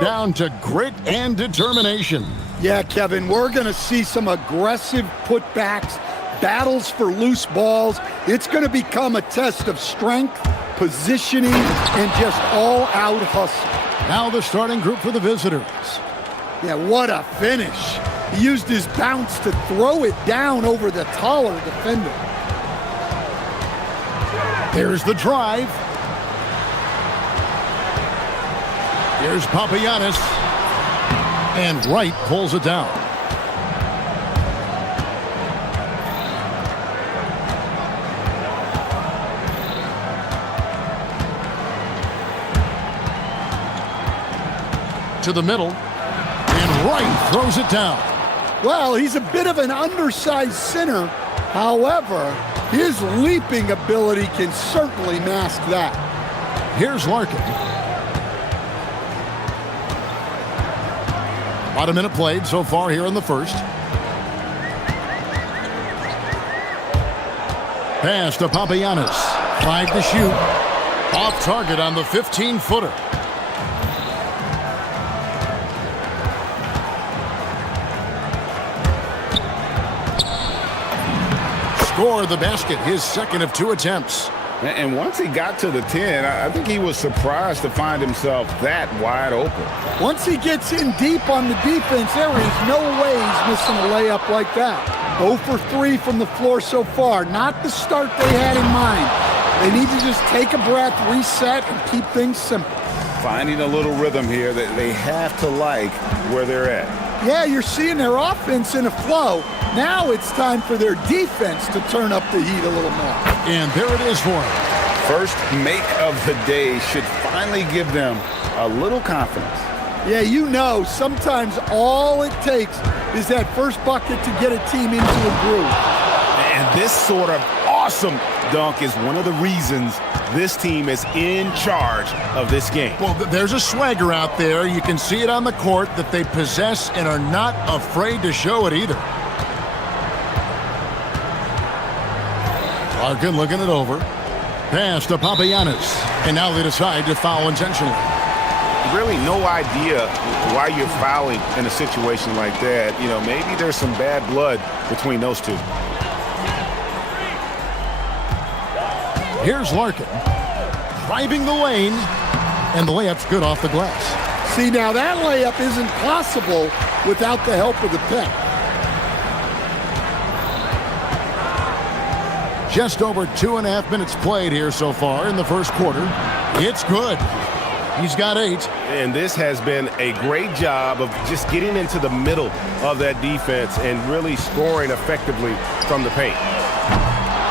Down to grit and determination. Yeah, Kevin, we're going to see some aggressive putbacks, battles for loose balls. It's going to become a test of strength, positioning, and just all-out hustle. Now the starting group for the visitors. Yeah, what a finish. He used his bounce to throw it down over the taller defender. Here's the drive. Here's Papagiannis. And Wright pulls it down. To the middle. And Wright throws it down. Well, he's a bit of an undersized center. However, his leaping ability can certainly mask that. Here's Larkin. About a minute played so far here in the first. Pass to Papagiannis. 5 to shoot. Off target on the 15-footer. Score the basket, his second of 2 attempts. And once he got to the 10, I think he was surprised to find himself that wide open. Once he gets in deep on the defense, there is no way he's missing a layup like that. 0 for 3 from the floor so far. Not the start they had in mind. They need to just take a breath, reset, and keep things simple. Finding a little rhythm here that they have to like where they're at. Yeah, you're seeing their offense in a flow. Now it's time for their defense to turn up the heat a little more. And there it is for him. First make of the day should finally give them a little confidence. Yeah, you know, sometimes all it takes is that first bucket to get a team into a groove. And this sort of awesome dunk is one of the reasons this team is in charge of this game. Well, there's a swagger out there. You can see it on the court that they possess and are not afraid to show it either. Larkin looking it over. Pass to Papagiannis. And now they decide to foul intentionally. Really no idea why you're fouling in a situation like that. You know, maybe there's some bad blood between those two. Here's Larkin. Driving the lane. And the layup's good off the glass. See, now that layup isn't possible without the help of the pick. Just over 2.5 minutes played here so far in the first quarter. It's good. He's got 8. And this has been a great job of just getting into the middle of that defense and really scoring effectively from the paint.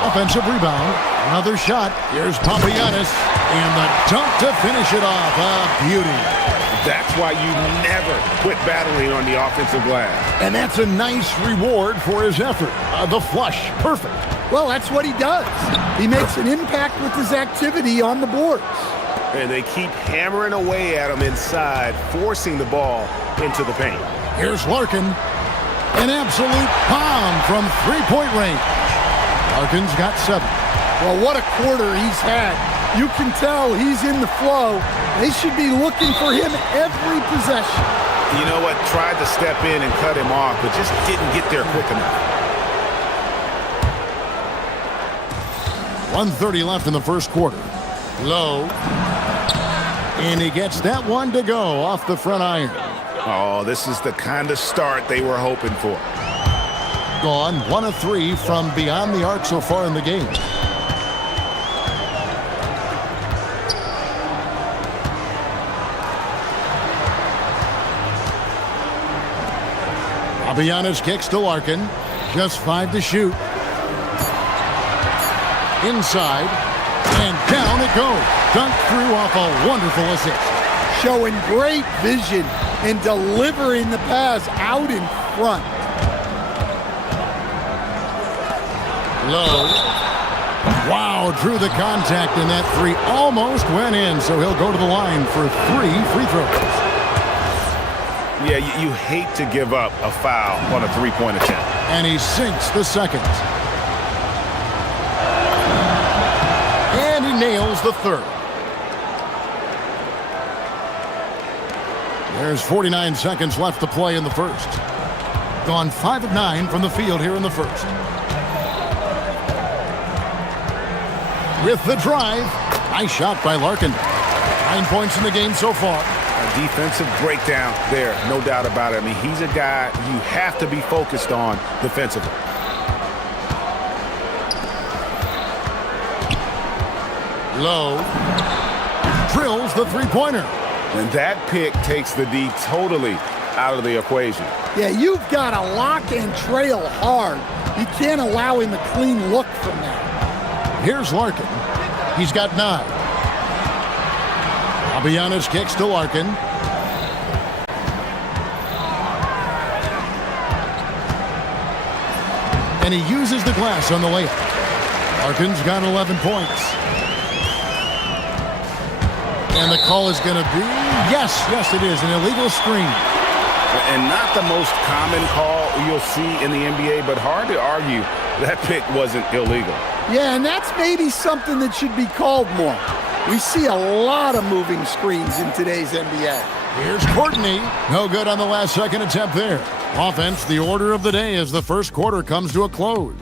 Offensive rebound. Another shot. Here's Papagiannis. And the dunk to finish it off. A beauty. That's why you never quit battling on the offensive glass. And that's a nice reward for his effort. The flush. Perfect. Well, that's what he does. He makes an impact with his activity on the boards. And they keep hammering away at him inside, forcing the ball into the paint. Here's Larkin. An absolute bomb from three-point range. Larkin's got 7. Well, what a quarter he's had. You can tell he's in the flow. They should be looking for him every possession. You know what? Tried to step in and cut him off, but just didn't get there quick enough. 1:30 left in the first quarter. Low. And he gets that one to go off the front iron. Oh, this is the kind of start they were hoping for. Gone 1 of 3 from beyond the arc so far in the game. Papagiannis kicks to Larkin. Just 5 to shoot. Inside, and down it goes. Dunked through off a wonderful assist. Showing great vision and delivering the pass out in front. Low. Wow, drew the contact, and that 3 almost went in, so he'll go to the line for 3 free throws. Yeah, you hate to give up a foul on a 3-point attempt. And he sinks the second. Nails the third. There's 49 seconds left to play in the first. Gone 5 of 9 from the field here in the first. With the drive. Nice shot by Larkin. 9 points in the game so far. A defensive breakdown there, no doubt about it. I mean, he's a guy you have to be focused on defensively. Low. Drills the three-pointer. And that pick takes the D totally out of the equation. Yeah, you've got to lock and trail hard. You can't allow him a clean look from that. Here's Larkin. He's got 9. Fabianis kicks to Larkin. And he uses the glass on the layup. Larkin's got 11 points. And the call is going to be, yes, it is, an illegal screen. And not the most common call you'll see in the NBA, but hard to argue that pick wasn't illegal. Yeah, and that's maybe something that should be called more. We see a lot of moving screens in today's NBA. Here's Courtney. No good on the last second attempt there. Offense, the order of the day as the first quarter comes to a close.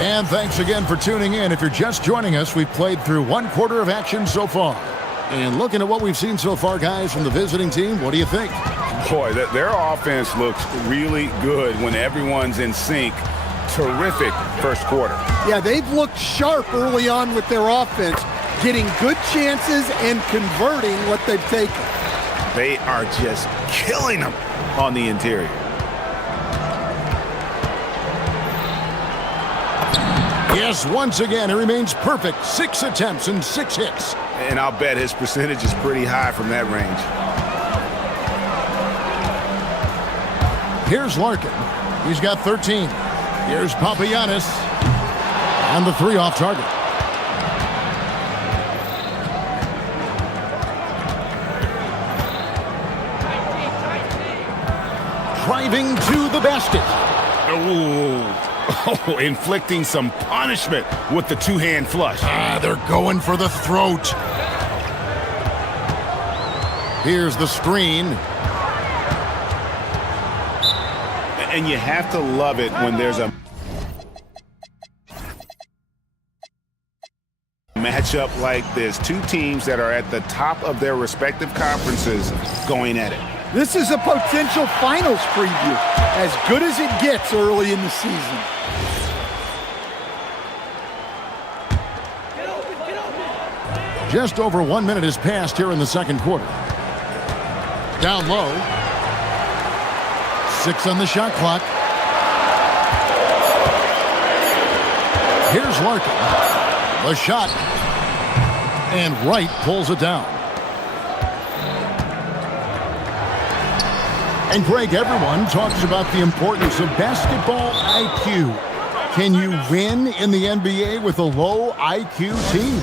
And thanks again for tuning in. If you're just joining us, we've played through 1 quarter of action so far. And looking at what we've seen so far, guys, from the visiting team, what do you think? Boy, their offense looks really good when everyone's in sync. Terrific first quarter. Yeah, they've looked sharp early on with their offense, getting good chances and converting what they've taken. They are just killing them on the interior. Yes, once again, it remains perfect. 6 attempts and 6 hits. And I'll bet his percentage is pretty high from that range. Here's Larkin. He's got 13. Here's Papagiannis. And the 3 off target. Driving to the basket. Oh, inflicting some punishment with the two-hand flush. They're going for the throat. Here's the screen. And you have to love it when there's a matchup like this. Two teams that are at the top of their respective conferences going at it. This is a potential finals preview, as good as it gets early in the season. Just over 1 minute has passed here in the second quarter. Down low. 6 on the shot clock. Here's Larkin. The shot. And Wright pulls it down. And Greg, everyone talks about the importance of basketball IQ. Can you win in the NBA with a low IQ team?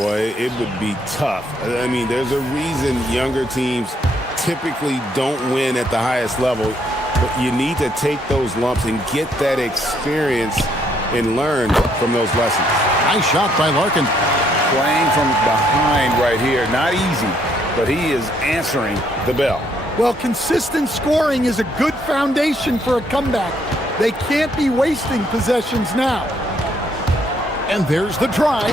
Boy, it would be tough. I mean, there's a reason younger teams typically don't win at the highest level. But you need to take those lumps and get that experience and learn from those lessons. Nice shot by Larkin. Playing from behind right here. Not easy, but he is answering the bell. Well, consistent scoring is a good foundation for a comeback. They can't be wasting possessions now. And there's the drive.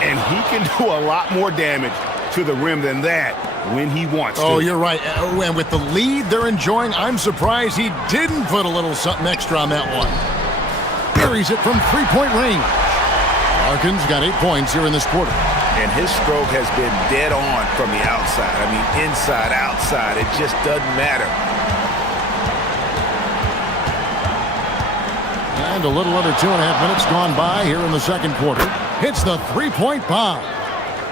And he can do a lot more damage to the rim than that when he wants to. Oh, you're right. And with the lead they're enjoying, I'm surprised he didn't put a little something extra on that one. Buries it from three-point range. Larkin's got 8 points here in this quarter. And his stroke has been dead on from the outside. I mean, inside, outside, it just doesn't matter. And a little under 2.5 minutes gone by here in the second quarter. Hits the three-point bomb.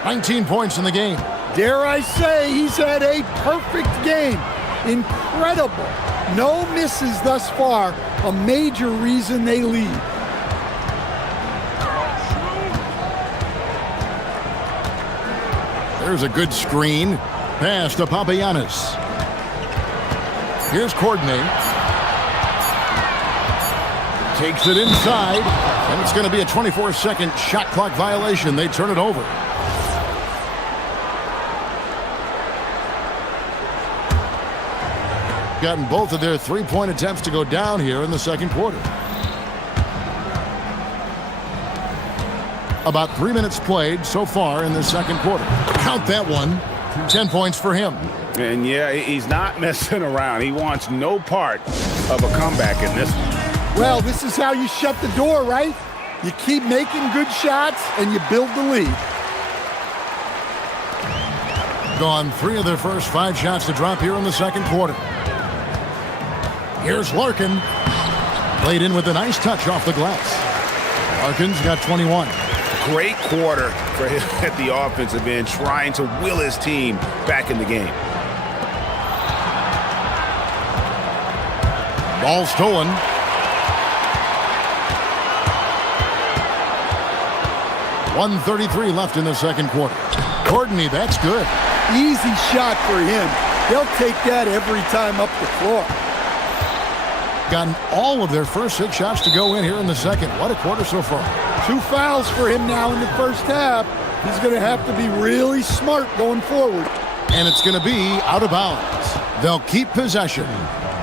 19 points in the game. Dare I say, he's had a perfect game. Incredible. No misses thus far. A major reason they lead. There's a good screen. Pass to Papagiannis. Here's Courtney. Takes it inside. And it's going to be a 24-second shot clock violation. They turn it over. Gotten both of their three-point attempts to go down here in the second quarter. About 3 minutes played so far in the second quarter. Count that one. 10 points for him. And yeah, he's not messing around. He wants no part of a comeback in this one. Well, this is how you shut the door, right? You keep making good shots and you build the lead. Gone 3 of their first 5 shots to drop here in the second quarter. Here's Larkin. Played in with a nice touch off the glass. Larkin's got 21. Great quarter for him at the offensive end, trying to will his team back in the game. Ball stolen. .133 left in the second quarter. Courtney, that's good. Easy shot for him. They'll take that every time up the floor. Gotten all of their first 6 shots to go in here in the second. What a quarter so far. 2 fouls for him now in the first half. He's going to have to be really smart going forward. And it's going to be out of bounds. They'll keep possession.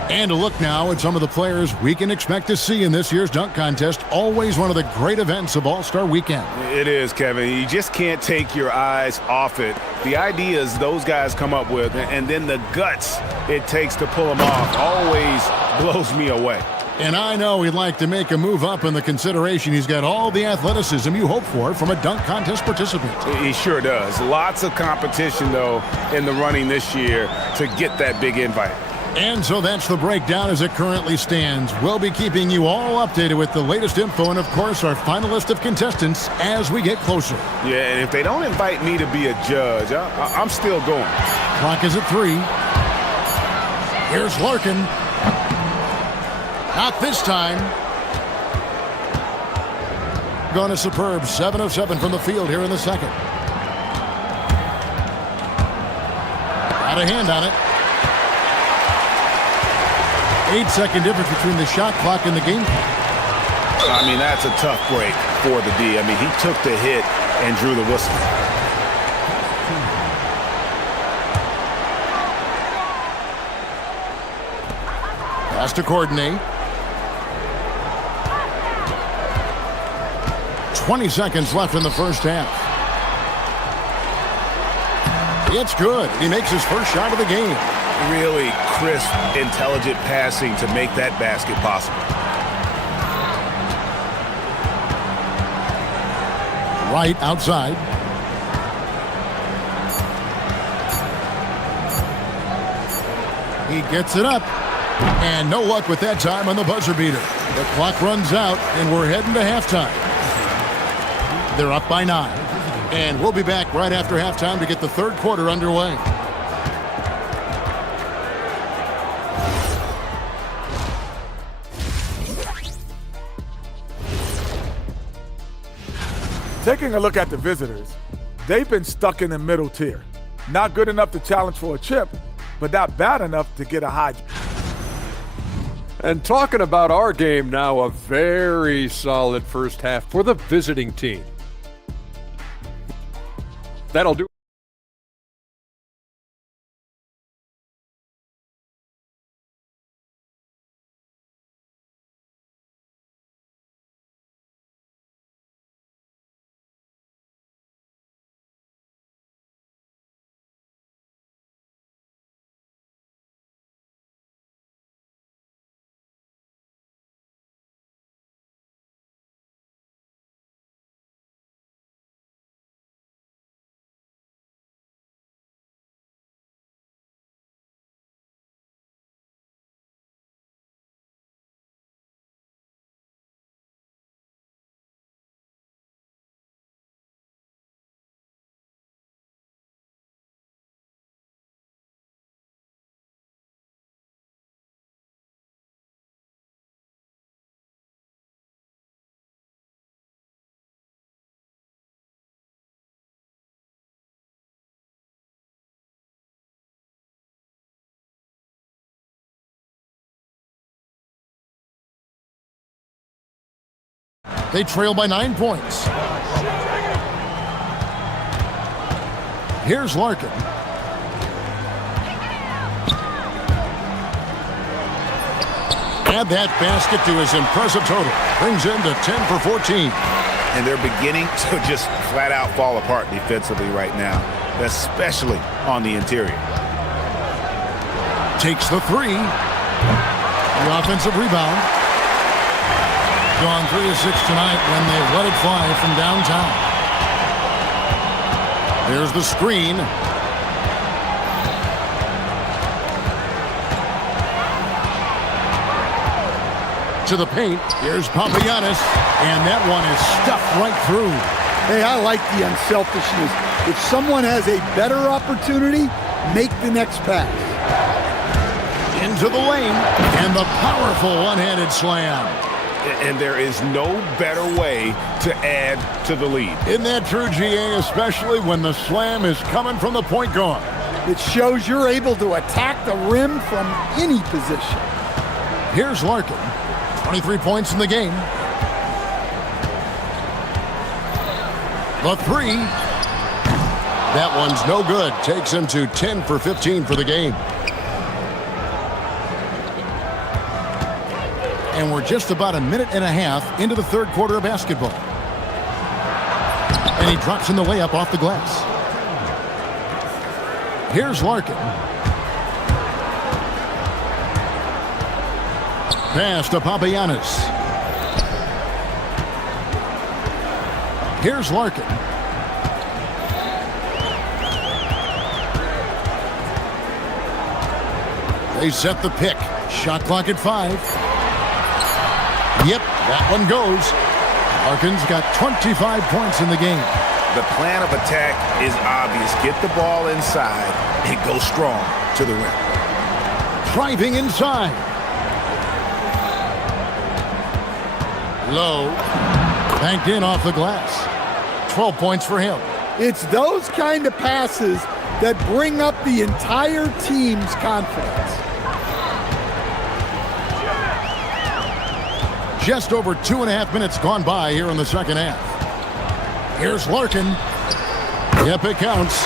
And a look now at some of the players we can expect to see in this year's dunk contest. Always one of the great events of All-Star Weekend. It is, Kevin. You just can't take your eyes off it. The ideas those guys come up with, and then the guts it takes to pull them off, always blows me away. And I know he'd like to make a move up in the consideration. He's got all the athleticism you hope for from a dunk contest participant. He sure does. Lots of competition, though, in the running this year to get that big invite. And so that's the breakdown as it currently stands. We'll be keeping you all updated with the latest info and, of course, our final list of contestants as we get closer. Yeah, and if they don't invite me to be a judge, I'm still going. Clock is at 3. Here's Larkin. Not this time. Gone a superb 7 of 7 from the field here in the second. Got a hand on it. 8-second difference between the shot clock and the game clock. I mean, that's a tough break for the D. I mean, he took the hit and drew the whistle. Pass to coordinate. 20 seconds left in the first half. It's good. He makes his first shot of the game. Really crisp, intelligent passing to make that basket possible. Right outside. He gets it up. And no luck with that time on the buzzer beater. The clock runs out, and we're heading to halftime. They're up by 9. And we'll be back right after halftime to get the third quarter underway. Taking a look at the visitors, they've been stuck in the middle tier. Not good enough to challenge for a chip, but not bad enough to get a high. And talking about our game now, a very solid first half for the visiting team. That'll do. They trail by 9 points. Here's Larkin. Add that basket to his impressive total. Brings him to 10 for 14. And they're beginning to just flat out fall apart defensively right now, especially on the interior. Takes the three. The offensive rebound. Gone 3 of 6 tonight when they let it fly from downtown. There's the screen. To the paint. Here's Papagiannis. And that one is stuffed right through. Hey, I like the unselfishness. If someone has a better opportunity, make the next pass. Into the lane. And the powerful one-handed slam. And there is no better way to add to the lead. Isn't that true, GA? Especially when the slam is coming from the point guard. It shows you're able to attack the rim from any position. Here's Larkin. 23 points in the game. The three. That one's no good. Takes him to 10 for 15 for the game. And we're just about a minute and a half into the third quarter of basketball. And he drops in the layup off the glass. Here's Larkin. Pass to Papagiannis. Here's Larkin. They set the pick. Shot clock at 5. Yep, that one goes. Larkin's got 25 points in the game. The plan of attack is obvious. Get the ball inside and go strong to the rim. Driving inside. Low. Banked in off the glass. 12 points for him. It's those kind of passes that bring up the entire team's confidence. Just over 2.5 minutes gone by here in the second half. Here's Larkin. Yep, it counts.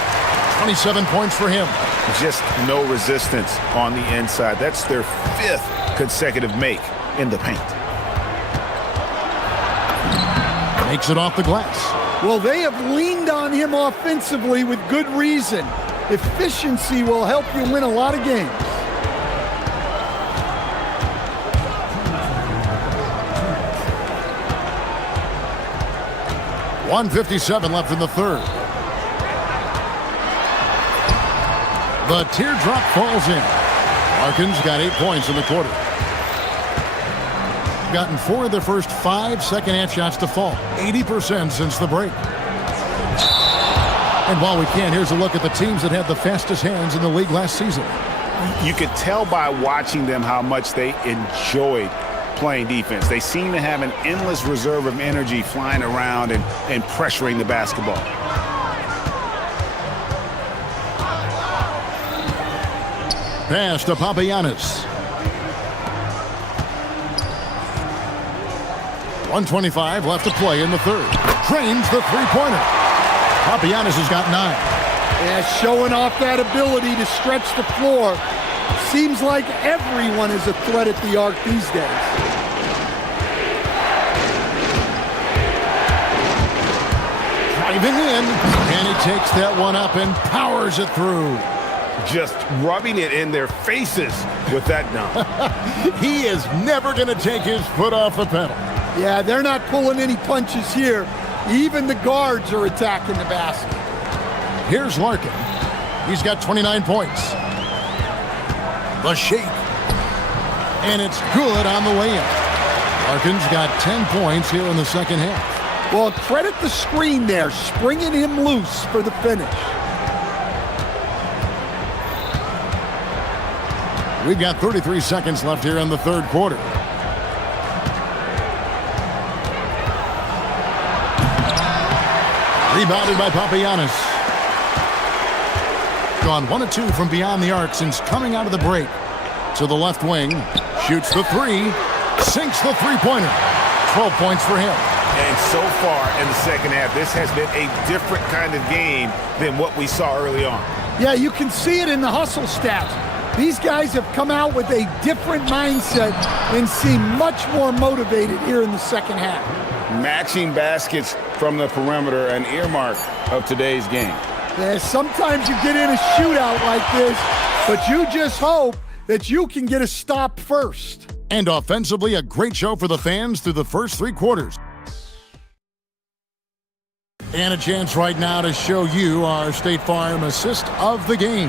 27 points for him. Just no resistance on the inside. That's their 5th consecutive make in the paint. Makes it off the glass. Well, they have leaned on him offensively with good reason. Efficiency will help you win a lot of games. .157 left in the third. The teardrop falls in. Larkin's got 8 points in the quarter. Gotten 4 of their first 5 second-half shots to fall. 80% since the break. And while we can, here's a look at the teams that had the fastest hands in the league last season. You could tell by watching them how much they enjoyed playing defense. They seem to have an endless reserve of energy flying around and pressuring the basketball. Pass to Papagiannis. 1:25 left to play in the third. Trains the three-pointer. Papagiannis has got 9. Yeah, showing off that ability to stretch the floor. Seems like everyone is a threat at the arc these days. Driving in, and he takes that one up and powers it through. Just rubbing it in their faces with that dunk. He is never going to take his foot off the pedal. Yeah, they're not pulling any punches here. Even the guards are attacking the basket. Here's Larkin. He's got 29 points. The shake. And it's good on the way in. Larkin's got 10 points here in the second half. Well, credit the screen there, springing him loose for the finish. We've got 33 seconds left here in the third quarter. Rebounded by Papagiannis. Gone 1 of 2 from beyond the arc since coming out of the break. To the left wing. Shoots the three. Sinks the three-pointer. 12 points for him. And so far in the second half, this has been a different kind of game than what we saw early on. Yeah, you can see it in the hustle stats. These guys have come out with a different mindset and seem much more motivated here in the second half. Matching baskets from the perimeter, an earmark of today's game. Yeah, sometimes you get in a shootout like this, but you just hope that you can get a stop first. And offensively, a great show for the fans through the first 3 quarters. And a chance right now to show you our State Farm assist of the game.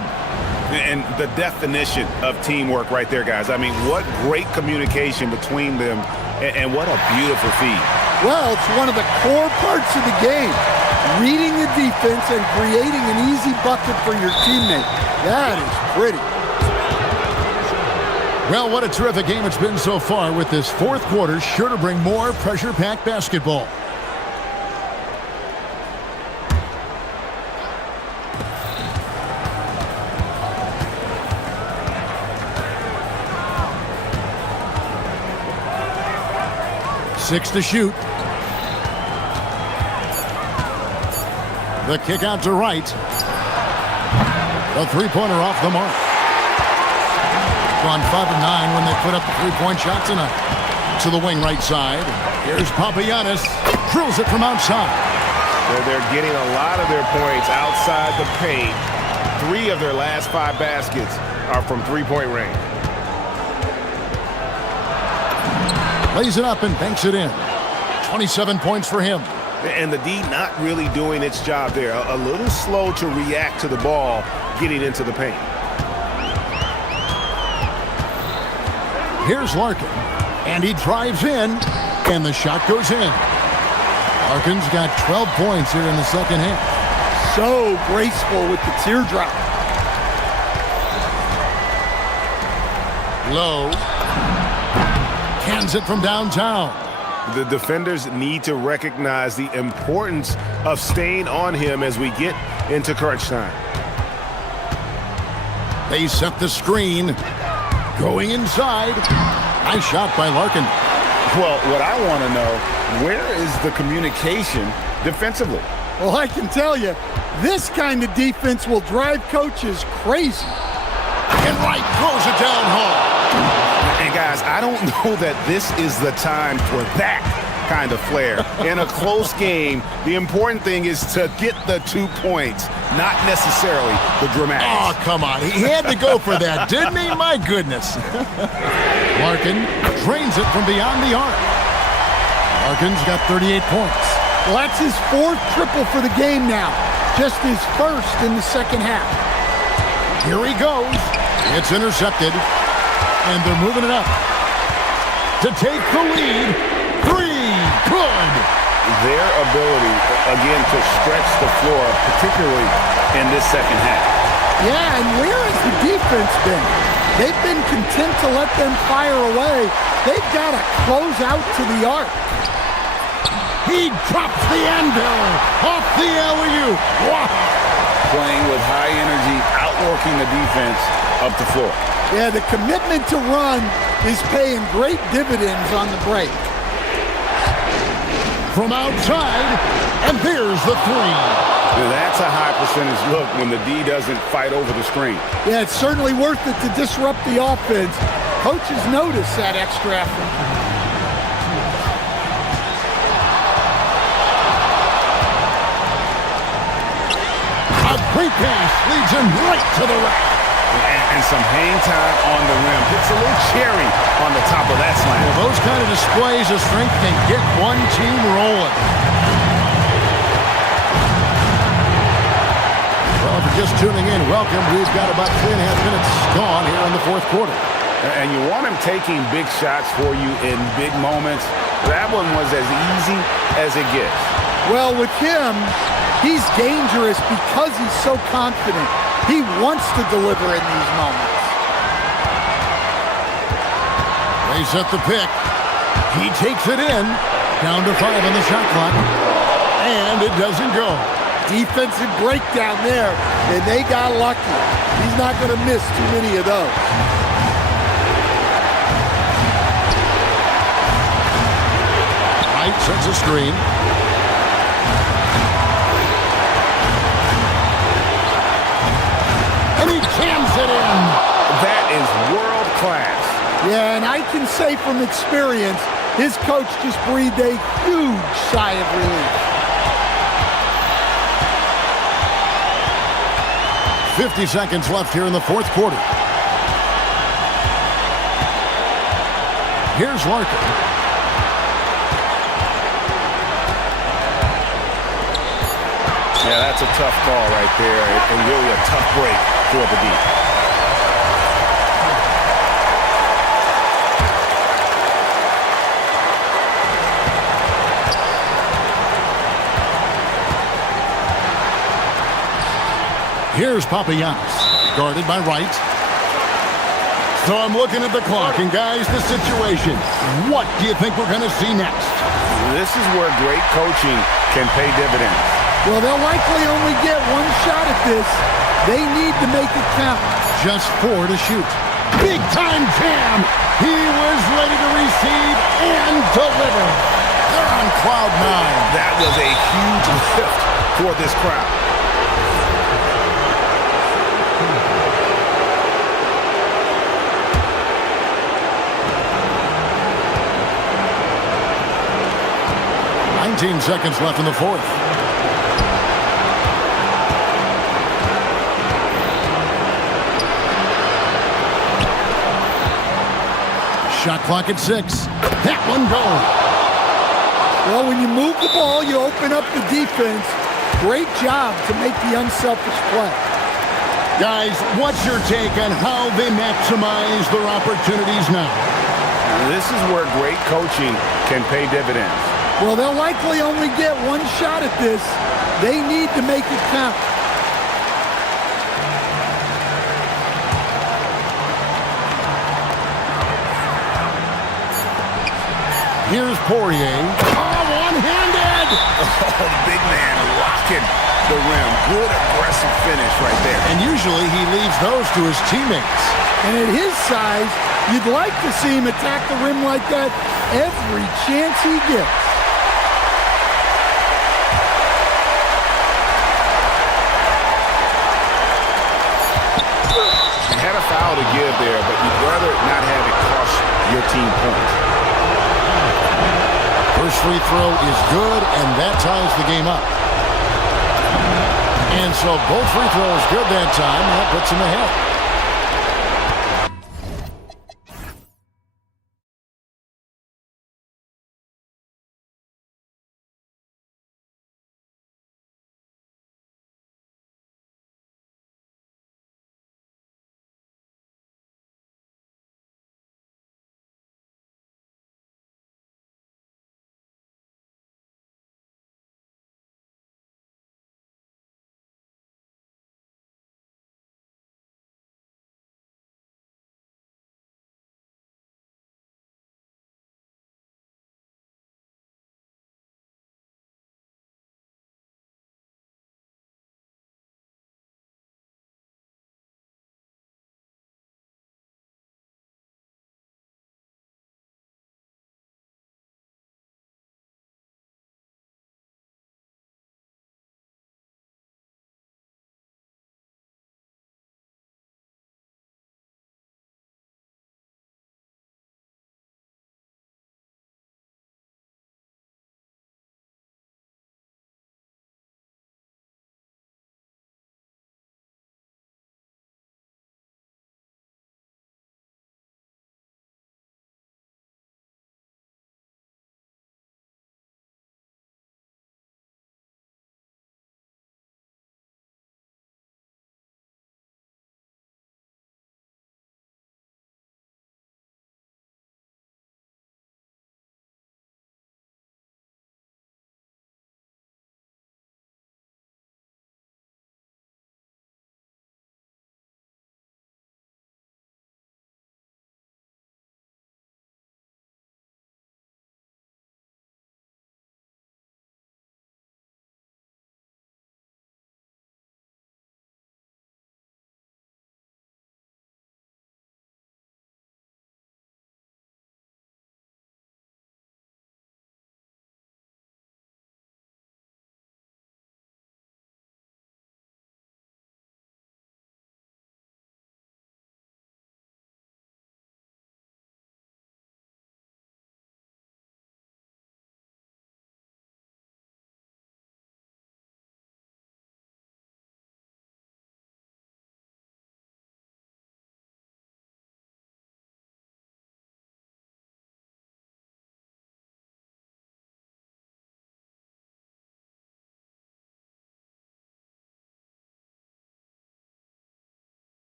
And the definition of teamwork right there, guys. I mean, what great communication between them, and what a beautiful feed. Well, it's one of the core parts of the game. Reading the defense and creating an easy bucket for your teammate. That is pretty. Well, what a terrific game it's been so far, with this 4th quarter sure to bring more pressure-packed basketball. Six to shoot. The kick out to right. The three-pointer off the mark. Gone 5 of 9 when they put up the three-point shot tonight. To the wing right side. Here's Papagiannis. Drills it from outside. They're getting a lot of their points outside the paint. 3 of their last 5 baskets are from three-point range. Lays it up and banks it in. 27 points for him. And the D not really doing its job there. A little slow to react to the ball getting into the paint. Here's Larkin. And he drives in. And the shot goes in. Larkin's got 12 points here in the second half. So graceful with the teardrop. Low. Cans it from downtown. The defenders need to recognize the importance of staying on him as we get into crunch time. They set the screen. Going inside. Nice shot by Larkin. Well, what I want to know, where is the communication defensively? Well, I can tell you, this kind of defense will drive coaches crazy. And Wright throws it down home. And guys, I don't know that this is the time for that kind of flair. In a close game, the important thing is to get the 2 points, not necessarily the dramatics. Oh, come on. He had to go for that, didn't he? My goodness. Larkin drains it from beyond the arc. Larkin's got 38 points. Well, that's his 4th triple for the game now. Just his 1st in the second half. Here he goes. It's intercepted. And they're moving it up. To take the lead. 3. Good. Their ability, again, to stretch the floor, particularly in this second half. Yeah, and where has the defense been? They've been content to let them fire away. They've got to close out to the arc. He drops the anvil off the alley-oop. Wow. Playing with high energy, outworking the defense up the floor. Yeah, the commitment to run is paying great dividends on the break. From outside, and there's the 3. Now that's a high percentage look when the D doesn't fight over the screen. Yeah, it's certainly worth it to disrupt the offense. Coaches notice that extra effort. A great pass leads him right to the rack. And some hang time on the rim. Puts a little cherry on the top of that slam. Well, those kind of displays of strength can get one team rolling. Well, if you're just tuning in, welcome. We've got about 3.5 minutes gone here in the 4th quarter. And you want him taking big shots for you in big moments. That one was as easy as it gets. Well, with him, he's dangerous because he's so confident. He wants to deliver in these moments. They set the pick. He takes it in. Down to 5 on the shot clock. And it doesn't go. Defensive breakdown there, and they got lucky. He's not going to miss too many of those. Right Sends a screen. And he jams it in. That is world class. Yeah, and I can say from experience, his coach just breathed a huge sigh of relief. 50 seconds left here in the fourth quarter. Here's Larkin. Yeah, that's a tough call right there, and really a tough break for the D. Here's Papagiannis, guarded by Wright. So I'm looking at the clock, and guys, the situation. What do you think we're going to see next? This is where great coaching can pay dividends. Well, they'll likely only get one shot at this. They need to make it count. Just 4 to shoot. Big time jam. He was ready to receive and deliver. They're on cloud 9. That was a huge lift for this crowd. Seconds left in the fourth. Shot clock at 6. That one goes. Well, when you move the ball, you open up the defense. Great job to make the unselfish play. Guys, what's your take on how they maximize their opportunities now? This is where great coaching can pay dividends. Well, they'll likely only get one shot at this. They need to make it count. Here's Poirier. Oh, one-handed! Oh, the big man rocking the rim. Good aggressive finish right there. And usually he leaves those to his teammates. And at his size, you'd like to see him attack the rim like that every chance he gets. Foul to give there, but you'd rather not have it cost your team points. First free throw is good, and that ties the game up. And so both free throws good that time. That puts them ahead.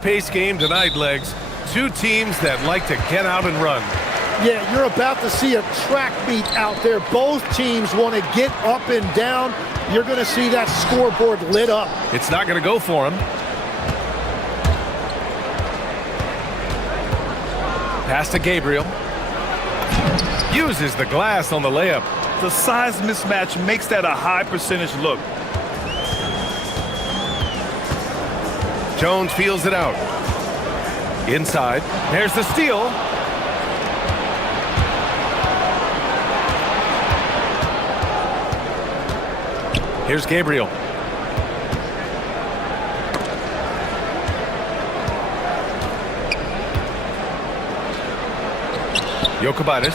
Pace game tonight, Legs. Two teams that like to get out and run. Yeah, you're about to see a track meet out there. Both teams want to get up and down. You're going to see that scoreboard lit up. It's not going to go for him. Pass to Gabriel. Uses the glass on the layup. The size mismatch makes that a high percentage look. Jones feels it out. Inside. There's the steal. Here's Gabriel. Jokic.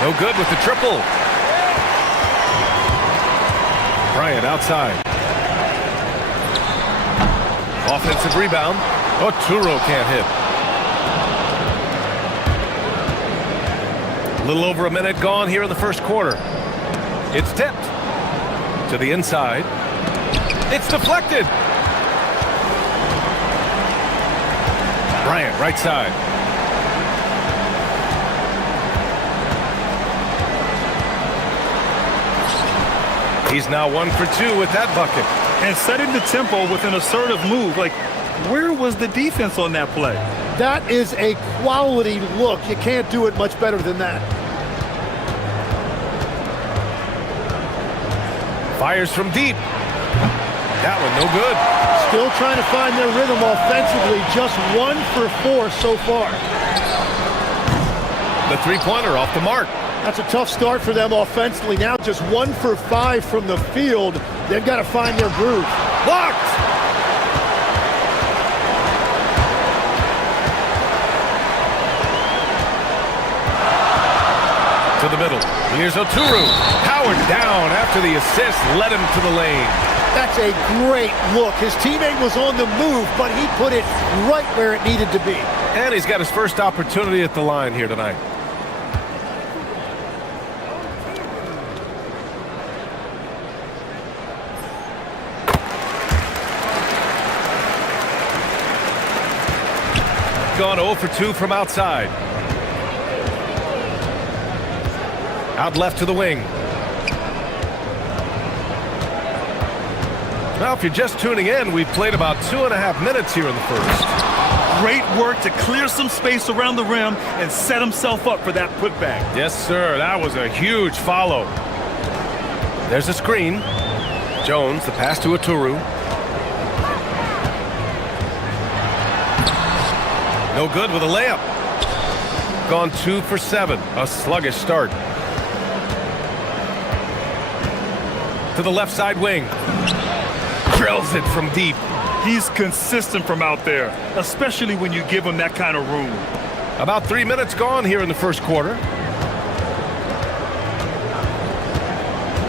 No good with the triple. Bryant outside. Offensive rebound. Turo can't hit. A little over a minute gone here in the first quarter. It's tipped to the inside. It's deflected. Bryant right side. He's now 1 for 2 with that bucket. And setting the tempo with an assertive move. Like, where was the defense on that play? That is a quality look. You can't do it much better than that. Fires from deep. That one no good. Still trying to find their rhythm offensively. Just 1 for 4 so far. The three-pointer off the mark. That's a tough start for them offensively. Now just 1 for 5 from the field. They've got to find their groove. Blocked! To the middle. Here's Oturu. Powered down after the assist led him to the lane. That's a great look. His teammate was on the move, but he put it right where it needed to be. And he's got his first opportunity at the line here tonight. Gone 0 for 2 from outside. Out left to the wing. Well, if you're just tuning in, we've played about 2.5 minutes here in the first. Great work to clear some space around the rim and set himself up for that putback. Yes, sir. That was a huge follow. There's a screen. Jones, the pass to Oturu. No good with a layup. Gone 2 for 7. A sluggish start. To the left side wing. Drills it from deep. He's consistent from out there, especially when you give him that kind of room. About 3 minutes gone here in the first quarter.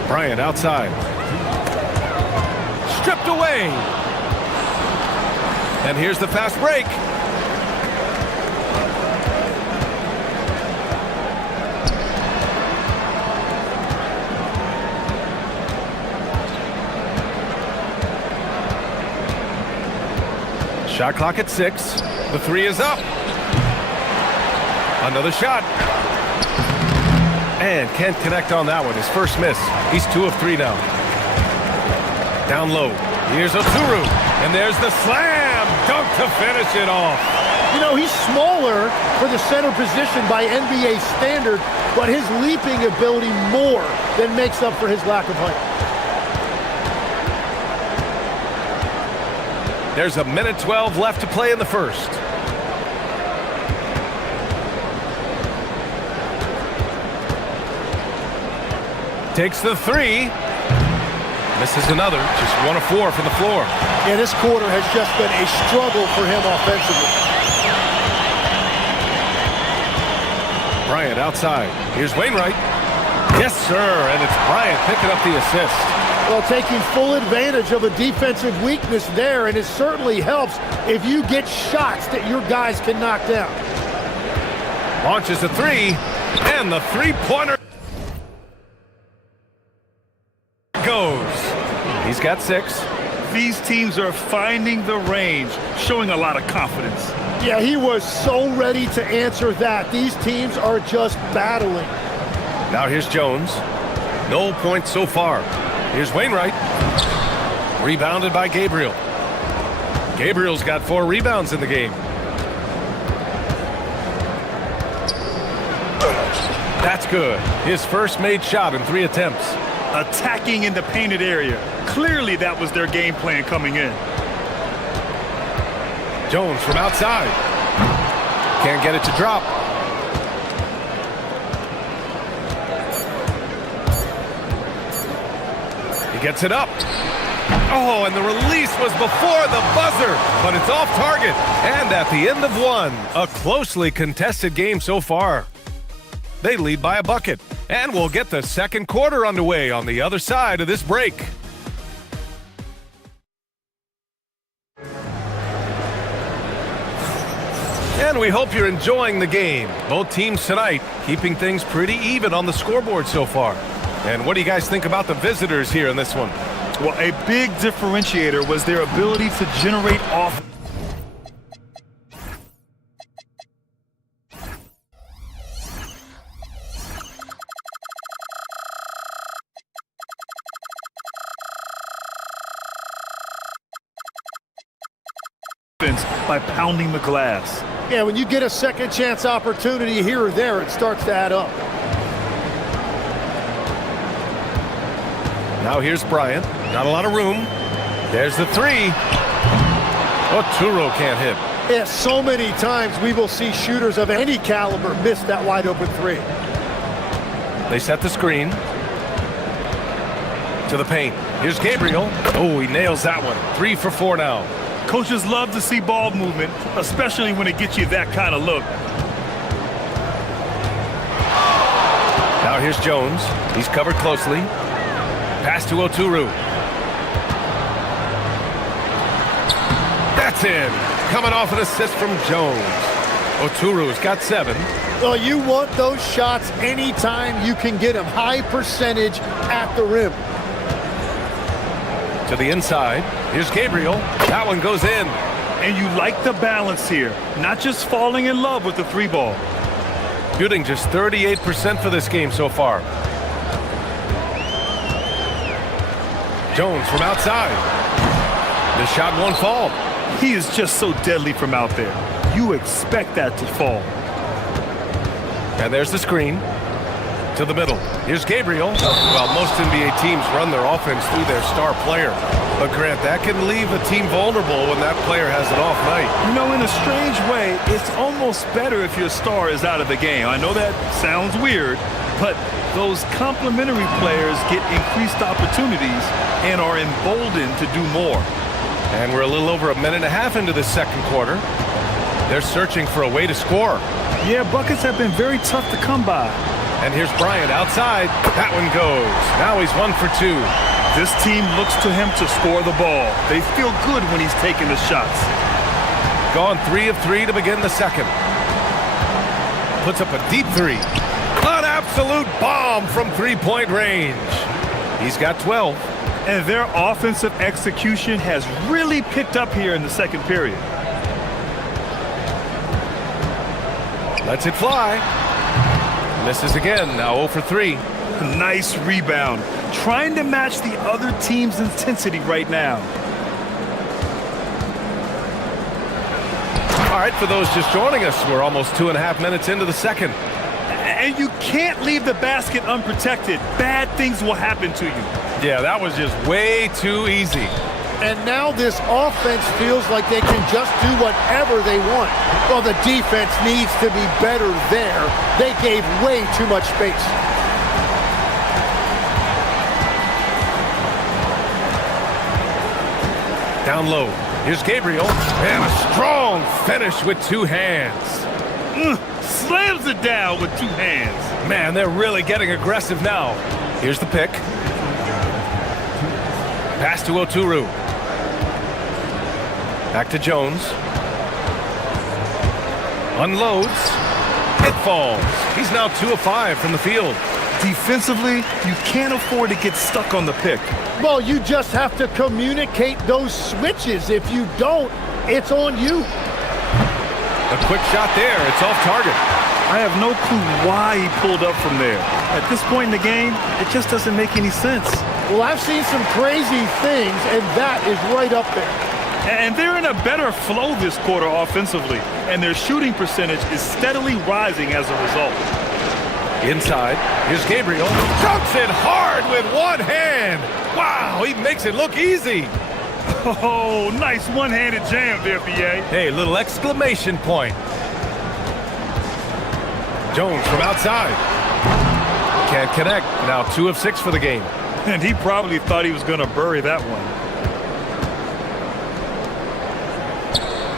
Bryant outside. Stripped away. And here's the fast break. Shot clock at 6. The 3 is up. Another shot. And can't connect on that one. His first miss. He's 2 of 3 now. Down low. Here's Oturu. And there's the slam dunk to finish it off. You know, he's smaller for the center position by NBA standard, but his leaping ability more than makes up for his lack of height. There's a minute 12 left to play in the first. Takes the 3. Misses another. Just 1 of 4 from the floor. Yeah, this quarter has just been a struggle for him offensively. Bryant outside. Here's Wainwright. Yes, sir. And it's Bryant picking up the assist. Well, taking full advantage of a defensive weakness there, and it certainly helps if you get shots that your guys can knock down. Launches a 3, and the three-pointer goes. He's got 6. These teams are finding the range, showing a lot of confidence. Yeah, he was so ready to answer that. These teams are just battling. Now here's Jones. No points so far. Here's Wainwright. Rebounded by Gabriel. Gabriel's got 4 rebounds in the game. That's good. His first made shot in 3 attempts. Attacking in the painted area. Clearly that was their game plan coming in. Jones from outside. Can't get it to drop. He gets it up. Oh, and the release was before the buzzer, but it's off target. And at the end of 1, a closely contested game so far. They lead by a bucket, and we'll get the second quarter underway on the other side of this break. And we hope you're enjoying the game. Both teams tonight keeping things pretty even on the scoreboard so far. And what do you guys think about the visitors here in this one? Well, a big differentiator was their ability to generate offense. By pounding the glass. Yeah, when you get a second chance opportunity here or there, it starts to add up. Now here's Bryant. Not a lot of room. There's the 3. Oturo can't hit. Yeah, so many times we will see shooters of any caliber miss that wide open 3. They set the screen. To the paint. Here's Gabriel. Oh, he nails that one. 3 for 4 now. Coaches love to see ball movement, especially when it gets you that kind of look. Now here's Jones. He's covered closely. Pass to Oturu. That's in. Coming off an assist from Jones. Oturu's got 7. Well, you want those shots anytime you can get them. High percentage at the rim. To the inside. Here's Gabriel. That one goes in. And you like the balance here. Not just falling in love with the 3 ball. Shooting just 38% for this game so far. Jones from outside. The shot won't fall. He is just so deadly from out there. You expect that to fall. And there's the screen. To the middle. Here's Gabriel. Well, most NBA teams run their offense through their star player. But Grant, that can leave a team vulnerable when that player has an off night. You know, in a strange way, it's almost better if your star is out of the game. I know that sounds weird, but those complementary players get increased opportunities and are emboldened to do more. And we're a little over a minute and a half into the second quarter. They're searching for a way to score. Yeah, buckets have been very tough to come by. And here's Bryant outside. That one goes. Now he's 1 for 2. This team looks to him to score the ball. They feel good when he's taking the shots. Gone 3 of 3 to begin the second. Puts up a deep 3. An absolute bomb from 3-point range. He's got 12. And their offensive execution has really picked up here in the second period. Lets it fly. Misses again, now 0 for 3. Nice rebound. Trying to match the other team's intensity right now. All right, for those just joining us, we're almost 2.5 minutes into the second. And you can't leave the basket unprotected. Bad things will happen to you. Yeah, that was just way too easy. And now this offense feels like they can just do whatever they want. Well, the defense needs to be better there. They gave way too much space. Down low. Here's Gabriel. And a strong finish with 2 hands. Slams it down with 2 hands. Man, they're really getting aggressive now. Here's the pick. Pass to Oturu. Back to Jones. Unloads. It falls. He's now 2 of 5 from the field. Defensively, you can't afford to get stuck on the pick. Well, you just have to communicate those switches. If you don't, it's on you. A quick shot there. It's off target. I have no clue why he pulled up from there. At this point in the game, it just doesn't make any sense. Well, I've seen some crazy things, and that is right up there. And they're in a better flow this quarter offensively, and their shooting percentage is steadily rising as a result. Inside, here's Gabriel. Dunks it hard with one hand. Wow, he makes it look easy. Oh, nice one-handed jam there, BA. Hey, little exclamation point. Jones from outside. Can't connect. Now 2 of 6 for the game. And he probably thought he was going to bury that one.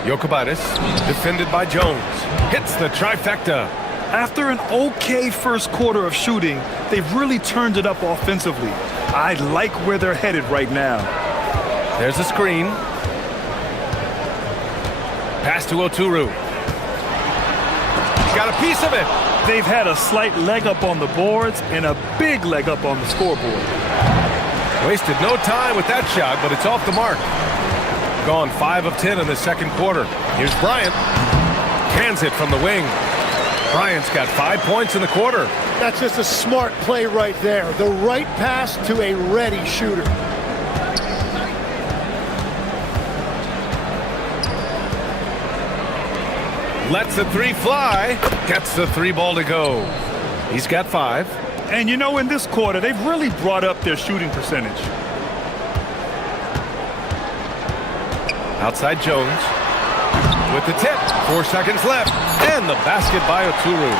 Jokibatis, defended by Jones. Hits the trifecta. After an okay first quarter of shooting, they've really turned it up offensively. I like where they're headed right now. There's a screen. Pass to Oturu. Got a piece of it. They've had a slight leg up on the boards and a big leg up on the scoreboard. Wasted no time with that shot, but it's off the mark. Gone 5 of 10 in the second quarter. Here's Bryant. Cans it from the wing. Bryant's got 5 points in the quarter. That's just a smart play right there. The right pass to a ready shooter. Lets the 3 fly. Gets the 3 ball to go. He's got 5. And you know, in this quarter, they've really brought up their shooting percentage. Outside Jones. With the tip. 4 seconds left. And the basket by Oturu.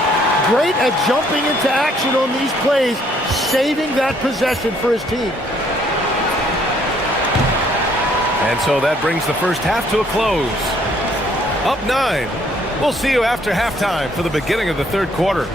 Great at jumping into action on these plays, saving that possession for his team. And so that brings the first half to a close. Up 9. We'll see you after halftime for the beginning of the third quarter.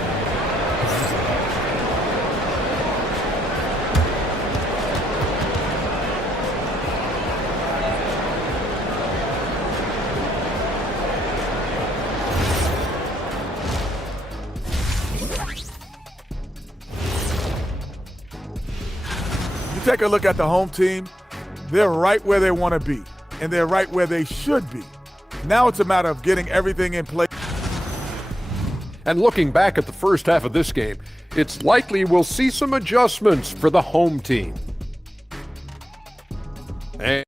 Take a look at the home team. They're right where they want to be, and they're right where they should be. Now it's a matter of getting everything in place. And looking back at the first half of this game, it's likely we'll see some adjustments for the home team. And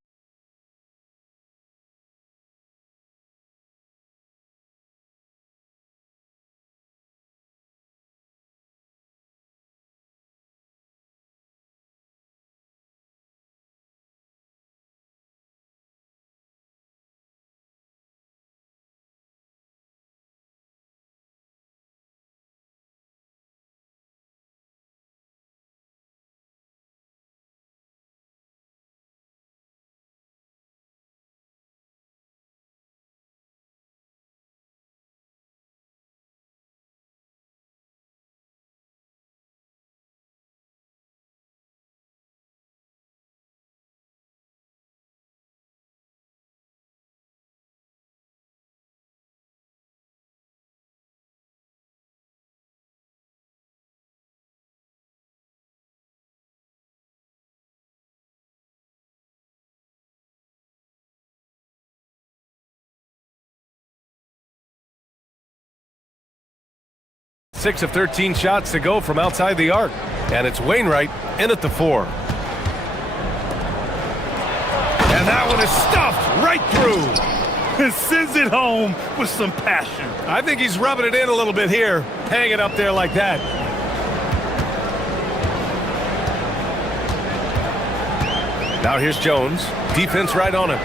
Six of 13 shots to go from outside the arc. And it's Wainwright in at the 4. And that one is stuffed right through. And sends it home with some passion. I think he's rubbing it in a little bit here. Hang it up there like that. Now here's Jones. Defense right on him.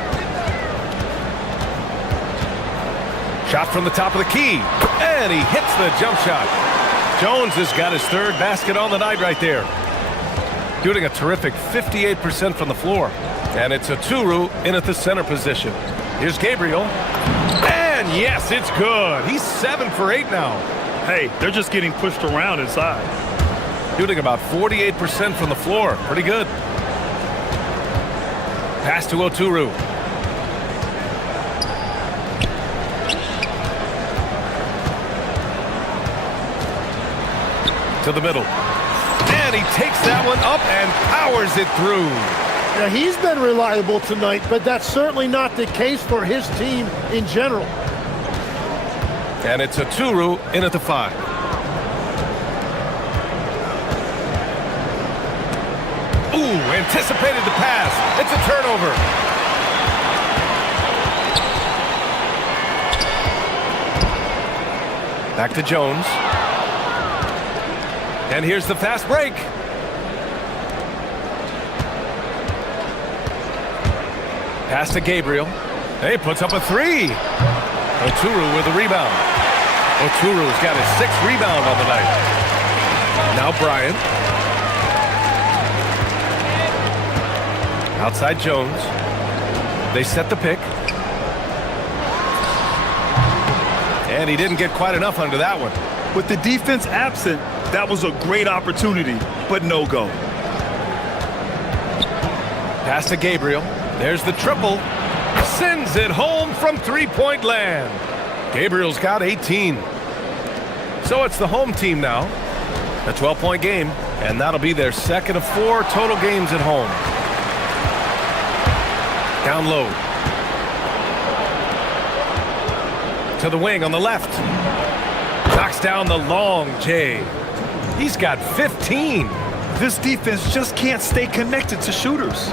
Shot from the top of the key. And he hits the jump shot. Jones has got his 3rd basket on the night right there. Shooting a terrific 58% from the floor. And it's Oturu in at the center position. Here's Gabriel. And yes, it's good. He's 7 for 8 now. Hey, they're just getting pushed around inside. Shooting about 48% from the floor. Pretty good. Pass to Oturu. To the middle. And he takes that one up and powers it through. Now, he's been reliable tonight, but that's certainly not the case for his team in general. And it's a Turu in at the 5. Ooh, anticipated the pass. It's a turnover. Back to Jones. And here's the fast break. Pass to Gabriel. He puts up a 3. Oturu with a rebound. Oturu's got his 6th rebound on the night. Now Bryant. Outside Jones. They set the pick. And he didn't get quite enough under that one. With the defense absent, that was a great opportunity, but no go. Pass to Gabriel. There's the triple. Sends it home from three-point land. Gabriel's got 18. So it's the home team now. A 12-point game, and that'll be their 2nd of 4 total games at home. Down low. To the wing on the left. Knocks down the long J. He's got 15. This defense just can't stay connected to shooters.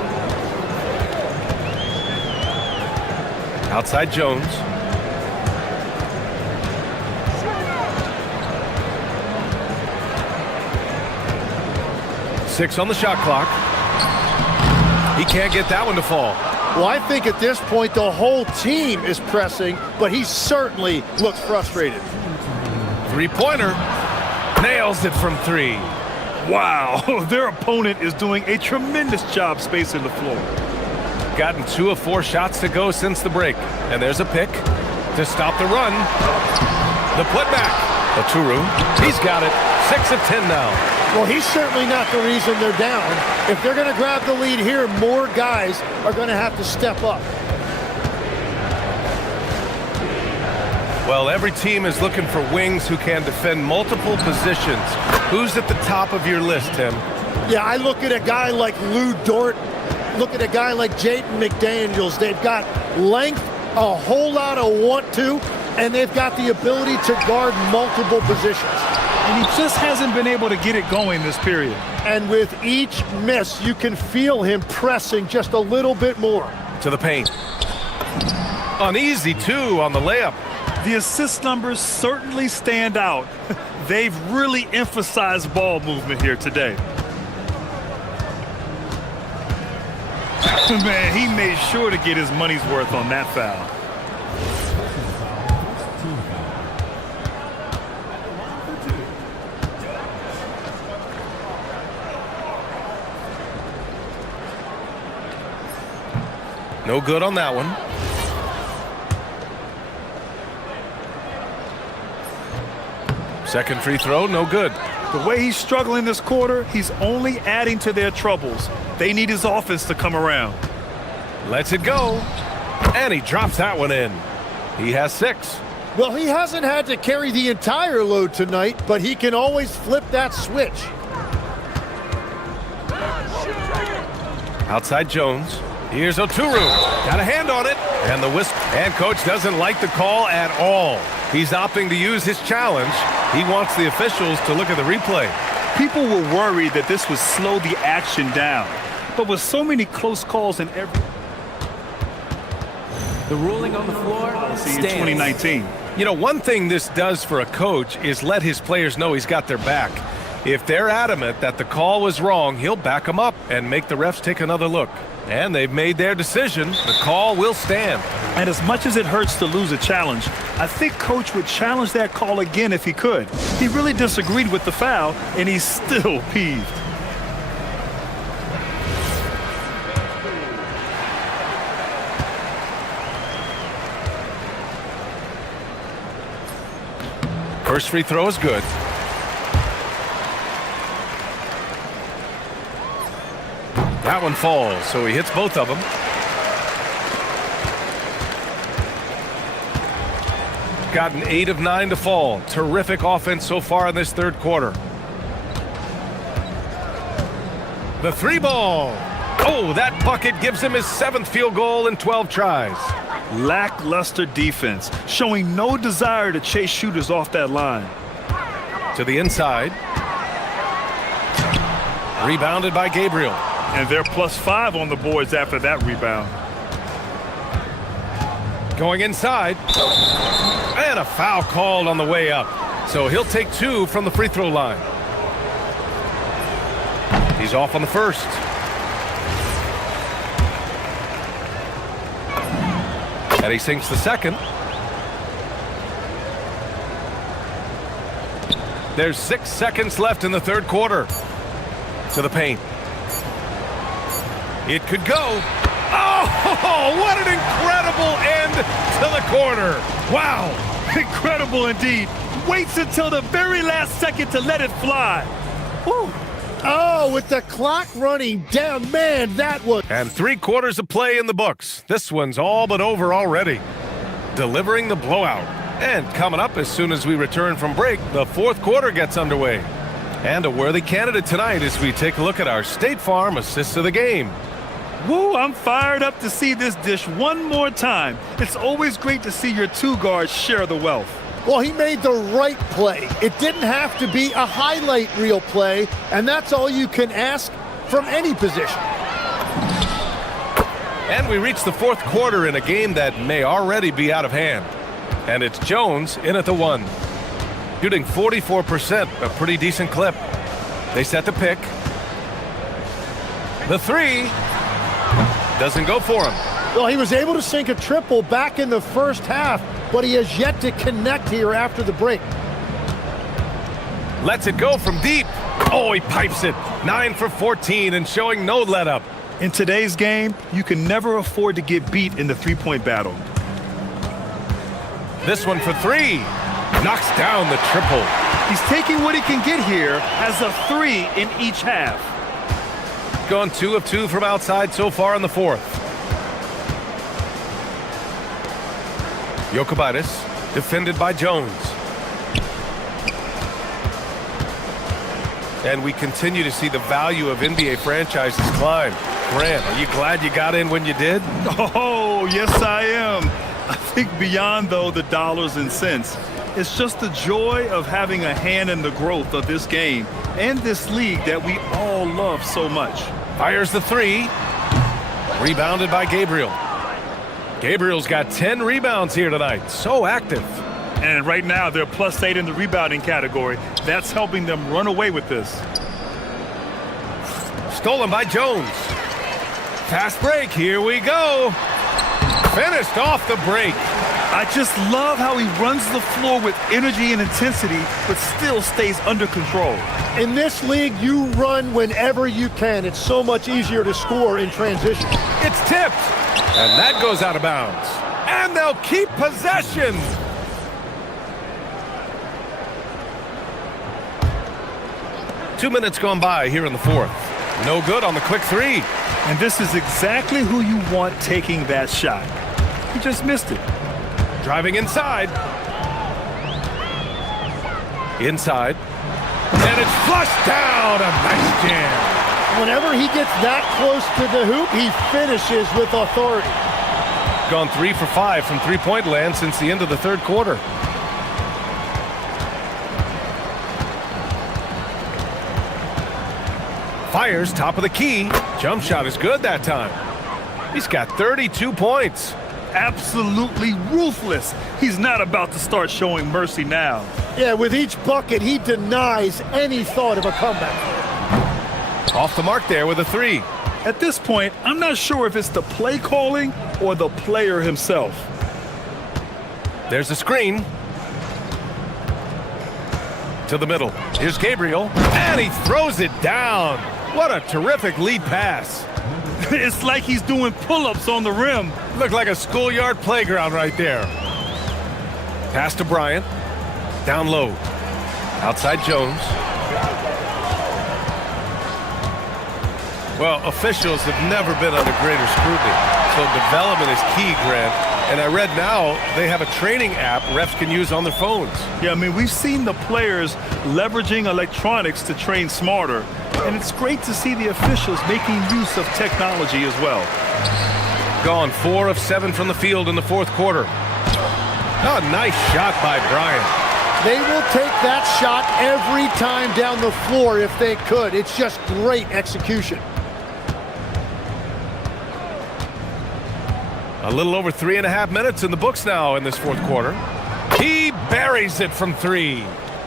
Outside Jones. Six on the shot clock. He can't get that one to fall. Well, I think at this point the whole team is pressing, but he certainly looks frustrated. Three-pointer. Nails it from 3. Wow, their opponent is doing a tremendous job spacing the floor. Gotten 2 of 4 shots to go since the break. And there's a pick to stop the run. The putback. Oturu. He's got it. 6 of 10 now. Well, he's certainly not the reason they're down. If they're going to grab the lead here, more guys are going to have to step up. Well, every team is looking for wings who can defend multiple positions. Who's at the top of your list, Tim? Yeah, I look at a guy like Lou Dort. Look at a guy like Jaden McDaniels. They've got length, a whole lot of want to, and they've got the ability to guard multiple positions. And he just hasn't been able to get it going this period. And with each miss, you can feel him pressing just a little bit more. To the paint. An easy 2 on the layup. The assist numbers certainly stand out. They've really emphasized ball movement here today. Man, he made sure to get his money's worth on that foul. No good on that one. Second free throw, no good. The way he's struggling this quarter, he's only adding to their troubles. They need his offense to come around. Lets it go. And he drops that one in. He has 6. Well, he hasn't had to carry the entire load tonight, but he can always flip that switch. Outside Jones. Here's Oturu. Got a hand on it. And the whistle. And coach doesn't like the call at all. He's opting to use his challenge. He wants the officials to look at the replay. People were worried that this would slow the action down. But with so many close calls in every... The ruling on the floor policy in stands. 2019. You know, one thing this does for a coach is let his players know he's got their back. If they're adamant that the call was wrong, he'll back them up and make the refs take another look. And they've made their decision. The call will stand. And as much as it hurts to lose a challenge, I think Coach would challenge that call again if he could. He really disagreed with the foul, and he's still peeved. First free throw is good. That one falls, so he hits both of them. Gotten 8 of 9 to fall. Terrific offense so far in this third quarter. The three ball. Oh, that bucket gives him his 7th field goal in 12 tries. Lackluster defense, showing no desire to chase shooters off that line. To the inside. Rebounded by Gabriel. And they're +5 on the boards after that rebound. Going inside. And a foul called on the way up. So he'll take 2 from the free throw line. He's off on the first. And he sinks the second. There's 6 seconds left in the third quarter. To the paint. It could go. Oh, what an incredible end to the corner. Wow, incredible indeed. Waits until the very last second to let it fly. Whew. Oh, with the clock running down, man, that was... And 3 quarters of play in the books. This one's all but over already. Delivering the blowout. And coming up as soon as we return from break, the fourth quarter gets underway. And a worthy candidate tonight as we take a look at our State Farm assist of the game. Woo, I'm fired up to see this dish one more time. It's always great to see your 2 guards share the wealth. Well, he made the right play. It didn't have to be a highlight reel play, and that's all you can ask from any position. And we reach the fourth quarter in a game that may already be out of hand. And it's Jones in at the 1. Shooting 44%, a pretty decent clip. They set the pick. The 3 doesn't go for him. Well, he was able to sink a triple back in the first half, but he has yet to connect here after the break. Lets it go from deep. Oh, he pipes it. 9 for 14 and showing no let up. In today's game, you can never afford to get beat in the three-point battle. This one for 3. Knocks down the triple. He's taking what he can get here as a 3 in each half. Gone 2 of 2 from outside so far in the fourth. Jokic, defended by Jones. And we continue to see the value of NBA franchises climb. Grant, are you glad you got in when you did? Oh, yes, I am. I think beyond, though, the dollars and cents, it's just the joy of having a hand in the growth of this game and this league that we all love so much. Fires the 3. Rebounded by Gabriel. Gabriel's got 10 rebounds here tonight. So active. And right now, they're +8 in the rebounding category. That's helping them run away with this. Stolen by Jones. Fast break. Here we go. Finished off the break. I just love how he runs the floor with energy and intensity, but still stays under control. In this league, you run whenever you can. It's so much easier to score in transition. It's tipped. And that goes out of bounds. And they'll keep possession. Two minutes gone by here in the fourth. No good on the quick 3. And this is exactly who you want taking that shot. He just missed it. Driving inside. Inside. And it's flushed down. A nice jam. Whenever he gets that close to the hoop, he finishes with authority. Gone 3 for 5 from three-point land since the end of the third quarter. Fires top of the key. Jump shot is good that time. He's got 32 points. Absolutely ruthless. He's not about to start showing mercy now. Yeah, with each bucket, he denies any thought of a comeback. Off the mark there with a 3. At this point, I'm not sure if it's the play calling or the player himself. There's a screen. To the middle. Here's Gabriel. And he throws it down. What a terrific lead pass. It's like he's doing pull-ups on the rim. Looked like a schoolyard playground right there. Pass to Bryant. Down low. Outside Jones. Well, officials have never been under greater scrutiny. So development is key, Grant. And I read now they have a training app refs can use on their phones. Yeah, I mean, we've seen the players leveraging electronics to train smarter. And it's great to see the officials making use of technology as well. Gone 4 of 7 from the field in the fourth quarter. Oh, nice shot by Bryant. They will take that shot every time down the floor if they could. It's just great execution. A little over 3.5 minutes in the books now in this fourth quarter. He buries it from 3.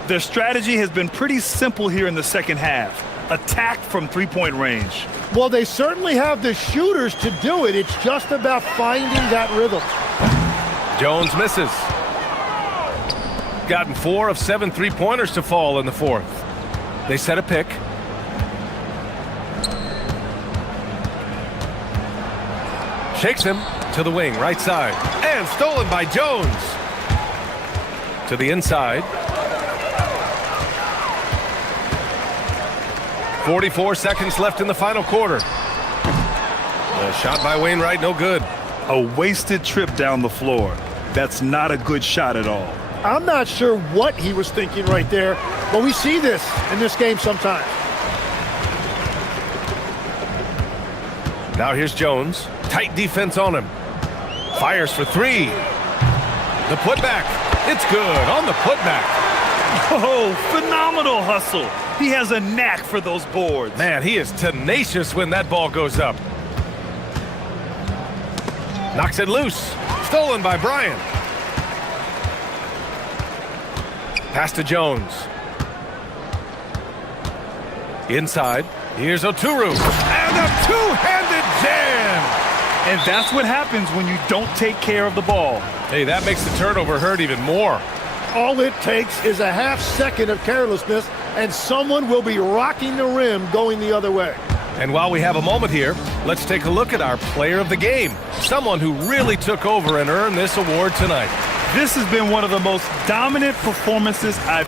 Their strategy has been pretty simple here in the second half. Attack from three-point range. Well, they certainly have the shooters to do it. It's just about finding that rhythm. Jones misses. Gotten 4 of 7 three-pointers to fall in the fourth. They set a pick. Shakes him to the wing, right side. And stolen by Jones. To the inside. 44 seconds left in the final quarter. A shot by Wainwright, no good. A wasted trip down the floor. That's not a good shot at all. I'm not sure what he was thinking right there, but we see this in this game sometimes. Now here's Jones. Tight defense on him. Fires for 3. The putback. It's good on the putback. Oh, phenomenal hustle. He has a knack for those boards. Man, he is tenacious when that ball goes up. Knocks it loose. Stolen by Bryant. Pass to Jones. Inside. Here's Oturu. And a two-handed jam. And that's what happens when you don't take care of the ball. Hey, that makes the turnover hurt even more. All it takes is a half second of carelessness, and someone will be rocking the rim going the other way. And while we have a moment here, let's take a look at our player of the game. Someone who really took over and earned this award tonight. This has been one of the most dominant performances I've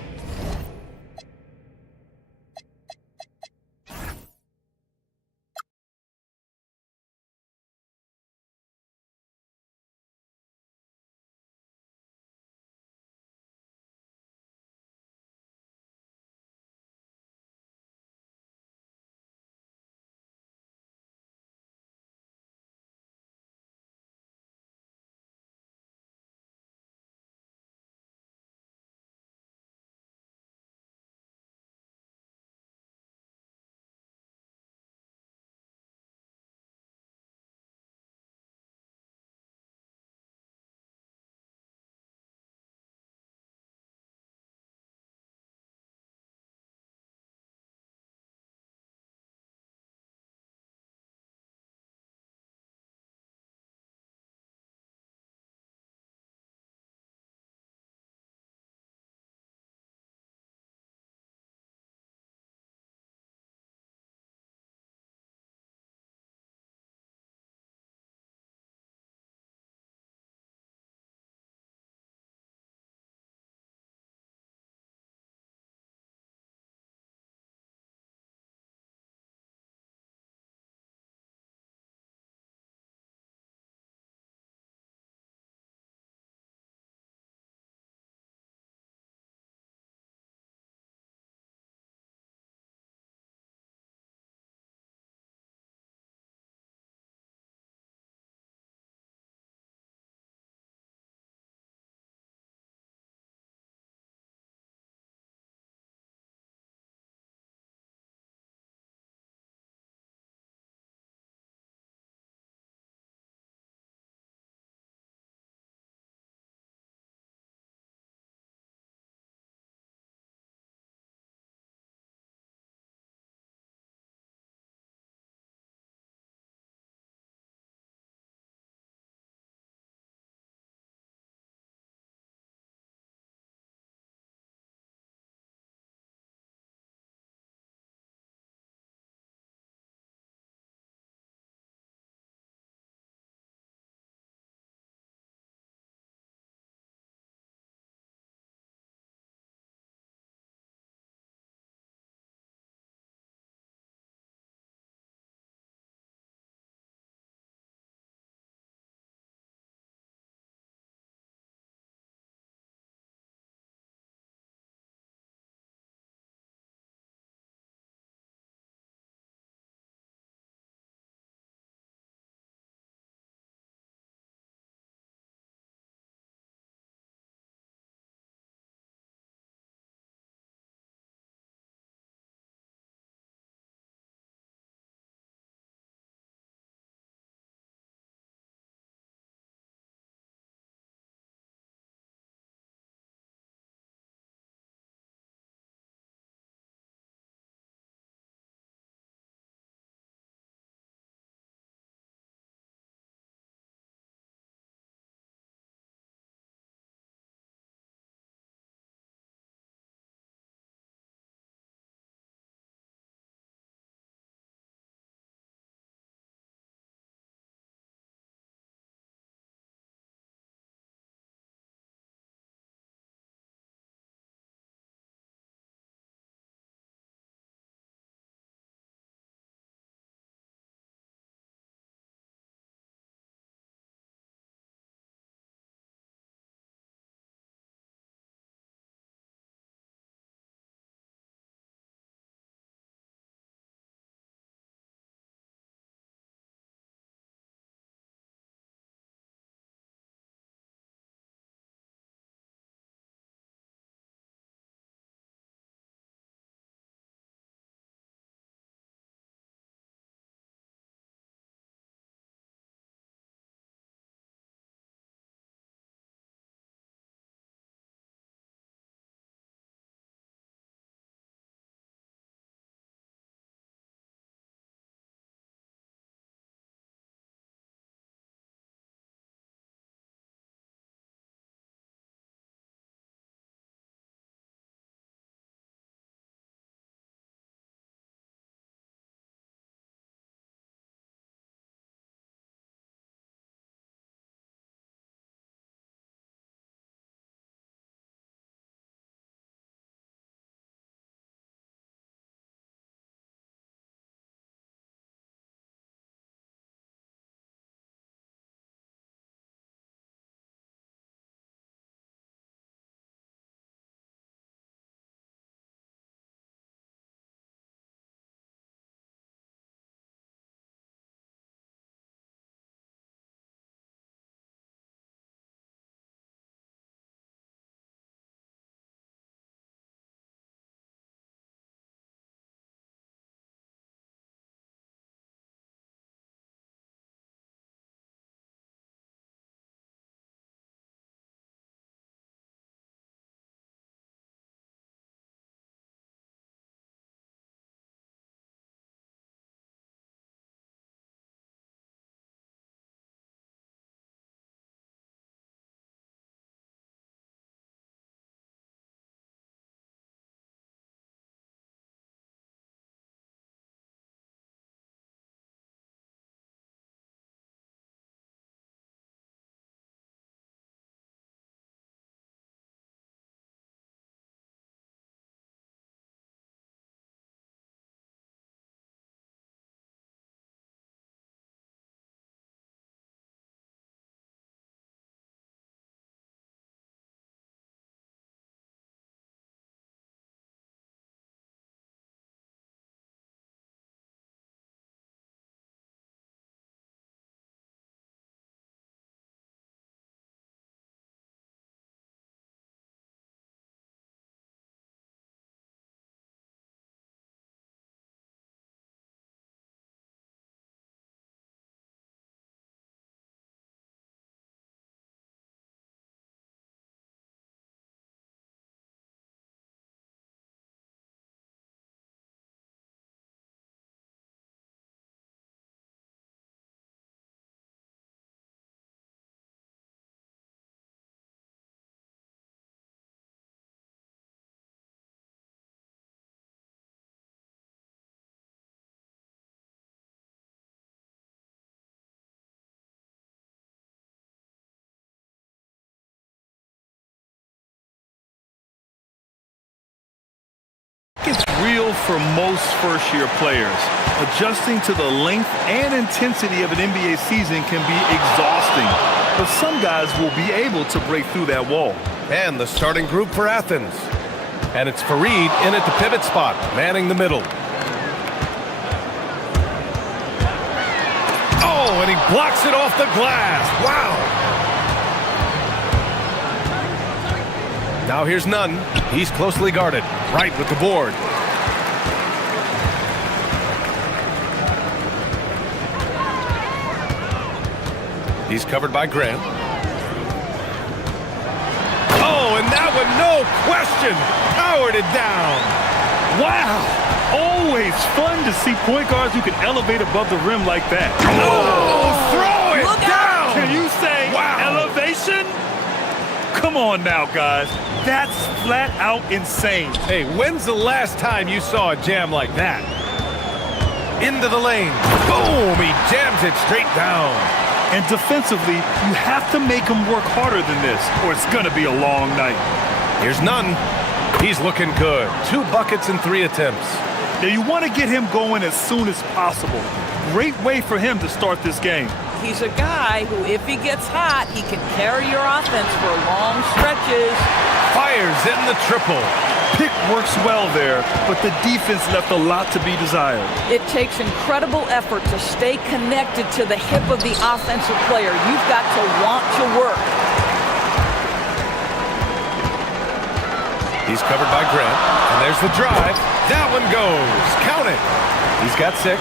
real for most first-year players. Adjusting to the length and intensity of an NBA season can be exhausting, but some guys will be able to break through that wall. And the starting group for Athens. And it's Fareed in at the pivot spot, manning the middle. Oh, and he blocks it off the glass. Wow. Now here's Nunn. He's closely guarded. Right with the board. He's covered by Grant. Oh, and that one, no question, powered it down. Wow! Always fun to see point guards who can elevate above the rim like that. Oh, throw it down! Can you say Wow. elevation? Come on now, guys. That's flat out insane. Hey, when's the last time you saw a jam like that? Into the lane. Boom! He jams it straight down. And defensively, you have to make him work harder than this, or it's going to be a long night. Here's Nunn. He's looking good. 2 buckets in 3 attempts. Now, you want to get him going as soon as possible. Great way for him to start this game. He's a guy who, if he gets hot, he can carry your offense for long stretches. Fires in the triple. Pick works well there, but the defense left a lot to be desired. It takes incredible effort to stay connected to the hip of the offensive player. You've got to want to work. He's covered by Grant, and there's the drive. That one goes. Count it. He's got 6.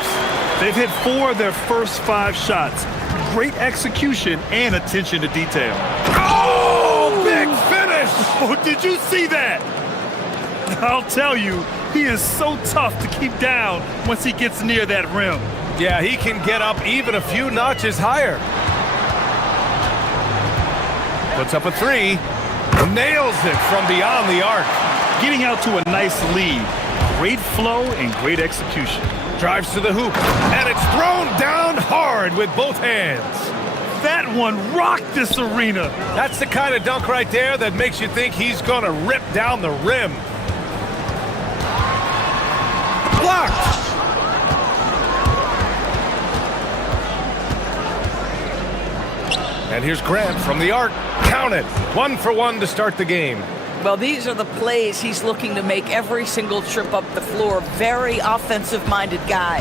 They've hit 4 of their first 5 shots. Great execution and attention to detail. Oh, big finish! Oh, did you see that? I'll tell you, he is so tough to keep down once he gets near that rim. Yeah, he can get up even a few notches higher. Puts up a 3. Nails it from beyond the arc. Getting out to a nice lead. Great flow and great execution. Drives to the hoop, and it's thrown down hard with both hands. That one rocked this arena. That's the kind of dunk right there that makes you think he's gonna rip down the rim. Blocked! And here's Grant from the arc. Count it. 1 for 1 to start the game. Well, these are the plays he's looking to make every single trip up the floor. Very offensive-minded guy.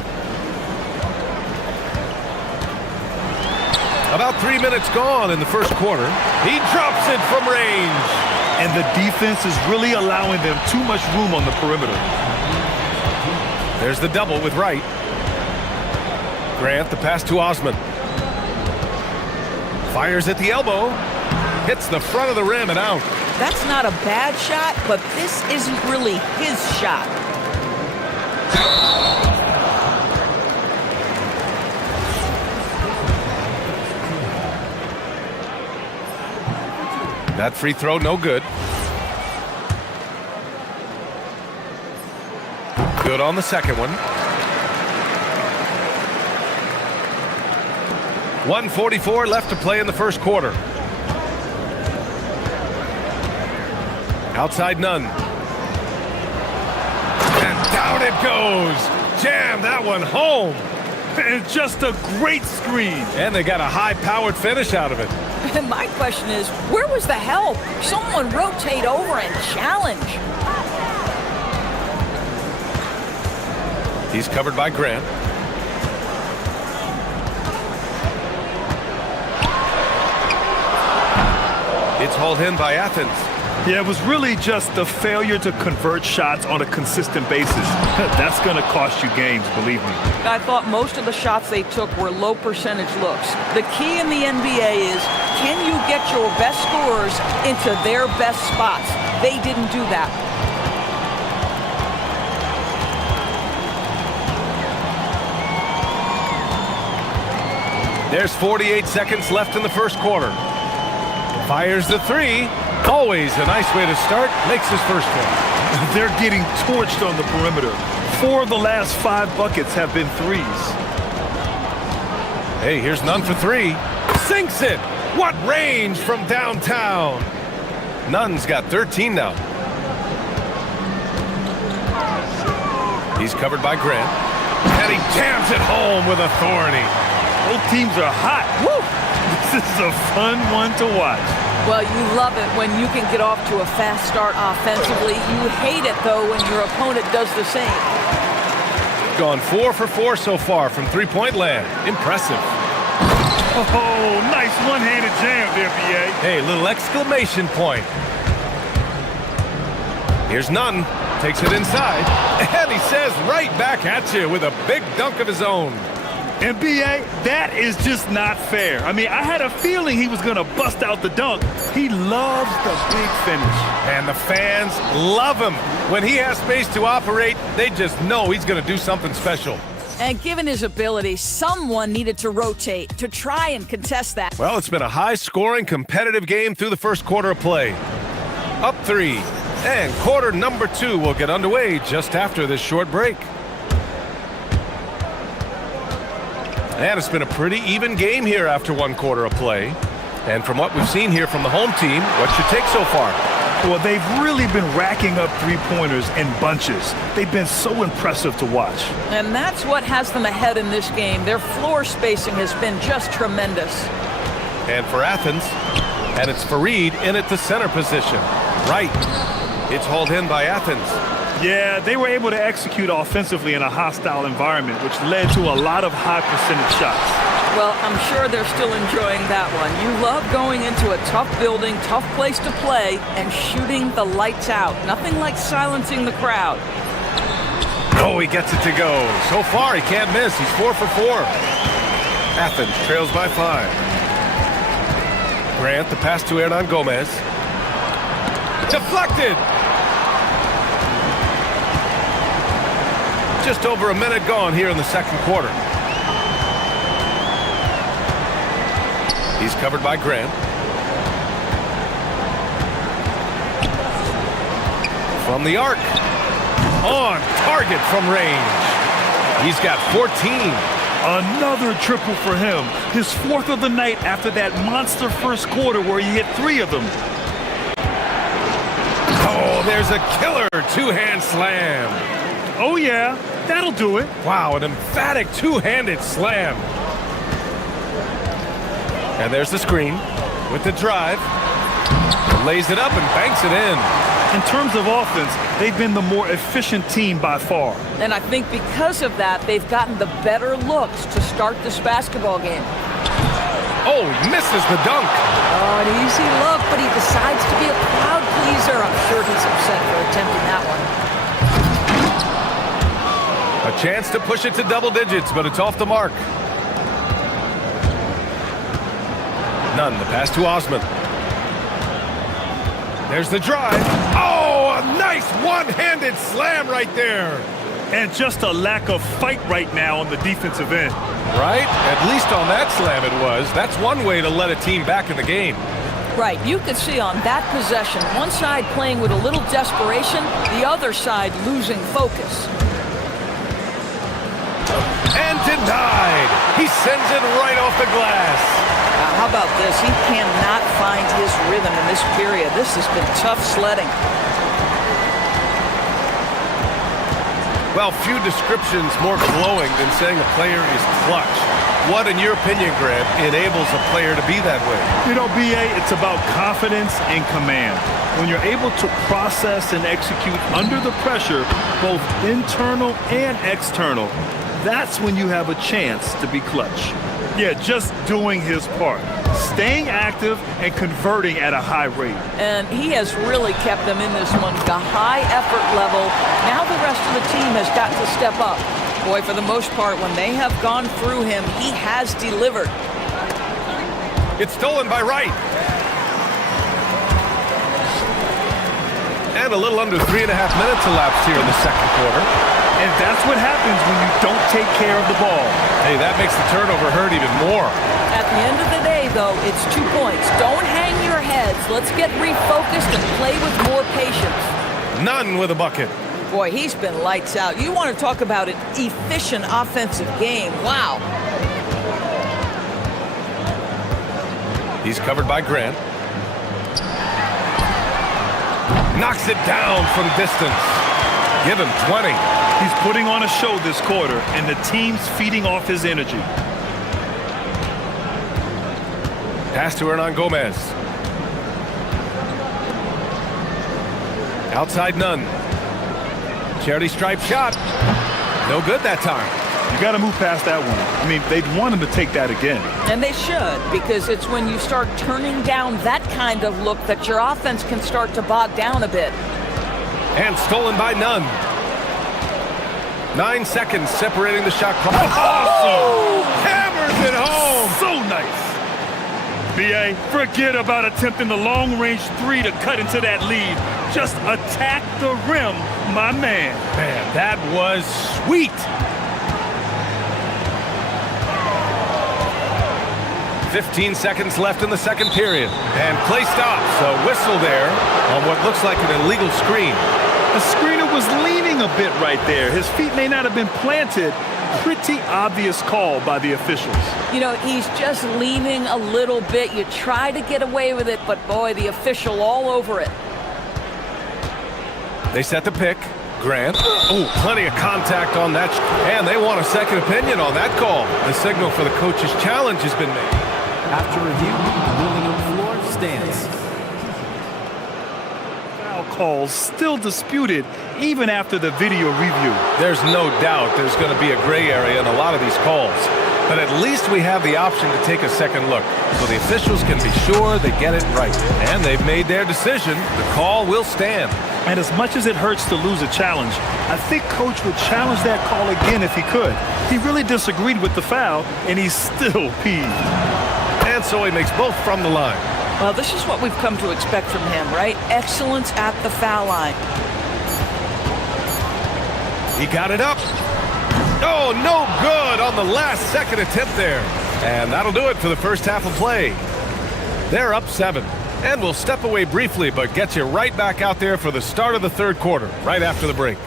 About 3 minutes gone in the first quarter. He drops it from range. And the defense is really allowing them too much room on the perimeter. There's the double with Wright. Grant, the pass to Osman. Fires at the elbow. Hits the front of the rim and out. That's not a bad shot, but this isn't really his shot. That free throw, no good. Good on the second one. 1:44 left to play in the first quarter. Outside Nunn. And down it goes. Jam that one home. And just a great screen. And they got a high-powered finish out of it. My question is, where was the help? Someone rotate over and challenge. He's covered by Grant. It's hauled in by Athens. Yeah, it was really just the failure to convert shots on a consistent basis. That's going to cost you games, believe me. I thought most of the shots they took were low percentage looks. The key in the NBA is, can you get your best scorers into their best spots? They didn't do that. There's 48 seconds left in the first quarter. Fires the 3. Always a nice way to start. Makes his first one. They're getting torched on the perimeter. 4 of the last 5 buckets have been threes. Hey, here's Nunn for 3. Sinks it. What range from downtown. Nunn's got 13 now. He's covered by Grant. And he jams it home with authority. Both teams are hot. Woo! This is a fun one to watch. Well, you love it when you can get off to a fast start offensively. You hate it, though, when your opponent does the same. Gone 4 for 4 so far from three-point land. Impressive. Oh, nice one-handed jam there, B.A. Hey, little exclamation point. Here's Nunn. Takes it inside. And he says right back at you with a big dunk of his own. And B.A., that is just not fair. I mean, I had a feeling he was going to bust out the dunk. He loves the big finish. And the fans love him. When he has space to operate, they just know he's going to do something special. And given his ability, someone needed to rotate to try and contest that. Well, it's been a high-scoring, competitive game through the first quarter of play. Up 3. And quarter number 2 will get underway just after this short break. And it's been a pretty even game here after one quarter of play. And from what we've seen here from the home team, what's your take so far? Well, they've really been racking up three-pointers in bunches. They've been so impressive to watch. And that's what has them ahead in this game. Their floor spacing has been just tremendous. And for Athens, and it's Fareed in at the center position. Right. It's hauled in by Athens. Yeah, they were able to execute offensively in a hostile environment, which led to a lot of high-percentage shots. Well, I'm sure they're still enjoying that one. You love going into a tough building, tough place to play, and shooting the lights out. Nothing like silencing the crowd. Oh, he gets it to go. So far, he can't miss. He's 4 for 4. Athens trails by 5. Grant, the pass to Hernan Gomez. Deflected! Just over a minute gone here in the second quarter. He's covered by Grant. From the arc. On target from range. He's got 14. Another triple for him. His 4th of the night after that monster first quarter where he hit 3 of them. Oh, there's a killer two-hand slam. Oh, yeah. That'll do it. Wow, an emphatic two-handed slam. And there's the screen with the drive. Lays it up and banks it in. In terms of offense, they've been the more efficient team by far. And I think because of that, they've gotten the better looks to start this basketball game. Oh, he misses the dunk. Oh, an easy look, but he decides to be a crowd pleaser. I'm sure he's upset for attempting that one. A chance to push it to double digits, but it's off the mark. Nunn, the pass to Osman. There's the drive. Oh, a nice one-handed slam right there. And just a lack of fight right now on the defensive end. Right? At least on that slam it was. That's one way to let a team back in the game. Right, you could see on that possession, one side playing with a little desperation, the other side losing focus. And denied. He sends it right off the glass. How about this? He cannot find his rhythm in this period. This has been tough sledding. Well, few descriptions more glowing than saying a player is clutch. What, in your opinion, Grant, enables a player to be that way? You know, B.A., it's about confidence and command. When you're able to process and execute under the pressure, both internal and external, that's when you have a chance to be clutch. Yeah, just doing his part. Staying active and converting at a high rate. And he has really kept them in this one. The high effort level. Now the rest of the team has got to step up. Boy, for the most part, when they have gone through him, he has delivered. It's stolen by Wright. And a little under 3.5 minutes elapsed here in the second quarter. And that's what happens when you don't take care of the ball. Hey, that makes the turnover hurt even more. At the end of the day, though, it's 2 points. Don't hang your heads. Let's get refocused and play with more patience. Nunn with a bucket. Boy, he's been lights out. You want to talk about an efficient offensive game. Wow. He's covered by Grant. Knocks it down from distance. Give him 20. He's putting on a show this quarter, and the team's feeding off his energy. Pass to Hernan Gomez. Outside Nunn. Charity stripe shot. No good that time. You got to move past that one. I mean, they'd want him to take that again. And they should, because it's when you start turning down that kind of look that your offense can start to bog down a bit. And stolen by Nunn. 9 seconds separating the shot clock. Awesome! Hammers it home! So nice. B.A., forget about attempting the long-range three to cut into that lead. Just attack the rim, my man. Man, that was sweet. 15 seconds left in the second period. And play stops. A whistle there on what looks like an illegal screen. The screener was leaning a bit right there. His feet may not have been planted. Pretty obvious call by the officials. You know, he's just leaning a little bit. You try to get away with it, but boy, the official all over it. They set the pick. Grant. Oh, plenty of contact on that. And they want a second opinion on that call. The signal for the coach's challenge has been made. After review, the ruling on the floor stands. Foul calls still disputed even after the video review. There's no doubt there's going to be a gray area in a lot of these calls. But at least we have the option to take a second look, so the officials can be sure they get it right. And they've made their decision. The call will stand. And as much as it hurts to lose a challenge, I think Coach would challenge that call again if he could. He really disagreed with the foul, and he's still peeved. And so he makes both from the line. Well, this is what we've come to expect from him, right? Excellence at the foul line. He got it up. Oh, no good on the last second attempt there. And that'll do it for the first half of play. They're up 7. And we'll step away briefly, but get you right back out there for the start of the third quarter, right after the break.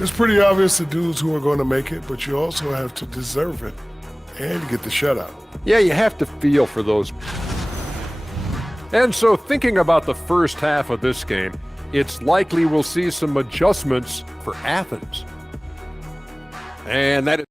It's pretty obvious the dudes who are going to make it, but you also have to deserve it and get the shutout. Yeah, you have to feel for those. And so thinking about the first half of this game, it's likely we'll see some adjustments for Athens. And that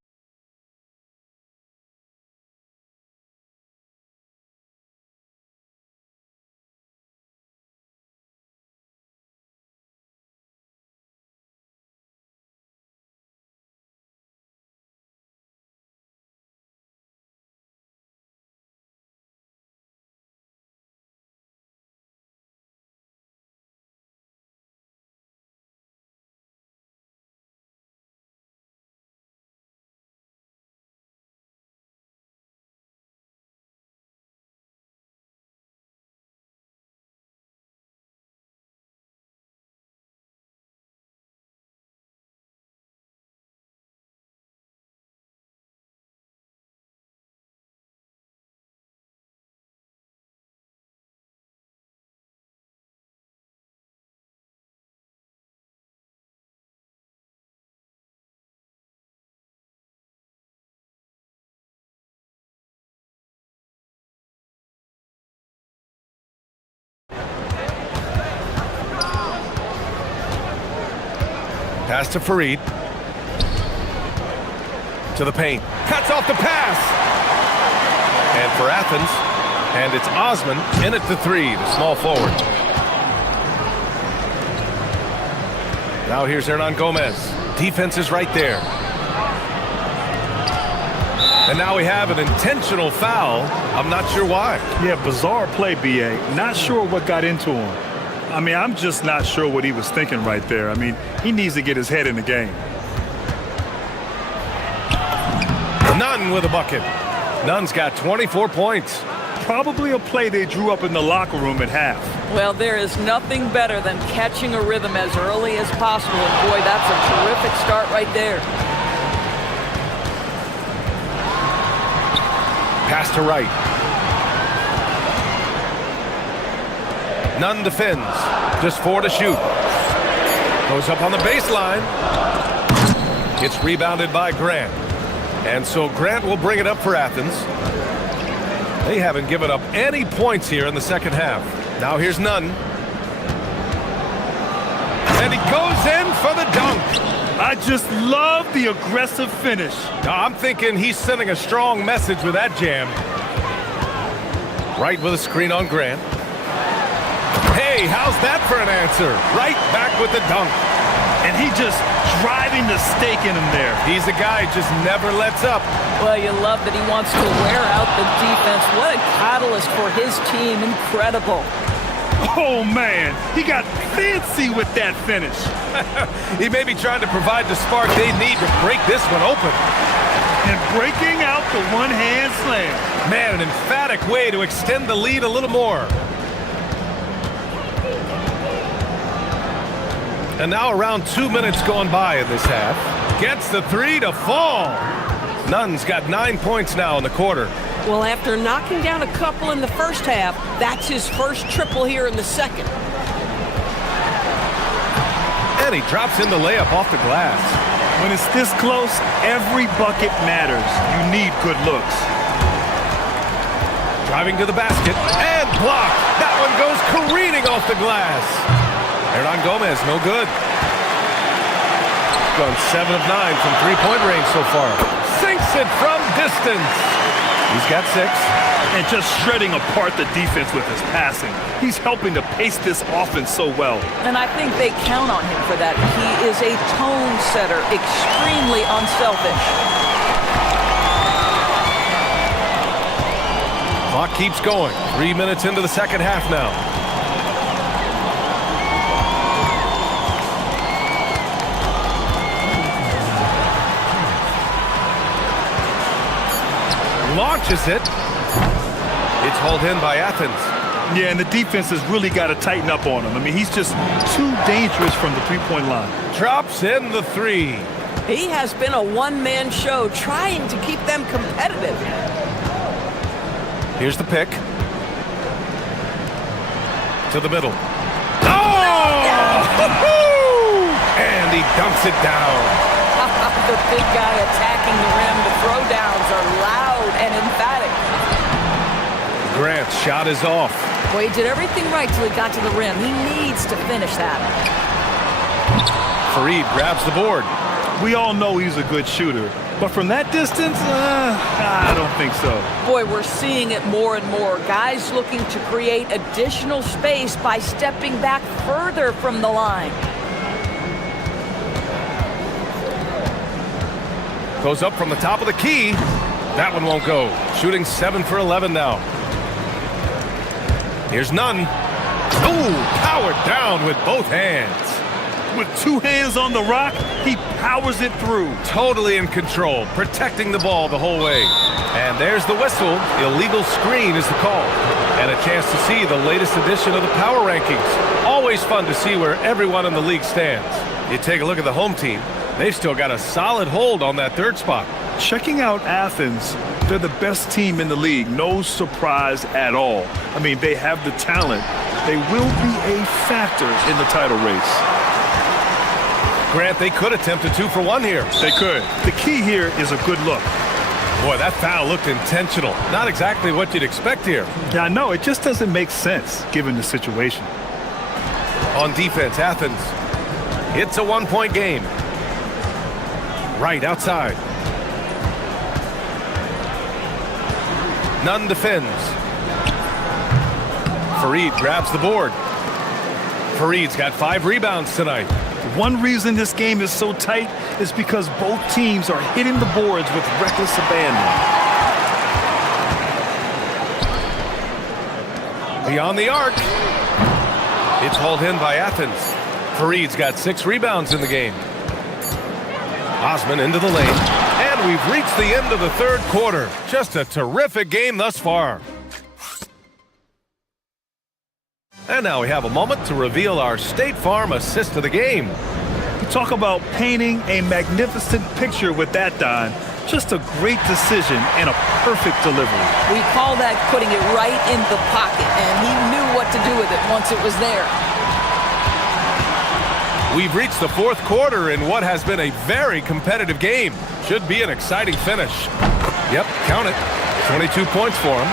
pass to Fareed. To the paint. Cuts off the pass. And for Athens, and it's Osman in at the 3, the small forward. Now here's Hernan Gomez. Defense is right there. And now we have an intentional foul. I'm not sure why. Yeah, bizarre play, B.A. Not sure what got into him. I mean, I'm just not sure what he was thinking right there. I mean, he needs to get his head in the game. Nunn with a bucket. Nunn's got 24 points. Probably a play they drew up in the locker room at half. Well, there is nothing better than catching a rhythm as early as possible. And boy, that's a terrific start right there. Pass to right. Nunn defends. Just 4 to shoot. Goes up on the baseline. It's rebounded by Grant. And so Grant will bring it up for Athens. They haven't given up any points here in the second half. Now here's Nunn. And he goes in for the dunk. I just love the aggressive finish. Now, I'm thinking he's sending a strong message with that jam. Right with a screen on Grant. Hey, how's that for an answer? Right back with the dunk. And he just driving the stake in him there. He's a guy who just never lets up. Well, you love that he wants to wear out the defense. What a catalyst for his team. Incredible. Oh, man. He got fancy with that finish. He may be trying to provide the spark they need to break this one open. And breaking out the one-hand slam. Man, an emphatic way to extend the lead a little more. And now around 2 minutes going by in this half. Gets the three to fall. Nunn's got 9 points now in the quarter. Well, after knocking down a couple in the first half, that's his first triple here in the second. And he drops in the layup off the glass. When it's this close, every bucket matters. You need good looks. Driving to the basket and blocked. That one goes careening off the glass. Hernan Gomez, no good. Gone 7 of 9 from three-point range so far. Sinks it from distance. He's got 6. And just shredding apart the defense with his passing. He's helping to pace this offense so well. And I think they count on him for that. He is a tone setter, extremely unselfish. Clock keeps going. 3 minutes into the second half now. Launches it. It's hauled in by Athens. Yeah, and the defense has really got to tighten up on him. I mean, he's just too dangerous from the three-point line. Drops in the three. He has been a one-man show trying to keep them competitive. Here's the pick. To the middle. Oh! And he dumps it down. The big guy attacking the rim. The throwdowns are loud and emphatic. Grant's shot is off. Boy, he did everything right till he got to the rim. He needs to finish that. Fareed grabs the board. We all know he's a good shooter. But from that distance, I don't think so. Boy, we're seeing it more and more. Guys looking to create additional space by stepping back further from the line. Goes up from the top of the key. That one won't go. Shooting 7 for 11 now. Here's Nunn. Ooh, powered down with both hands. With 2 hands on the rock, he powers it through. Totally in control, protecting the ball the whole way. And there's the whistle. Illegal screen is the call. And a chance to see the latest edition of the power rankings. Always fun to see where everyone in the league stands. You take a look at the home team. They've still got a solid hold on that third spot. Checking out Athens, they're the best team in the league. No surprise at all. I mean, they have the talent. They will be a factor in the title race. Grant, they could attempt a 2 for 1 here. They could. The key here is a good look. Boy, that foul looked intentional. Not exactly what you'd expect here. Yeah, I know. It just doesn't make sense given the situation. On defense, Athens. It's a 1-point game. Right outside. Nunn defends. Fareed grabs the board. Fareed's got 5 rebounds tonight. One reason this game is so tight is because both teams are hitting the boards with reckless abandon. Beyond the arc. It's hauled in by Athens. Fareed's got 6 rebounds in the game. Osman into the lane. And we've reached the end of the third quarter. Just a terrific game thus far. And now we have a moment to reveal our State Farm assist of the game. You talk about painting a magnificent picture with that, Don. Just a great decision and a perfect delivery. We call that putting it right in the pocket, and he knew what to do with it once it was there. We've reached the fourth quarter in what has been a very competitive game. Should be an exciting finish. Yep, count it. 22 points for him.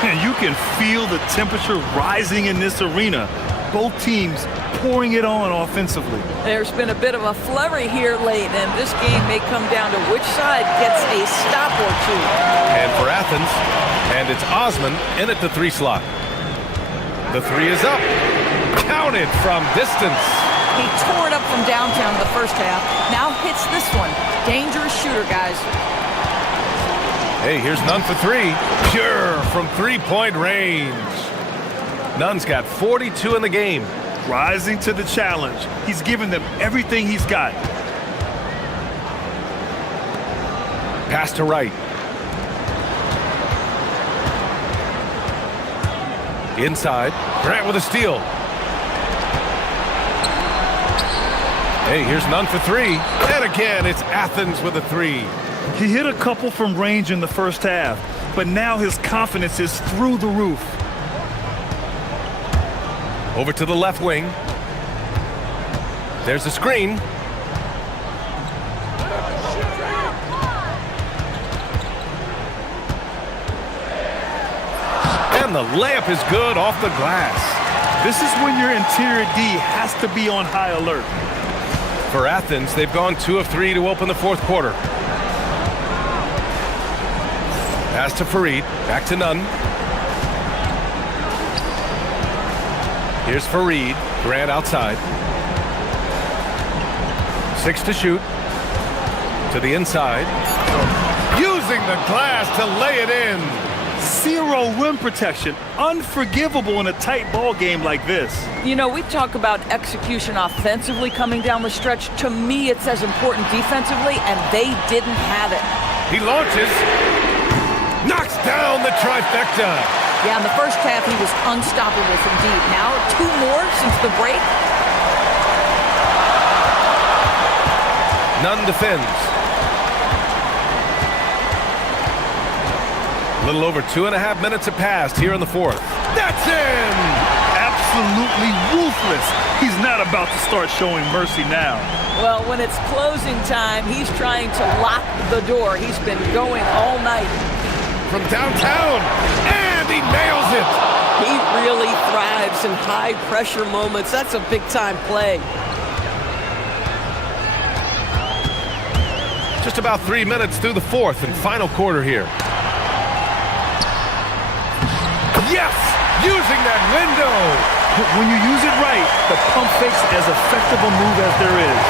And you can feel the temperature rising in this arena. Both teams pouring it on offensively. There's been a bit of a flurry here late, and this game may come down to which side gets a stop or two. And for Athens, and it's Osman in at the 3 slot. The 3 is up. Counted from distance. He tore it up from downtown the first half. Now hits this one. Dangerous shooter, guys. Hey, here's Nunn for 3. Pure from 3-point range. Nunn's got 42 in the game. Rising to the challenge. He's given them everything he's got. Pass to right. Inside. Grant with a steal. Hey, here's Nunn for 3. And again, it's Athens with a 3. He hit a couple from range in the first half, but now his confidence is through the roof. Over to the left wing. There's the screen. And the layup is good off the glass. This is when your interior D has to be on high alert. For Athens, they've gone 2 of 3 to open the 4th quarter. Pass to Fareed. Back to Nunn. Here's Fareed. Grant outside. 6 to shoot. To the inside. Using the glass to lay it in. Zero rim protection. Unforgivable in a tight ball game like this. You know, we talk about execution offensively coming down the stretch. To me, it's as important defensively, and they didn't have it. He launches. Knocks down the trifecta. Yeah, in the first half, he was unstoppable from deep. Now, 2 more since the break. Nunn defends. A little over 2.5 minutes have passed here in the 4th. That's in! Absolutely ruthless. He's not about to start showing mercy now. Well, when it's closing time, he's trying to lock the door. He's been going all night. From downtown, and he nails it! He really thrives in high-pressure moments. That's a big-time play. Just about 3 minutes through the 4th and final quarter here. Yes! Using that window! When you use it right, the pump fake's as effective a move as there is.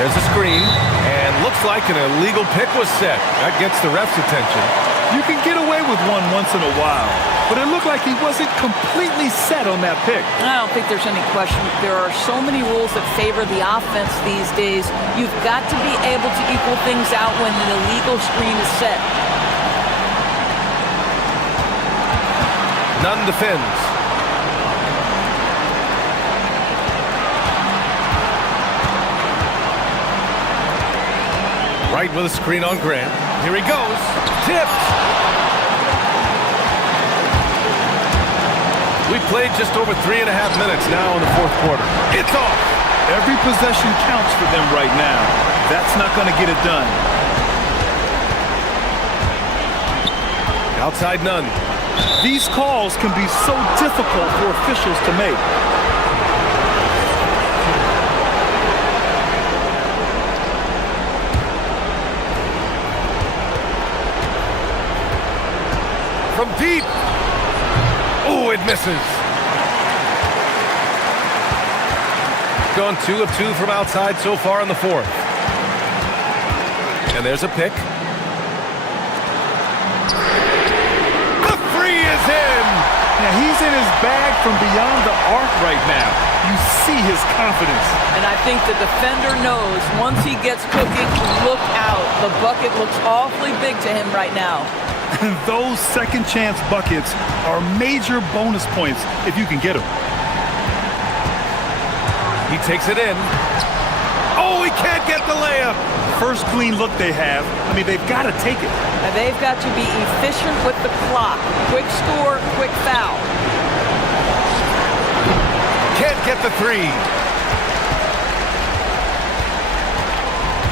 There's a screen, and looks like an illegal pick was set. That gets the ref's attention. You can get away with one once in a while, but it looked like he wasn't completely set on that pick. I don't think there's any question. There are so many rules that favor the offense these days. You've got to be able to equal things out when an illegal screen is set. Nunn defends. Right with a screen on Grant. Here he goes. Tipped. We've played just over 3.5 minutes now in the 4th quarter. It's off. Every possession counts for them right now. That's not going to get it done. Outside Nunn. These calls can be so difficult for officials to make. From deep. Oh, it misses. Gone 2 of 2 from outside so far in the 4th. And there's a pick. Is in. Now he's in his bag from beyond the arc right now. You see his confidence. And I think the defender knows once he gets cooking, look out. The bucket looks awfully big to him right now. And those second chance buckets are major bonus points if you can get them. He takes it in. Oh, he can't get the layup. First clean look they have. I mean, they've got to take it. And they've got to be efficient with the clock. Quick score, quick foul. Can't get the 3.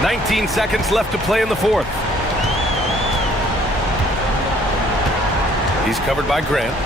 19 seconds left to play in the 4th. He's covered by Grant.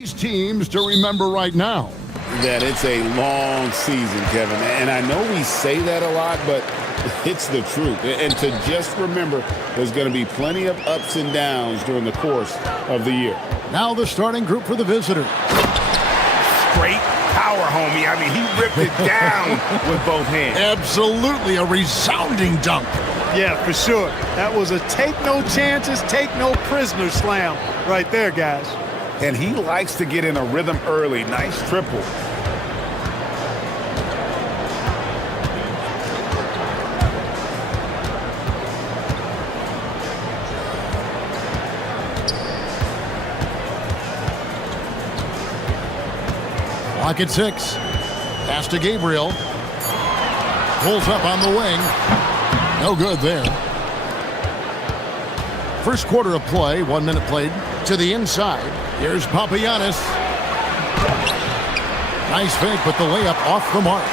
These teams to remember right now. That it's a long season, Kevin. And I know we say that a lot, but it's the truth. And to just remember, there's going to be plenty of ups and downs during the course of the year. Now the starting group for the visitors. Straight power, homie. I mean, he ripped it down with both hands. Absolutely a resounding dunk. Yeah, for sure. That was a take no chances, take no prisoners slam right there, guys. And he likes to get in a rhythm early. Nice triple. Clock at 6. Pass to Gabriel. Pulls up on the wing. No good there. First quarter of play, 1 minute played. To the inside. Here's Papagiannis. Nice fake, but the layup off the mark.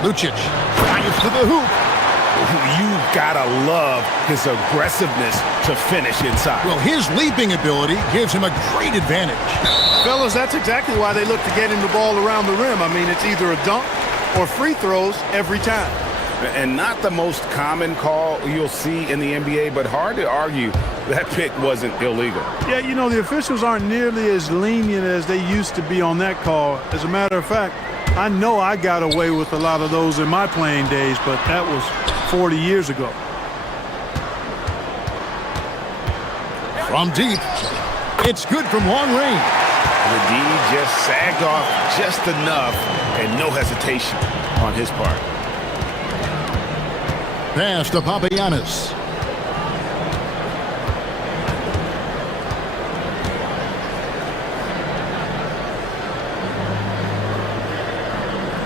Lucic drives to the hoop. You've got to love his aggressiveness to finish inside. Well, his leaping ability gives him a great advantage. Fellas, that's exactly why they look to get him the ball around the rim. I mean, it's either a dunk or free throws every time. And not the most common call you'll see in the NBA, but hard to argue that pick wasn't illegal. Yeah, you know, the officials aren't nearly as lenient as they used to be on that call. As a matter of fact, I know I got away with a lot of those in my playing days, but that was 40 years ago. From deep, it's good from long range. The D just sagged off just enough and no hesitation on his part. Pass to Papagiannis.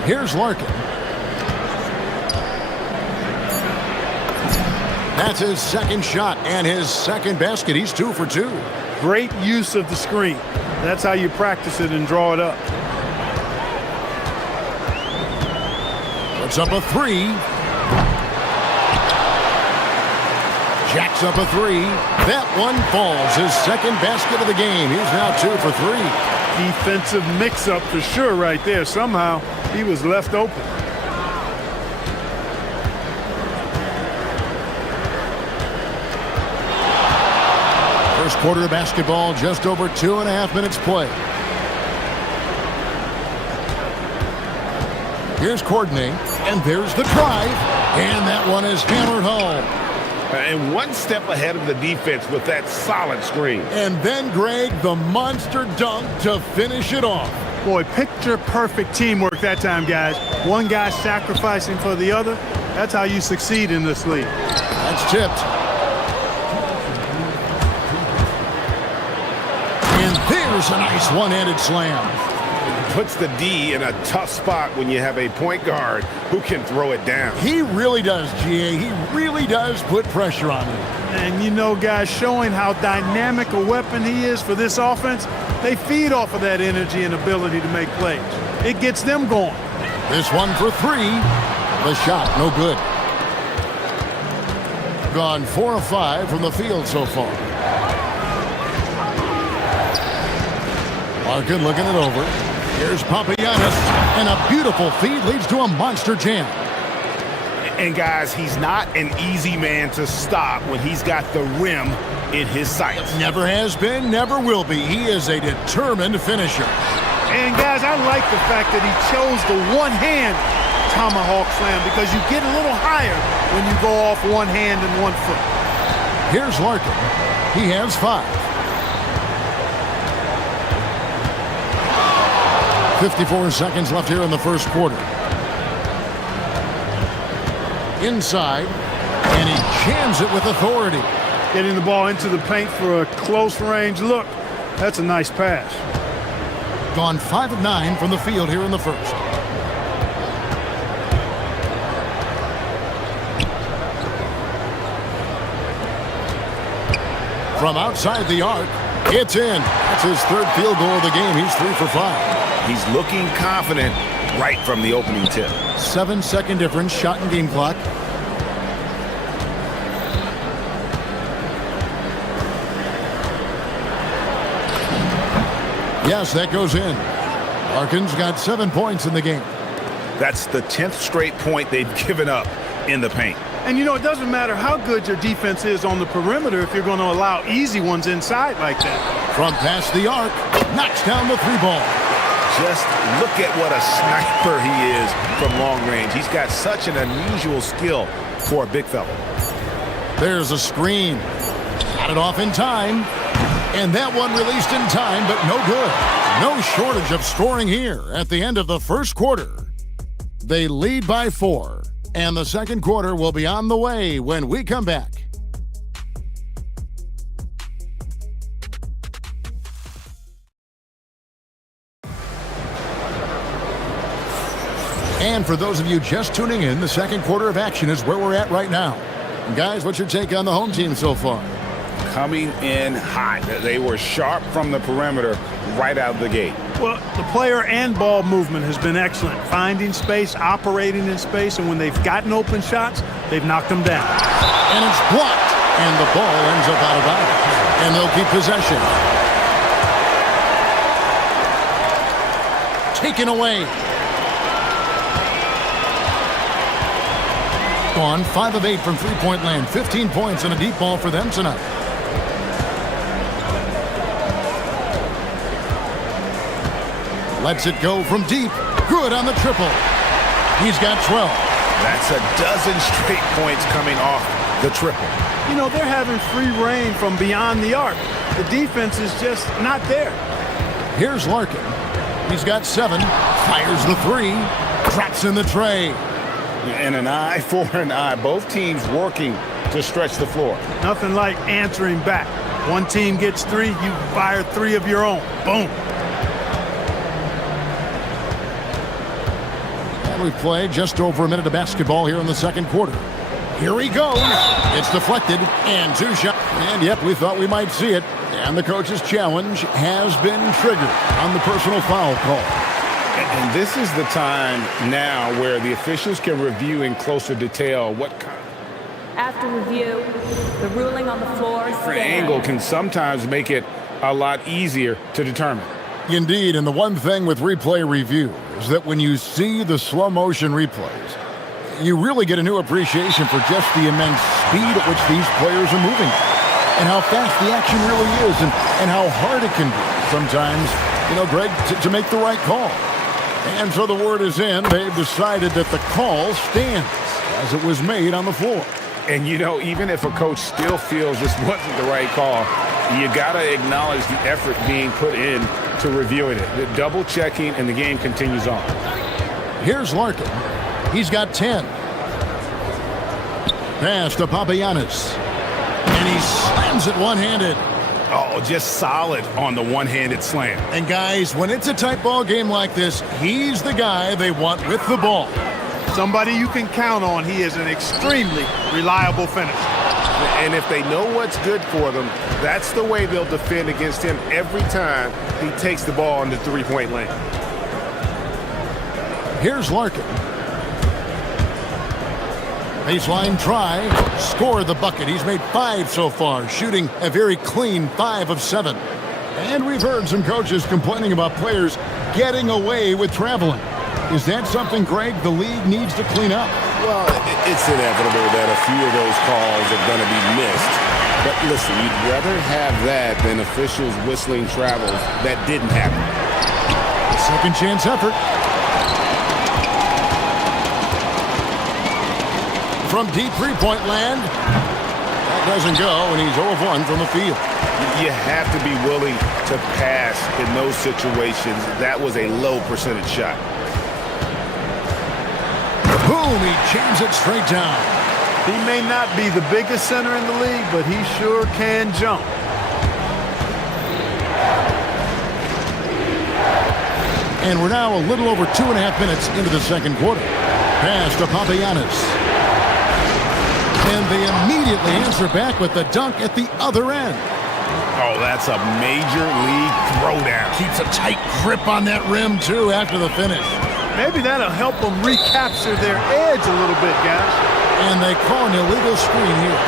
Here's Larkin. That's his second shot and his second basket. He's 2 for 2. Great use of the screen. That's how you practice it and draw it up. Puts up a 3. Jacks up a 3. That one falls. His second basket of the game. He's now 2 for 3. Defensive mix-up for sure right there. Somehow he was left open. First quarter of basketball, just over 2.5 minutes play. Here's Courtney, and there's the drive, and that one is hammered home. And one step ahead of the defense with that solid screen. And then, Greg, the monster dunk to finish it off. Boy, picture-perfect teamwork that time, guys. One guy sacrificing for the other. That's how you succeed in this league. That's tipped. And there's a nice one-handed slam. Puts the D in a tough spot when you have a point guard who can throw it down. He really does, GA. He really does put pressure on him. And you know, guys, showing how dynamic a weapon he is for this offense, they feed off of that energy and ability to make plays. It gets them going. This one for 3. The shot, no good. Gone 4 of 5 from the field so far. Larkin looking it over. Here's Papagiannis, and a beautiful feed leads to a monster jam. And guys, he's not an easy man to stop when he's got the rim in his sights. Never has been, never will be. He is a determined finisher. And guys, I like the fact that he chose the one-hand tomahawk slam because you get a little higher when you go off one hand and 1 foot. Here's Larkin. He has 5. 54 seconds left here in the first quarter. Inside, and he jams it with authority. Getting the ball into the paint for a close range look. That's a nice pass. Gone 5 of 9 from the field here in the first. From outside the arc, it's in. That's his 3rd field goal of the game. He's 3 for 5. He's looking confident right from the opening tip. 7-second difference, shot and game clock. Yes, that goes in. Larkin's got 7 points in the game. That's the 10th straight point they've given up in the paint. And, it doesn't matter how good your defense is on the perimeter if you're going to allow easy ones inside like that. From past the arc, knocks down the 3-ball. Just look at what a sniper he is from long range. He's got such an unusual skill for a big fella. There's a screen. Got it off in time. And that one released in time, but no good. No shortage of scoring here at the end of the first quarter. They lead by 4. And the second quarter will be on the way when we come back. And for those of you just tuning in, the second quarter of action is where we're at right now. And guys, what's your take on the home team so far? Coming in hot. They were sharp from the perimeter right out of the gate. Well, the player and ball movement has been excellent. Finding space, operating in space, and when they've gotten open shots, they've knocked them down. And it's blocked. And the ball ends up out of bounds. And they'll keep possession. Taken away. On 5 of 8 from three-point land. 15 points and a deep ball for them tonight. Lets it go from deep. Good on the triple. He's got 12. That's a dozen straight points coming off the triple. They're having free reign from beyond the arc. The defense is just not there. Here's Larkin. He's got 7. Fires the 3. Drops in the tray. And an eye for an eye. Both teams working to stretch the floor. Nothing like answering back. One team gets 3, you fire 3 of your own. Boom. And we've played just over a minute of basketball here in the second quarter. Here he goes. It's deflected and 2 shots. And yep, we thought we might see it. And the coach's challenge has been triggered on the personal foul call. And this is the time now where the officials can review in closer detail what kind. After review, the ruling on the floor Different angle can sometimes make it a lot easier to determine. Indeed, and the one thing with replay review is that when you see the slow motion replays, you really get a new appreciation for just the immense speed at which these players are moving and how fast the action really is and how hard it can be sometimes, Greg, to make the right call. And so the word is in. They've decided that the call stands as it was made on the floor. And, even if a coach still feels this wasn't the right call, you got to acknowledge the effort being put in to reviewing it. The double checking, and the game continues on. Here's Larkin. He's got 10. Pass to Papagiannis. And he slams it one-handed. Oh, just solid on the one-handed slam. And guys, when it's a tight ball game like this, he's the guy they want with the ball. Somebody you can count on. He is an extremely reliable finisher. And if they know what's good for them, that's the way they'll defend against him every time he takes the ball in the three-point lane. Here's Larkin. Baseline try. Score the bucket. He's made 5 so far, shooting a very clean 5 of 7. And we've heard some coaches complaining about players getting away with traveling. Is that something, Greg, the league needs to clean up? Well, it's inevitable that a few of those calls are going to be missed. But listen, you'd rather have that than officials whistling travels that didn't happen. Second chance effort. From deep three-point land. That doesn't go, and he's 0 of 1 from the field. You have to be willing to pass in those situations. That was a low percentage shot. Boom, he jams it straight down. He may not be the biggest center in the league, but he sure can jump. And we're now a little over 2.5 minutes into the second quarter. Pass to Papagiannis. And they immediately answer back with the dunk at the other end. Oh, that's a major league throwdown. Keeps a tight grip on that rim, too, after the finish. Maybe that'll help them recapture their edge a little bit, guys. And they call an illegal screen here.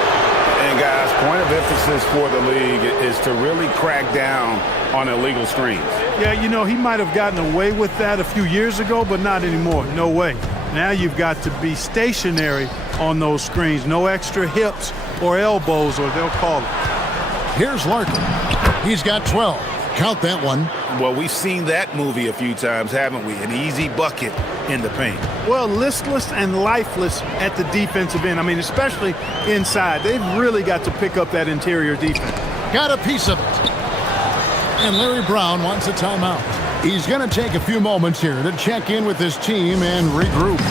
And guys, point of emphasis for the league is to really crack down on illegal screens. Yeah, you know, he might have gotten away with that a few years ago, but not anymore. No way. Now you've got to be stationary on those screens. No extra hips or elbows, or they'll call it. Here's Larkin. He's got 12. Count that one. Well, we've seen that movie a few times, haven't we? An easy bucket in the paint. Well, listless and lifeless at the defensive end. I mean, especially inside. They've really got to pick up that interior defense. Got a piece of it. And Larry Brown wants a timeout. He's going to take a few moments here to check in with his team and regroup.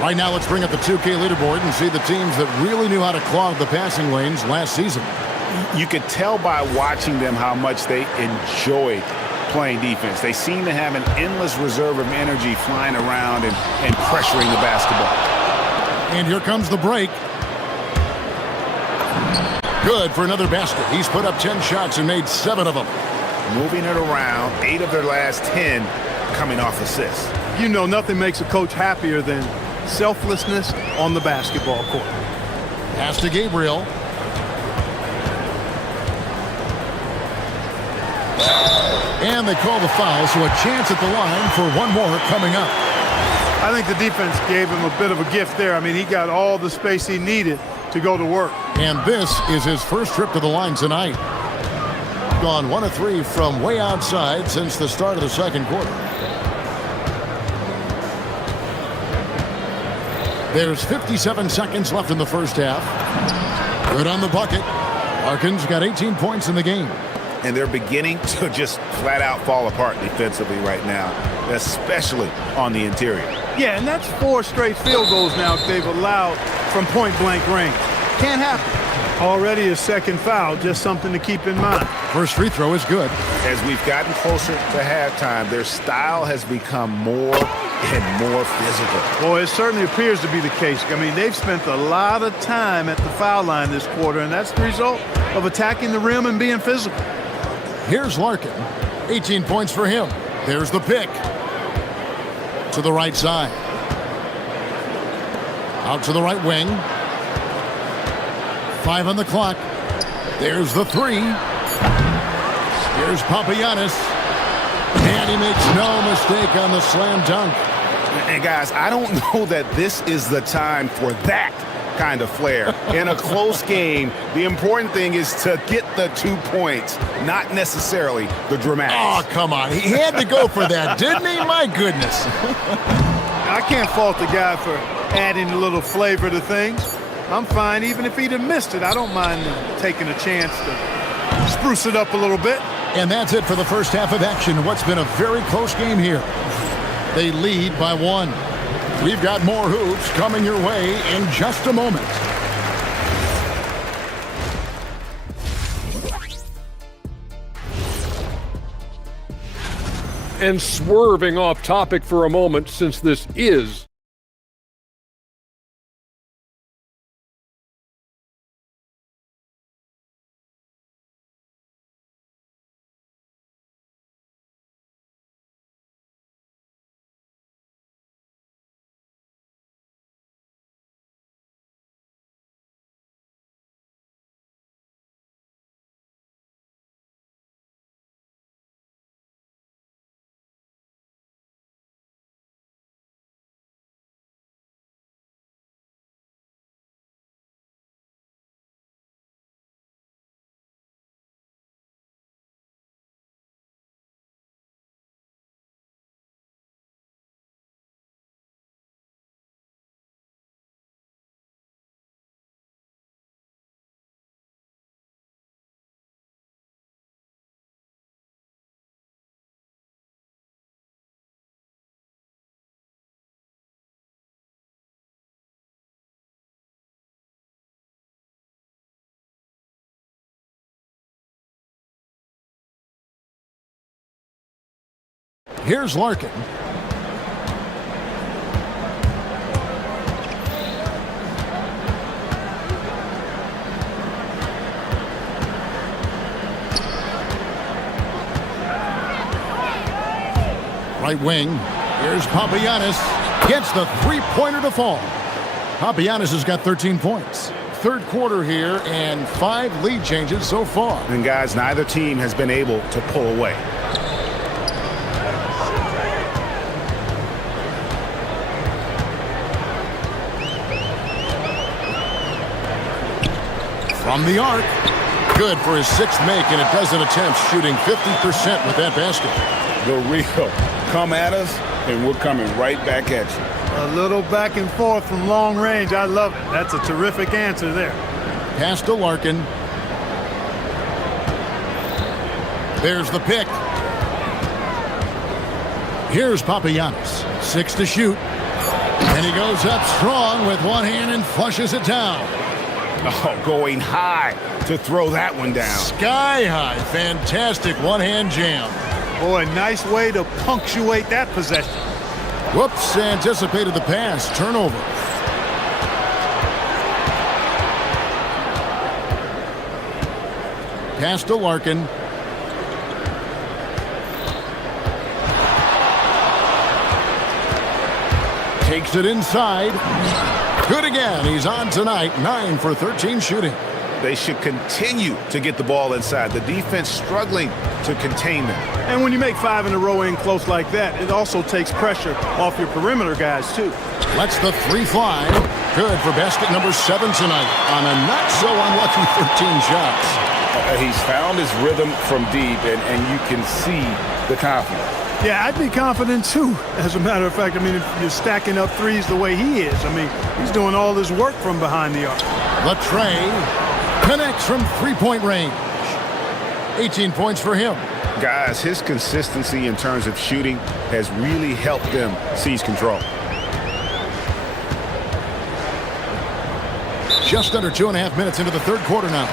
Right now, let's bring up the 2K leaderboard and see the teams that really knew how to clog the passing lanes last season. You could tell by watching them how much they enjoy playing defense. They seem to have an endless reserve of energy flying around and pressuring the basketball. And here comes the break. Good for another basket. He's put up 10 shots and made 7 of them. Moving it around, 8 of their last 10 coming off assists. You know, nothing makes a coach happier than selflessness on the basketball court. Pass to Gabriel. And they call the foul, so a chance at the line for one more coming up. I think the defense gave him a bit of a gift there. I mean, he got all the space he needed to go to work. And this is his first trip to the line tonight. Gone 1 of 3 from way outside since the start of the second quarter. There's 57 seconds left in the first half. Good on the bucket. Larkin's got 18 points in the game. And they're beginning to just flat out fall apart defensively right now, especially on the interior. Yeah, and that's 4 straight field goals now they've allowed from point-blank range. Can't happen. Already a second foul, just something to keep in mind. First free throw is good. As we've gotten closer to halftime, their style has become more and more physical. Well, it certainly appears to be the case. I mean, they've spent a lot of time at the foul line this quarter, and that's the result of attacking the rim and being physical. Here's Larkin. 18 points for him. There's the pick. To the right side. Out to the right wing. 5 on the clock. There's the 3. Here's Papagiannis. And he makes no mistake on the slam dunk. And guys, I don't know that this is the time for that kind of flair. In a close game, the important thing is to get the 2 points, not necessarily the dramatics. Oh, come on. He had to go for that, didn't he? My goodness. I can't fault the guy for adding a little flavor to things. I'm fine. Even if he'd have missed it, I don't mind taking a chance to spruce it up a little bit. And that's it for the first half of action. What's been a very close game here. They lead by 1. We've got more hoops coming your way in just a moment. And swerving off topic for a moment, since this is Here's Larkin. Right wing. Here's Papagiannis. Gets the 3-pointer to fall. Papagiannis has got 13 points. Third quarter here and 5 lead changes so far. And guys, neither team has been able to pull away. From the arc. Good for his 6th make in a dozen attempts, shooting 50% with that basket. The Rio, come at us, and we're coming right back at you. A little back and forth from long range. I love it. That's a terrific answer there. Pass to Larkin. There's the pick. Here's Papagiannis. 6 to shoot. And he goes up strong with one hand and flushes it down. Oh, going high to throw that one down. Sky high. Fantastic one-hand jam. Boy, nice way to punctuate that possession. Whoops, anticipated the pass. Turnover. Pass to Larkin. Takes it inside. Good again. He's on tonight. 9 for 13 shooting. They should continue to get the ball inside. The defense struggling to contain them. And when you make 5 in a row in close like that, it also takes pressure off your perimeter guys, too. Lets the 3 fly. Good for basket number 7 tonight on a not-so-unlucky 13 shots. He's found his rhythm from deep, and you can see the confidence. Yeah, I'd be confident, too. As a matter of fact, I mean, if you're stacking up threes the way he is, I mean, he's doing all this work from behind the arc. Latrey connects from 3-point range. 18 points for him. Guys, his consistency in terms of shooting has really helped them seize control. Just under 2.5 minutes into the third quarter now.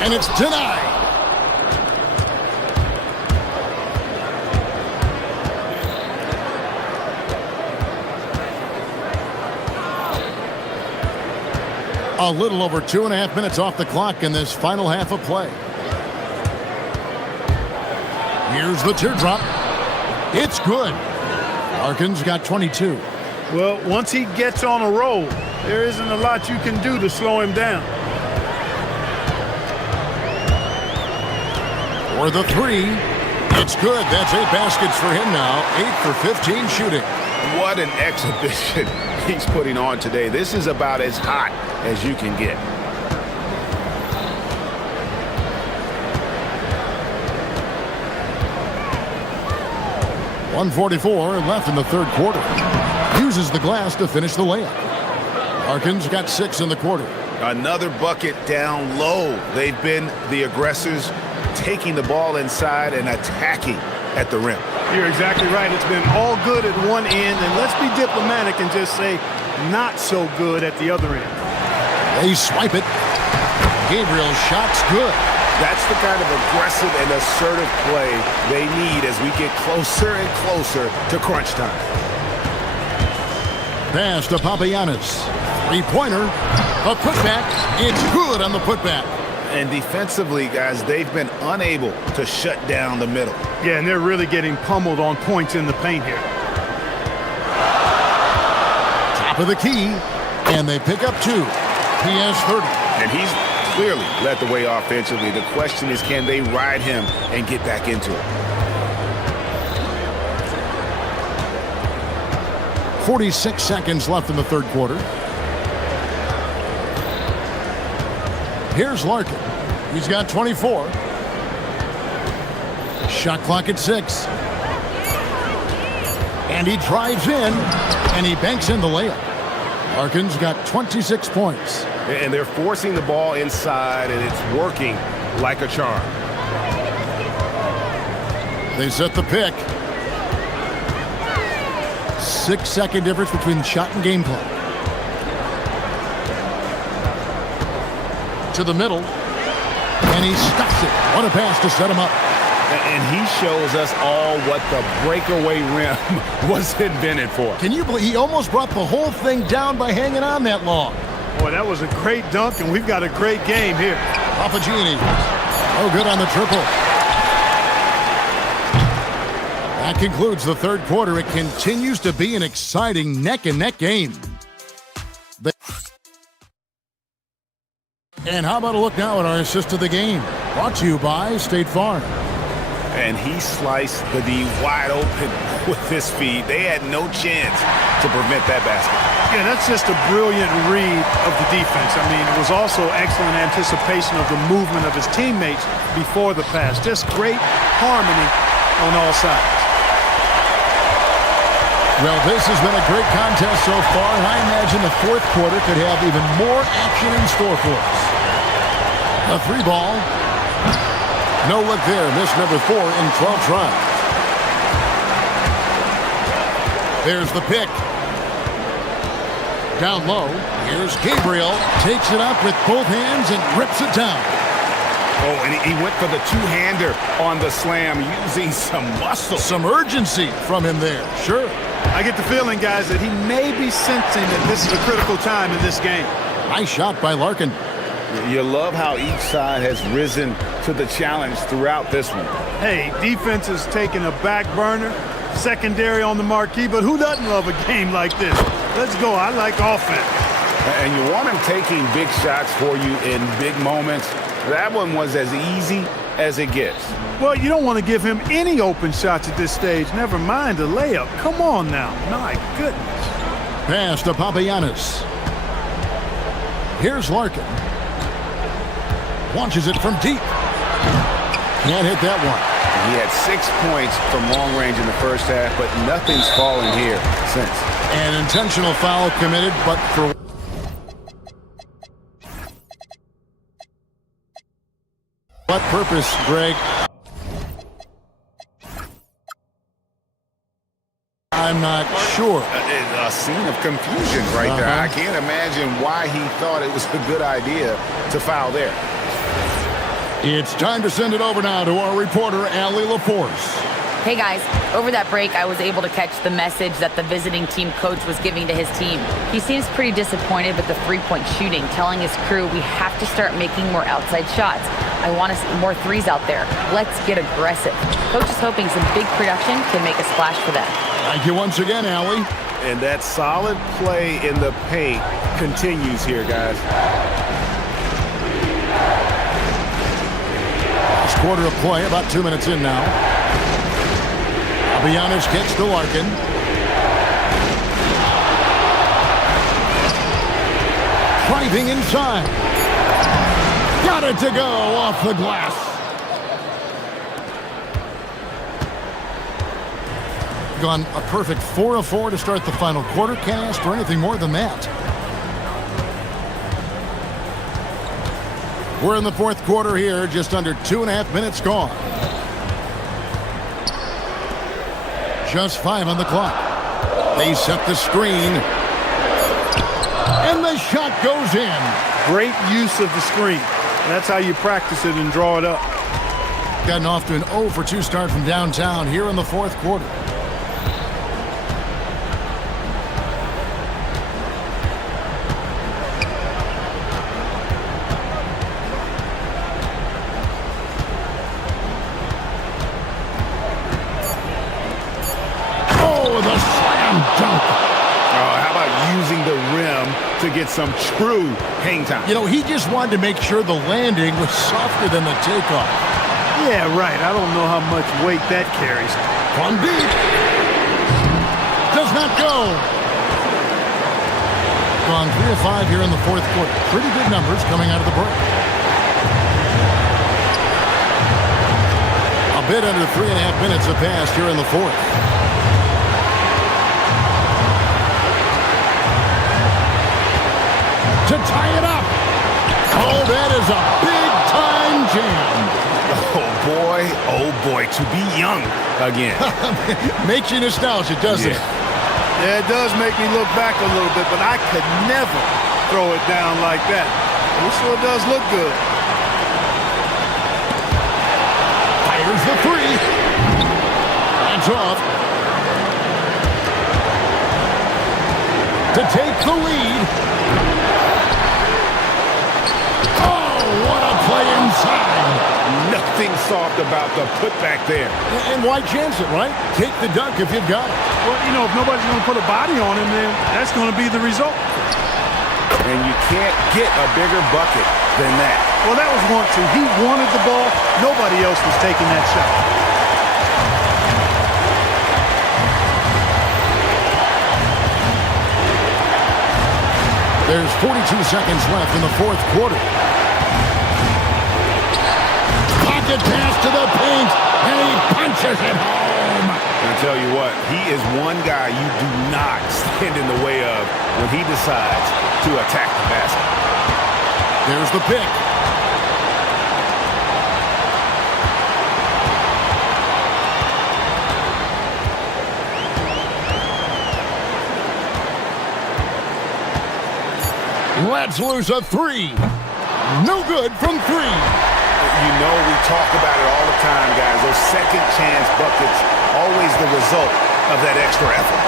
And it's denied. A little over 2.5 minutes off the clock in this final half of play. Here's the teardrop. It's good. Larkin's got 22. Well, once he gets on a roll, there isn't a lot you can do to slow him down. For the 3, it's good. That's 8 baskets for him now. 8 for 15 shooting. What an exhibition he's putting on today. This is about as hot as you can get. .144 left in the third quarter. Uses the glass to finish the layup. Larkin's got 6 in the quarter. Another bucket down low. They've been the aggressors, taking the ball inside and attacking at the rim. You're exactly right. It's been all good at one end, and let's be diplomatic and just say not so good at the other end. They swipe it. Gabriel's shot's good. That's the kind of aggressive and assertive play they need as we get closer and closer to crunch time. Pass to Papagiannis. 3-pointer. A putback. It's good on the putback. And defensively, guys, they've been unable to shut down the middle. Yeah, and they're really getting pummeled on points in the paint here. Top of the key, and they pick up 2. He has 30. And he's clearly led the way offensively. The question is, can they ride him and get back into it? 46 seconds left in the third quarter. Here's Larkin. He's got 24. Shot clock at 6. And he drives in, and he banks in the layup. Larkin's got 26 points. And they're forcing the ball inside, and it's working like a charm. They set the pick. 6-second difference between shot and game clock. To the middle, and he stuffs it. What a pass to set him up. And he shows us all what the breakaway rim was invented for. Can you believe he almost brought the whole thing down by hanging on that long? Boy, that was a great dunk, and we've got a great game here. Papagini. Oh, good on the triple. That concludes the third quarter. It continues to be an exciting neck-and-neck game. And how about a look now at our assist of the game? Brought to you by State Farm. And he sliced the D wide open with his feet. They had no chance to prevent that basket. Yeah, that's just a brilliant read of the defense. I mean, it was also excellent anticipation of the movement of his teammates before the pass. Just great harmony on all sides. Well, this has been a great contest so far, and I imagine the fourth quarter could have even more action in store for us. A three ball. No look there. Miss number 4 in 12 tries. There's the pick. Down low. Here's Gabriel. Takes it up with both hands and rips it down. Oh, and he went for the two-hander on the slam, using some muscle. Some urgency from him there. Sure. I get the feeling, guys, that he may be sensing that this is a critical time in this game. Nice shot by Larkin. You love how each side has risen to the challenge throughout this one. Hey, defense is taking a back burner, secondary on the marquee, but who doesn't love a game like this? Let's go. I like offense. And you want him taking big shots for you in big moments. That one was as easy as it gets. Well, you don't want to give him any open shots at this stage. Never mind a layup. Come on now. My goodness. Pass to Papagiannis. Here's Larkin. Launches it from deep. Can't hit that one. He had 6 points from long range in the first half, but nothing's fallen here since. An intentional foul committed, but for what purpose, Greg? I'm not sure. A scene of confusion right there. I can't imagine why he thought it was a good idea to foul there. It's time to send it over now to our reporter, Allie LaForce. Hey guys, over that break, I was able to catch the message that the visiting team coach was giving to his team. He seems pretty disappointed with the three-point shooting, telling his crew we have to start making more outside shots. I want to see more threes out there. Let's get aggressive. Coach is hoping some big production can make a splash for them. Thank you once again, Allie. And that solid play in the paint continues here, guys. Last quarter of play, about 2 minutes in now. Papagiannis gets to Larkin. Driving inside. Got it to go off the glass. Gone a perfect 4 of 4 to start the final quarter. Can't ask for anything more than that. We're in the fourth quarter here, just under 2.5 minutes gone. Just 5 on the clock. They set the screen. And the shot goes in. Great use of the screen. That's how you practice it and draw it up. Gotten off to an 0 for 2 start from downtown here in the fourth quarter. To get some true hang time. You know, he just wanted to make sure the landing was softer than the takeoff. Yeah, right. I don't know how much weight that carries. From deep. Does not go. Gone 3 of 5 here in the fourth quarter. Pretty good numbers coming out of the break. A bit under 3.5 minutes have passed here in the fourth. To tie it up. Oh, that is a big-time jam. Oh boy, to be young again. Makes you nostalgic, doesn't it? Yeah, it does make me look back a little bit, but I could never throw it down like that. It sure does look good. Fires the three. That's off. To take the lead. Oh, what a play nothing soft about the putback there. And why chance it, right? Take the dunk if you've got it. Well, you know, if nobody's going to put a body on him, then that's going to be the result. And you can't get a bigger bucket than that. Well, that was want to. He wanted the ball. Nobody else was taking that shot. There's 42 seconds left in the fourth quarter. Pocket pass to the paint, and he punches it home. And I tell you what, he is one guy you do not stand in the way of when he decides to attack the basket. There's the pick. Let's lose a three. No good from three. You know, we talk about it all the time, guys. Those second chance buckets, always the result of that extra effort.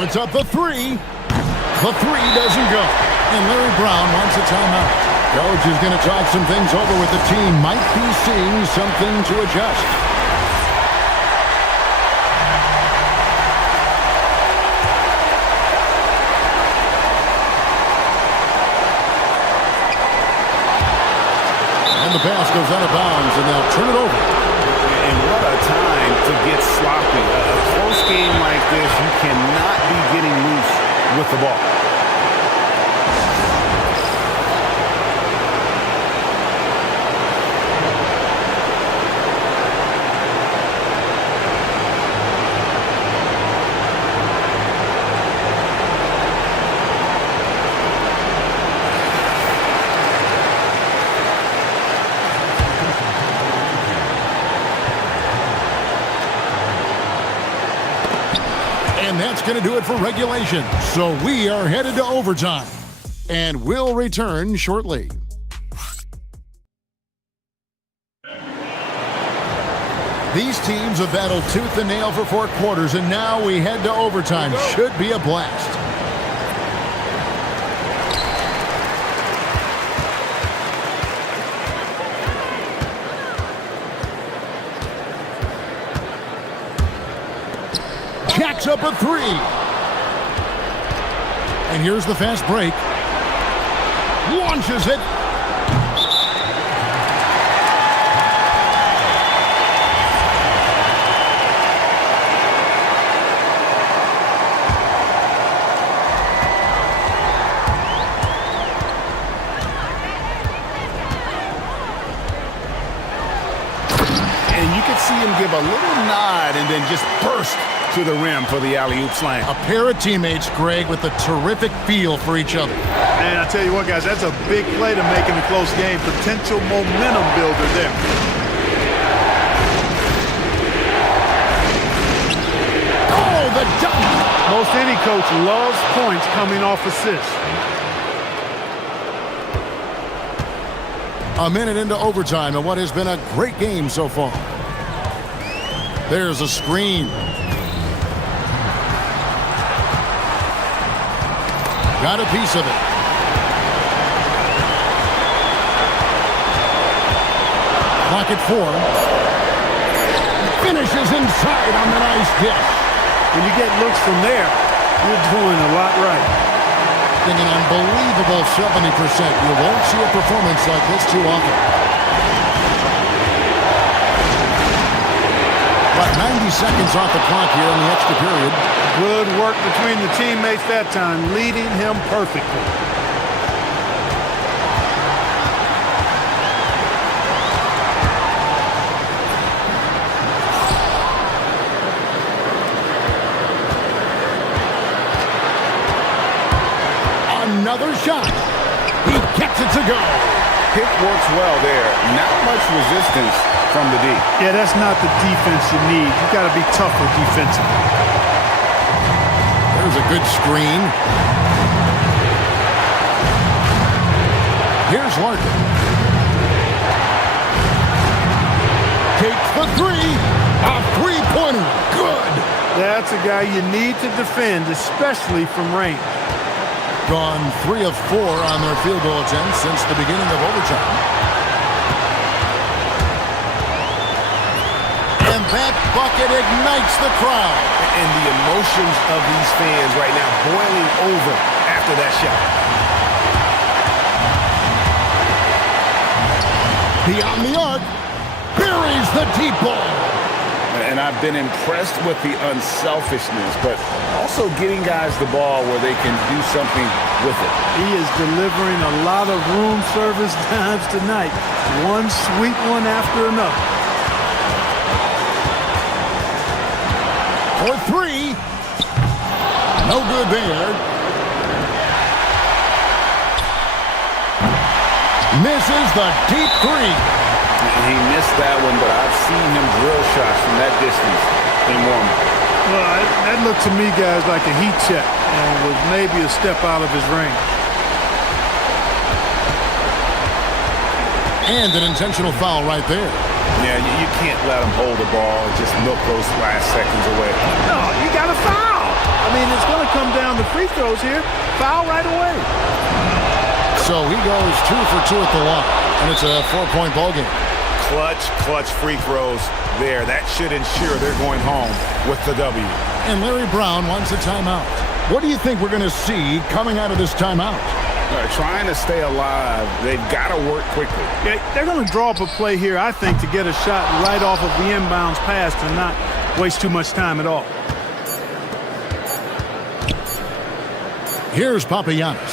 Puts up the three. The three doesn't go. And Larry Brown wants a timeout. Coach is going to talk some things over with the team. Might be seeing something to adjust. And the pass goes out of bounds, and they'll turn it over. And what a time to get sloppy. A close game like this, you cannot be getting loose with the ball. And that's going to do it for regulation. So we are headed to overtime. And we'll return shortly. These teams have battled tooth and nail for 4 quarters, and now we head to overtime. Should be a blast. Jacks up a three. And here's the fast break. Launches it. And you could see him give a little nod and then just burst to the rim for the alley-oop slam. A pair of teammates, Greg, with a terrific feel for each other. And I tell you what, guys, that's a big play to make in a close game. Potential momentum builder there. Oh, the dunk! Most any coach loves points coming off assists. A minute into overtime and what has been a great game so far. There's a screen. Got a piece of it. Clock at 4. Finishes inside on the nice dish. When you get looks from there, you're doing a lot right. In an unbelievable 70%. You won't see a performance like this too often. About 90 seconds off the clock here in the extra period. Good work between the teammates that time, leading him perfectly. Another shot. He gets it to go. Pick works well there. Not much resistance from the D. Yeah, that's not the defense you need. You got to be tougher defensively. There's a good screen. Here's Larkin. Takes the three. A three-pointer. Good. That's a guy you need to defend, especially from range. Gone 3 of 4 on their field goal attempts since the beginning of overtime. And that bucket ignites the crowd. And the emotions of these fans right now boiling over after that shot. Beyond the arc, buries the deep ball. And I've been impressed with the unselfishness, but also getting guys the ball where they can do something with it. He is delivering a lot of room service times tonight. One sweet one after another. For 3. No good there. Misses the deep 3. He missed that one, but I've seen him drill shots from that distance in warm-up. Well, that looked to me, guys, like a heat check and was maybe a step out of his range. And an intentional foul right there. Yeah, you can't let him hold the ball and just milk those last seconds away. No, you got a foul. I mean, it's going to come down to free throws here. Foul right away. So he goes 2 for 2 at the line, and it's a 4-point ball game. Clutch free throws there. That should ensure they're going home with the W. And Larry Brown wants a timeout. What do you think we're going to see coming out of this timeout? Trying to stay alive, they've got to work quickly. Yeah, they're going to draw up a play here, I think, to get a shot right off of the inbounds pass and not waste too much time at all. Here's Papagiannis.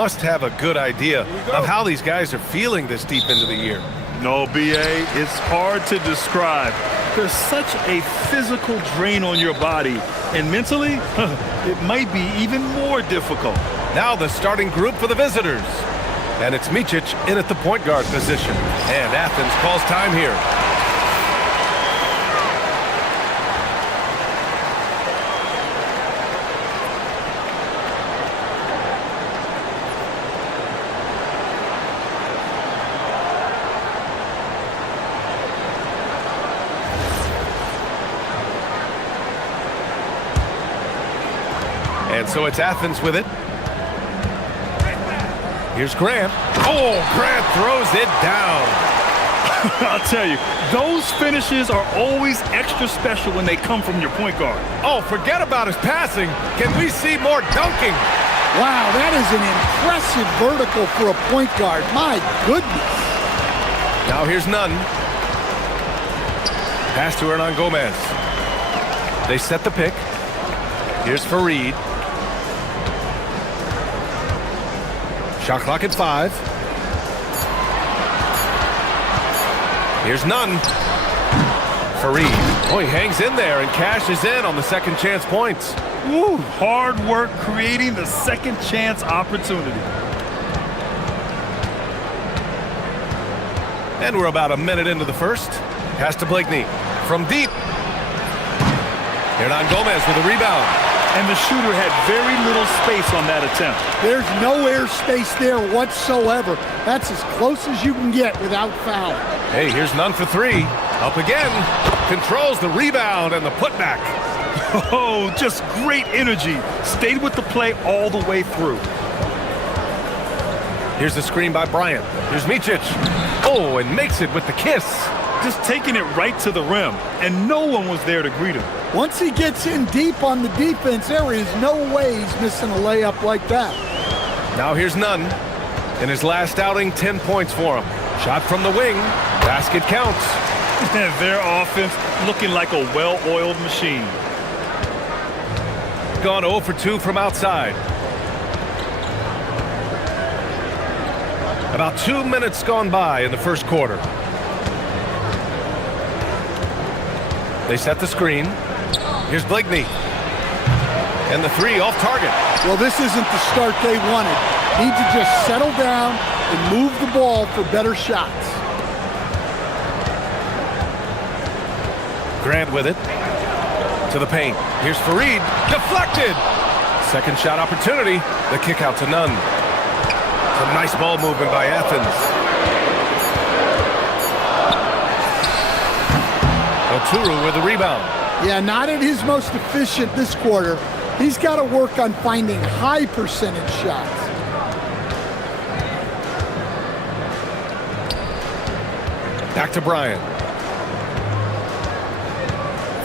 must have a good idea of how these guys are feeling this deep into the year. No, BA, it's hard to describe. There's such a physical drain on your body, and mentally, it might be even more difficult. Now the starting group for the visitors. And it's Micic in at the point guard position. And Athens calls time here. And so it's Athens with it. Here's Grant. Oh, Grant throws it down. I'll tell you, those finishes are always extra special when they come from your point guard. Oh, forget about his passing. Can we see more dunking? Wow, that is an impressive vertical for a point guard. My goodness. Now here's Nunn. Pass to Hernan Gomez. They set the pick. Here's Fareed. Shot clock at 5. Here's Nunn. Fareed. Oh, he hangs in there and cashes in on the second chance points. Woo, hard work creating the second chance opportunity. And we're about a minute into the first. Pass to Blakeney. From deep. Hernan Gomez with a rebound. And the shooter had very little space on that attempt. There's no air space there whatsoever. That's as close as you can get without foul. Hey, here's Nunn for 3. Up again. Controls the rebound and the putback. Oh, just great energy. Stayed with the play all the way through. Here's the screen by Bryant. Here's Micic. Oh, and makes it with the kiss. Just taking it right to the rim, and no one was there to greet him. Once he gets in deep on the defense, there is no way he's missing a layup like that. Now here's Nunn. In his last outing, 10 points for him. Shot from the wing. Basket counts. Their offense looking like a well-oiled machine. Gone 0 for 2 from outside. About 2 minutes gone by in the first quarter. They set the screen. Here's Blakeney. And the 3 off target. Well, this isn't the start they wanted. Need to just settle down and move the ball for better shots. Grant with it. To the paint. Here's Fareed. Deflected. Second shot opportunity. The kick out to Nunn. Some nice ball movement by Athens. Oturu with the rebound. Yeah, not at his most efficient this quarter. He's got to work on finding high percentage shots. Back to Bryant.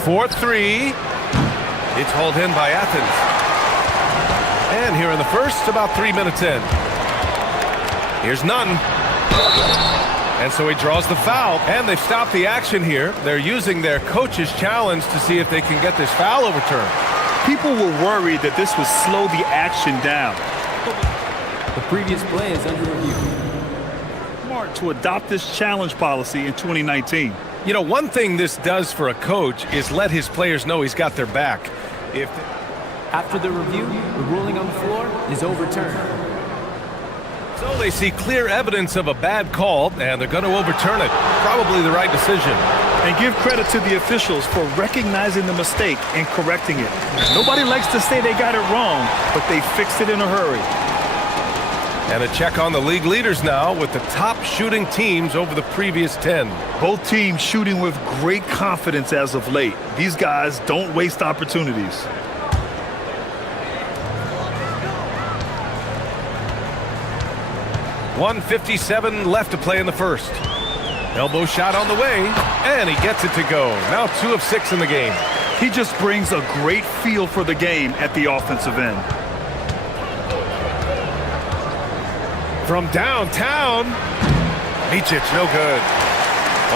4-3. It's hauled in by Athens. And here in the first, about 3 minutes in. Here's Nunn. And so he draws the foul, and they've stopped the action here. They're using their coach's challenge to see if they can get this foul overturned. People were worried that this would slow the action down. The previous play is under review. Smart to adopt this challenge policy in 2019. You know, one thing this does for a coach is let his players know he's got their back. After the review, the ruling on the floor is overturned. So they see clear evidence of a bad call, and they're going to overturn it. Probably the right decision. And give credit to the officials for recognizing the mistake and correcting it. Nobody likes to say they got it wrong, but they fixed it in a hurry. And a check on the league leaders now with the top shooting teams over the previous 10. Both teams shooting with great confidence as of late. These guys don't waste opportunities. .157 left to play in the first. Elbow shot on the way, and he gets it to go. Now 2 of 6 in the game. He just brings a great feel for the game at the offensive end. From downtown, Micic, no good.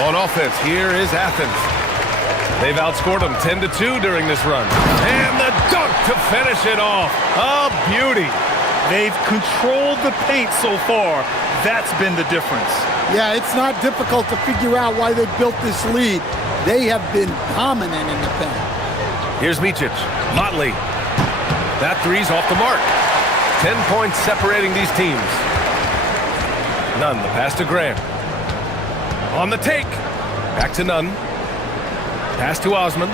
On offense, here is Athens. They've outscored them 10-2 during this run. And the dunk to finish it off. A beauty. They've controlled the paint so far. That's been the difference. Yeah, it's not difficult to figure out why they built this lead. They have been dominant in the paint. Here's Micic. Motley. That three's off the mark. 10 points separating these teams. Nunn, the pass to Graham. On the take. Back to Nunn. Pass to Osman.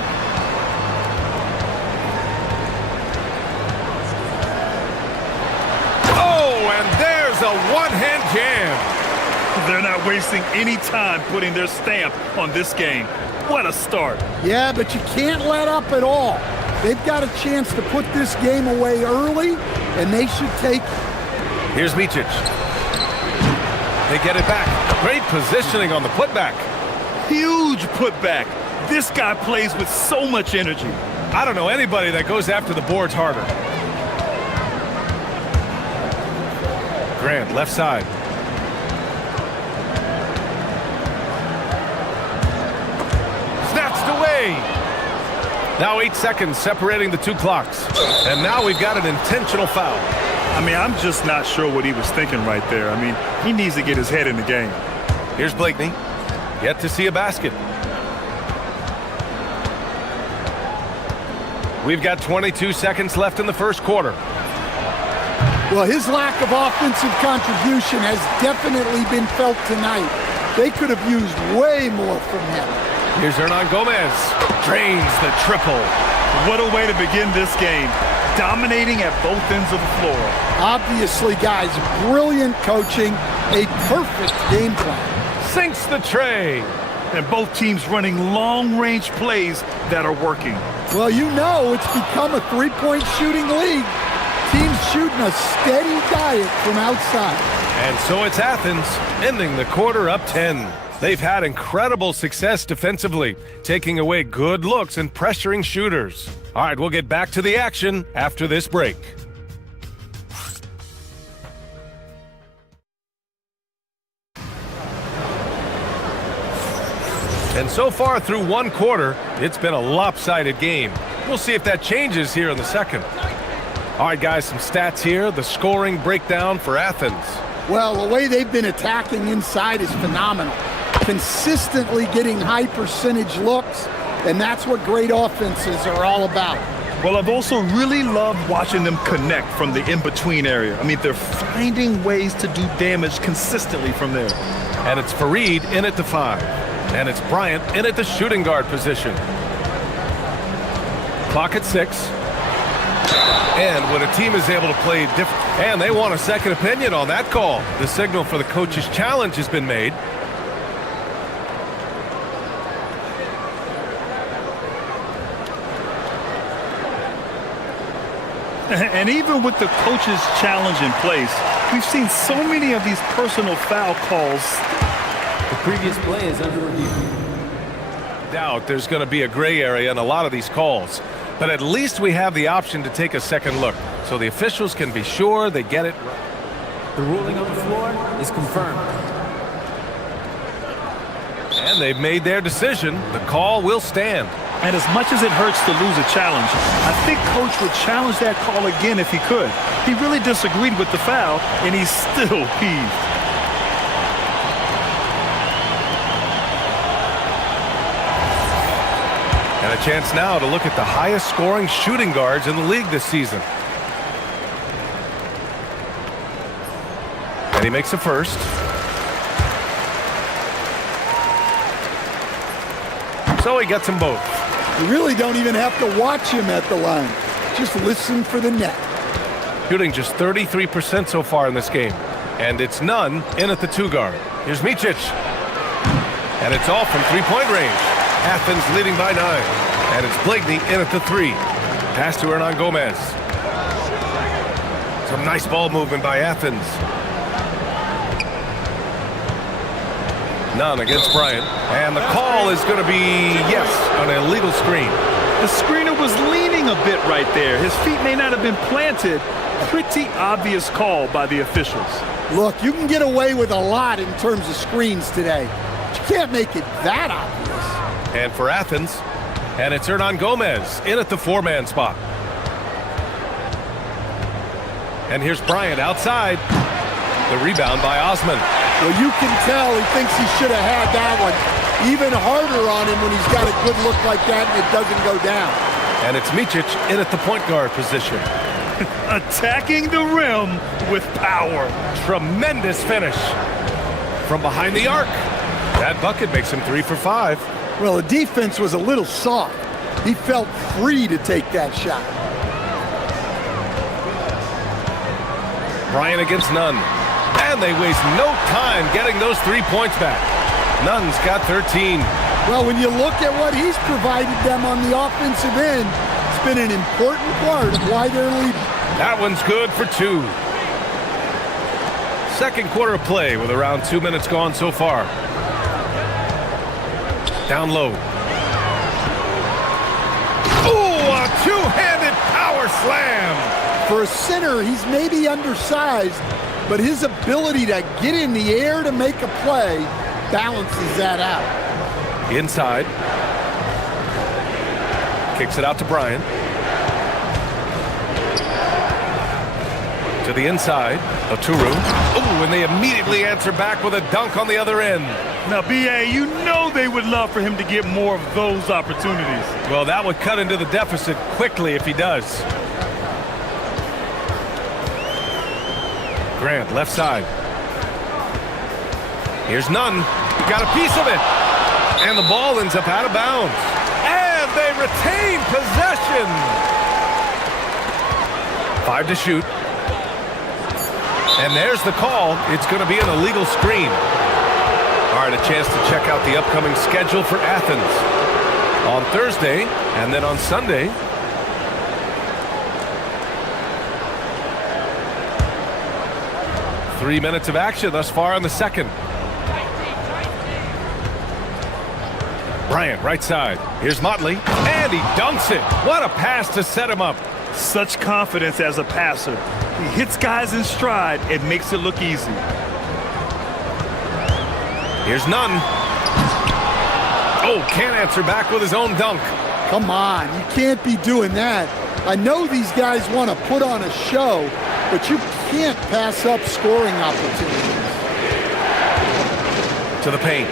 Oh, and there's a one-hand jam. They're not wasting any time putting their stamp on this game. What a start. Yeah, but you can't let up at all. They've got a chance to put this game away early, and they should take it. Here's Micic. They get it back. Great positioning on the putback. Huge putback. This guy plays with so much energy. I don't know anybody that goes after the boards harder. Grant, left side. Snatched away. Now 8 seconds separating the two clocks. And now we've got an intentional foul. I mean, I'm just not sure what he was thinking right there. I mean, he needs to get his head in the game. Here's Blakeney. Yet to see a basket. We've got 22 seconds left in the first quarter. Well, his lack of offensive contribution has definitely been felt tonight. They could have used way more from him. Here's Hernan Gomez. Drains the triple. What a way to begin this game. Dominating at both ends of the floor. Obviously, guys, brilliant coaching, a perfect game plan. Sinks the tray. And both teams running long-range plays that are working. Well, you know it's become a three-point shooting league. Teams shooting a steady diet from outside. And so it's Athens, ending the quarter up 10. They've had incredible success defensively, taking away good looks and pressuring shooters. All right, we'll get back to the action after this break. And so far through one quarter, it's been a lopsided game. We'll see if that changes here in the second. All right, guys, some stats here. The scoring breakdown for Athens. Well, the way they've been attacking inside is phenomenal. Consistently getting high percentage looks, and that's what great offenses are all about. Well, I've also really loved watching them connect from the in-between area. I mean, they're finding ways to do damage consistently from there. And it's Fareed in at the 5. And it's Bryant in at the shooting guard position. Clock at 6. And when a team is able to play different, and they want a second opinion on that call. The signal for the coach's challenge has been made. And even with the coach's challenge in place, we've seen so many of these personal foul calls. The previous play is under review. Doubt there's going to be a gray area in a lot of these calls. But at least we have the option to take a second look, so the officials can be sure they get it right. The ruling on the floor is confirmed. And they've made their decision. The call will stand. And as much as it hurts to lose a challenge, I think Coach would challenge that call again if he could. He really disagreed with the foul, and he's still peeved. And a chance now to look at the highest scoring shooting guards in the league this season. And he makes a first. So he gets them both. You really don't even have to watch him at the line. Just listen for the net. Shooting just 33% so far in this game. And it's Nunn in at the 2 guard. Here's Micic. And it's all from three-point range. Athens leading by 9. And it's Blakeney in at the 3. Pass to Hernan Gomez. Some nice ball movement by Athens. Nunn against Bryant. And the call is going to be, yes, an illegal screen. The screener was leaning a bit right there. His feet may not have been planted. Pretty obvious call by the officials. Look, you can get away with a lot in terms of screens today. But you can't make it that obvious. And for Athens, and it's Hernan Gomez in at the 4-man spot. And here's Bryant outside. The rebound by Osman. Well, you can tell he thinks he should have had that one. Even harder on him when he's got a good look like that and it doesn't go down. And it's Micic in at the point guard position. Attacking the rim with power. Tremendous finish from behind the arc. That bucket makes him 3 for 5. Well, the defense was a little soft. He felt free to take that shot. Bryant against Nunn. And they waste no time getting those 3 points back. Nunn's got 13. Well, when you look at what he's provided them on the offensive end, it's been an important part of why they're leading. That one's good for 2. Second quarter of play with around 2 minutes gone so far. Down low. Ooh, a two-handed power slam. For a center, he's maybe undersized, but his ability to get in the air to make a play balances that out. Inside. Kicks it out to Bryant. To the inside. Oturu. Ooh, and they immediately answer back with a dunk on the other end. Now, B.A., you know they would love for him to get more of those opportunities. Well, that would cut into the deficit quickly if he does. Grant, left side. Here's Nunn. Got a piece of it. And the ball ends up out of bounds. And they retain possession. 5 to shoot. And there's the call. It's going to be an illegal screen. All right, a chance to check out the upcoming schedule for Athens. On Thursday, and then on Sunday. Three minutes of action thus far in the second. Bryant, right side. Here's Motley, and he dunks it. What a pass to set him up. Such confidence as a passer. He hits guys in stride and makes it look easy. Here's Nunn. Oh, can't answer back with his own dunk. Come on, you can't be doing that. I know these guys want to put on a show, but you can't pass up scoring opportunities. To the paint.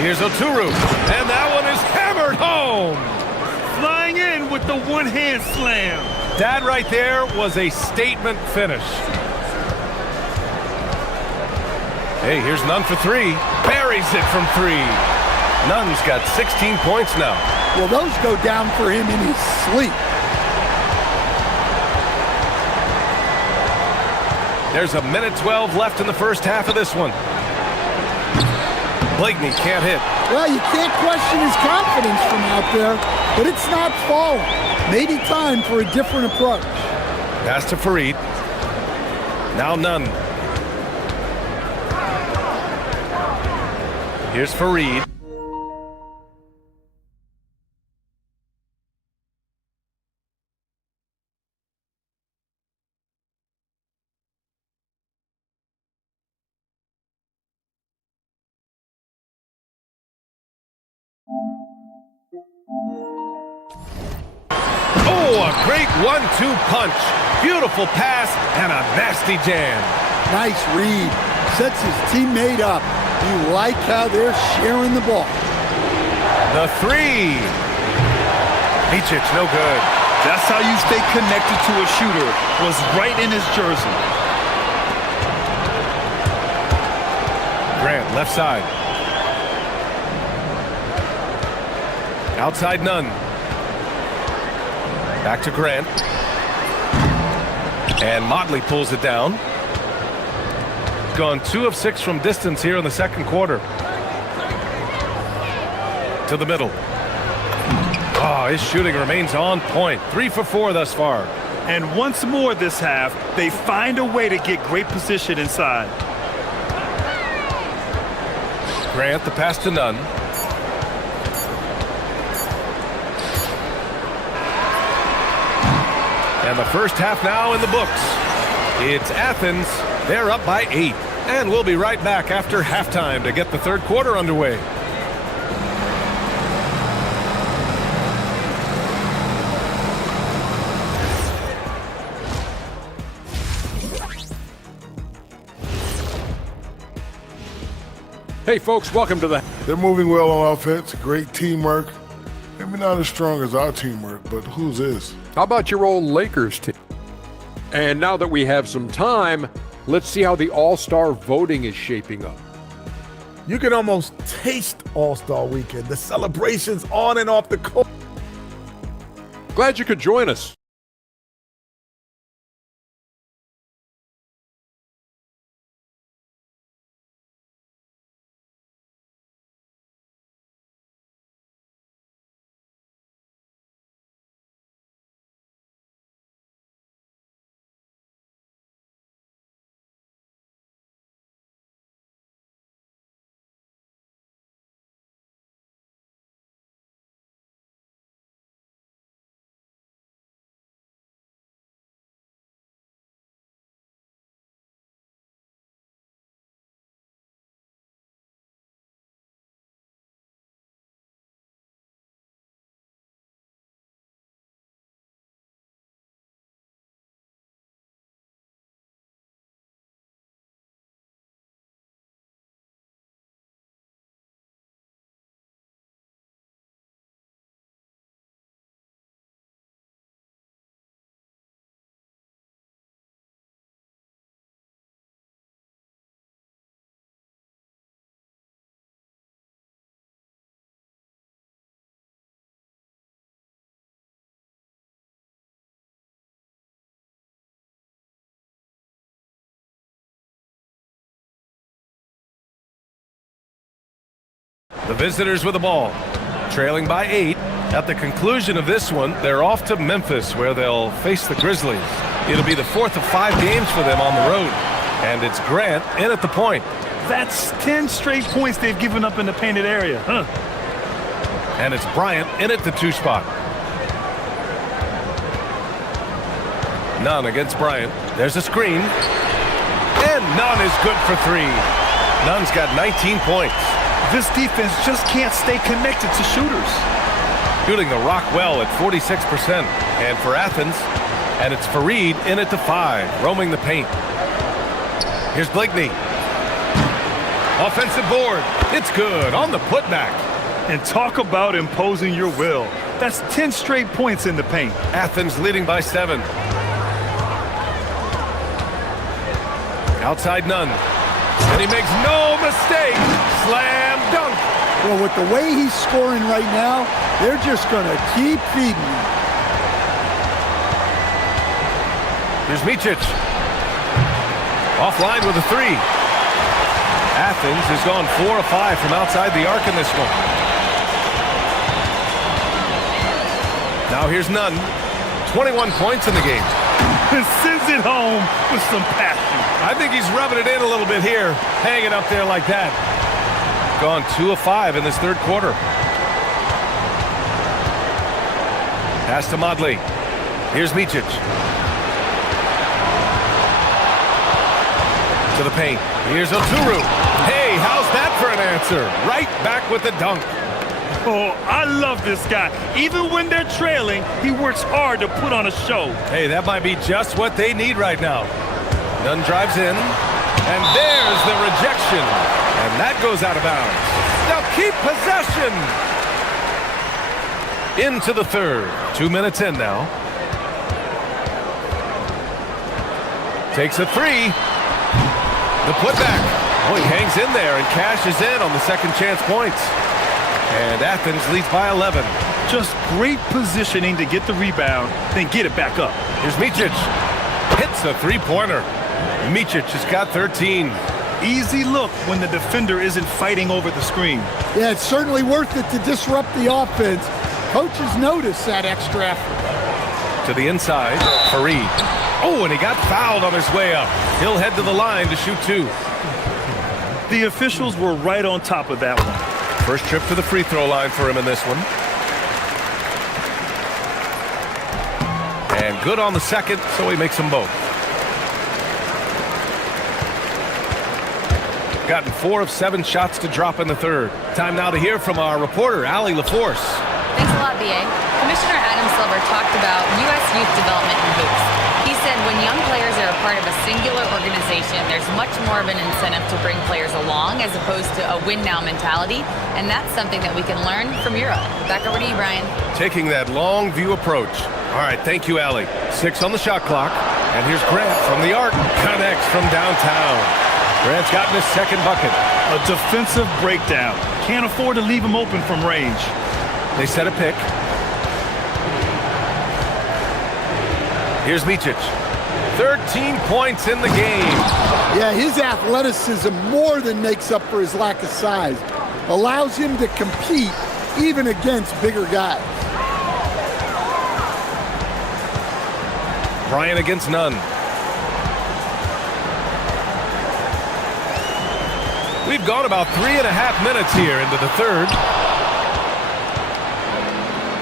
Here's Oturu, and that one is hammered home. Flying in with the one-hand slam. That right there was a statement finish. Hey, here's Nunn for 3. Buries it from 3. Nunn's got 16 points now. Well, those go down for him in his sleep. There's a minute 12 left in the first half of this one. Blakeney can't hit. Well, you can't question his confidence from out there, but it's not falling. Maybe time for a different approach. Pass to Fareed. Now Nunn. Here's Fareed. Oh, a great 1-2 punch. Beautiful pass and a nasty jam. Nice read. Sets his teammate up. You like how they're sharing the ball. The 3. Micic, no good. That's how you stay connected to a shooter. Was right in his jersey. Grant, left side. Outside Nunn. Back to Grant. And Motley pulls it down. Gone 2 of 6 from distance here in the second quarter. To the middle. Oh, his shooting remains on point. 3 for 4 thus far. And once more this half, they find a way to get great position inside. Grant, the pass to Nunn. And the first half now in the books. It's Athens. They're up by 8. And we'll be right back after halftime to get the third quarter underway. Hey, folks, welcome to the... They're moving well on offense, great teamwork. Maybe not as strong as our teamwork, but whose is? How about your old Lakers team? And now that we have some time, let's see how the All-Star voting is shaping up. You can almost taste All-Star Weekend, the celebrations on and off the court. Glad you could join us. The visitors with the ball, trailing by 8. At the conclusion of this one, they're off to Memphis, where they'll face the Grizzlies. It'll be the 4th of 5 games for them on the road. And it's Grant in at the point. That's 10 straight points they've given up in the painted area, huh? And it's Bryant in at the 2 spot. Nunn against Bryant. There's a screen. And Nunn is good for 3. Nunn's got 19 points. This defense just can't stay connected to shooters. Shooting the rock well at 46%. And for Athens, and it's Fareed in at the 5, roaming the paint. Here's Blakeney. Offensive board. It's good on the putback. And talk about imposing your will. That's 10 straight points in the paint. Athens leading by 7. Outside Nunn. And he makes no mistake. Slam dunk. Well, with the way he's scoring right now, they're just going to keep feeding him. Here's Micic. Offline with a 3. Athens has gone 4 of 5 from outside the arc in this one. Now here's Nunn. 21 points in the game. Sends it home with some passion. I think he's rubbing it in a little bit here, hanging up there like that. Gone 2 of 5 in this third quarter. Pass to Modley. Here's Micic. To the paint. Here's Oturu. Hey, how's that for an answer? Right back with the dunk. Oh, I love this guy. Even when they're trailing, he works hard to put on a show. Hey, that might be just what they need right now. Nunn drives in, and there's the rejection. And that goes out of bounds. Now keep possession. Into the third. 2 minutes in now. Takes a 3. The putback. Oh, he hangs in there and cashes in on the second chance points. And Athens leads by 11. Just great positioning to get the rebound, then get it back up. Here's Micic. Hits a 3-pointer. Micic has got 13. Easy look when the defender isn't fighting over the screen. Yeah, it's certainly worth it to disrupt the offense. Coaches notice that extra effort. To the inside, Fareed. Oh, and he got fouled on his way up. He'll head to the line to shoot 2. The officials were right on top of that one. First trip to the free throw line for him in this one. And good on the second, so he makes them both. Gotten 4 of 7 shots to drop in the third. Time now to hear from our reporter, Allie LaForce. Thanks a lot, BA. Commissioner Adam Silver talked about U.S. youth development in hoops. He said when young players are a part of a singular organization, there's much more of an incentive to bring players along as opposed to a win-now mentality, and that's something that we can learn from Europe. Back over to you, Brian. Taking that long view approach. All right, thank you, Allie. 6 on the shot clock. And here's Grant from the arc. Connects from downtown. Grant's gotten his second bucket. A defensive breakdown. Can't afford to leave him open from range. They set a pick. Here's Micic. 13 points in the game. Yeah, his athleticism more than makes up for his lack of size. Allows him to compete even against bigger guys. Bryant against none. We've gone about 3.5 minutes here into the third.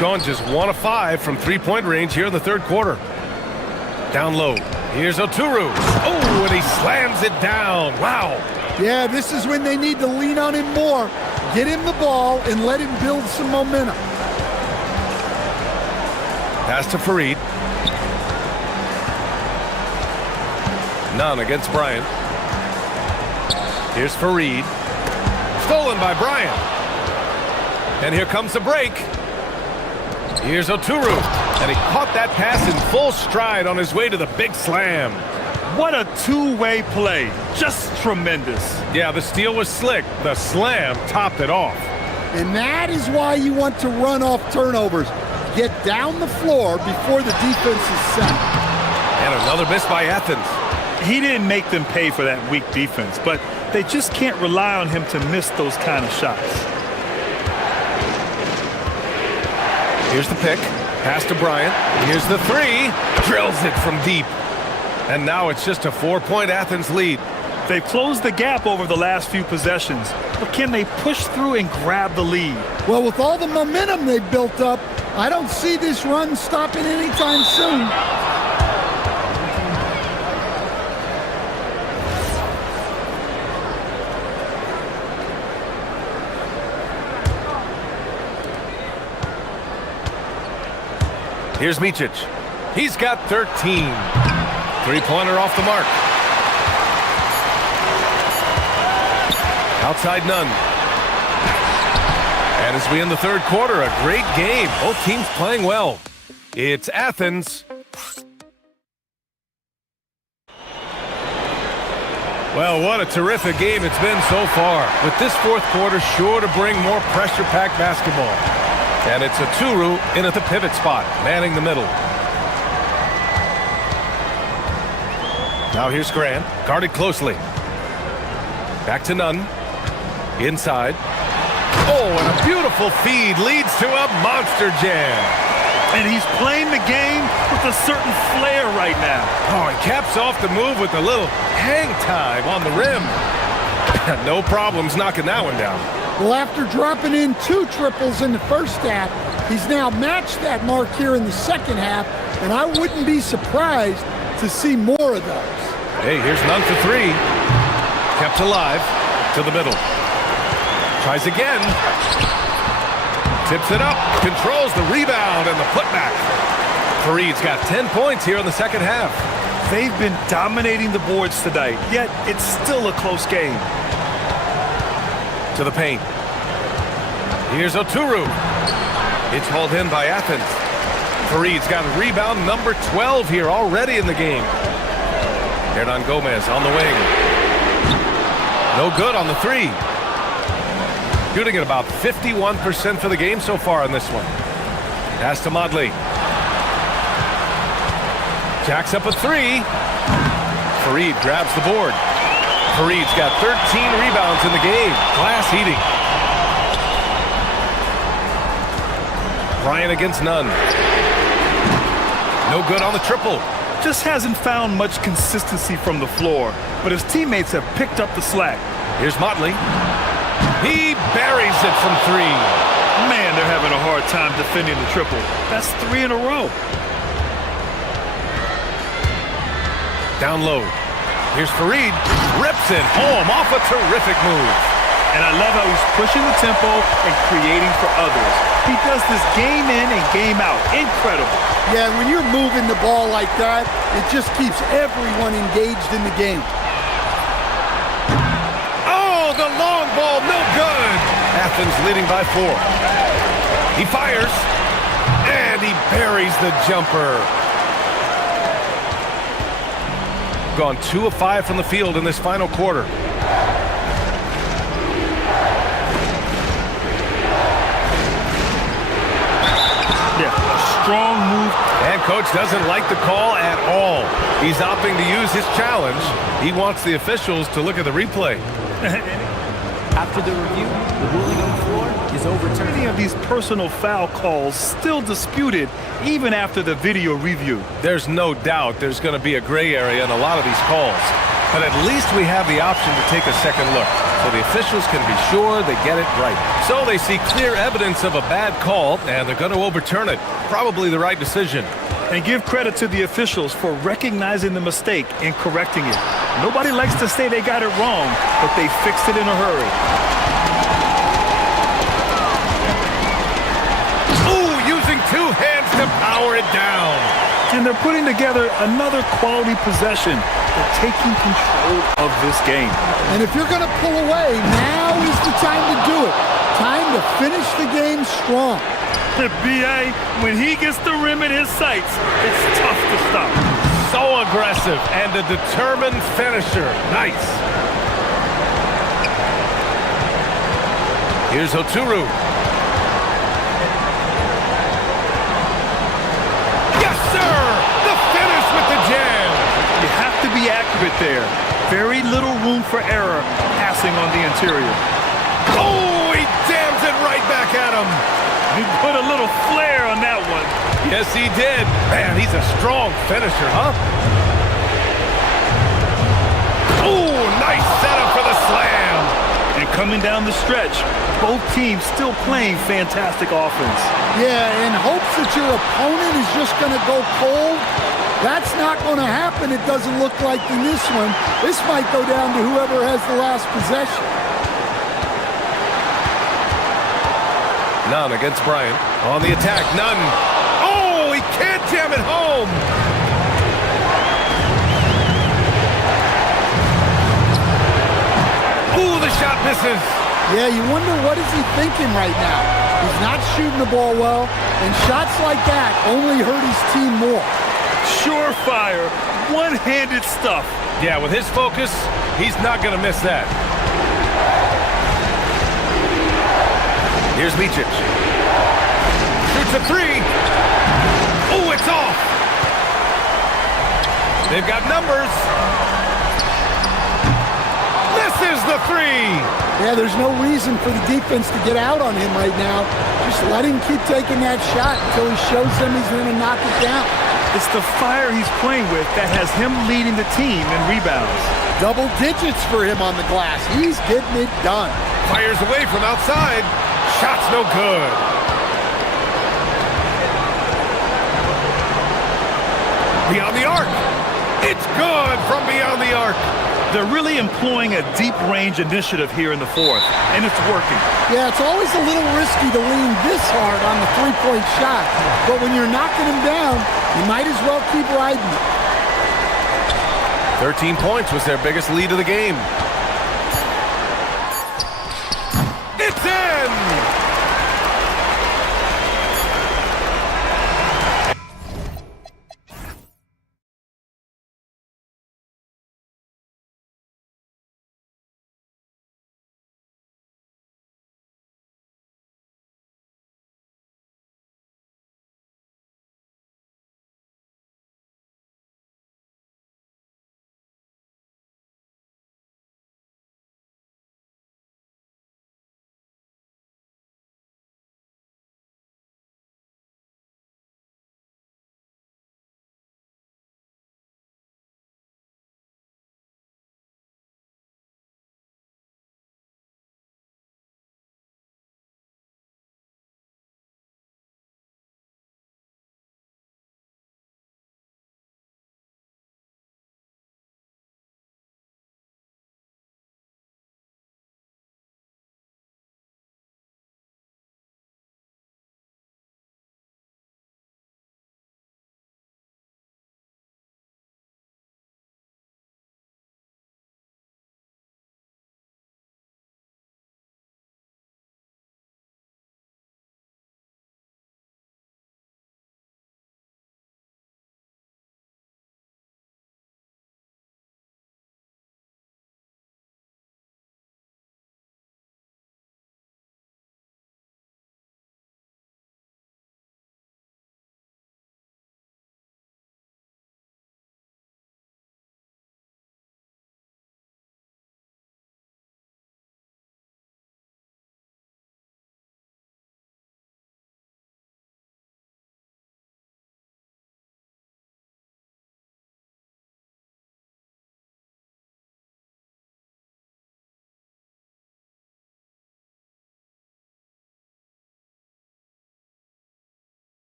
Gone just 1 of 5 from three-point range here in the third quarter. Down low. Here's Oturu. Oh, and he slams it down. Wow. Yeah, this is when they need to lean on him more. Get him the ball and let him build some momentum. Pass to Fareed. None against Bryant. Here's Fareed. Stolen by Bryant. And here comes the break. Here's Oturu. And he caught that pass in full stride on his way to the big slam. What a two-way play. Just tremendous. Yeah, the steal was slick. The slam topped it off. And that is why you want to run off turnovers. Get down the floor before the defense is set. And another miss by Athens. He didn't make them pay for that weak defense, but they just can't rely on him to miss those kind of shots. Here's the pick. Pass to Bryant. Here's the three. Drills it from deep. And now it's just a 4-point Athens lead. They've closed the gap over the last few possessions, but can they push through and grab the lead? Well, with all the momentum they've built up, I don't see this run stopping anytime soon. Here's Micic. He's got 13. Three-pointer off the mark. Outside none. And as we end the third quarter, a great game. Both teams playing well. It's Athens. Well, what a terrific game it's been so far. With this fourth quarter sure to bring more pressure-packed basketball. And it's Oturu in at the pivot spot, manning the middle. Now here's Grant, guarded closely. Back to Nunn. Inside. Oh, and a beautiful feed leads to a monster jam. And he's playing the game with a certain flair right now. Oh, he caps off the move with a little hang time on the rim. No problems knocking that one down. Well, after dropping in 2 triples in the first half, he's now matched that mark here in the second half, and I wouldn't be surprised to see more of those. Hey, here's Nunn for 3. Kept alive to the middle. Tries again. Tips it up. Controls the rebound and the putback. Fareed's got 10 points here in the second half. They've been dominating the boards tonight, yet it's still a close game. To the paint. Here's Oturu. It's hauled in by Athens. Fareed's got a rebound number 12 here already in the game. Hernan Gomez on the wing. No good on the 3. Shooting at about 51% for the game so far in this one. Pass to Modley. Jacks up a 3. Fareed grabs the board. Fareed's got 13 rebounds in the game. Glass heating. Bryant against Nunn. No good on the triple. Just hasn't found much consistency from the floor, but his teammates have picked up the slack. Here's Motley. He buries it from 3. Man, they're having a hard time defending the triple. That's 3 in a row. Down low. Here's Fareed. Rips it home off a terrific move. And I love how he's pushing the tempo and creating for others. He does this game in and game out. Incredible. Yeah, when you're moving the ball like that, it just keeps everyone engaged in the game. Oh, the long ball, no good. Athens leading by 4. He fires, and he buries the jumper. Gone 2 of 5 from the field in this final quarter. Strong move. And coach doesn't like the call at all. He's opting to use his challenge. He wants the officials to look at the replay. After the review, the ruling on the floor is overturned. Many of these personal foul calls still disputed even after the video review. There's no doubt there's going to be a gray area in a lot of these calls. But at least we have the option to take a second look, so the officials can be sure they get it right. So they see clear evidence of a bad call, and they're going to overturn it. Probably the right decision. And give credit to the officials for recognizing the mistake and correcting it. Nobody likes to say they got it wrong, but they fixed it in a hurry. Ooh, using 2 hands to power it down. And they're putting together another quality possession. They're taking control of this game. And if you're going to pull away, now is the time to do it. Time to finish the game strong. B.A., when he gets the rim in his sights, it's tough to stop. So aggressive and a determined finisher. Nice. Here's Oturu. Yes, sir! The finish with the jam. You have to be accurate there. Very little room for error passing on the interior. Oh, he jams it right back at him. He put a little flair on that one. Yes, he did. Man, he's a strong finisher, huh? Oh, nice setup for the slam. And coming down the stretch, both teams still playing fantastic offense. Yeah, in hopes that your opponent is just going to go cold. That's not going to happen, it doesn't look like in this one. This might go down to whoever has the last possession. Nunn against Bryant. On the attack, Nunn. Oh, he can't jam it home. Ooh, the shot misses. Yeah, you wonder what is he thinking right now. He's not shooting the ball well, and shots like that only hurt his team more. Surefire, one-handed stuff. Yeah, with his focus, he's not going to miss that. Here's Micic. Shoots a 3. Oh, it's off. They've got numbers. Misses the 3. Yeah, there's no reason for the defense to get out on him right now. Just let him keep taking that shot until he shows them he's going to knock it down. It's the fire he's playing with that has him leading the team in rebounds. Double digits for him on the glass. He's getting it done. Fires away from outside. Shot's no good. Beyond the arc. It's good from beyond the arc. They're really employing a deep range initiative here in the fourth, and it's working. Yeah, it's always a little risky to lean this hard on the three-point shot, but when you're knocking him down, you might as well keep riding it. 13 points was their biggest lead of the game. It's in!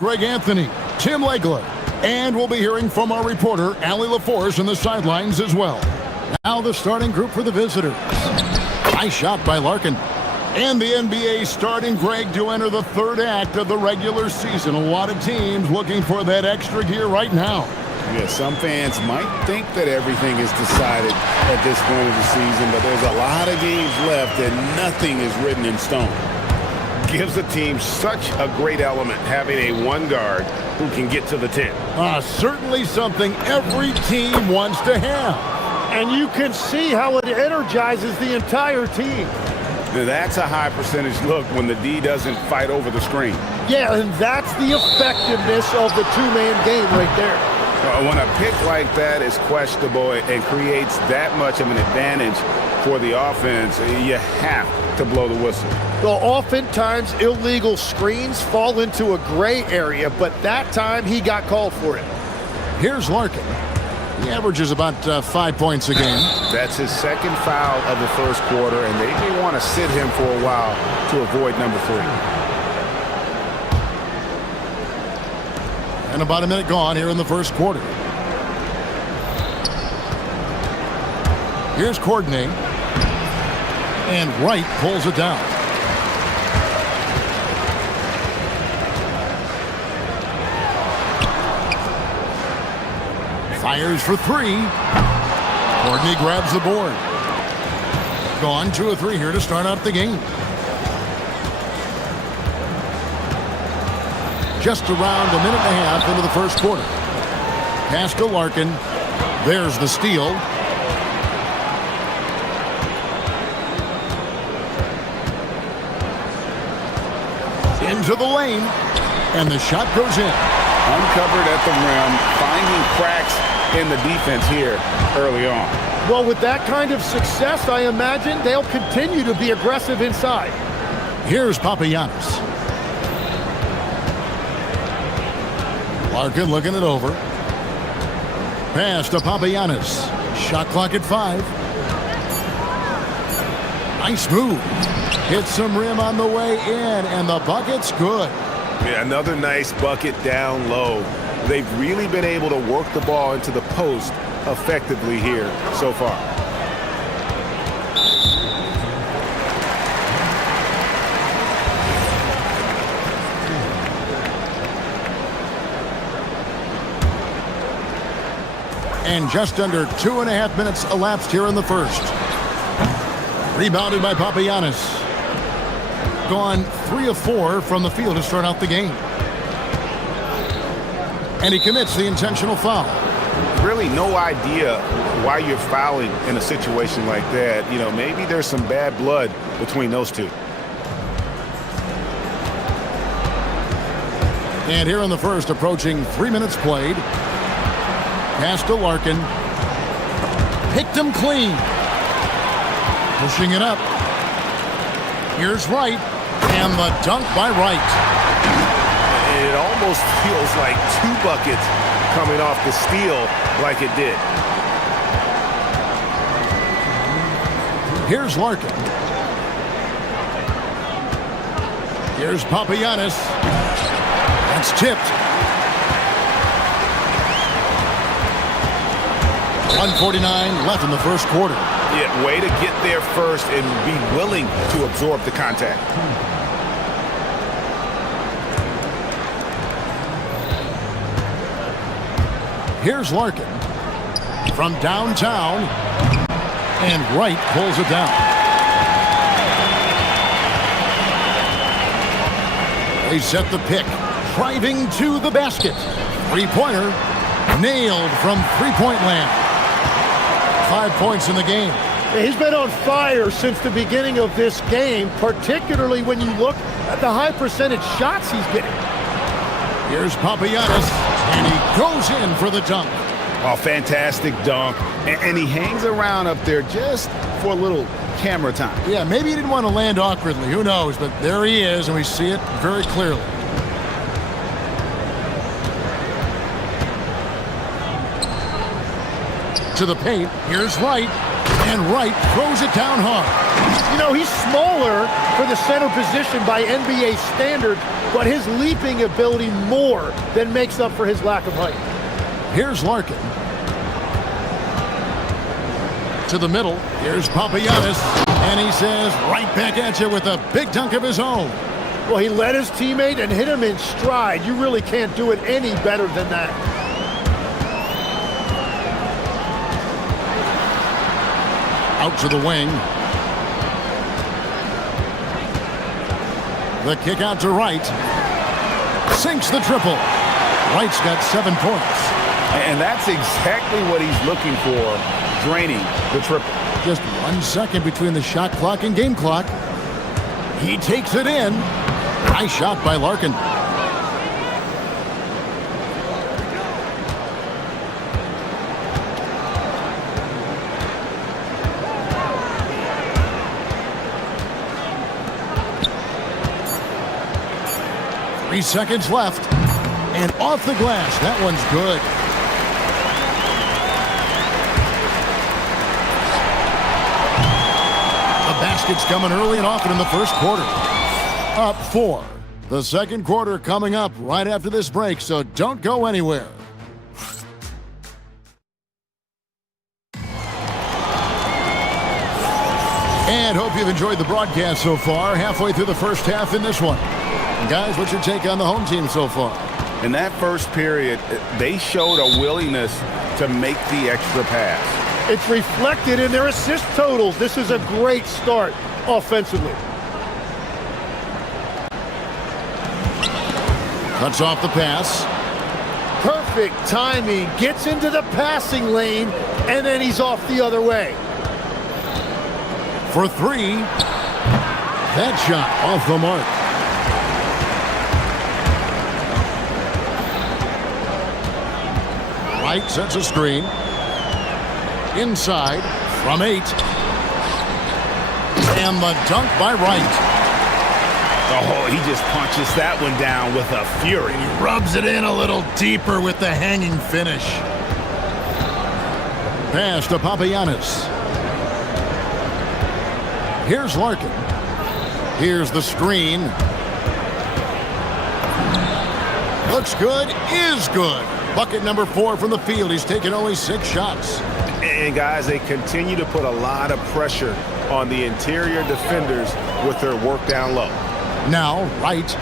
Greg Anthony, Tim Legler, and we'll be hearing from our reporter, Allie LaForce, on the sidelines as well. Now the starting group for the visitors. Nice shot by Larkin. And the NBA starting, Greg, to enter the third act of the regular season. A lot of teams looking for that extra gear right now. Yeah, some fans might think that everything is decided at this point of the season, but there's a lot of games left and nothing is written in stone. Gives the team such a great element having a one guard who can get to the 10. Certainly something every team wants to have. And you can see how it energizes the entire team. Now that's a high percentage look when the D doesn't fight over the screen. Yeah, and that's the effectiveness of the two-man game right there. When a pick like that is questionable and creates that much of an advantage for the offense, you have to blow the whistle. Well, oftentimes illegal screens fall into a gray area, but that time he got called for it. Here's Larkin. He averages about 5 points a game. That's his second foul of the first quarter, and they may want to sit him for a while to avoid number 3. And about a minute gone here in the first quarter. Here's Courtney. And Wright pulls it down. Fires for 3. Courtney grabs the board. Gone 2 of 3 here to start out the game. Just around a minute and a half into the first quarter. Pass to Larkin. There's the steal. Into the lane. And the shot goes in. Uncovered at the rim, finding cracks in the defense here early on. Well, with that kind of success, I imagine they'll continue to be aggressive inside. Here's Papagiannis. Larkin looking it over. Pass to Papagiannis. Shot clock at 5. Nice move. Hits some rim on the way in, and the bucket's good. Yeah, another nice bucket down low. They've really been able to work the ball into the post effectively here so far. And just under 2.5 minutes elapsed here in the first. Rebounded by Papagiannis. Gone 3 of 4 from the field to start out the game. And he commits the intentional foul. Really no idea why you're fouling in a situation like that. You know, maybe there's some bad blood between those two. And here in the first, approaching 3 minutes played. Pass to Larkin. Picked him clean. Pushing it up. Here's Wright. And the dunk by Wright. It almost feels like 2 buckets coming off the steal like it did. Here's Larkin. Here's Papagiannis. That's tipped. 1:49 left in the first quarter. Yeah, way to get there first and be willing to absorb the contact. Here's Larkin from downtown, and Wright pulls it down. They set the pick, driving to the basket. Three-pointer, nailed from three-point land. 5 points in the game. He's been on fire since the beginning of this game, particularly when you look at the high percentage shots he's getting. Here's Papagiannis, and he goes in for the dunk. Oh, fantastic dunk. And he hangs around up there just for a little camera time. Yeah, maybe he didn't want to land awkwardly. Who knows? But there he is, and we see it very clearly. To the paint. Here's Wright, and Wright throws it down hard. You know, he's smaller for the center position by NBA standard, but his leaping ability more than makes up for his lack of height. Here's Larkin. To the middle. Here's Papagiannis. And he says, right back at you with a big dunk of his own. Well, he led his teammate and hit him in stride. You really can't do it any better than that. Out to the wing. The kick out to Wright. Sinks the triple. Wright's got 7 points. And that's exactly what he's looking for, draining the triple. Just 1 second between the shot clock and game clock. He takes it in. Nice shot by Larkin. Three seconds left. And off the glass. That one's good. The basket's coming early and often in the first quarter. Up 4. The second quarter coming up right after this break, so don't go anywhere. And hope you've enjoyed the broadcast so far. Halfway through the first half in this one. And guys, what's your take on the home team so far? In that first period, they showed a willingness to make the extra pass. It's reflected in their assist totals. This is a great start offensively. Cuts off the pass. Perfect timing. Gets into the passing lane, and then he's off the other way. For 3. That shot off the mark. Wright sets a screen. Inside from 8. And the dunk by Wright. Oh, he just punches that one down with a fury. He rubs it in a little deeper with the hanging finish. Pass to Papagiannis. Here's Larkin. Here's the screen. Looks good, is good. Bucket number 4 from the field. He's taken only 6 shots. And guys, they continue to put a lot of pressure on the interior defenders with their work down low. Now, Wright.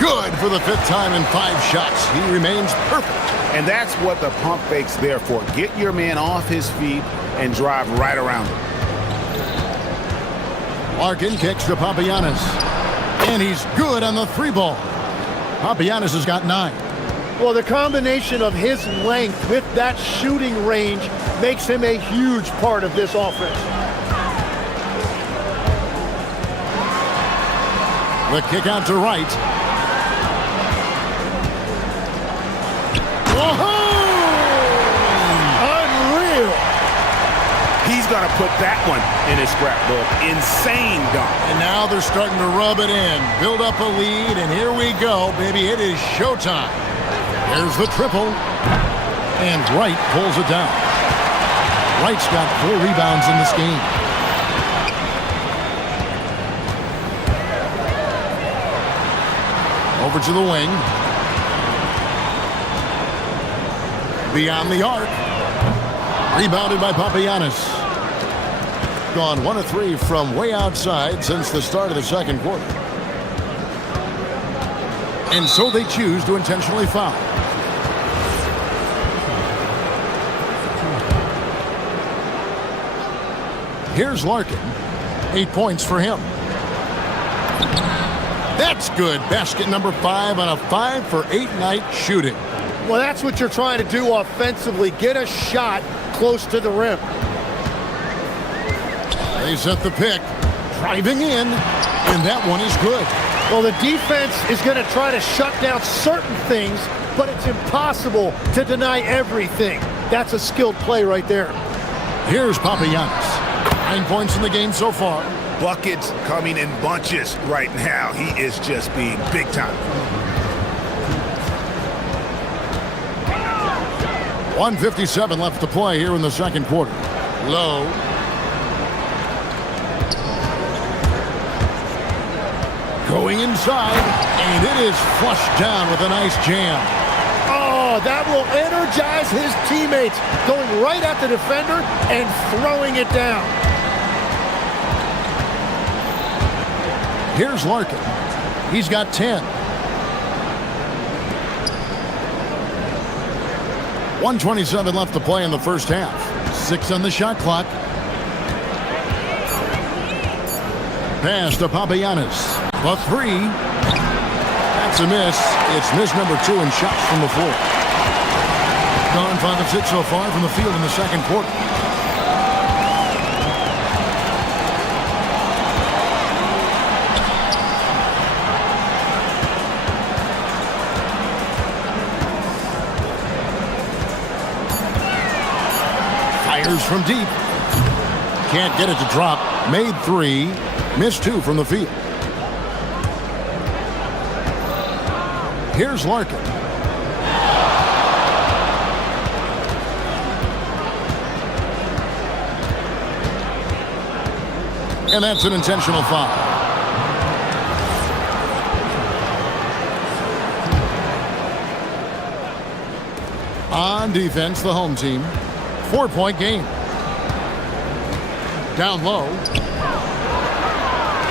Good for the 5th time in 5 shots. He remains perfect. And that's what the pump fake's there for. Get your man off his feet and drive right around him. Larkin kicks to Papagiannis. And he's good on the 3 ball. Papagiannis has got 9. Well, the combination of his length with that shooting range makes him a huge part of this offense. The kick out to Wright. Whoa! Unreal. He's going to put that one in his scrapbook. Insane dunk. And now they're starting to rub it in. Build up a lead, and here we go, baby. It is showtime. There's the triple. And Wright pulls it down. Wright's got 4 rebounds in this game. Over to the wing. Beyond the arc. Rebounded by Papagiannis. Gone 1 of 3 from way outside since the start of the second quarter. And so they choose to intentionally foul. Here's Larkin. 8 points for him. That's good. Basket number 5 on a 5 for 8 night shooting. Well, that's what you're trying to do offensively. Get a shot close to the rim. They set the pick. Driving in. And that one is good. Well, the defense is going to try to shut down certain things, but it's impossible to deny everything. That's a skilled play right there. Here's Papagiannis. 9 points in the game so far. Buckets coming in bunches right now. He is just being big time. 1:57 left to play here in the second quarter. Low. Going inside, and it is flushed down with a nice jam. Oh, that will energize his teammates. Going right at the defender and throwing it down. Here's Larkin. He's got 10. 1:27 left to play in the first half. 6 on the shot clock. Pass to Papagiannis. The three. That's a miss. It's miss number 2 in shots from the floor. Gone 5 of 6 so far from the field in the second quarter. Fires from deep. Can't get it to drop. Made 3. Missed 2 from the field. Here's Larkin. And that's an intentional foul. On defense, the home team. 4-point game. Down low.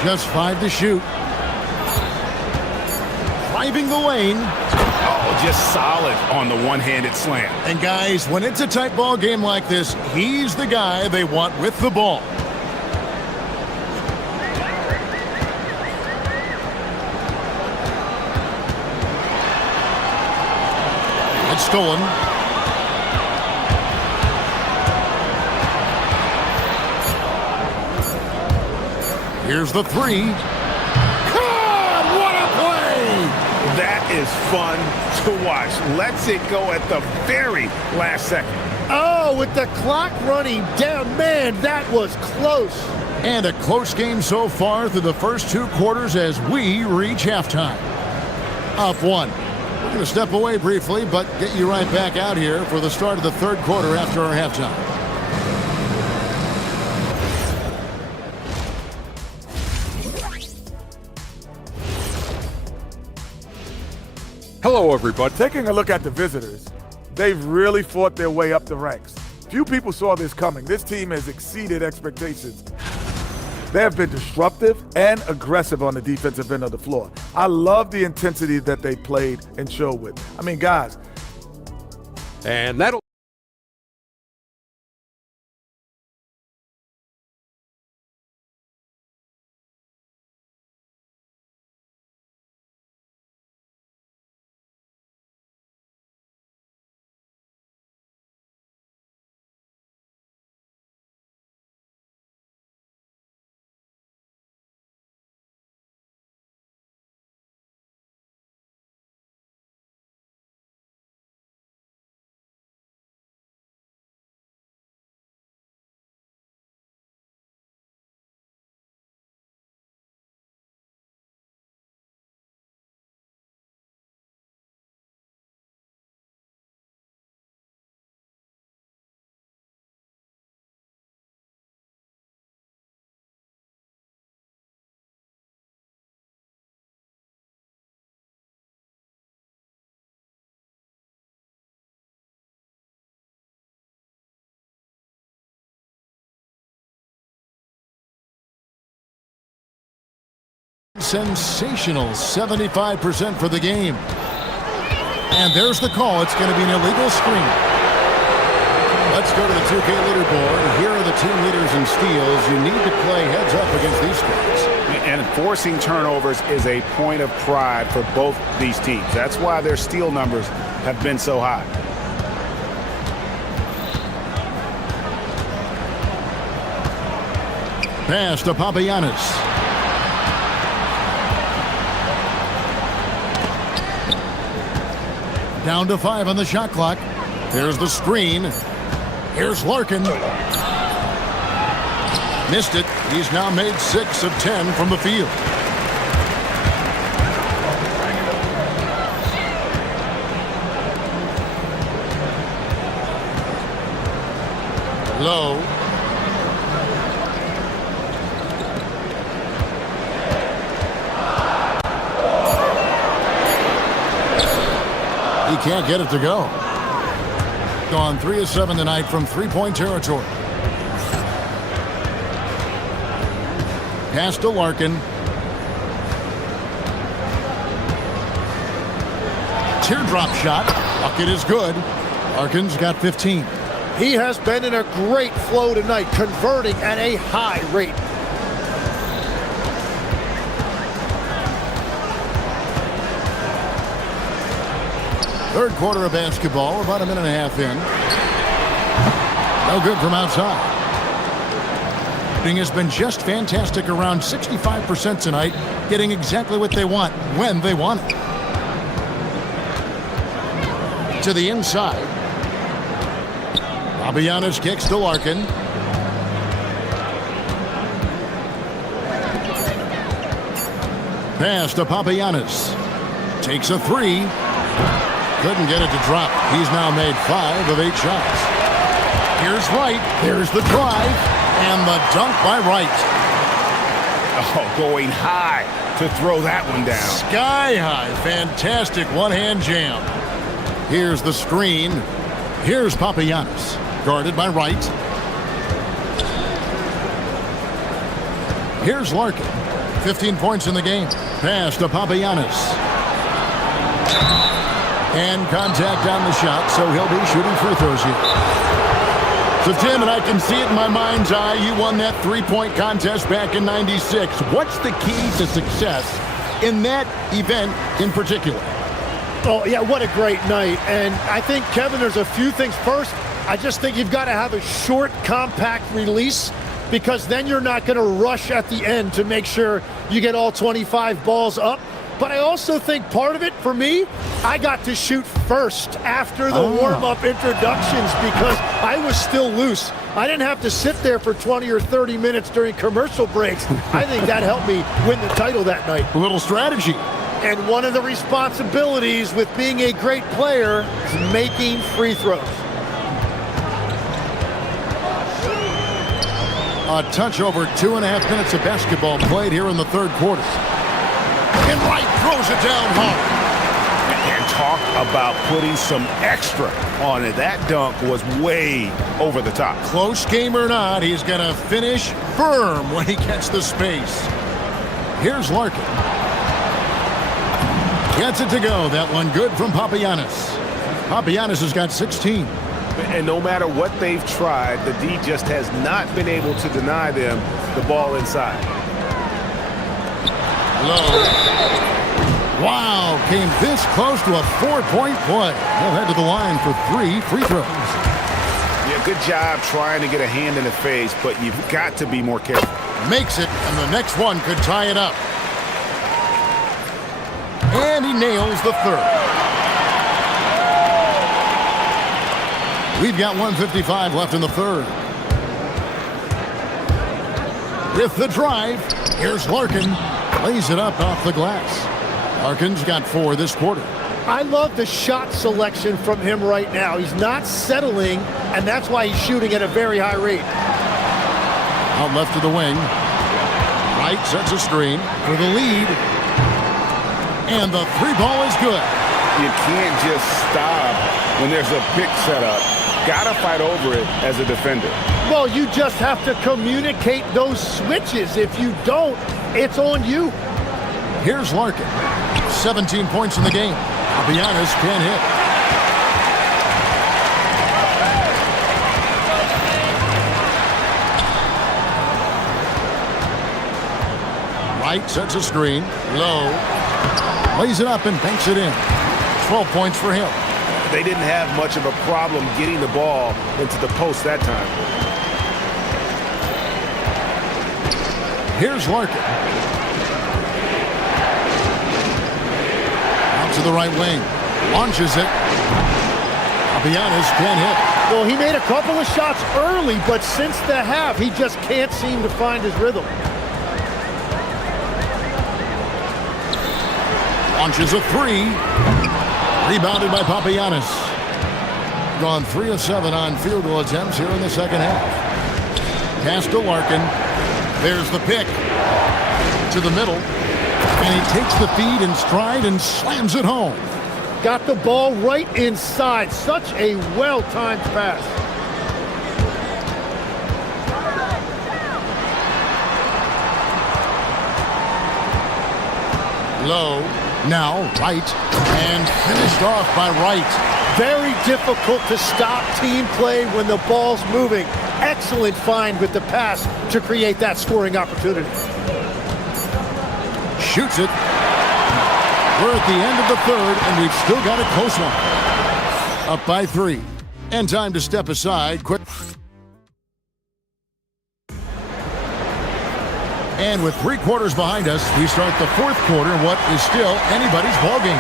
Just 5 to shoot. Driving the lane. Oh, just solid on the one-handed slam. And guys, when it's a tight ball game like this, he's the guy they want with the ball. It's stolen. Here's the three. God, what a play! That is fun to watch. Lets it go at the very last second. Oh, with the clock running down, man, that was close. And a close game so far through the first 2 quarters as we reach halftime. Up 1. We're going to step away briefly, but get you right back out here for the start of the third quarter after our halftime. Hello, everybody. Taking a look at the visitors, they've really fought their way up the ranks. Few people saw this coming. This team has exceeded expectations. They have been disruptive and aggressive on the defensive end of the floor. I love the intensity that they played and showed with. I mean, guys. And that'll sensational 75% for the game. And there's the call. It's going to be an illegal screen. Let's go to the 2K leaderboard. Here are the team leaders in steals. You need to play heads up against these guys. And forcing turnovers is a point of pride for both these teams. That's why their steal numbers have been so high. Pass to Papagiannis. Down to 5 on the shot clock. There's the screen. Here's Larkin. Missed it. He's now made 6 of 10 from the field. Low. He can't get it to go. Gone 3 of 7 tonight from three-point territory. Pass to Larkin. Teardrop shot. Bucket is good. Larkin's got 15. He has been in a great flow tonight, converting at a high rate. Third quarter of basketball, about a minute and a half in. No good from outside. Shooting has been just fantastic, around 65% tonight, getting exactly what they want, when they want it. To the inside. Papagiannis kicks to Larkin. Pass to Papagiannis. Takes a three. Couldn't get it to drop. He's now made 5 of 8 shots. Here's Wright. There's the drive. And the dunk by Wright. Oh, going high to throw that one down. Sky high. Fantastic one-hand jam. Here's the screen. Here's Papagiannis. Guarded by Wright. Here's Larkin. 15 points in the game. Pass to Papagiannis. And contact on the shot, so he'll be shooting free throws here. So, Tim, and I can see it in my mind's eye, you won that three-point contest back in '96. What's the key to success in that event in particular? Oh, yeah, what a great night. And I think, Kevin, there's a few things. First, I just think you've got to have a short, compact release, because then you're not going to rush at the end to make sure you get all 25 balls up. But I also think part of it, for me, I got to shoot first after the warm-up introductions because I was still loose. I didn't have to sit there for 20 or 30 minutes during commercial breaks. I think that helped me win the title that night. A little strategy. And one of the responsibilities with being a great player is making free throws. A touch over 2.5 minutes of basketball played here in the third quarter. And Wright throws it down hard. And talk about putting some extra on it. That dunk was way over the top. Close game or not, he's going to finish firm when he gets the space. Here's Larkin. Gets it to go. That one good from Papagiannis. Papagiannis has got 16. And no matter what they've tried, the D just has not been able to deny them the ball inside. Low. Wow, came this close to a 4-point play. They'll head to the line for 3 free throws. Yeah, good job trying to get a hand in the face, but you've got to be more careful. Makes it, and the next one could tie it up. And he nails the third. We've got 1:55 left in the third. With the drive, here's Larkin. Lays it up off the glass. Larkin's got 4 this quarter. I love the shot selection from him right now. He's not settling, and that's why he's shooting at a very high rate. Out left to the wing. Wright sets a screen for the lead. And the 3-ball is good. You can't just stop when there's a pick set up. Gotta fight over it as a defender. Well, you just have to communicate those switches. If you don't, it's on you. Here's Larkin. 17 points in the game. Papagiannis can't hit. Wright sets a screen. Low. Lays it up and banks it in. 12 points for him. They didn't have much of a problem getting the ball into the post that time. Here's Larkin. Out to the right wing. Launches it. Papagiannis can't hit. Well, he made a couple of shots early, but since the half, he just can't seem to find his rhythm. Launches a 3. Rebounded by Papagiannis. Gone 3 of 7 on field goal attempts here in the second half. Pass to Larkin. There's the pick to the middle. And he takes the feed in stride and slams it home. Got the ball right inside. Such a well-timed pass. Low, now right, and finished off by Wright. Very difficult to stop team play when the ball's moving. Excellent find with the pass to create that scoring opportunity. Shoots it. We're at the end of the third, and we've still got a close one. Up by 3. And time to step aside. Quick. And with 3 quarters behind us, we start the fourth quarter in what is still anybody's ballgame.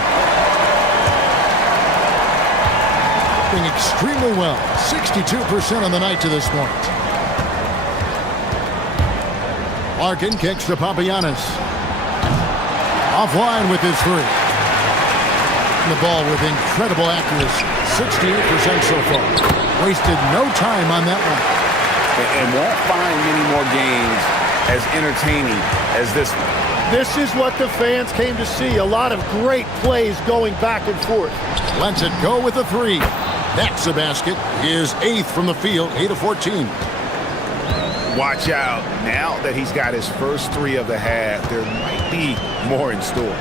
Doing extremely well. 62% on the night to this point. Larkin kicks to Papagiannis. Offline with his 3. The ball with incredible accuracy. 68% so far. Wasted no time on that one. And won't find many more games as entertaining as this one. This is what the fans came to see. A lot of great plays going back and forth. Lets it go with a 3. That's a basket. His 8th from the field, 8 of 14. Watch out. Now that he's got his first 3 of the half, there might be more in store.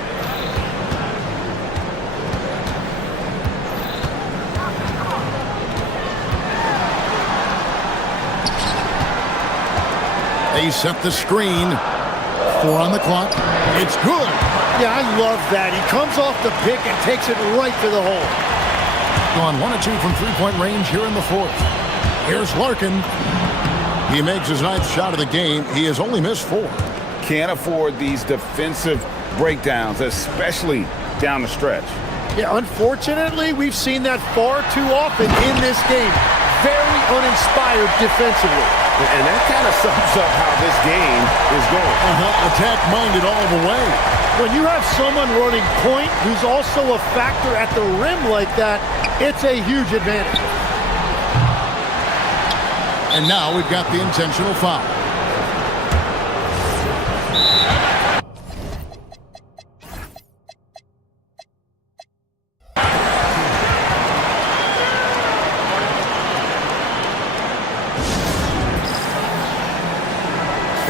They set the screen. 4 on the clock. It's good. Yeah, I love that. He comes off the pick and takes it right to the hole. Gone 1 of 2 from three-point range here in the fourth. Here's Larkin. He makes his 9th shot of the game. He has only missed 4. Can't afford these defensive breakdowns, especially down the stretch. Yeah, unfortunately, we've seen that far too often in this game. Very uninspired defensively. And that kind of sums up how this game is going. Attack-minded all the way. When you have someone running point who's also a factor at the rim like that, it's a huge advantage. And now we've got the intentional foul.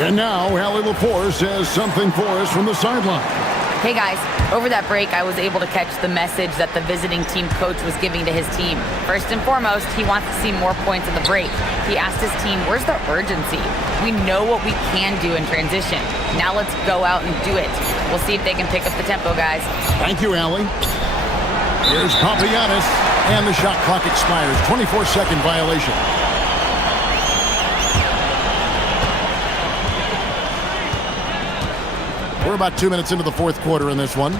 And now, Allie Lepore says something for us from the sideline. Hey guys, over that break, I was able to catch the message that the visiting team coach was giving to his team. First and foremost, he wants to see more points in the break. He asked his team, where's the urgency? We know what we can do in transition. Now let's go out and do it. We'll see if they can pick up the tempo, guys. Thank you, Allie. Here's Papagiannis, and the shot clock expires. 24-second violation. We're about 2 minutes into the fourth quarter in this one.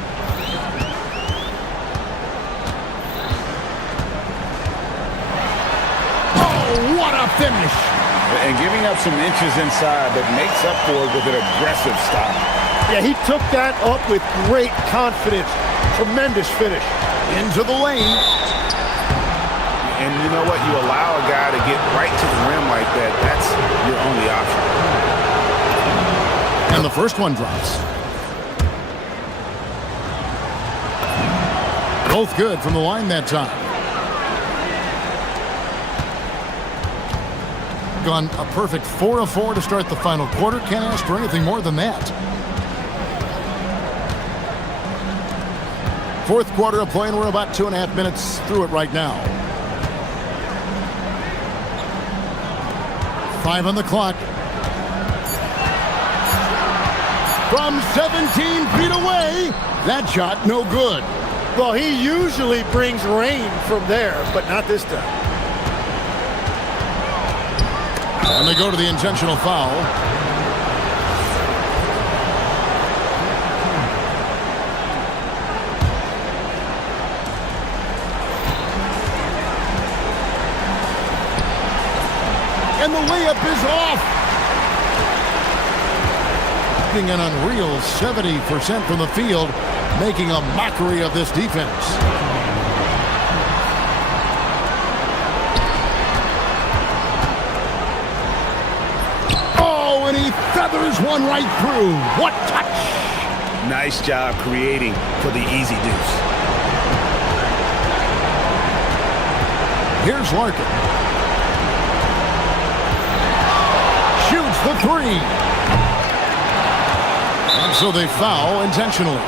Oh, what a finish! And giving up some inches inside, but makes up for it with an aggressive stop. Yeah, he took that up with great confidence. Tremendous finish. Into the lane. And you know what? You allow a guy to get right to the rim like that. That's your only option. And the first one drops. Both good from the line that time. Gone a perfect 4 of 4 to start the final quarter. Can't ask for anything more than that. Fourth quarter of play, and we're about 2.5 minutes through it right now. 5 on the clock. From 17 feet away, that shot no good. Well, he usually brings rain from there, but not this time. And they go to the intentional foul. And the layup is off. An unreal 70% from the field, making a mockery of this defense. feathers one right through. What touch! Nice job creating for the easy deuce. Here's Larkin. Shoots the three. And so they foul intentionally.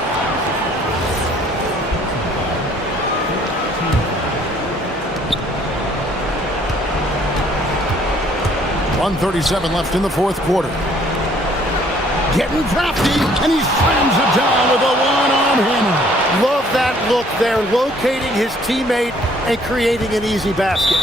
.137 left in the fourth quarter. Getting drafty, and he slams it down with a one-arm hammer. Love that look there, locating his teammate and creating an easy basket.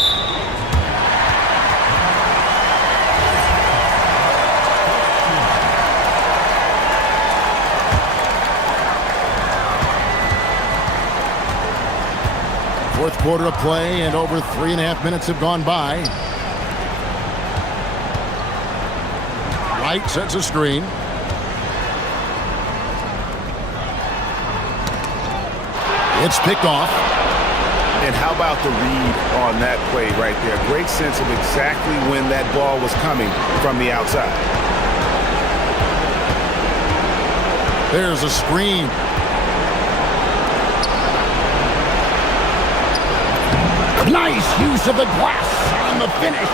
Fourth quarter of play, and over 3.5 minutes have gone by. Wright sets a screen. It's picked off. And how about the read on that play right there? Great sense of exactly when that ball was coming from the outside. There's a screen. Nice use of the glass on the finish.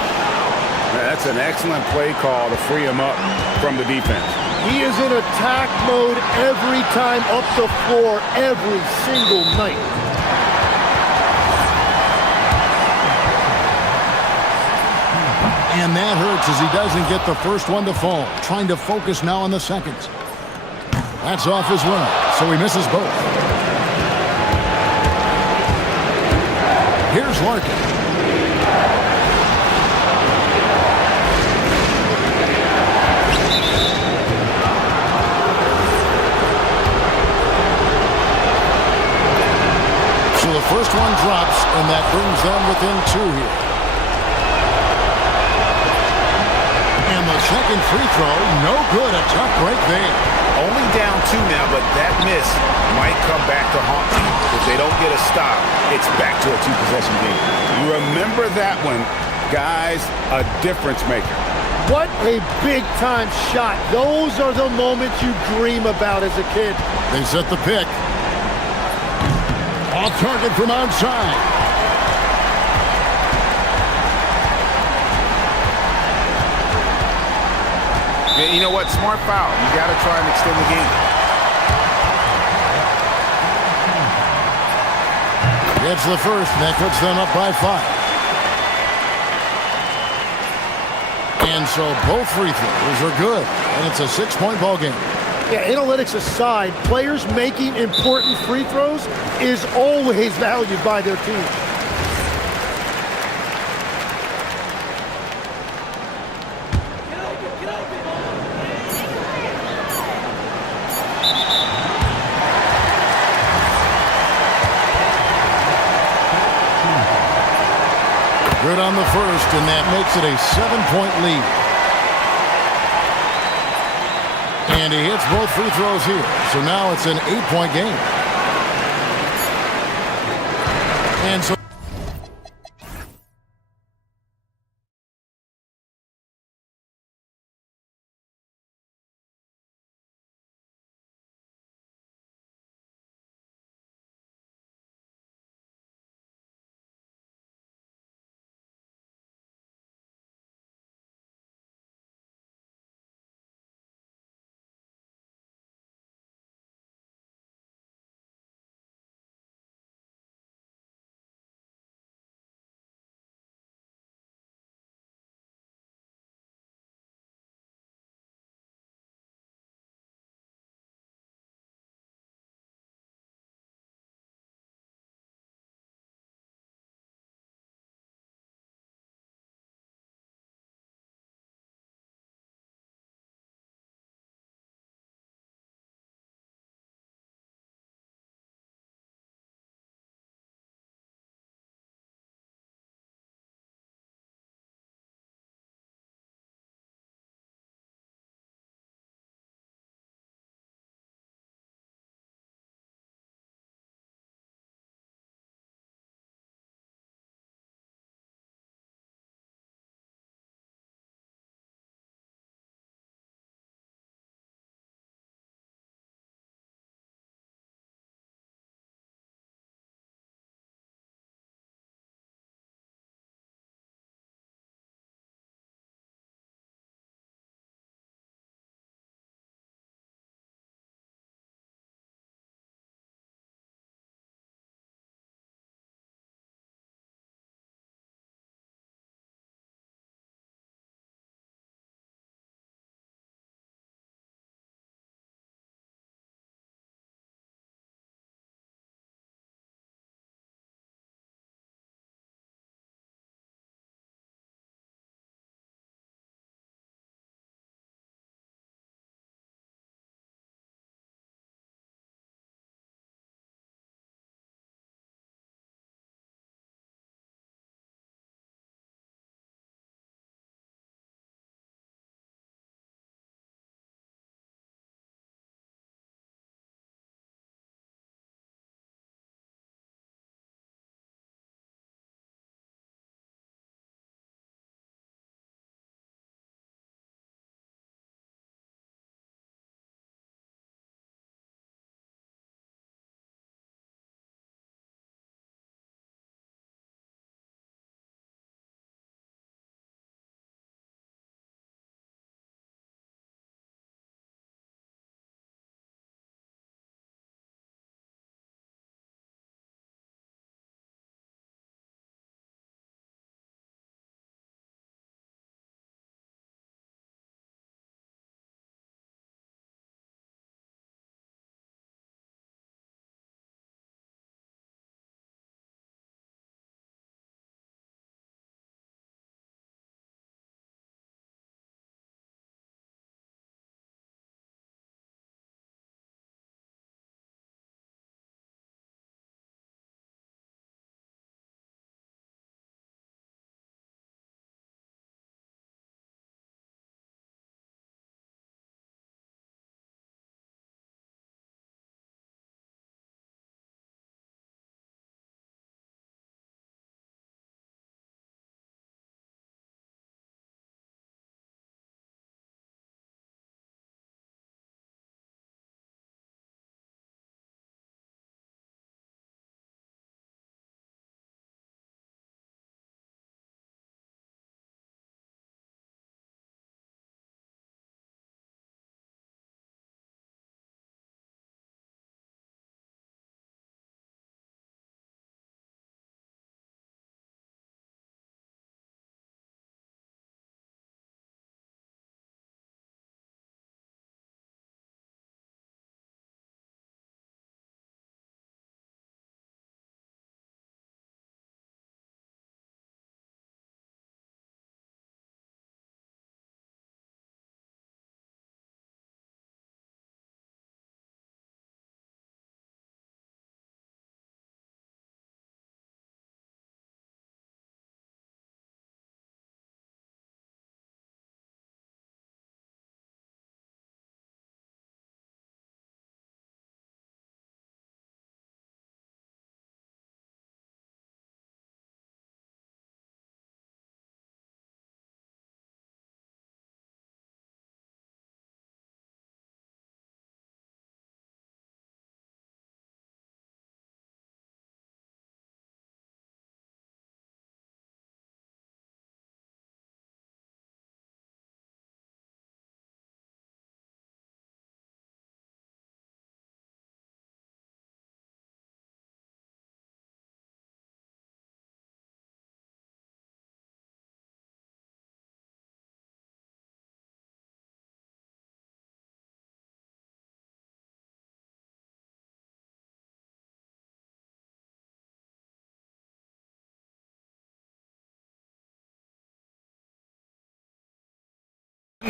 That's an excellent play call to free him up from the defense. He is in attack mode every time up the floor, every single night. And that hurts as he doesn't get the first one to fall. Trying to focus now on the second. That's off as well, so he misses both. Here's Larkin. So the first one drops, and that brings them within two here. And the second free throw, no good. A tough break there. Only down two now, but that miss might come back to haunt them. If they don't get a stop, it's back to a two-possession game. Remember that one, guys, a difference maker. What a big-time shot. Those are the moments you dream about as a kid. They set the pick. Off target from outside. Yeah, you know what? Smart foul. You got to try and extend the game. Gets the first, and that puts them up by 5. And so both free throws are good, and it's a 6-point ball game. Yeah, analytics aside, players making important free throws is always valued by their team. Good on the first, and that makes it a 7-point lead. And he hits both free throws here. So now it's an 8-point game. And so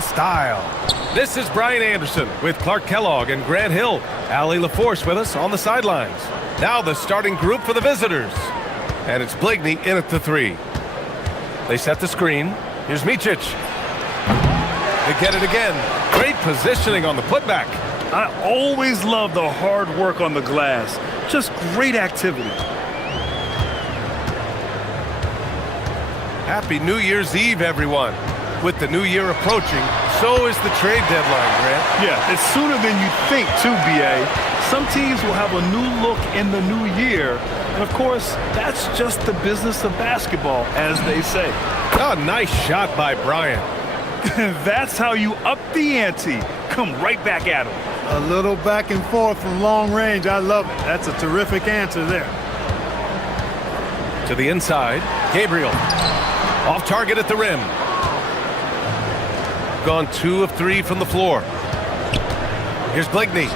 style. This is Brian Anderson with Clark Kellogg and Grant Hill. Allie LaForce with us on the sidelines. Now the starting group for the visitors. And it's Blakeney in at the 3. They set the screen. Here's Micic. They get it again. Great positioning on the putback. I always love the hard work on the glass. Just great activity. Happy New Year's Eve, everyone. With the new year approaching, so is the trade deadline, Grant. Yeah, it's sooner than you think, too, BA. Some teams will have a new look in the new year. And, of course, that's just the business of basketball, as they say. Oh, nice shot by Brian. That's how you up the ante. Come right back at him. A little back and forth from long range. I love it. That's a terrific answer there. To the inside, Gabriel. Off target at the rim. Gone 2 of 3 from the floor. Here's Blakeney.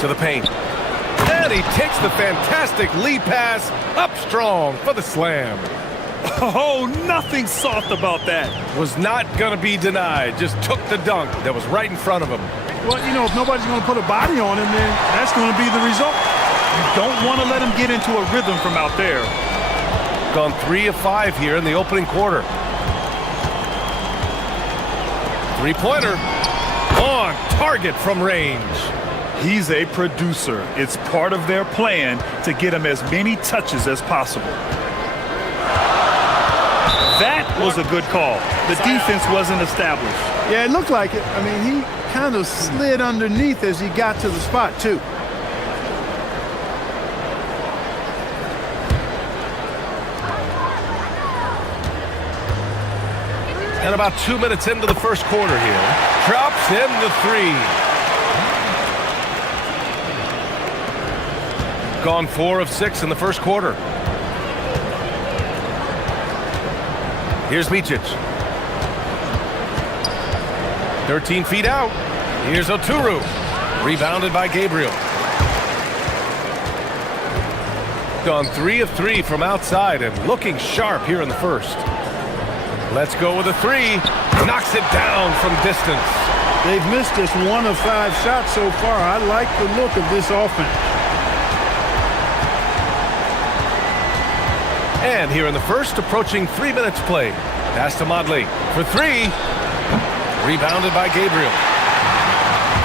To the paint. And he takes the fantastic lead pass up strong for the slam. Oh, nothing soft about that. Was not going to be denied. Just took the dunk that was right in front of him. Well, you know, if nobody's going to put a body on him, then that's going to be the result. You don't want to let him get into a rhythm from out there. Gone 3 of 5 here in the opening quarter. Three-pointer. On target from range. He's a producer. It's part of their plan to get him as many touches as possible. That was a good call. The defense wasn't established. Yeah, it looked like it. I mean, he kind of slid underneath as he got to the spot, too. And about 2 minutes into the first quarter here. Drops in the 3. Gone 4 of 6 in the first quarter. Here's Micic. 13 feet out. Here's Oturu. Rebounded by Gabriel. Gone 3 of 3 from outside and looking sharp here in the first. Let's go with a 3. Knocks it down from distance. They've missed just 1 of 5 shots so far. I like the look of this offense. And here in the first, approaching 3 minutes played. Pass to Modley for 3. Rebounded by Gabriel.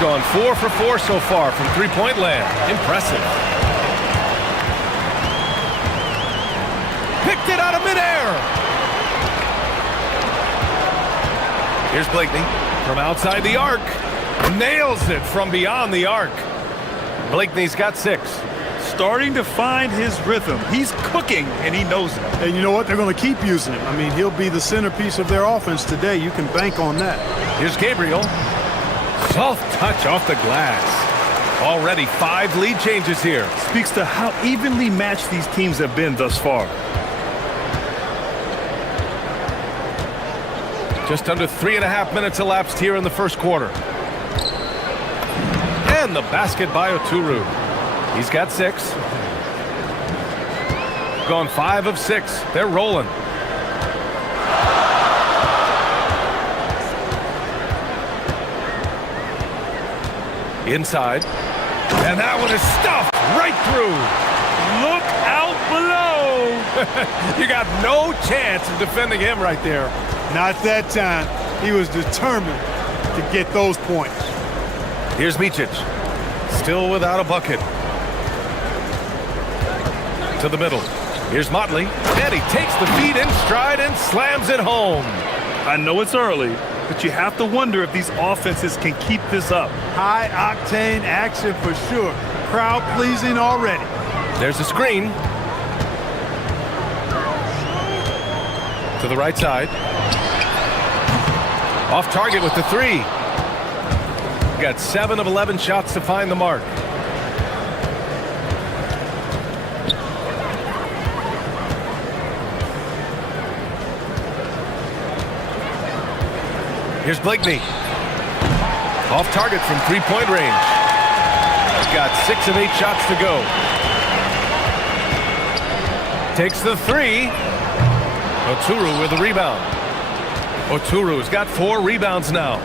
Gone 4 for 4 so far from three-point land. Impressive. Picked it out of midair. Here's Blakeney from outside the arc. Nails it from beyond the arc. Blakeney's got 6. Starting to find his rhythm. He's cooking, and he knows it. And you know what? They're going to keep using him. I mean, he'll be the centerpiece of their offense today. You can bank on that. Here's Gabriel. Soft touch off the glass. Already 5 lead changes here. Speaks to how evenly matched these teams have been thus far. Just under 3.5 minutes elapsed here in the first quarter. And the basket by Oturu. He's got 6. Gone 5 of 6. They're rolling. Inside. And that one is stuffed right through. Look out below. You got no chance of defending him right there. Not that time. He was determined to get those points. Here's Micic. Still without a bucket. To the middle. Here's Motley. And he takes the feet in stride and slams it home. I know it's early, but you have to wonder if these offenses can keep this up. High-octane action for sure. Crowd-pleasing already. There's a screen. To the right side. Off target with the 3. Got 7 of 11 shots to find the mark. Here's Blakeney. Off target from three-point range. Got 6 of 8 shots to go. Takes the three. Oturu with the rebound. Oturu's got 4 rebounds now.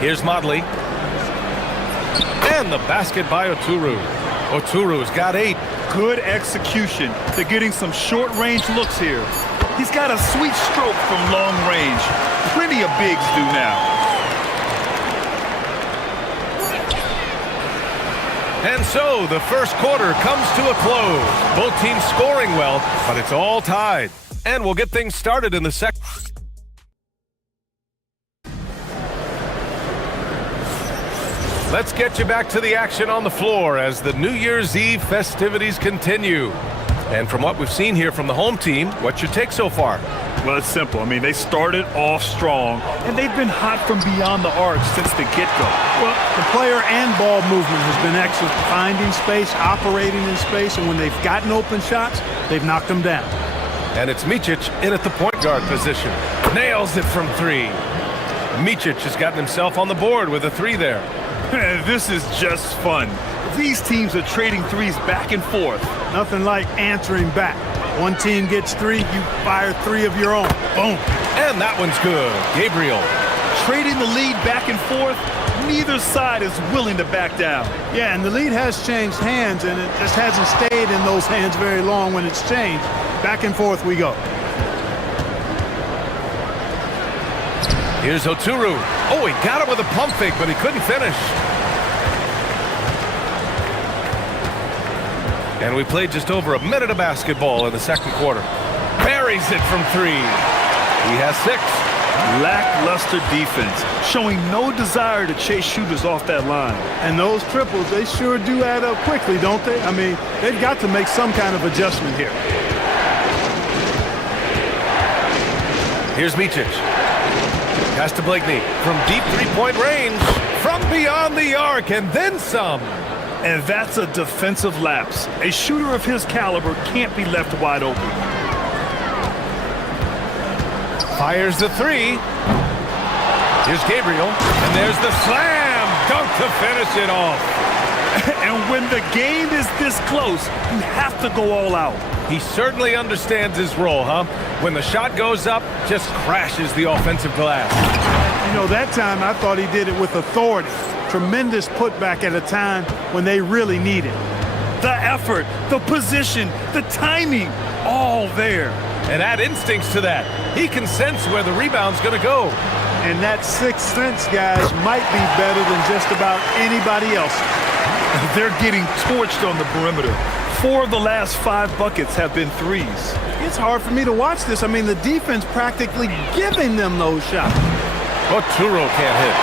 Here's Motley. And the basket by Oturu. Oturu's got 8. Good execution. They're getting some short-range looks here. He's got a sweet stroke from long range. Plenty of bigs do now. And so the first quarter comes to a close. Both teams scoring well, but it's all tied. And we'll get things started in the second. Let's get you back to the action on the floor as the New Year's Eve festivities continue. And from what we've seen here from the home team, what's your take so far? Well, it's simple. I mean, they started off strong, and they've been hot from beyond the arc since the get-go. Well, the player and ball movement has been excellent. Finding space, operating in space, and when they've gotten open shots, they've knocked them down. And it's Micic in at the point guard position. Nails it from 3. Micic has gotten himself on the board with a 3 there. This is just fun. These teams are trading threes back and forth. Nothing like answering back. One team gets 3, you fire 3 of your own. Boom. And that one's good. Gabriel. Trading the lead back and forth, neither side is willing to back down. Yeah, and the lead has changed hands, and it just hasn't stayed in those hands very long when it's changed. Back and forth we go. Here's Oturu. Oh, he got him with a pump fake, but he couldn't finish. And we played just over a minute of basketball in the second quarter. Buries it from 3. He has 6. Lackluster defense, showing no desire to chase shooters off that line. And those triples, they sure do add up quickly, don't they? I mean, they've got to make some kind of adjustment here. Here's Micic. Pass to Blakeney from deep 3-point range. From beyond the arc, and then some. And that's a defensive lapse. A shooter of his caliber can't be left wide open. Fires the 3. Here's Gabriel, and there's the slam dunk to finish it off. And when the game is this close, you have to go all out. He certainly understands his role, huh? When the shot goes up, just crashes the offensive glass. You know, that time I thought he did it with authority. Tremendous putback at a time when they really need it. The effort, the position, the timing, all there. And add instincts to that. He can sense where the rebound's going to go. And that 6th sense, guys, might be better than just about anybody else. They're getting torched on the perimeter. 4 of the last 5 buckets have been 3s. It's hard for me to watch this. I mean, the defense practically giving them those shots. Oturu can't hit.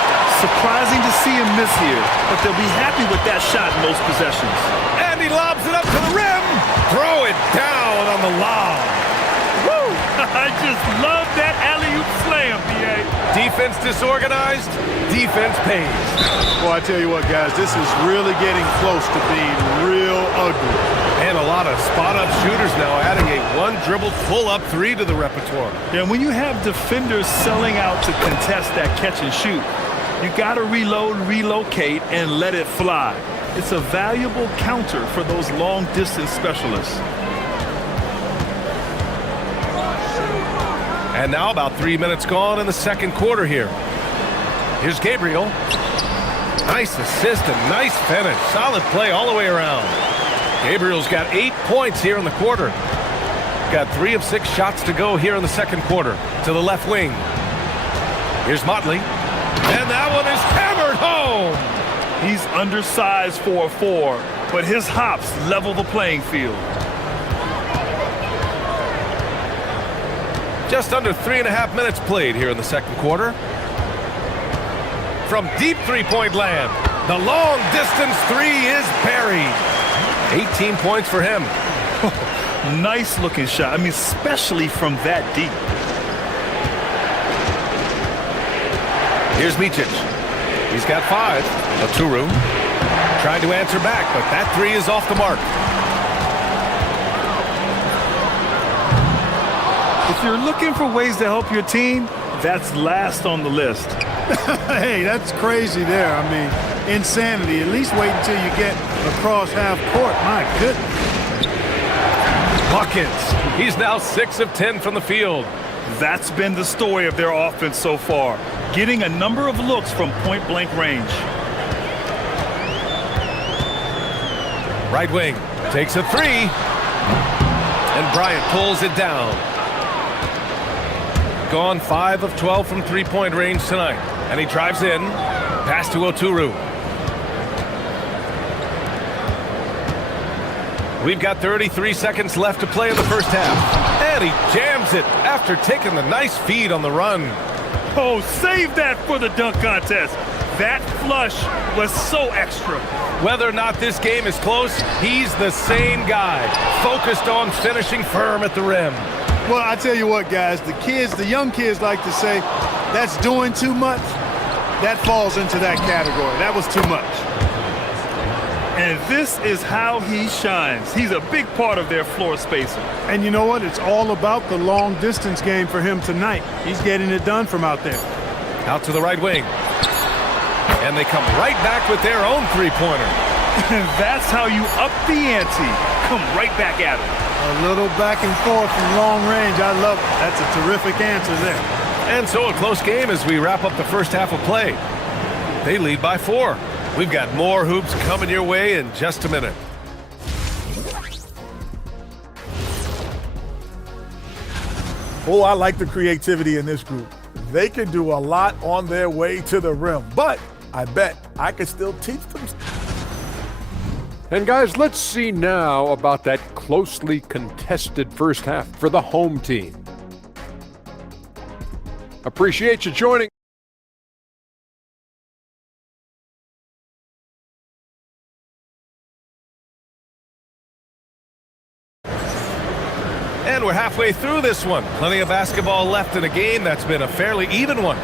Surprising to see him miss here, but they'll be happy with that shot in most possessions. And he lobs it up to the rim. Throw it down on the lob. Woo! I just love that alley-oop slam, B.A. Defense disorganized, defense pays. Well, I tell you what, guys, this is really getting close to being real ugly. And a lot of spot-up shooters now, adding a one-dribble pull-up 3 to the repertoire. Yeah, when you have defenders selling out to contest that catch and shoot, you got to reload, relocate, and let it fly. It's a valuable counter for those long-distance specialists. And now about 3 minutes gone in the second quarter here. Here's Gabriel. Nice assist and nice finish. Solid play all the way around. Gabriel's got 8 points here in the quarter. Got 3 of 6 shots to go here in the second quarter. To the left wing. Here's Motley. And that one is hammered home. He's undersized for a 4, but his hops level the playing field. Just under 3.5 minutes played here in the second quarter. From deep 3-point land, the long distance 3 is buried. 18 points for him. Nice looking shot. I mean, especially from that deep. Here's Micic. He's got 5. Oturu tried to answer back, but that 3 is off the mark. If you're looking for ways to help your team, that's last on the list. Hey, that's crazy there. I mean, insanity. At least wait until you get across half court. My goodness. Buckets. He's now 6 of 10 from the field. That's been the story of their offense so far, getting a number of looks from point-blank range. Right wing takes a three, and Bryant pulls it down. Gone 5 of 12 from three-point range tonight, and he drives in. Pass to Oturu. We've got 33 seconds left to play in the first half. And he jams it after taking the nice feed on the run. Oh, save that for the dunk contest. That flush was so extra. Whether or not this game is close, he's the same guy, focused on finishing firm at the rim. Well, I tell you what, guys, the young kids like to say, that's doing too much. That falls into that category. That was too much. And this is how he shines. He's a big part of their floor spacing. And you know what? It's all about the long distance game for him tonight. He's getting it done from out there. Out to the right wing. And they come right back with their own three-pointer. That's how you up the ante. Come right back at it. A little back and forth from long range. I love it. That's a terrific answer there. And so a close game as we wrap up the first half of play. They lead by 4. We've got more hoops coming your way in just a minute. Oh, I like the creativity in this group. They can do a lot on their way to the rim, but I bet I can still teach them. And guys, let's see now about that closely contested first half for the home team. Appreciate you joining. And we're halfway through this one. Plenty of basketball left in a game that's been a fairly even one.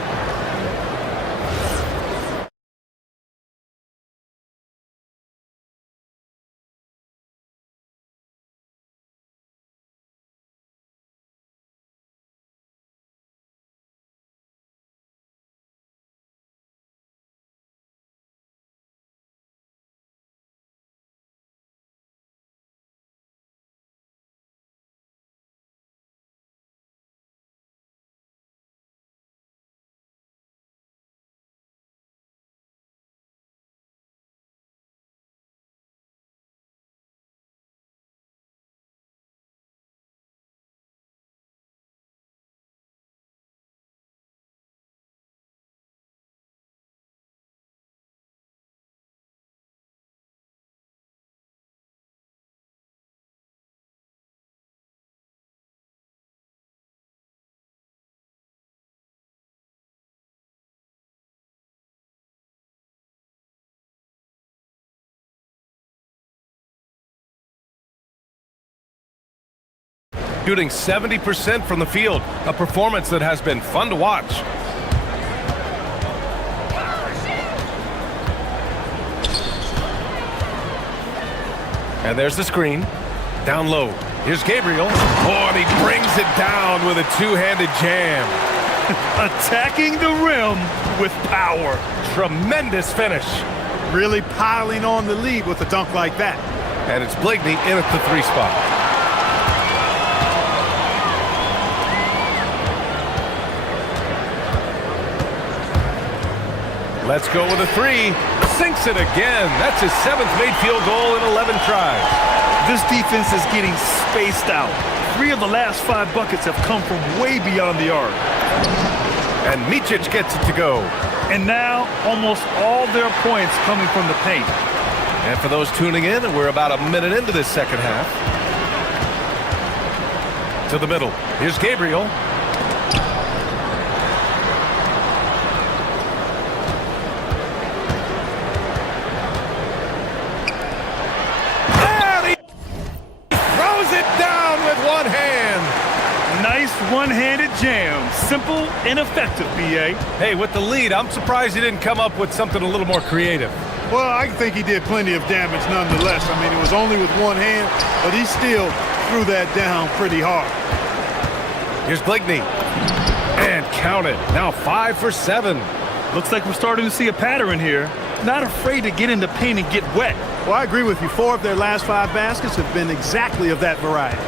Shooting 70% from the field, a performance that has been fun to watch. And there's the screen. Down low. Here's Gabriel. Oh, and he brings it down with a two-handed jam. Attacking the rim with power. Tremendous finish. Really piling on the lead with a dunk like that. And it's Blakeney in at the 3 spot. Let's go with a 3. Sinks it again. That's his 7th made field goal in 11 tries. This defense is getting spaced out. 3 of the last 5 buckets have come from way beyond the arc. And Micic gets it to go. And now almost all their points coming from the paint. And for those tuning in, we're about a minute into this second half. To the middle. Here's Gabriel. One-handed jam. Simple and effective, B.A. Hey, with the lead, I'm surprised he didn't come up with something a little more creative. Well, I think he did plenty of damage nonetheless. I mean, it was only with one hand, but he still threw that down pretty hard. Here's Blakeney. And count it. Now 5 for 7. Looks like we're starting to see a pattern here. Not afraid to get in the paint and get wet. Well, I agree with you. 4 of their last 5 baskets have been exactly of that variety.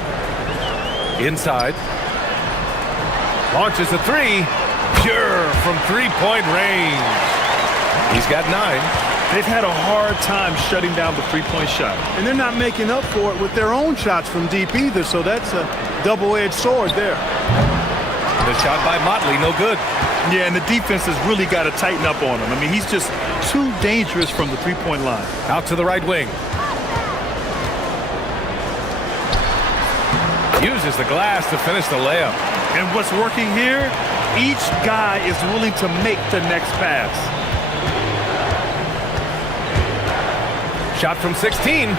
Inside. Launches a 3. Pure from three-point range. He's got 9. They've had a hard time shutting down the three-point shot. And they're not making up for it with their own shots from deep either, so that's a double-edged sword there. The shot by Motley, no good. Yeah, and the defense has really got to tighten up on him. I mean, he's just too dangerous from the three-point line. Out to the right wing. Uses the glass to finish the layup. And what's working here, each guy is willing to make the next pass. Shot from 16.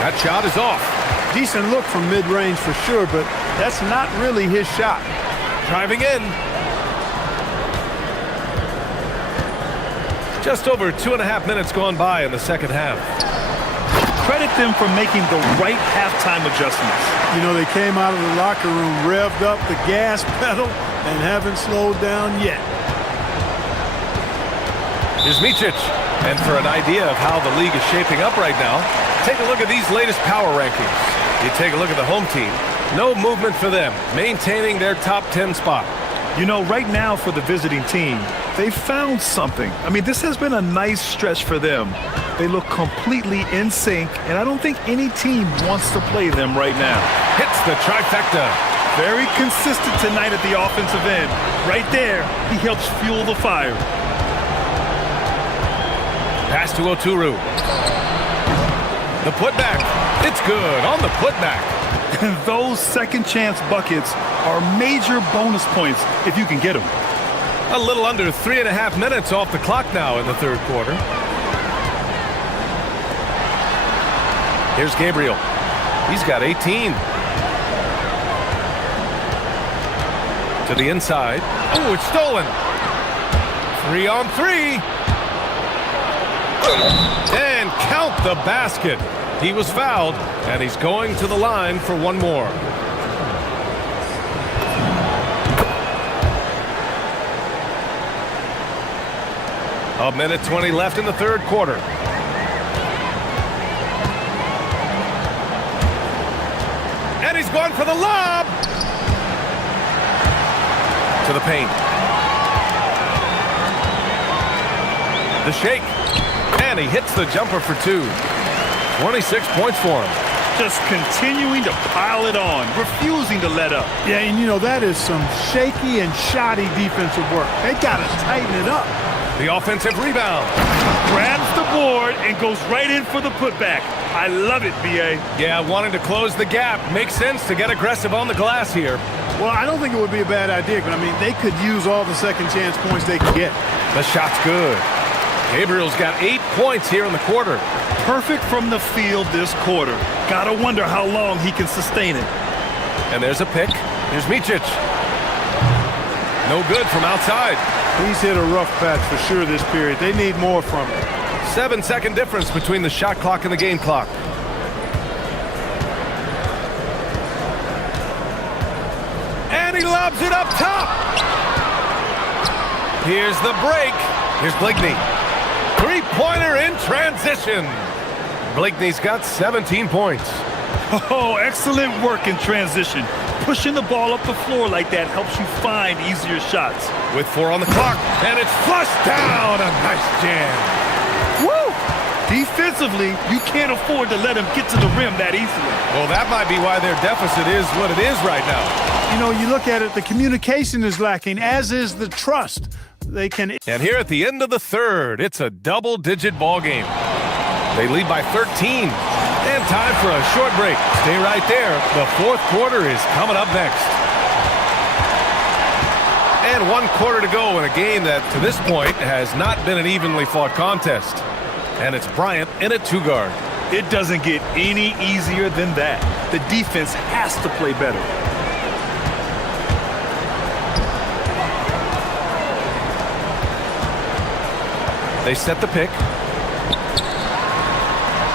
That shot is off. Decent look from mid-range for sure, but that's not really his shot. Driving in. Just over 2.5 minutes gone by in the second half. Credit them for making the right halftime adjustments. You know, they came out of the locker room, revved up the gas pedal, and haven't slowed down yet. Here's Micic. And for an idea of how the league is shaping up right now, take a look at these latest power rankings. You take a look at the home team. No movement for them, maintaining their top 10 spot. You know, right now for the visiting team, they found something. I mean, this has been a nice stretch for them. They look completely in sync, and I don't think any team wants to play them right now. Hits the trifecta. Very consistent tonight at the offensive end. Right there, he helps fuel the fire. Pass to Oturu. The putback. It's good on the putback. And those second chance buckets are major bonus points if you can get them. A little under 3.5 minutes off the clock now in the third quarter. Here's Gabriel. He's got 18. To the inside. Oh, it's stolen. 3-on-3. And count the basket. He was fouled, and he's going to the line for one more. A minute 20 left in the third quarter. And he's going for the lob. To the paint. The shake. And he hits the jumper for 2. 26 points for him. Just continuing to pile it on, refusing to let up. Yeah, and you know, that is some shaky and shoddy defensive work. They got to tighten it up. The offensive rebound. Grabs the board and goes right in for the putback. I love it, B.A. Yeah, wanting to close the gap. Makes sense to get aggressive on the glass here. Well, I don't think it would be a bad idea, but I mean, they could use all the second chance points they can get. The shot's good. Gabriel's got 8 points here in the quarter. Perfect from the field this quarter. Gotta wonder how long he can sustain it. And there's a pick. Here's Micic. No good from outside. He's hit a rough patch for sure this period. They need more from him. 7-second difference between the shot clock and the game clock. And he lobs it up top. Here's the break. Here's Blakeney. Three-pointer in transition. Blakeney's got 17 points. Oh, excellent work in transition. Pushing the ball up the floor like that helps you find easier shots. With 4 on the clock, and it's flushed down. A nice jam. Woo! Defensively, you can't afford to let him get to the rim that easily. Well, that might be why their deficit is what it is right now. You know, you look at it, the communication is lacking, as is the trust. They can. And here at the end of the third, it's a double-digit ball game. They lead by 13. And time for a short break. Stay right there. The fourth quarter is coming up next. And 1 quarter to go in a game that, to this point, has not been an evenly fought contest. And it's Bryant in at 2 guard. It doesn't get any easier than that. The defense has to play better. They set the pick.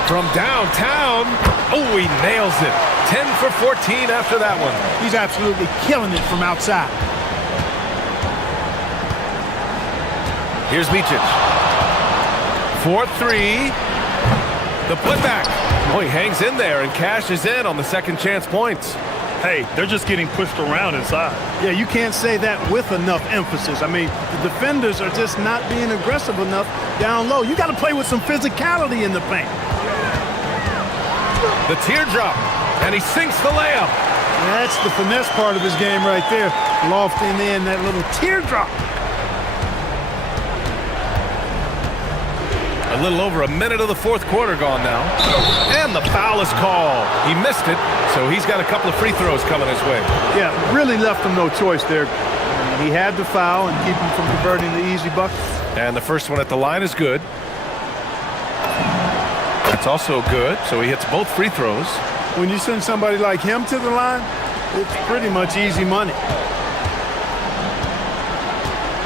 From downtown. Oh, he nails it. 10 for 14 after that one. He's absolutely killing it from outside. Here's Micic. 4-3. The putback. Oh, he hangs in there and cashes in on the second chance points. Hey, they're just getting pushed around inside. Yeah, you can't say that with enough emphasis. I mean, the defenders are just not being aggressive enough down low. You got to play with some physicality in the paint. The teardrop, and he sinks the layup. That's the finesse part of his game right there. Lofting in that little teardrop. A little over a minute of the fourth quarter gone now. And the foul is called. He missed it, so he's got a couple of free throws coming his way. Yeah, really left him no choice there. He had to foul and keep him from converting the easy bucket. And the first one at the line is good. That's also good, so he hits both free throws. When you send somebody like him to the line, it's pretty much easy money.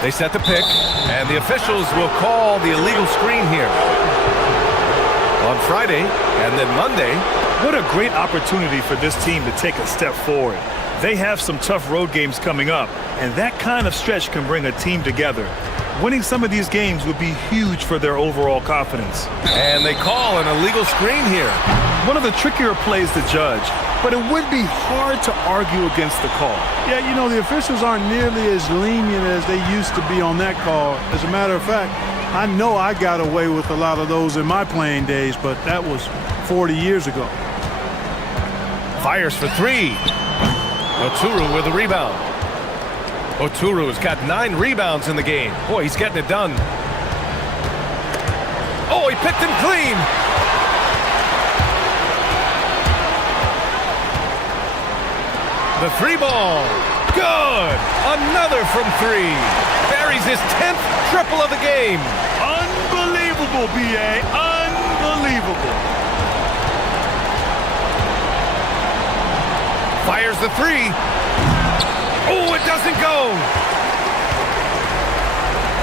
They set the pick, and the officials will call the illegal screen here. On Friday, and then Monday. What a great opportunity for this team to take a step forward. They have some tough road games coming up, and that kind of stretch can bring a team together. Winning some of these games would be huge for their overall confidence. And they call an illegal screen here. One of the trickier plays to judge, but it would be hard to argue against the call. Yeah, you know, the officials aren't nearly as lenient as they used to be on that call. As a matter of fact, I know I got away with a lot of those in my playing days, but that was 40 years ago. Fires for three. Oturu with a rebound. Oturu has got 9 rebounds in the game. Boy, he's getting it done. Oh, he picked him clean. The three ball. Good. Another from 3. Buries his 10th triple of the game. Unbelievable, B.A. Unbelievable. Fires the 3. Oh, it doesn't go.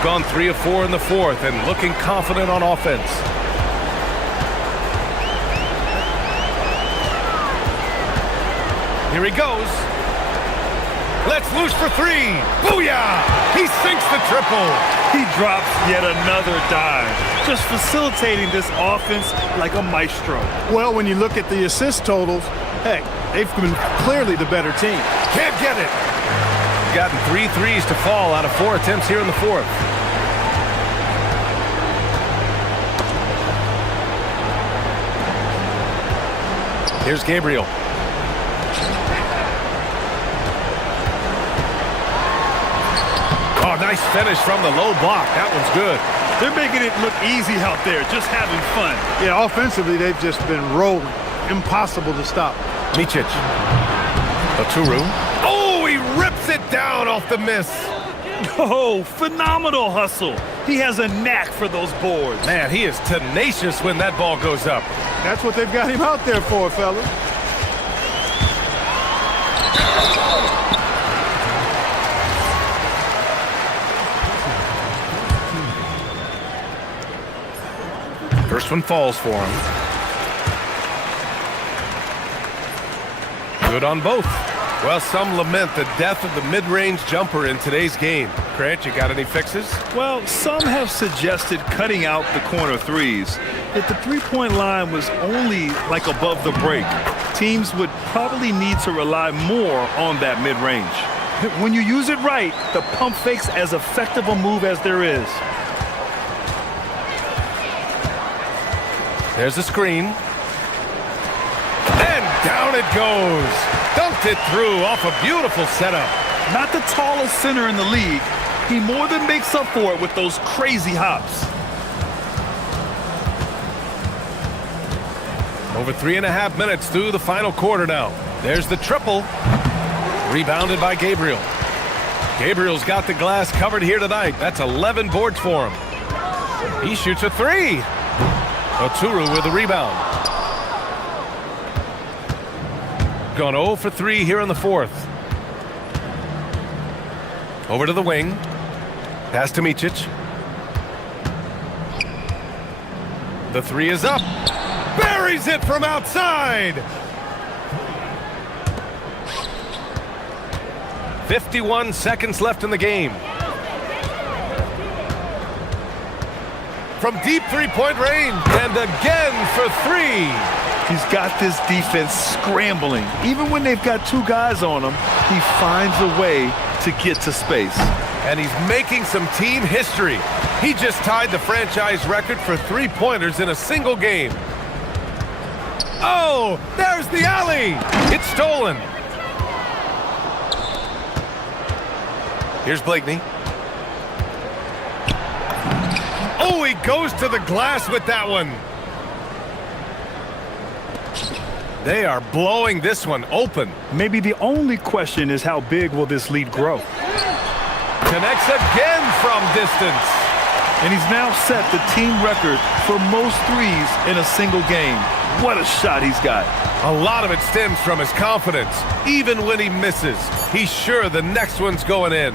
Gone 3 of 4 in the fourth and looking confident on offense. Here he goes. Let's loose for 3. Booyah! He sinks the triple. He drops yet another dime, just facilitating this offense like a maestro. Well, when you look at the assist totals, heck, they've been clearly the better team. Can't get it. Gotten 3 threes to fall out of 4 attempts here in the fourth. Here's Gabriel. Oh, nice finish from the low block. That one's good. They're making it look easy out there, just having fun. Yeah, offensively, they've just been rolling. Impossible to stop. Micic. Oturu. Oh, he rips it down off the miss. Oh, phenomenal hustle. He has a knack for those boards. Man, he is tenacious when that ball goes up. That's what they've got him out there for, fellas. First one falls for him. Good on both. Well, some lament the death of the mid-range jumper in today's game. Grant, you got any fixes? Well, some have suggested cutting out the corner threes. If the three-point line was only like above the break, teams would probably need to rely more on that mid-range. When you use it right, the pump fake's as effective a move as there is. There's a screen. And down it goes. Dunked it through off a beautiful setup. Not the tallest center in the league. He more than makes up for it with those crazy hops. Over 3.5 minutes through the final quarter now. There's the triple. Rebounded by Gabriel. Gabriel's got the glass covered here tonight. That's 11 boards for him. He shoots a 3. Oturu with the rebound. Gone 0 for 3 here in the fourth. Over to the wing. Pass to Micic. The 3 is up. Buries it from outside. 51 seconds left in the game. from deep three-point range. And again for three. He's got this defense scrambling. Even when they've got two guys on him, he finds a way to get to space. And he's making some team history. He just tied the franchise record for three-pointers in a single game. Oh, there's the alley. It's stolen. Here's Blakeney. Oh, he goes to the glass with that one. They are blowing this one open. Maybe the only question is how big will this lead grow? Connects again from distance. And he's now set the team record for most threes in a single game. What a shot he's got. A lot of it stems from his confidence. Even when he misses, he's sure the next one's going in.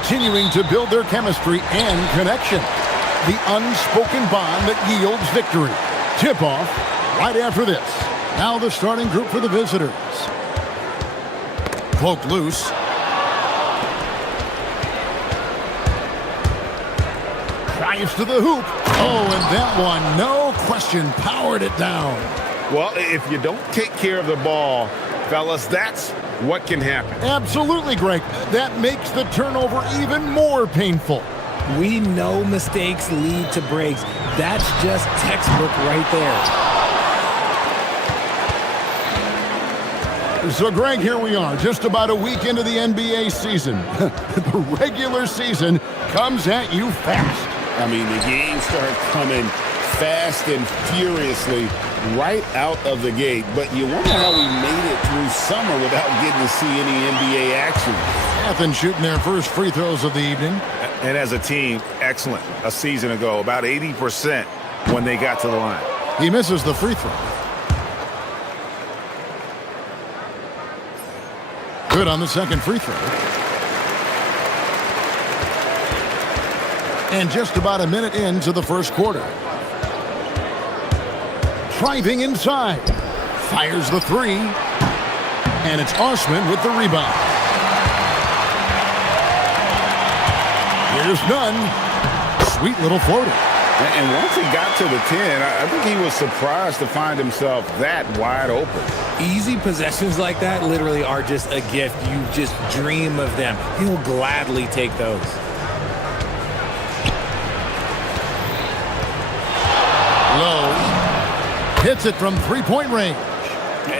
continuing to build their chemistry and connection. The unspoken bond that yields victory. Tip-off right after this. Now the starting group for the visitors. Poked loose. Drives to the hoop. Oh, and that one, no question, powered it down. Well, if you don't take care of the ball, fellas, that's what can happen. Absolutely, Greg. That makes the turnover even more painful. We know mistakes lead to breaks. That's just textbook right there. So, Greg, here we are, just about a week into the NBA season. The regular season comes at you fast. I mean, the games start coming fast and furiously right out of the gate. But you wonder how we made it through summer without getting to see any NBA action. Athens shooting their first free throws of the evening. And as a team, excellent. A season ago, about 80% when they got to the line. He misses the free throw. Good on the second free throw. And just about a minute into the first quarter. Driving inside. Fires the three. And it's Osman with the rebound. Here's Nunn. Sweet little floater. And once he got to the 10, I think he was surprised to find himself that wide open. Easy possessions like that literally are just a gift. You just dream of them. He'll gladly take those. Low. Hits it from three-point range.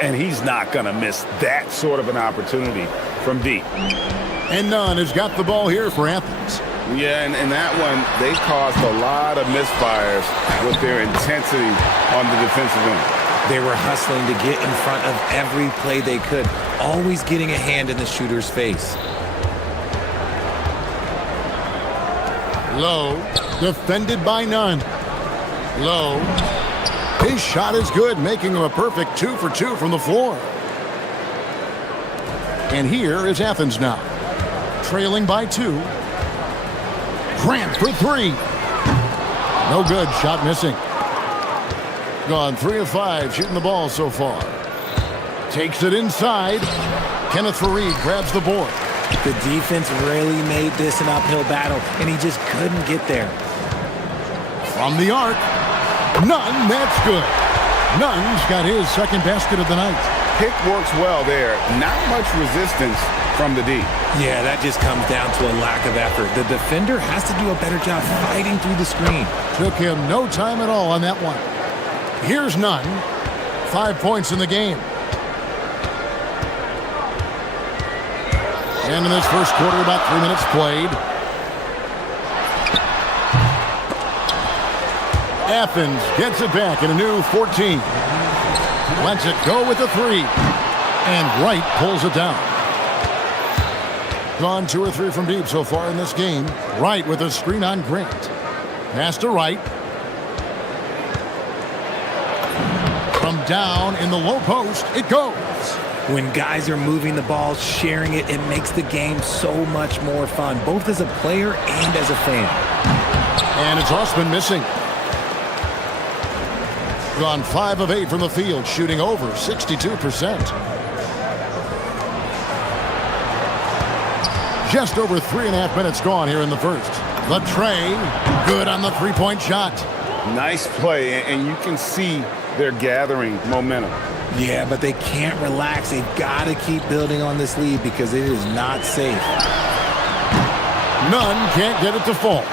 And he's not going to miss that sort of an opportunity from deep. And Nunn has got the ball here for Athens. Yeah, and that one, they caused a lot of misfires with their intensity on the defensive end. They were hustling to get in front of every play they could, always getting a hand in the shooter's face. Low, defended by Nunn. Low. His shot is good, making him a perfect 2 for 2 from the floor. And here is Athens now. Trailing by 2. Grant for 3. No good, shot missing. Gone 3 of 5, shooting the ball so far. Takes it inside. Kenneth Fareed grabs the board. The defense really made this an uphill battle, and he just couldn't get there. From the arc. Nunn, that's good. Nunn's got his second basket of the night. Pick works well there. Not much resistance from the D. Yeah, that just comes down to a lack of effort. The defender has to do a better job fighting through the screen. Took him no time at all on that one. Here's Nunn. 5 points in the game. And in this first quarter, about 3 minutes played. Athens gets it back in a new 14. Lets it go with the 3. And Wright pulls it down. Gone 2 or 3 from deep so far in this game. Wright with a screen on Grant. Pass to Wright. From down in the low post, it goes. When guys are moving the ball, sharing it, it makes the game so much more fun, both as a player and as a fan. And it's Osman missing. Gone 5 of 8 from the field, shooting over 62%. Just over 3.5 minutes gone here in the first. The tray, good on the three-point shot. Nice play, and you can see they're gathering momentum. Yeah, but they can't relax. They've got to keep building on this lead because it is not safe. Nunn can't get it to fall.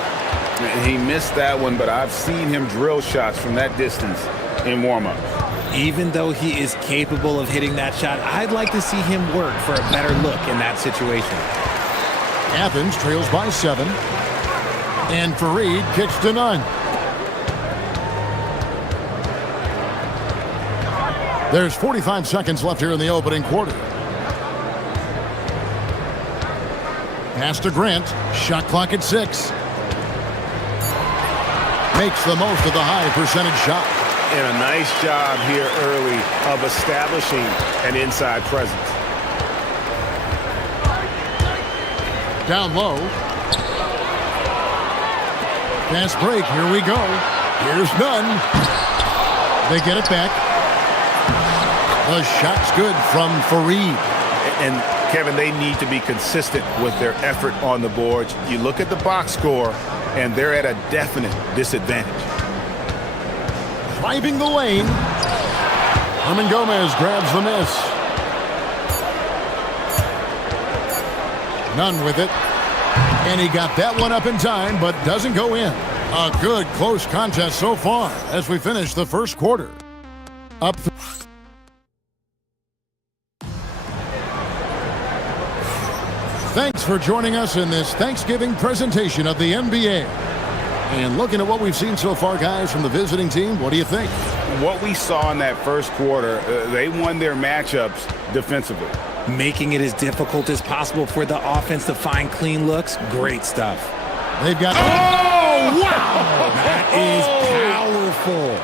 He missed that one, but I've seen him drill shots from that distance in warm-ups. Even though he is capable of hitting that shot, I'd like to see him work for a better look in that situation. Athens trails by 7. And Fareed kicks to Nunn. There's 45 seconds left here in the opening quarter. Pass to Grant. Shot clock at 6. Makes the most of the high percentage shot. And a nice job here early of establishing an inside presence. Down low. Fast break, here we go. Here's none. They get it back. The shot's good from Fareed. And Kevin, they need to be consistent with their effort on the boards. You look at the box score, and they're at a definite disadvantage. Driving the lane. Herman Gomez grabs the miss. None with it. And he got that one up in time, but doesn't go in. A good, close contest so far as we finish the first quarter. Up. Thanks for joining us in this Thanksgiving presentation of the NBA. And looking at what we've seen so far, guys, from the visiting team, what do you think? What we saw in that first quarter, they won their matchups defensively. Making it as difficult as possible for the offense to find clean looks. Great stuff. They've got... Oh, wow! That is powerful.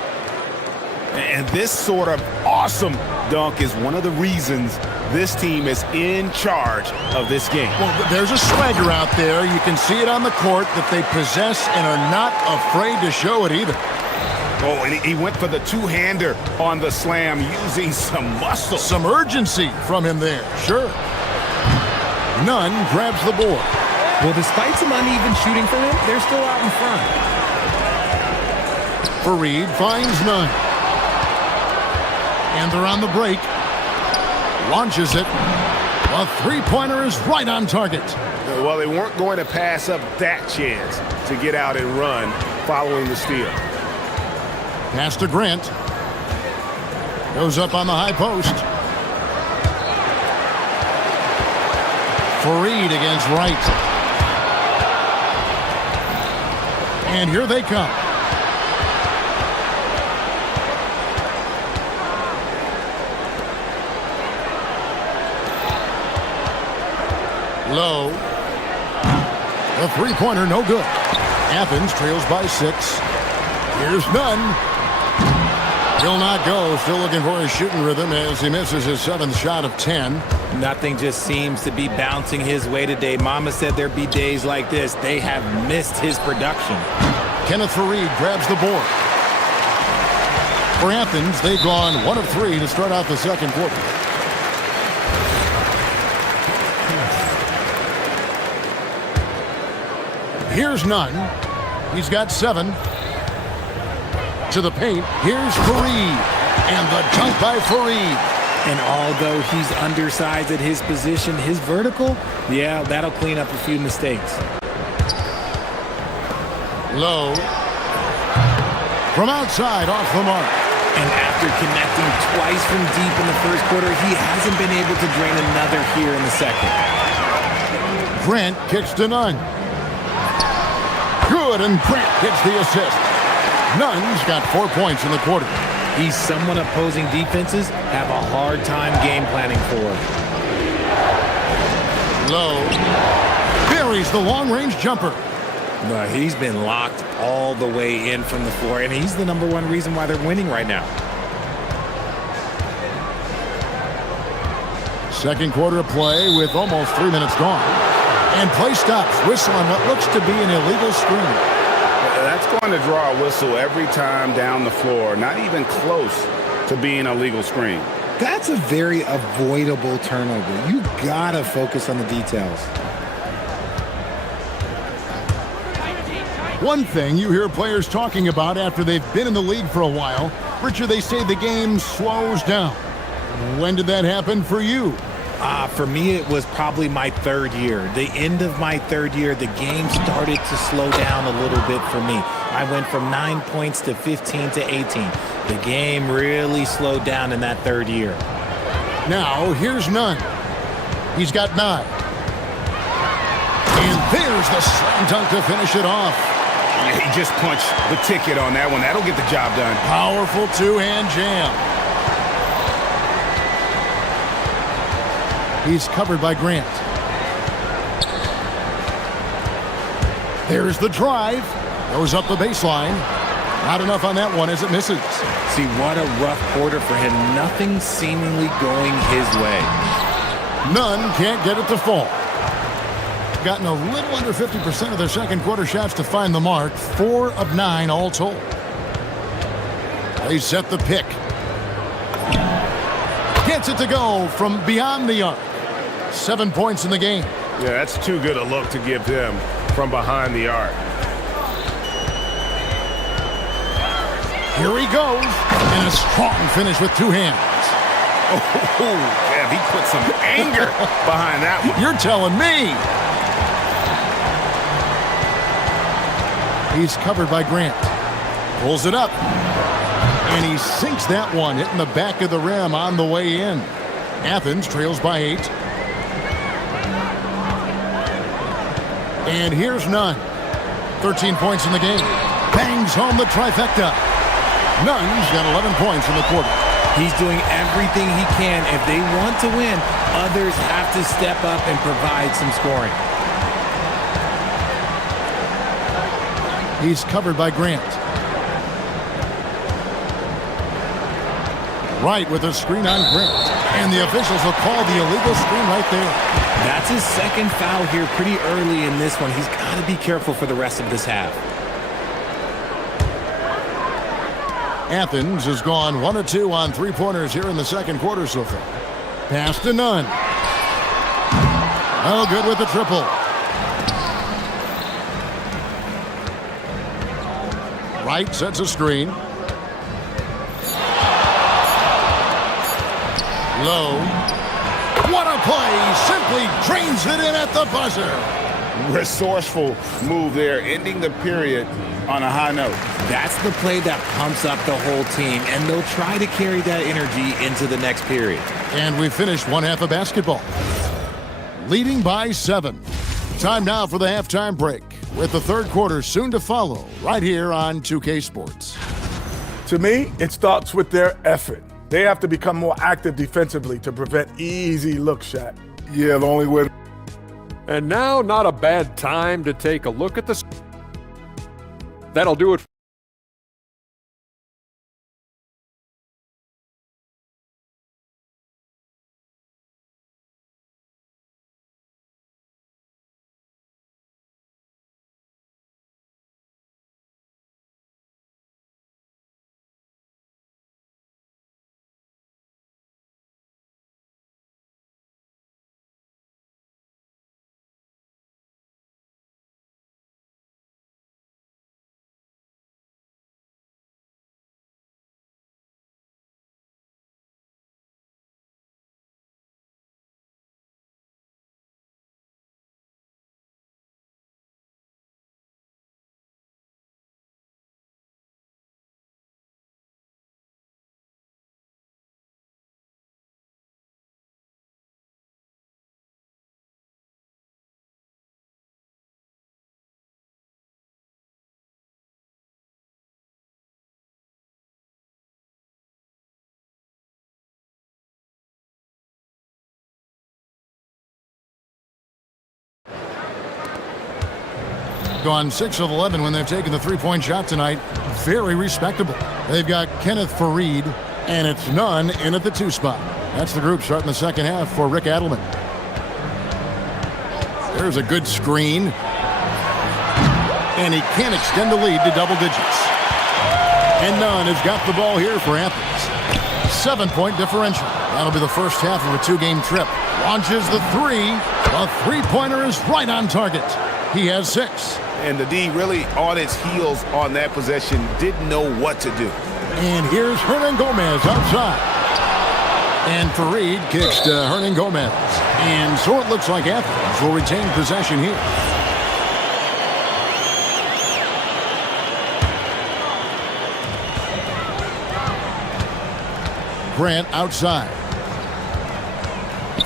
And this sort of awesome dunk is one of the reasons this team is in charge of this game. Well, there's a swagger out there. You can see it on the court that they possess and are not afraid to show it either. Oh, and he went for the two-hander on the slam using some muscle. Some urgency from him there, sure. Nunn grabs the board. Well, despite some uneven shooting from him, they're still out in front. Fareed finds Nunn. And they're on the break. Launches it. A three-pointer is right on target. Well, they weren't going to pass up that chance to get out and run following the steal. Pass to Grant. Goes up on the high post. Fareed against Wright. And here they come. Low. The three-pointer, no good. Athens trails by 6. Here's Nunn. He'll not go. Still looking for his shooting rhythm as he misses his 7th shot of 10. Nothing just seems to be bouncing his way today. Mama said there'd be days like this. They have missed his production. Kenneth Fareed grabs the board. For Athens, they've gone 1 of 3 to start out the second quarter. Here's Nunn. He's got 7. To the paint. Here's Fareed. And the dunk by Fareed. And although he's undersized at his position, his vertical, yeah, that'll clean up a few mistakes. Low. From outside, off the mark. And after connecting twice from deep in the first quarter, he hasn't been able to drain another here in the second. Grant kicks to Nunn. Good, and Grant gets the assist. Nunn's got 4 points in the quarter. He's someone opposing defenses have a hard time game planning for. Low. Buries the long-range jumper. But he's been locked all the way in from the floor, and he's the #1 reason why they're winning right now. Second quarter of play with almost 3 minutes gone. And play stops. Whistle on what looks to be an illegal screen. That's going to draw a whistle every time down the floor. Not even close to being a legal screen. That's a very avoidable turnover. You gotta focus on the details. One thing you hear players talking about after they've been in the league for a while, Richard, they say the game slows down. When did that happen for you? For me, it was probably my 3rd year. The end of my 3rd year, the game started to slow down a little bit for me. I went from 9 points to 15 to 18. The game really slowed down in that 3rd year. Now, here's Nunn. He's got 9. And there's the slam dunk to finish it off. He just punched the ticket on that one. That'll get the job done. Powerful two-hand jam. He's covered by Grant. There's the drive. Goes up the baseline. Not enough on that one as it misses. See, what a rough quarter for him. Nothing seemingly going his way. Nunn can't get it to fall. gotten a little under 50% of their second quarter shots to find the mark. 4 of 9 all told. They set the pick. Gets it to go from beyond the arc. 7 points in the game. Yeah, that's too good a look to give them from behind the arc. Here he goes. And a strong finish with 2 hands. Oh, yeah, he put some anger behind that one. You're telling me. He's covered by Grant. Pulls it up. And he sinks that one, hitting the back of the rim on the way in. Athens trails by 8. And here's Nunn. 13 points in the game. Bangs home the trifecta. Nunn's got 11 points in the quarter. He's doing everything he can. If they want to win, others have to step up and provide some scoring. He's covered by Grant. Wright with a screen on Grant. And the officials will call the illegal screen right there. That's his second foul here pretty early in this one. He's got to be careful for the rest of this half. Athens has gone 1 of 2 on 3-pointers here in the second quarter so far. Pass to Nunn. Oh, good with the triple. Wright sets a screen. Low. What a play! Simply drains it in at the buzzer. Resourceful move there, ending the period on a high note. That's the play that pumps up the whole team, and they'll try to carry that energy into the next period. And we finished one half of basketball, leading by 7. Time now for the halftime break, with the third quarter soon to follow, right here on 2K Sports. To me, it starts with their effort. They have to become more active defensively to prevent easy look shot. Yeah, the only way. And now, not a bad time to take a look at this. That'll do it. Gone 6 of 11 when they've taken the 3-point shot tonight. Very respectable. They've got Kenneth Fareed, and it's Nunn in at the 2 spot. That's the group starting the second half for Rick Adelman. There's a good screen. And he can't extend the lead to double digits. And Nunn has got the ball here for Athens. 7-point differential. That'll be the first half of a 2-game trip. Launches the 3. The 3-pointer is right on target. He has 6. And the D really on its heels on that possession, didn't know what to do. And here's Hernan Gomez outside. And Fareed kicks to Hernan Gomez. And so it looks like Athens will retain possession here. Grant outside.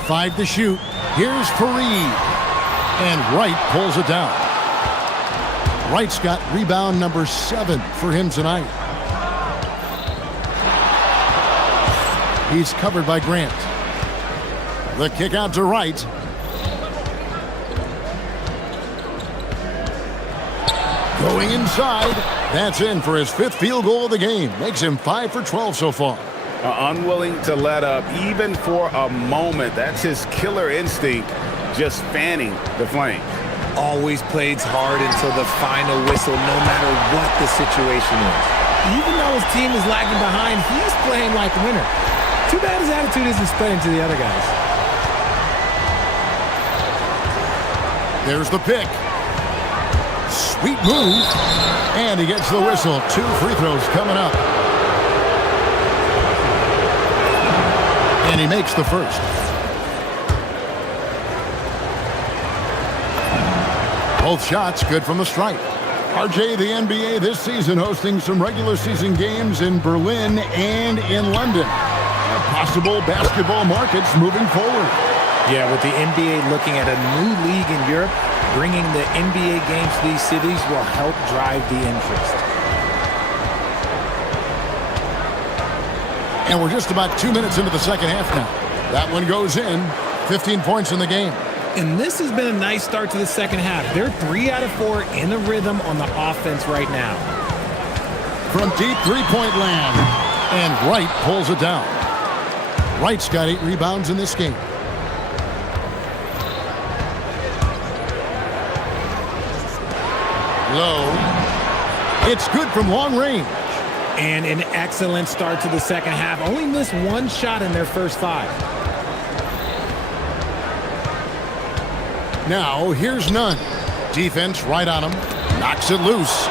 5 to shoot. Here's Fareed. And Wright pulls it down. Wright's got rebound number 7 for him tonight. He's covered by Grant. The kick out to Wright. Going inside. That's in for his 5th field goal of the game. Makes him 5 for 12 so far. Unwilling to let up even for a moment. That's his killer instinct, just fanning the flame. always plays hard until the final whistle, no matter what the situation is. Even though his team is lagging behind, he's playing like a winner. Too bad his attitude isn't spreading to the other guys. There's the pick. Sweet move. And he gets the whistle. 2 free throws coming up. And he makes the first. Both shots good from the stripe. RJ, the NBA this season hosting some regular season games in Berlin and in London. Possible basketball markets moving forward. Yeah, with the NBA looking at a new league in Europe, bringing the NBA games to these cities will help drive the interest. And we're just about 2 minutes into the second half now. That one goes in. 15 points in the game. And this has been a nice start to the second half. They're 3 out of 4 in the rhythm on the offense right now. From deep three-point land. And Wright pulls it down. Wright's got 8 rebounds in this game. Low. It's good from long range. And an excellent start to the second half. Only missed 1 shot in their first 5. Now, here's Nunn. Defense right on him. Knocks it loose.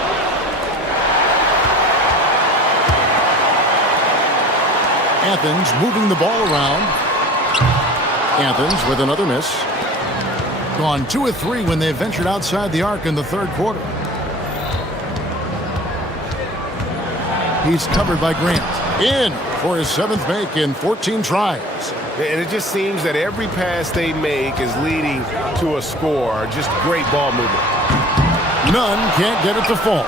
Athens moving the ball around. Athens with another miss. Gone 2 of 3 when they ventured outside the arc in the third quarter. He's covered by Grant. In for his 7th make in 14 tries. And it just seems that every pass they make is leading to a score. Just great ball movement. Nunn can't get it to fall.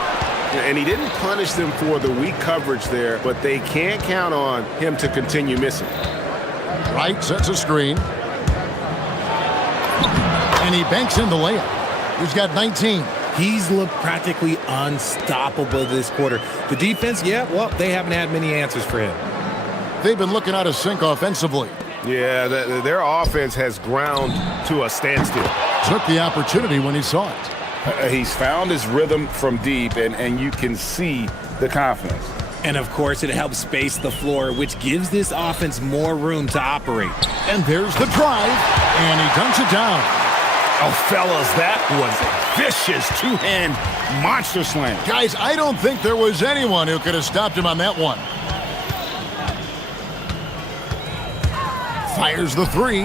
And he didn't punish them for the weak coverage there, but they can't count on him to continue missing. Wright sets a screen. And he banks in the layup. He's got 19. He's looked practically unstoppable this quarter. The defense, yeah, well, they haven't had many answers for him. They've been looking out of sync offensively. Yeah, their offense has ground to a standstill. Took the opportunity when he saw it. He's found his rhythm from deep, and you can see the confidence. And, of course, it helps space the floor, which gives this offense more room to operate. And there's the drive, and he dunks it down. Oh, fellas, that was a vicious two-hand monster slam. Guys, I don't think there was anyone who could have stopped him on that one. Fires the 3.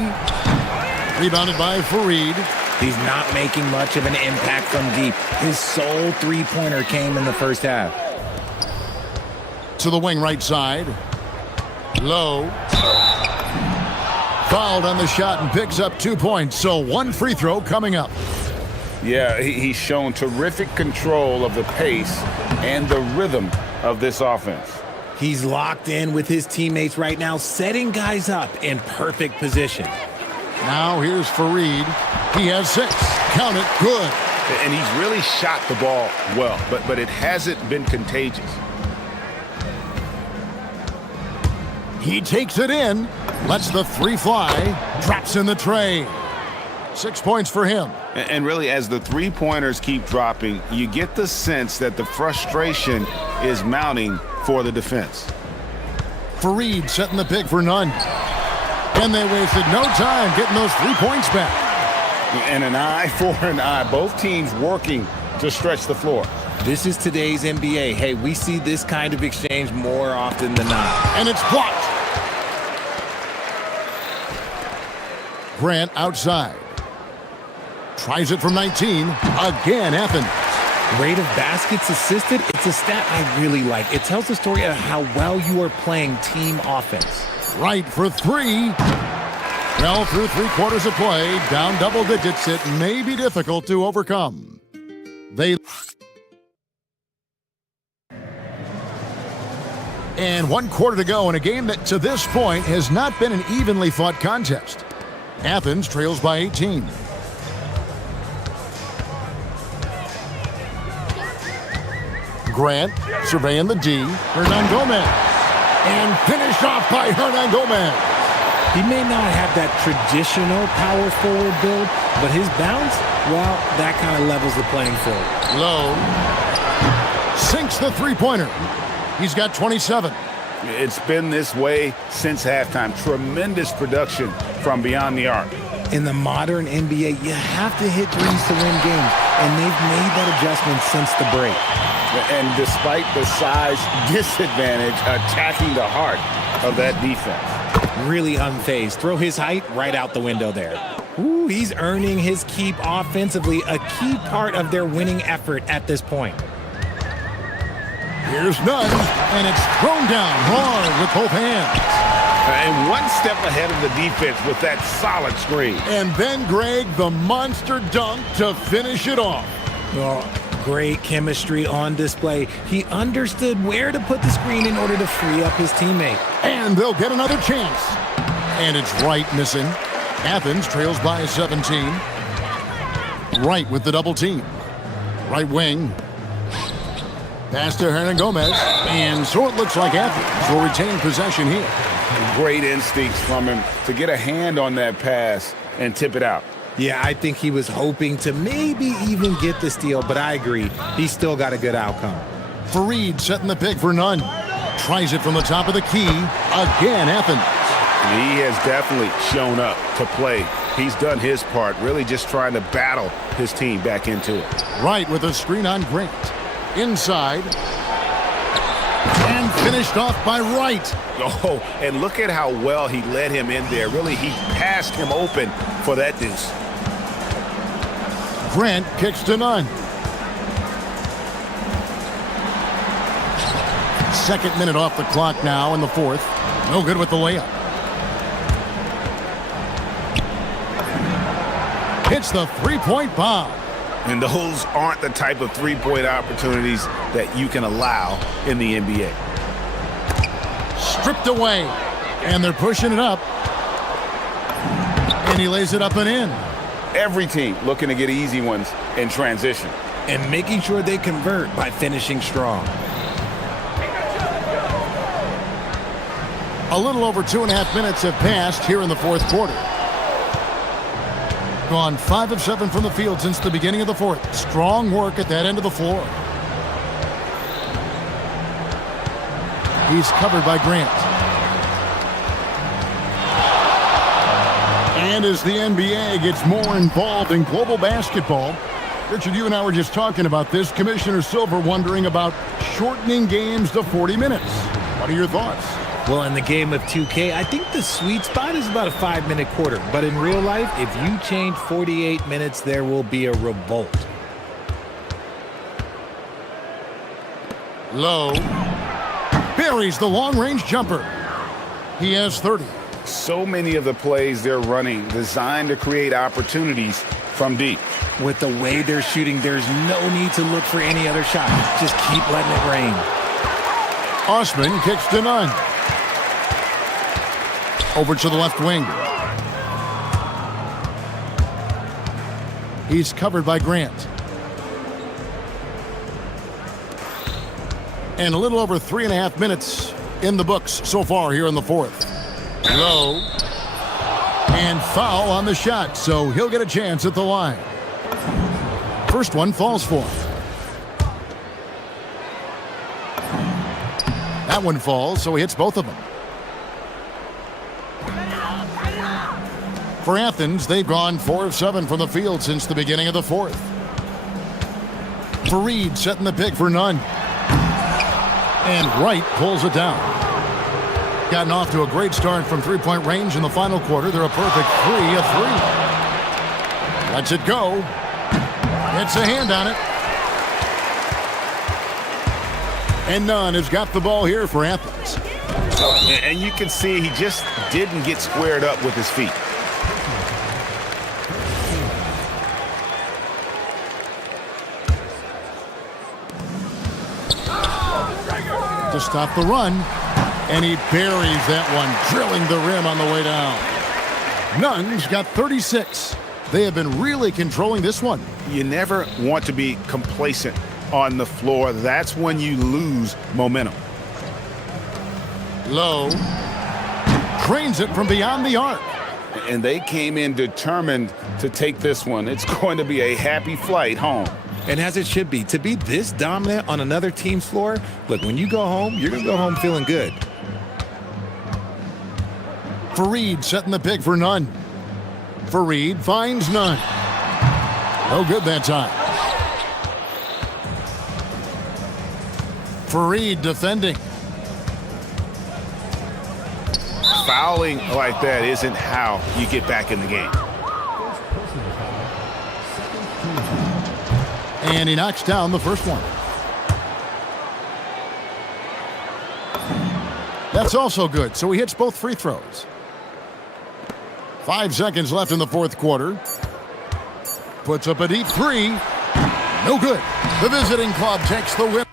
Rebounded by Fareed. He's not making much of an impact from deep. His sole three-pointer came in the first half. To the wing right side. Low. Fouled on the shot and picks up 2 points. So 1 free throw coming up. Yeah, he's shown terrific control of the pace and the rhythm of this offense. He's locked in with his teammates right now, setting guys up in perfect position. Now here's Fareed. He has 6. Count it. Good. And he's really shot the ball well, but it hasn't been contagious. He takes it in. Lets the 3 fly. Drops in the tray. 6 points for him. And really, as the three-pointers keep dropping, you get the sense that the frustration is mounting for the defense. Fareed setting the pick for Nunn. And they wasted no time getting those 3 points back. And an eye for an eye. Both teams working to stretch the floor. This is today's NBA. Hey, we see this kind of exchange more often than not. And it's blocked. Grant outside. Tries it from 19. Again, Athens. Rate of baskets assisted, it's a stat I really like. It tells the story of how well you are playing team offense. Right for 3. Well, through 3 quarters of play, down double digits, it may be difficult to overcome. And 1 quarter to go in a game that to this point has not been an evenly fought contest. Athens trails by 18. Grant surveying the D. Hernan Gomez. And finished off by Hernan Gomez. He may not have that traditional power forward build, but his bounce, well, that kind of levels the playing field. Low sinks the three-pointer. He's got 27. It's been this way since halftime. Tremendous production from beyond the arc. In the modern NBA, you have to hit threes to win games, and they've made that adjustment since the break. And despite the size disadvantage, attacking the heart of that defense. Really unfazed. Throw his height right out the window there. Ooh, he's earning his keep offensively, a key part of their winning effort at this point. Here's Nunn, and it's thrown down hard with both hands. And one step ahead of the defense with that solid screen. And then, Greg, the monster dunk to finish it off. Oh, great chemistry on display. He understood where to put the screen in order to free up his teammate. And they'll get another chance. And it's Wright missing. Athens trails by 17. Wright with the double team. Right wing. Pass to Hernan Gomez. And so it looks like Athens will retain possession here. Great instincts from him to get a hand on that pass and tip it out. Yeah, I think he was hoping to maybe even get the steal, but I agree. He's still got a good outcome. Fareed setting the pick for Nunn. Tries it from the top of the key. Again, Athens. He has definitely shown up to play. He's done his part, really just trying to battle his team back into it. Wright with a screen on Grant. Inside. And finished off by Wright. Oh, and look at how well he led him in there. Really, he passed him open for that deuce. Grant kicks to Nunn. Second minute off the clock now in the fourth. No good with the layup. Hits the three-point bomb. And those aren't the type of three-point opportunities that you can allow in the NBA. Stripped away. And they're pushing it up. And he lays it up and in. Every team looking to get easy ones in transition. And making sure they convert by finishing strong. A little over 2.5 minutes have passed here in the fourth quarter. Gone 5 of 7 from the field since the beginning of the fourth. Strong work at that end of the floor. He's covered by Grant. And as the NBA gets more involved in global basketball, Richard, you and I were just talking about this. Commissioner Silver wondering about shortening games to 40 minutes. What are your thoughts? Well, in the game of 2K, I think the sweet spot is about a 5-minute quarter. But in real life, if you change 48 minutes, there will be a revolt. Low. Buries the long-range jumper. He has 30. So many of the plays they're running designed to create opportunities from deep. With the way they're shooting, there's no need to look for any other shot. Just keep letting it rain. Osman kicks to Nunn. Over to the left wing. He's covered by Grant. And a little over 3.5 minutes in the books so far here in the fourth. Low. And foul on the shot, so he'll get a chance at the line. First one falls for him. That one falls, so he hits both of them. For Athens, they've gone 4 of 7 from the field since the beginning of the fourth. Fareed setting the pick for Nunn. And Wright pulls it down. Gotten off to a great start from three-point range in the final quarter. They're a perfect 3 of 3. Lets it go. Gets a hand on it. And Nunn has got the ball here for Athens. And you can see he just didn't get squared up with his feet. To stop the run, and he buries that one, drilling the rim on the way down. Nunn's got 36. They have been really controlling this one. You never want to be complacent on the floor. That's when you lose momentum. Low. drains it from beyond the arc. And they came in determined to take this one. It's going to be a happy flight home. And as it should be, to be this dominant on another team's floor, look, when you go home, you're going to go home feeling good. Fareed setting the pick for none. Fareed finds none. No good that time. Fareed defending. Fouling like that isn't how you get back in the game. And he knocks down the first one. That's also good, so he hits both free throws. 5 seconds left in the fourth quarter. Puts up a deep three. No good. The visiting club takes the win.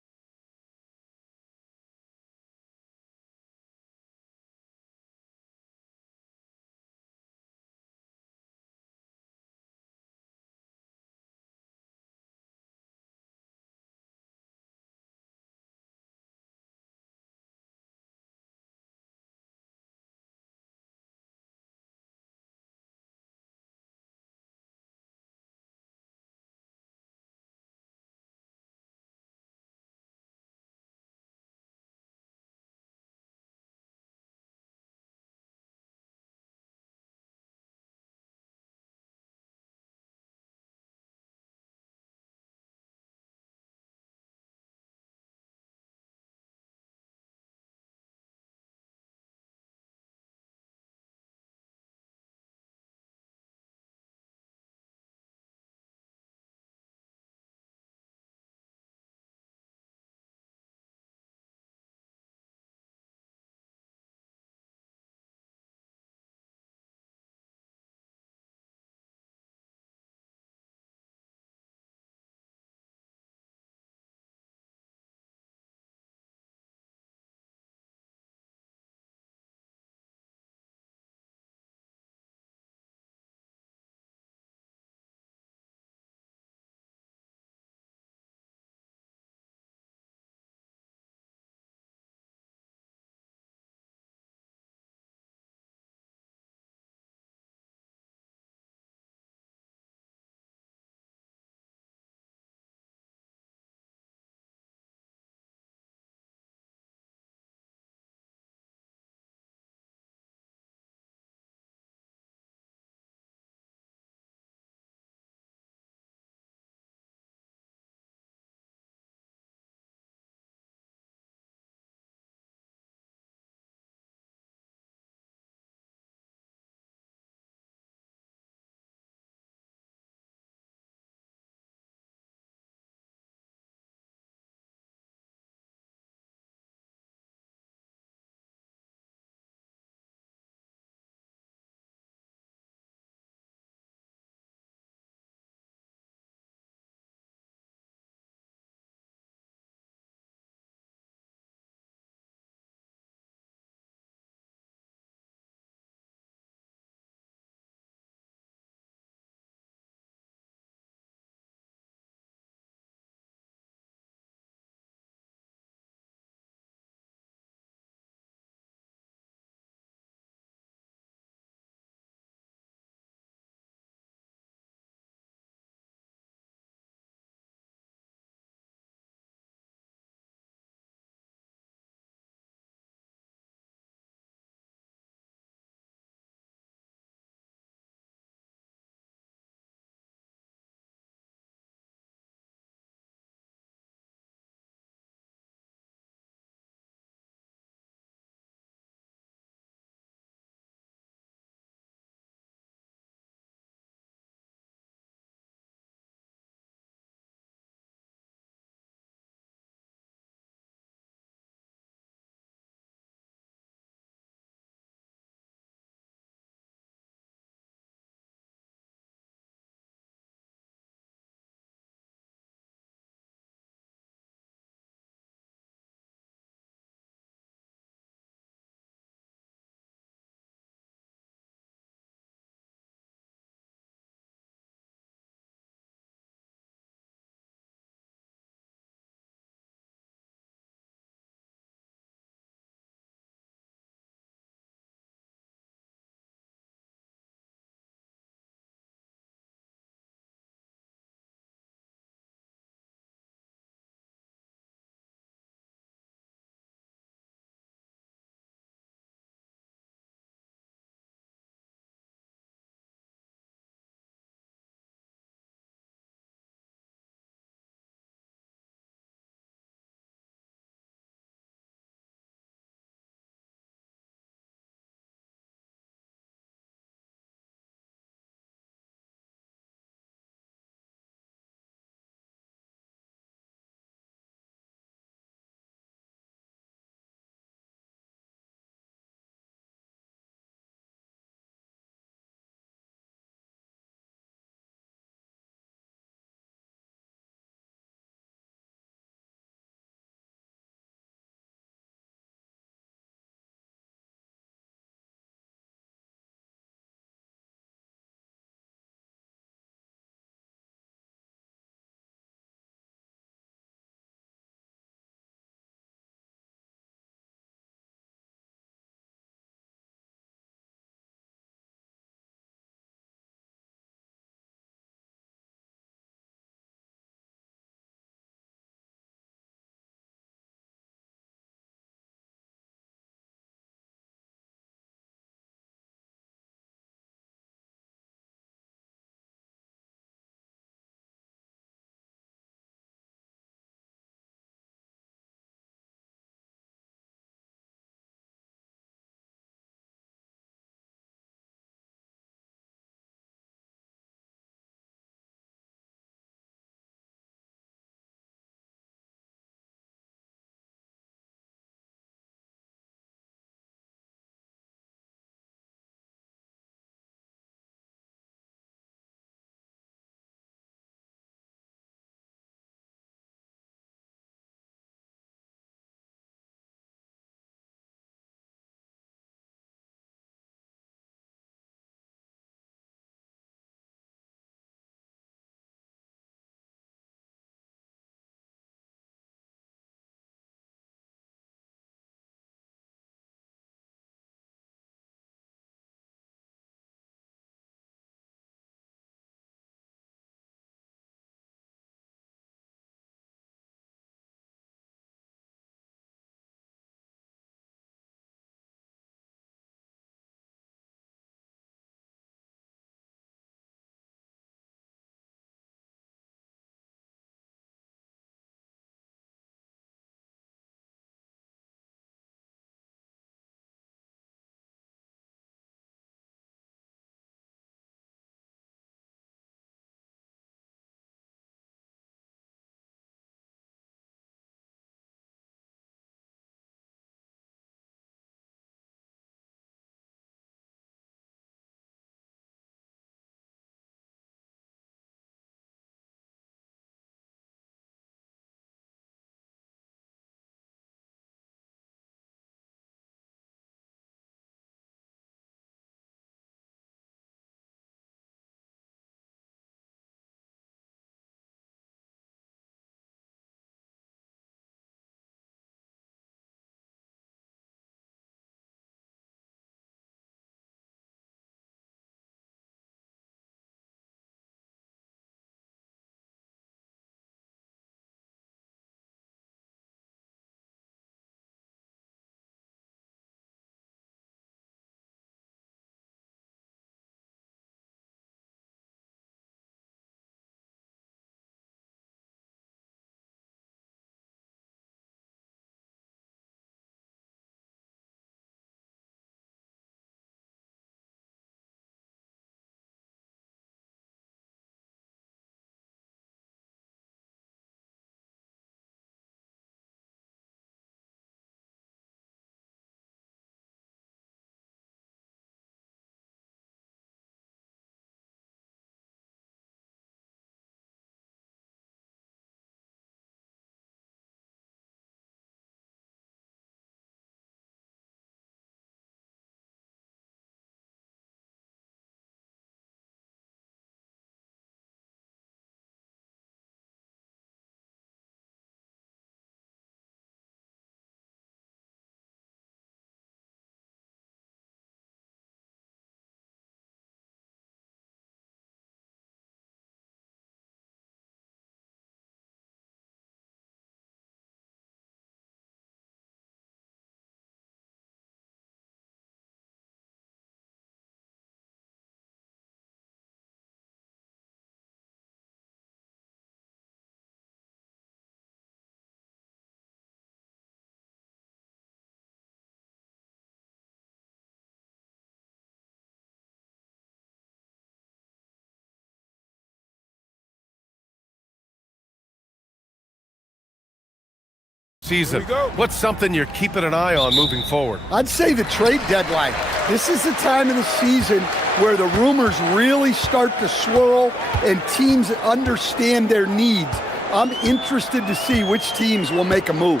season. What's something you're keeping an eye on moving forward? I'd say the trade deadline. This is the time of the season where the rumors really start to swirl and teams understand their needs. I'm interested to see which teams will make a move.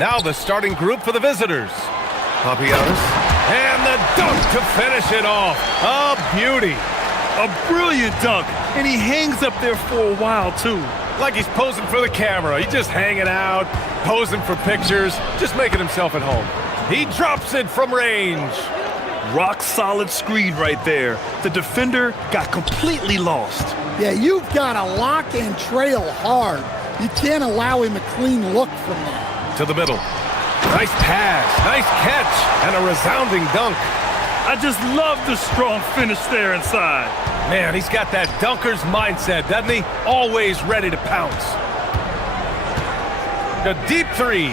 Now the starting group for the visitors. Papagiannis. And the dunk to finish it off. A beauty. A brilliant dunk. And he hangs up there for a while, too. Like he's posing for the camera. He's just hanging out, posing for pictures, just making himself at home. He drops it from range. Rock solid screen right there. The defender got completely lost. Yeah, you've got to lock and trail hard. You can't allow him a clean look from that. To the middle. Nice pass, nice catch, and a resounding dunk. I just love the strong finish there inside. Man, he's got that dunker's mindset, doesn't he? Always ready to pounce. The deep three.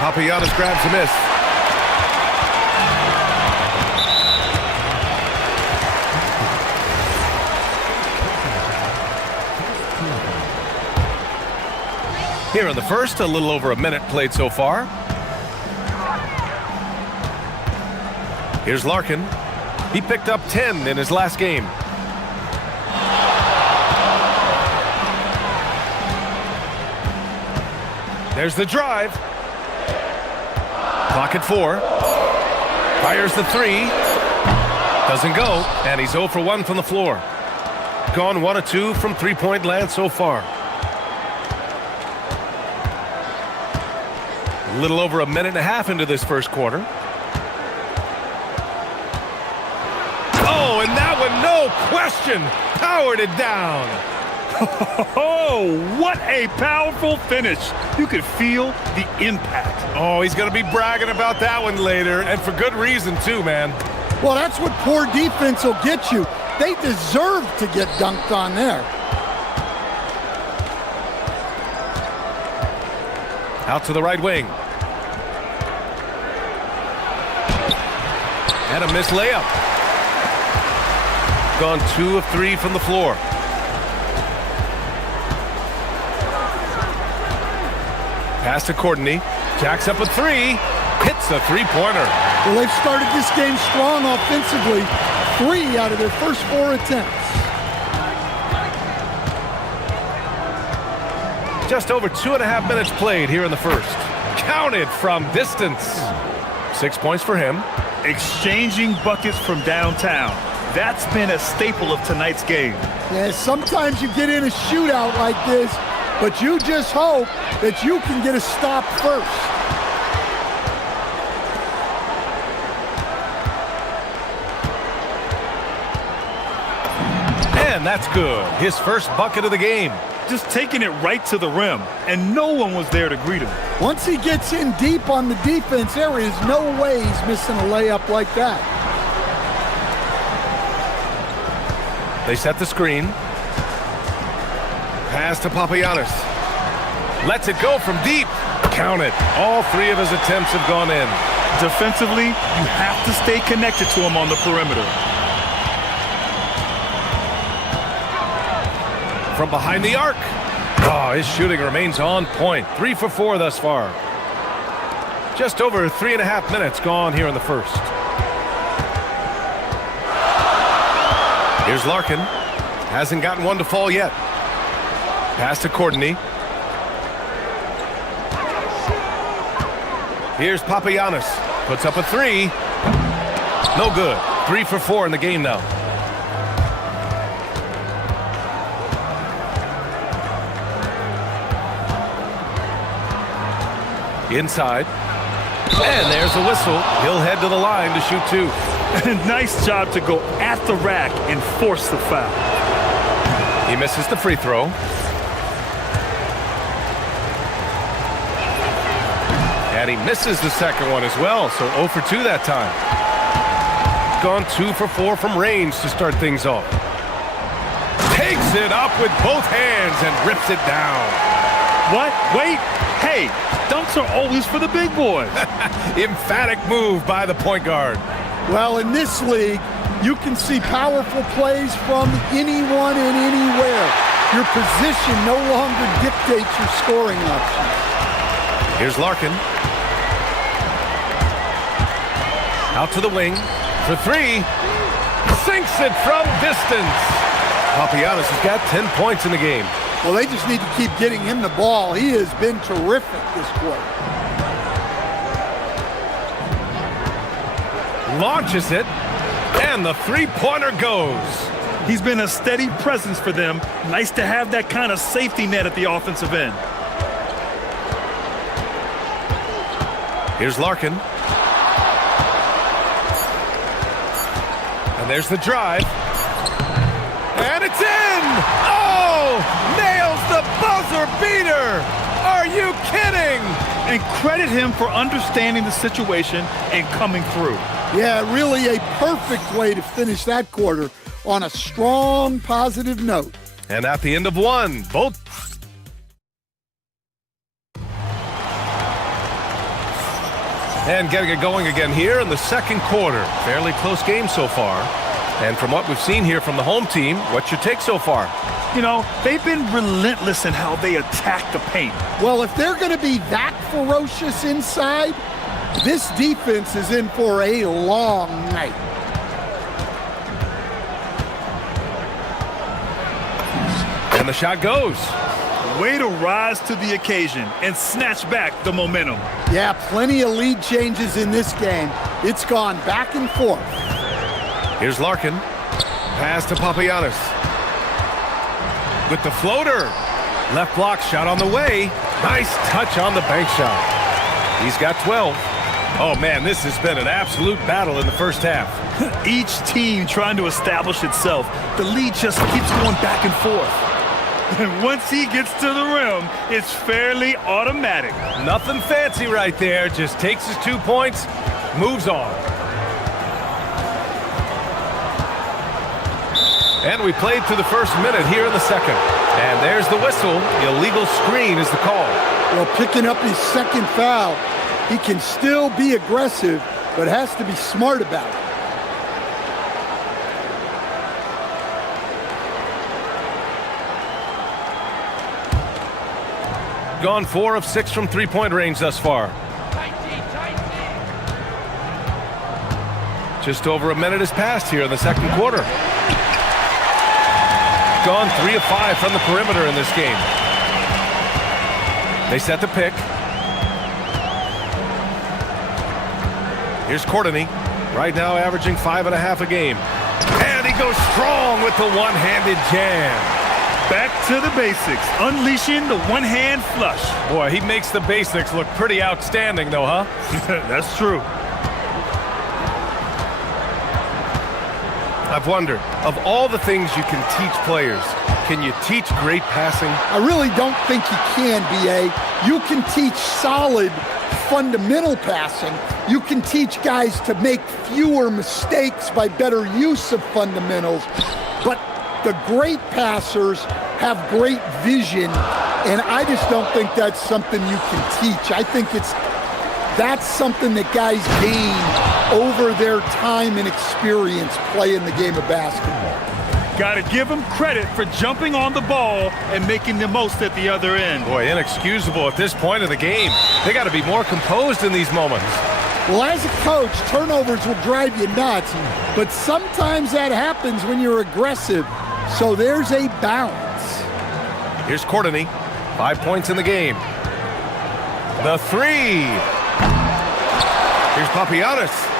Papagiannis grabs a miss. Here in the first, a little over a minute played so far. Here's Larkin. He picked up 10 in his last game. There's the drive. Clock at 4. Fires the 3. Doesn't go, and he's 0 for 1 from the floor. Gone 1 of 2 from three-point land so far. A little over a minute and a half into this first quarter. Oh, and that one, no question, powered it down. Oh, what a powerful finish. You could feel the impact. Oh, he's going to be bragging about that one later, and for good reason too, man. Well, that's what poor defense will get you. They deserve to get dunked on there. Out to the right wing. And a missed layup. Gone 2 of 3 from the floor. Pass to Courtney. Jacks up a 3. Hits a three-pointer. Well, they've started this game strong offensively. 3 out of their first 4 attempts. Just over 2.5 minutes played here in the first. Counted from distance. 6 points for him. Exchanging buckets from downtown. That's been a staple of tonight's game. Yeah, sometimes you get in a shootout like this, but you just hope that you can get a stop first. And that's good. His first bucket of the game. Just taking it right to the rim, and no one was there to greet him. Once he gets in deep on the defense, there is no way he's missing a layup like that. They set the screen. Pass to Papagiannis. Lets it go from deep. Count it. All 3 of his attempts have gone in. Defensively, you have to stay connected to him on the perimeter. From behind the arc. Oh, his shooting remains on point. 3 for 4 thus far. Just over 3.5 minutes gone here in the first. Here's Larkin. Hasn't gotten one to fall yet. Pass to Courtney. Here's Papagiannis. Puts up a 3. No good. 3 for 4 in the game now. Inside. And there's the whistle. He'll head to the line to shoot 2. Nice job to go at the rack and force the foul. He misses the free throw. And he misses the second one as well, so 0 for 2 that time. Gone 2 for 4 from range to start things off. Takes it up with both hands and rips it down. What? Wait. Hey, dunks are always for the big boys. Emphatic move by the point guard. Well, in this league, you can see powerful plays from anyone and anywhere. Your position no longer dictates your scoring options. Here's Larkin. Out to the wing for three. Sinks it from distance. Papagiannis has got 10 points in the game. Well, they just need to keep getting him the ball. He has been terrific this quarter. Launches it, and the three-pointer goes. He's been a steady presence for them. Nice to have that kind of safety net at the offensive end. Here's Larkin. And there's the drive. And it's in! Oh! Nails the buzzer beater! Are you kidding? And credit him for understanding the situation and coming through. Yeah, really a perfect way to finish that quarter on a strong, positive note. And at the end of one, both. And getting it going again here in the second quarter. Fairly close game so far. And from what we've seen here from the home team, what's your take so far? You know, they've been relentless in how they attack the paint. Well, if they're going to be that ferocious inside, this defense is in for a long night. And the shot goes. Way to rise to the occasion and snatch back the momentum. Yeah, plenty of lead changes in this game. It's gone back and forth. Here's Larkin. Pass to Papagiannis. With the floater. Left block shot on the way. Nice touch on the bank shot. He's got 12. Oh, man, this has been an absolute battle in the first half. Each team trying to establish itself. The lead just keeps going back and forth. And once he gets to the rim, it's fairly automatic. Nothing fancy right there. Just takes his 2 points, moves on. And we played through the first minute here in the second. And there's the whistle. Illegal screen is the call. Well, picking up his second foul, he can still be aggressive, but has to be smart about it. Gone 4 of 6 from three-point range thus far. Just over a minute has passed here in the second quarter. Gone 3 of 5 from the perimeter in this game. They set the pick. Here's Courtney, right now averaging 5.5 a game. And he goes strong with the one-handed jam. Back to the basics, unleashing the one-hand flush. Boy, he makes the basics look pretty outstanding, though, huh? That's true. I've wondered, of all the things you can teach players, can you teach great passing? I really don't think you can, B.A. You can teach solid, fundamental passing. You can teach guys to make fewer mistakes by better use of fundamentals. But the great passers have great vision, and I just don't think that's something you can teach. I think that's something that guys gain over their time and experience playing the game of basketball. Got to give them credit for jumping on the ball and making the most at the other end. Boy, inexcusable at this point of the game. They got to be more composed in these moments. Well, as a coach, turnovers will drive you nuts, but sometimes that happens when you're aggressive. So there's a balance. Here's Courtney, 5 points in the game. The three. Here's Papagiannis.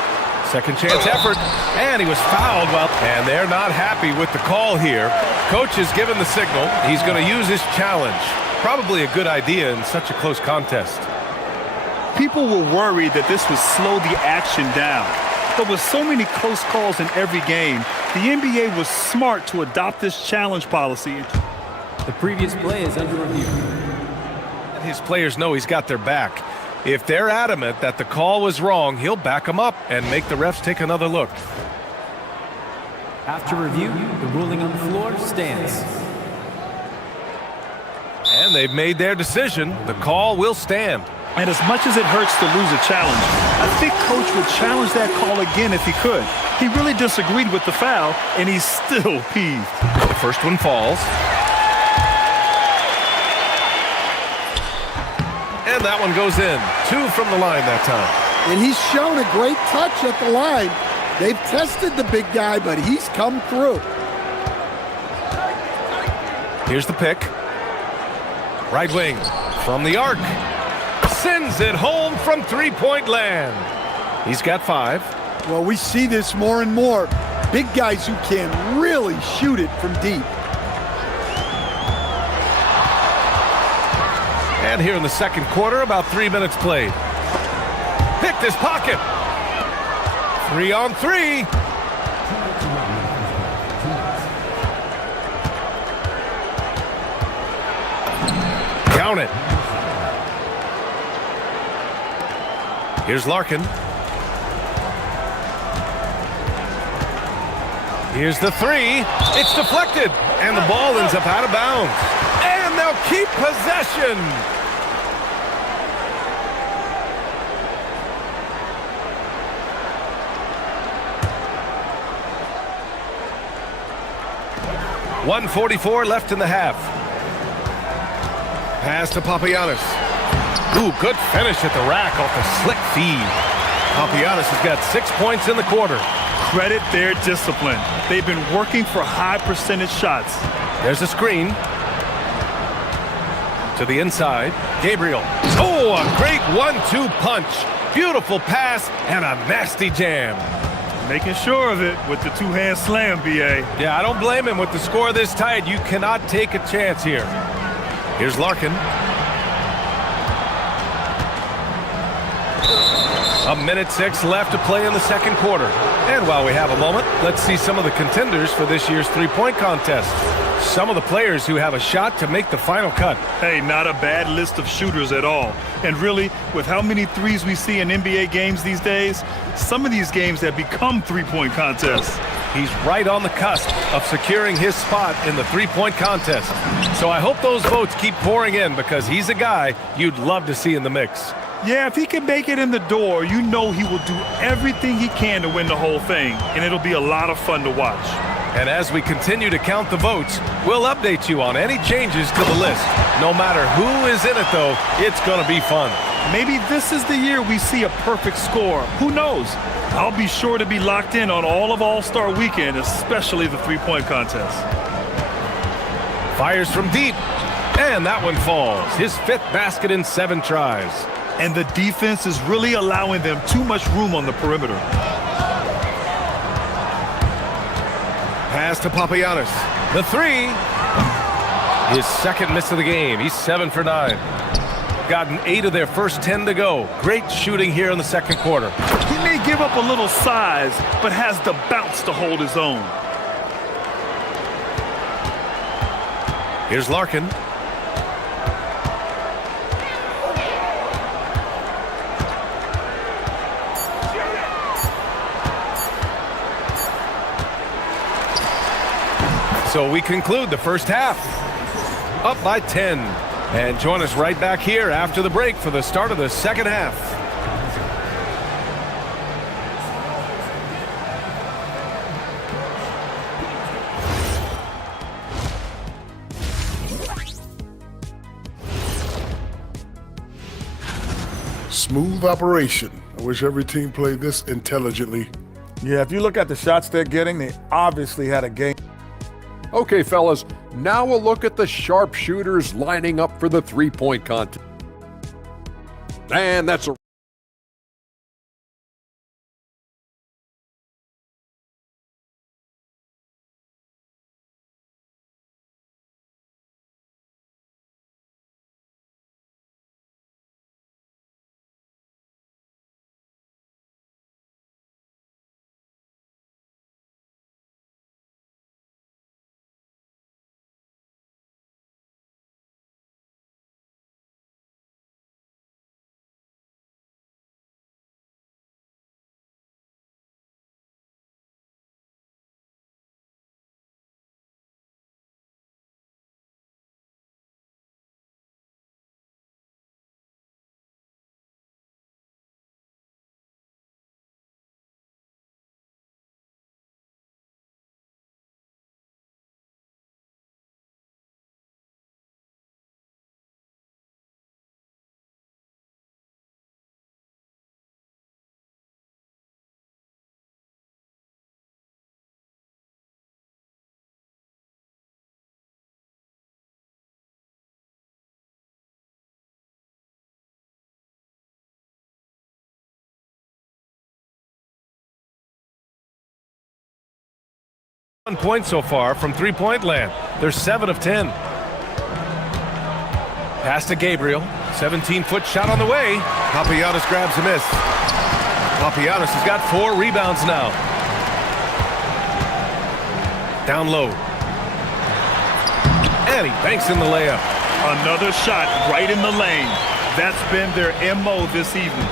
Second chance effort, and he was fouled. Well, and they're not happy with the call here. Coach has given the signal. He's going to use his challenge. Probably a good idea in such a close contest. People were worried that this would slow the action down. But with so many close calls in every game, the NBA was smart to adopt this challenge policy. The previous play is under review. His players know he's got their back. If they're adamant that the call was wrong, he'll back them up and make the refs take another look. After review, the ruling on the floor stands. And they've made their decision. The call will stand. And as much as it hurts to lose a challenge, I think Coach would challenge that call again if he could. He really disagreed with the foul, and he's still peeved. The first one falls. And that one goes in. 2 from the line that time. And he's shown a great touch at the line. They've tested the big guy, but he's come through. Here's the pick. Right wing from the arc. Sends it home from three-point land. He's got 5. Well, we see this more and more. Big guys who can really shoot it from deep. And here in the second quarter, about 3 minutes played. Picked his pocket. 3 on 3. Count it. Here's Larkin. Here's the 3. It's deflected. And the ball ends up out of bounds. And they'll keep possession. .144 left in the half. Pass to Papagiannis. Ooh, good finish at the rack off the slick feed. Papagiannis has got 6 points in the quarter. Credit their discipline. They've been working for high percentage shots. There's a screen. To the inside. Gabriel. Oh, a great 1-2 punch. Beautiful pass and a nasty jam. Making sure of it with the two-hand slam, B.A. Yeah, I don't blame him with the score this tight. You cannot take a chance here. Here's Larkin. A minute 6 left to play in the second quarter. And while we have a moment, let's see some of the contenders for this year's three-point contest. Some of the players who have a shot to make the final cut. Hey, not a bad list of shooters at all. And really, with how many threes we see in NBA games these days, some of these games have become three-point contests. He's right on the cusp of securing his spot in the three-point contest. So I hope those votes keep pouring in because he's a guy you'd love to see in the mix. Yeah, if he can make it in the door, you know he will do everything he can to win the whole thing, and it'll be a lot of fun to watch. And as we continue to count the votes, we'll update you on any changes to the list. No matter who is in it, though, it's going to be fun. Maybe this is the year we see a perfect score. Who knows? I'll be sure to be locked in on all of All-Star Weekend, especially the three-point contest. Fires from deep, and that one falls. His 5th basket in 7 tries. And the defense is really allowing them too much room on the perimeter. Pass to Papagiannis. The 3. His second miss of the game. He's 7 for 9. Gotten 8 of their first 10 to go. Great shooting here in the second quarter. He may give up a little size, but has the bounce to hold his own. Here's Larkin. So we conclude the first half. Up by 10. And join us right back here after the break for the start of the second half. Smooth operation. I wish every team played this intelligently. Yeah, if you look at the shots they're getting, they obviously had a game. Okay, fellas, now we'll look at the sharpshooters lining up for the three-point contest. And that's a 1 point so far from three-point land. They're 7 of 10. Pass to Gabriel. 17-foot shot on the way. Papagiannis grabs a miss. Papagiannis has got 4 rebounds now. Down low. And he banks in the layup. Another shot right in the lane. That's been their MO this evening.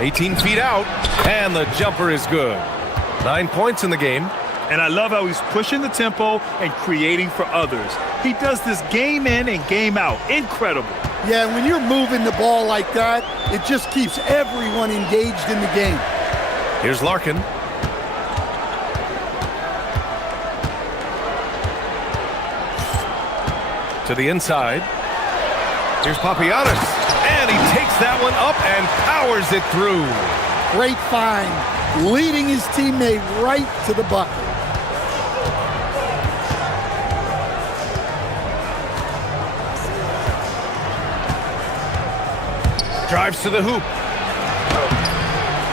"18 feet out, and the jumper is good." 9 points in the game. And I love how he's pushing the tempo and creating for others. He does this game in and game out. Incredible. Yeah, when you're moving the ball like that, it just keeps everyone engaged in the game. Here's Larkin. To the inside. Here's Papagiannis. And he takes that one up and powers it through. Great find, leading his teammate right to the bucket. Drives to the hoop.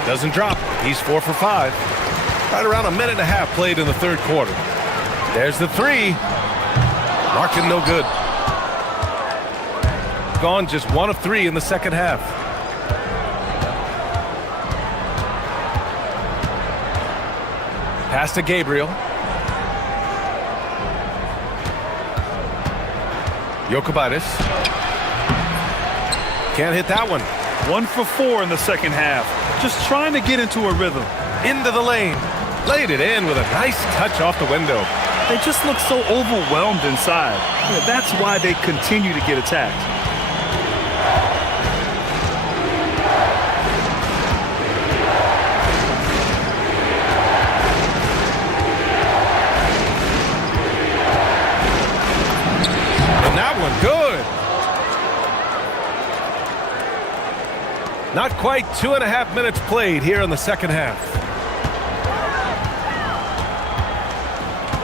Doesn't drop. He's 4 for 5. Right around a minute and a half played in the third quarter. There's the three. Larkin no good. Gone just 1 of 3 in the second half. Pass to Gabriel. Jokic. Can't hit that one. 1 for 4 in the second half. Just trying to get into a rhythm. Into the lane. Laid it in with a nice touch off the window. They just look so overwhelmed inside. Yeah, that's why they continue to get attacked. And that one good. Not quite 2.5 minutes played here in the second half.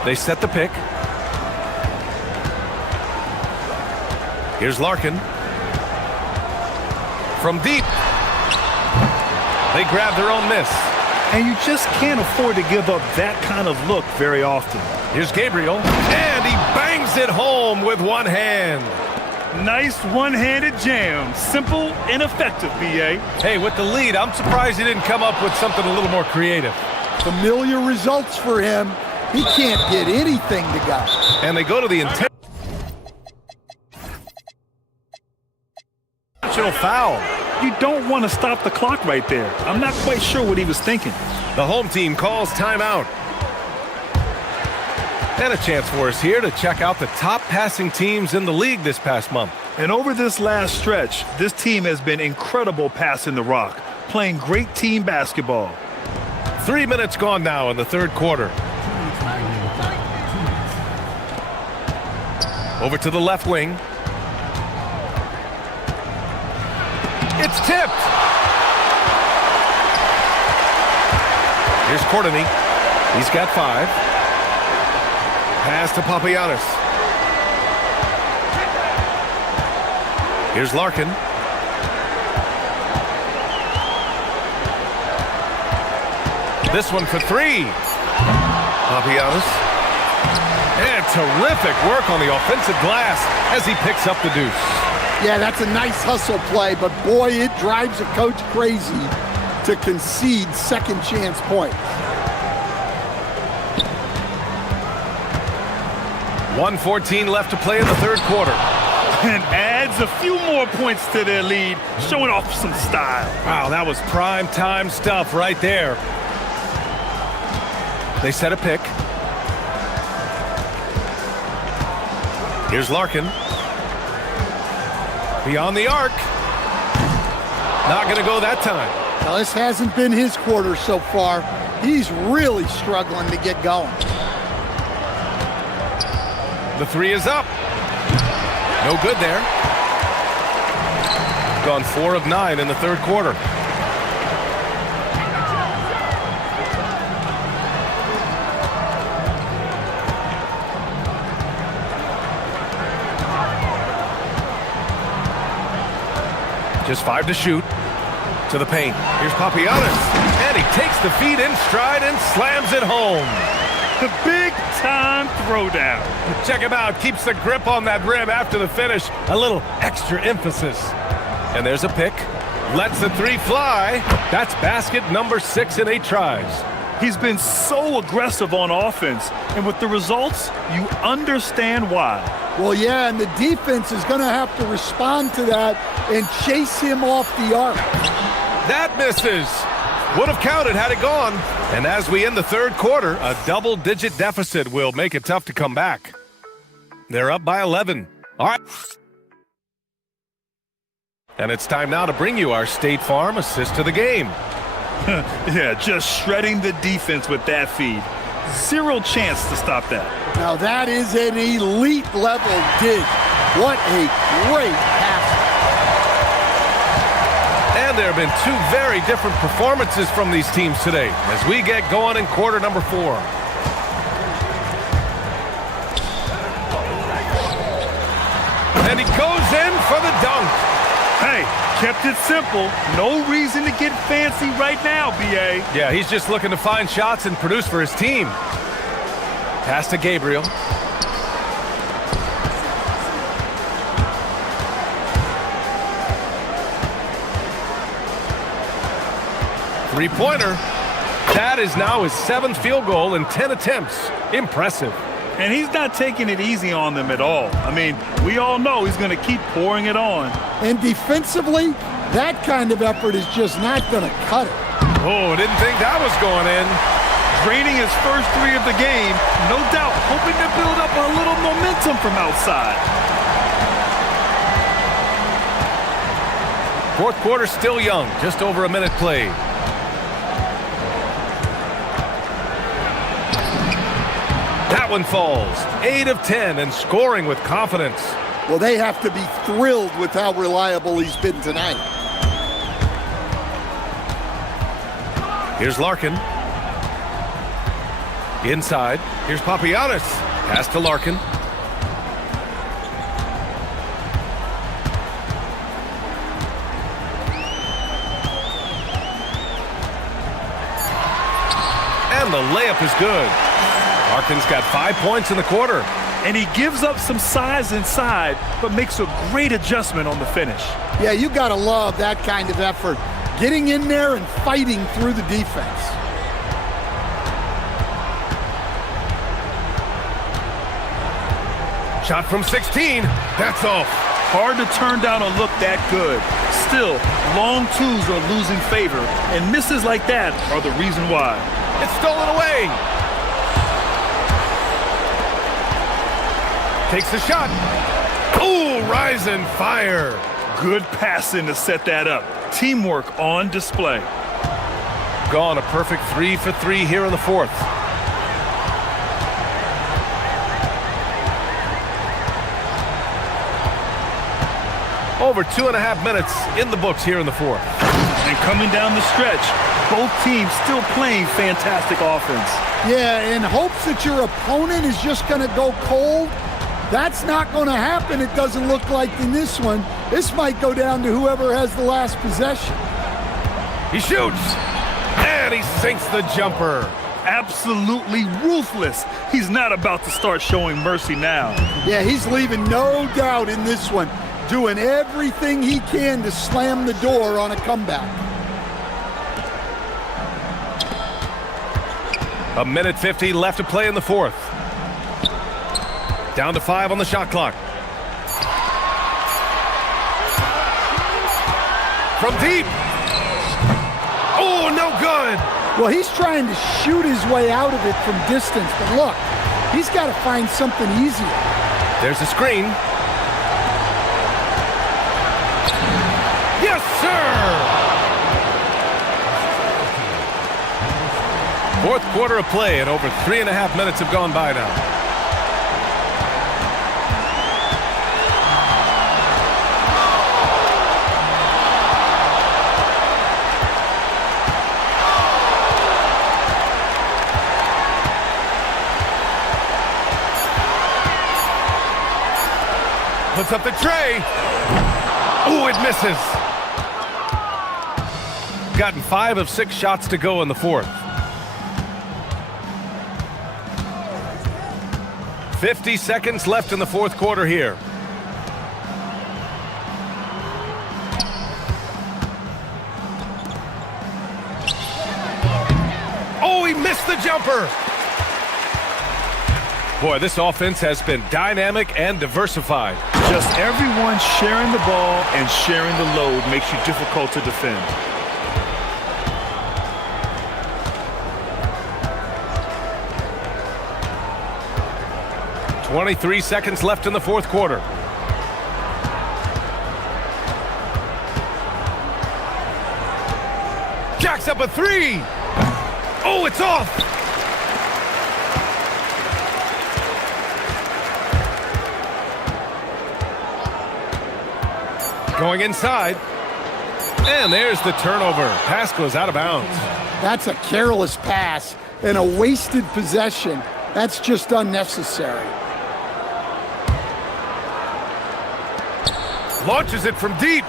They set the pick. Here's Larkin. From deep. They grab their own miss. And you just can't afford to give up that kind of look very often. Here's Gabriel. And he bangs it home with one hand. Nice one-handed jam. Simple and effective, B.A. Hey, with the lead, I'm surprised he didn't come up with something a little more creative. Familiar results for him. He can't get anything to go. And they go to the intentional foul. You don't want to stop the clock right there. I'm not quite sure what he was thinking. The home team calls timeout. And a chance for us here to check out the top passing teams in the league this past month. And over this last stretch, this team has been incredible passing the rock, playing great team basketball. 3 minutes gone now in the third quarter. Over to the left wing. It's tipped. Here's Courtney. He's got 5. Pass to Papagiannis. Here's Larkin. This one for 3. Papagiannis. And terrific work on the offensive glass as he picks up the deuce. Yeah, that's a nice hustle play, but boy, it drives a coach crazy to concede second chance points. 1:14 left to play in the third quarter. And adds a few more points to their lead, showing off some style. Wow, that was prime time stuff right there. They set a pick. Here's Larkin. Beyond the arc. Not going to go that time. Now, this hasn't been his quarter so far. He's really struggling to get going. The 3 is up. No good there. Gone 4 of 9 in the third quarter. Just 5 to shoot. To the paint. Here's Papagiannis. And he takes the feed in stride and slams it home. The big-time throwdown. Check him out. Keeps the grip on that rim after the finish. A little extra emphasis. And there's a pick. Lets the three fly. That's basket number 6 in 8 tries. He's been so aggressive on offense, and with the results, you understand why. Well, yeah, and the defense is going to have to respond to that and chase him off the arc. That misses. Would have counted had it gone. And as we end the third quarter, a double-digit deficit will make it tough to come back. They're up by 11. All right. And it's time now to bring you our State Farm assist to the game. Yeah, just shredding the defense with that feed. Zero chance to stop that. Now that is an elite level dig. What a great pass. And there have been 2 very different performances from these teams today as we get going in quarter number 4. And he goes in for the dunk. Hey, kept it simple. No reason to get fancy right now, B.A. Yeah, he's just looking to find shots and produce for his team. Pass to Gabriel. Three-pointer. That is now his 7th field goal in 10 attempts. Impressive. And he's not taking it easy on them at all. I mean, we all know he's going to keep pouring it on. And defensively, that kind of effort is just not going to cut it. Oh, didn't think that was going in. Draining his first 3 of the game, no doubt hoping to build up a little momentum from outside. Fourth quarter still young, just over a minute played. That one falls. 8 of 10 and scoring with confidence. Well, they have to be thrilled with how reliable he's been tonight. Here's Larkin. Inside. Here's Papagiannis. Pass to Larkin. And the layup is good. Larkin's got 5 points in the quarter. And he gives up some size inside, but makes a great adjustment on the finish. Yeah, you got to love that kind of effort. Getting in there and fighting through the defense. Shot from 16. That's off. Hard to turn down a look that good. Still, long twos are losing favor, and misses like that are the reason why. It's stolen away. Takes the shot. Ooh, rise and fire. Good passing to set that up. Teamwork on display. Gone a perfect 3 for 3 here in the fourth. Over 2.5 minutes in the books here in the fourth. And coming down the stretch, both teams still playing fantastic offense. Yeah, in hopes that your opponent is just going to go cold. That's not going to happen, it doesn't look like in this one. This might go down to whoever has the last possession. He shoots, and he sinks the jumper. Absolutely ruthless. He's not about to start showing mercy now. Yeah, he's leaving no doubt in this one. Doing everything he can to slam the door on a comeback. 1:50 left to play in the fourth. Down to 5 on the shot clock. From deep. Oh, no good. Well, he's trying to shoot his way out of it from distance, but look, he's got to find something easier. There's a screen. Yes, sir! Fourth quarter of play, and over 3.5 minutes have gone by now. Puts up the tray. Ooh, it misses. Gotten 5 of 6 shots to go in the fourth. 50 seconds left in the fourth quarter here. Oh, he missed the jumper. Boy, this offense has been dynamic and diversified. Just everyone sharing the ball and sharing the load makes you difficult to defend. "23 seconds left in the fourth quarter. Jacks up a 3. Oh, it's off. Going inside. And there's the turnover. Pass goes out of bounds. That's a careless pass and a wasted possession. That's just unnecessary. Launches it from deep.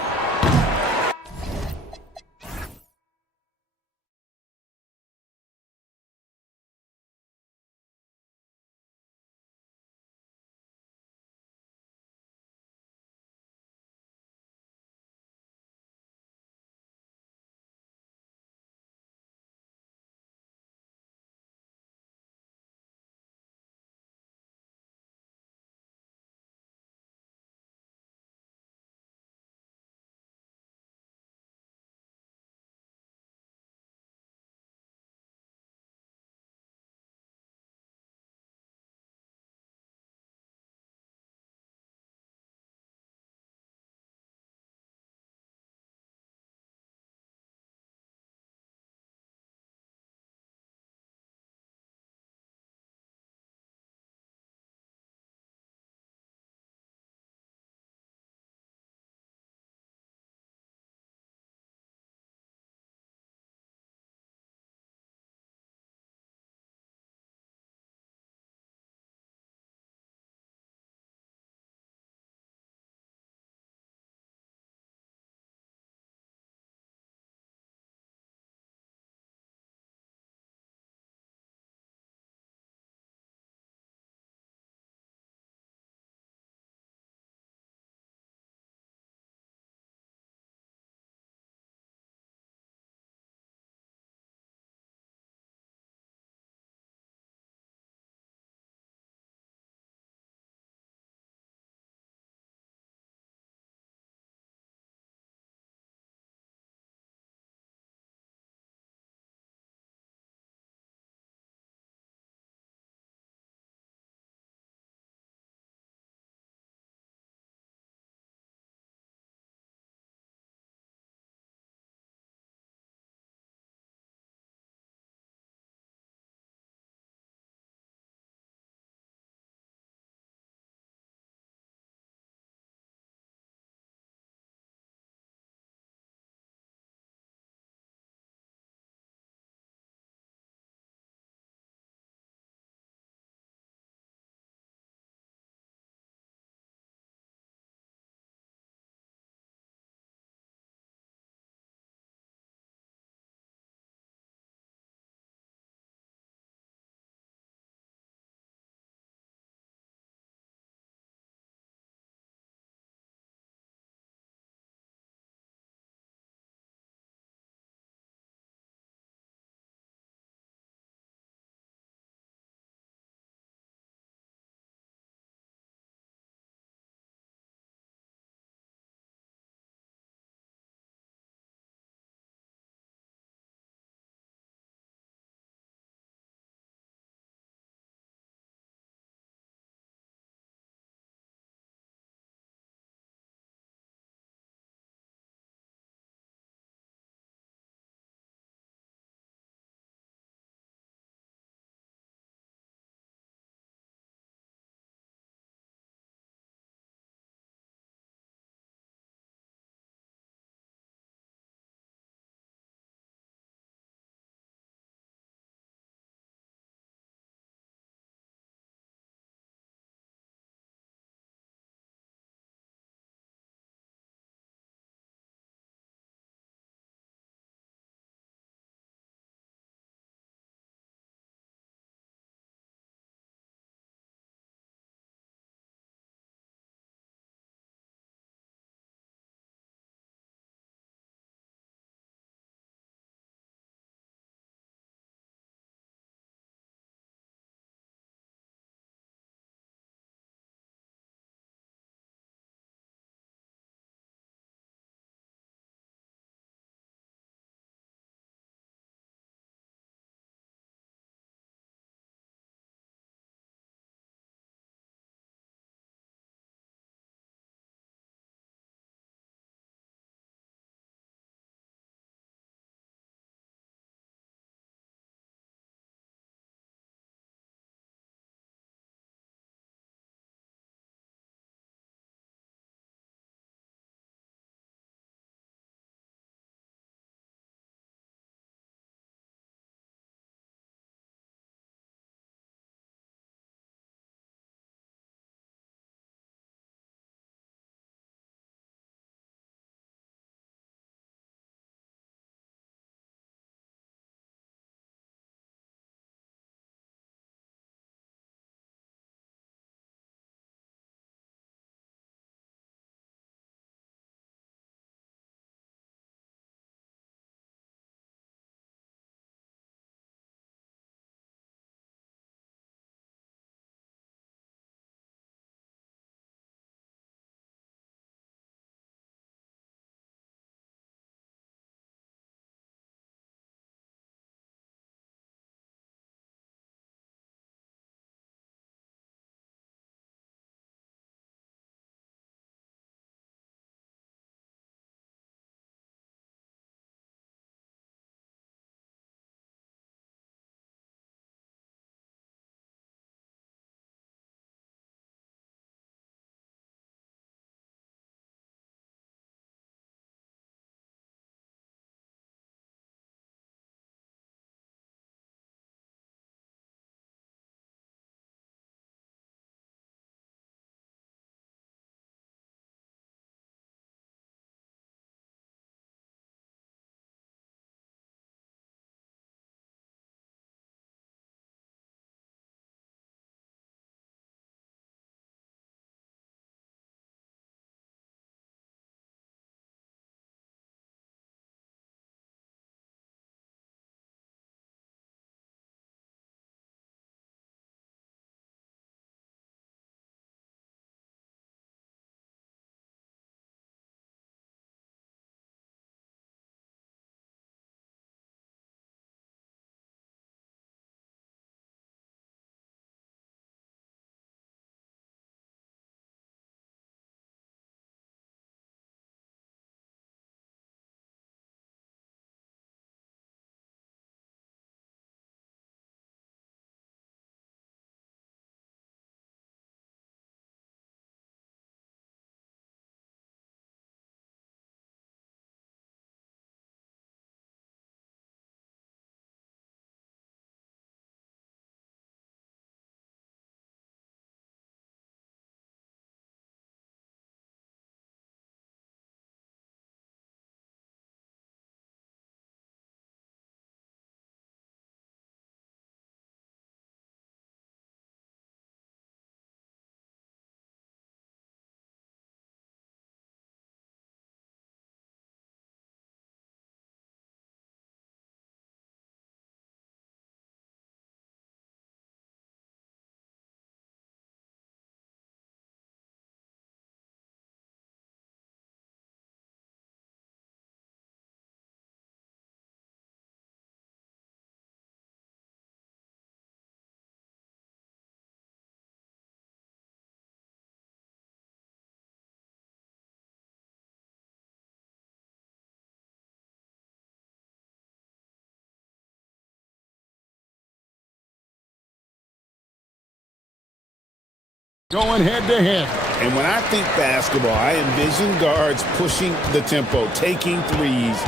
going head-to-head. And when I think basketball, I envision guards pushing the tempo, taking threes.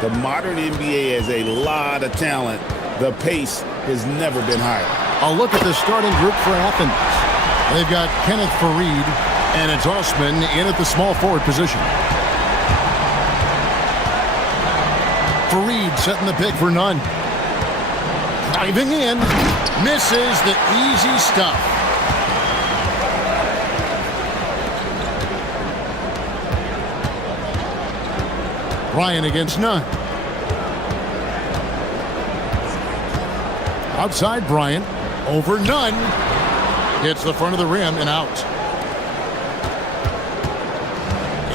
The modern NBA has a lot of talent. The pace has never been higher. A look at the starting group for Athens. They've got Kenneth Fareed, and it's Osman in at the small forward position. Fareed setting the pick for none. Driving in, misses the easy stuff. Bryant against none. Outside Bryant, over none. Hits the front of the rim and out.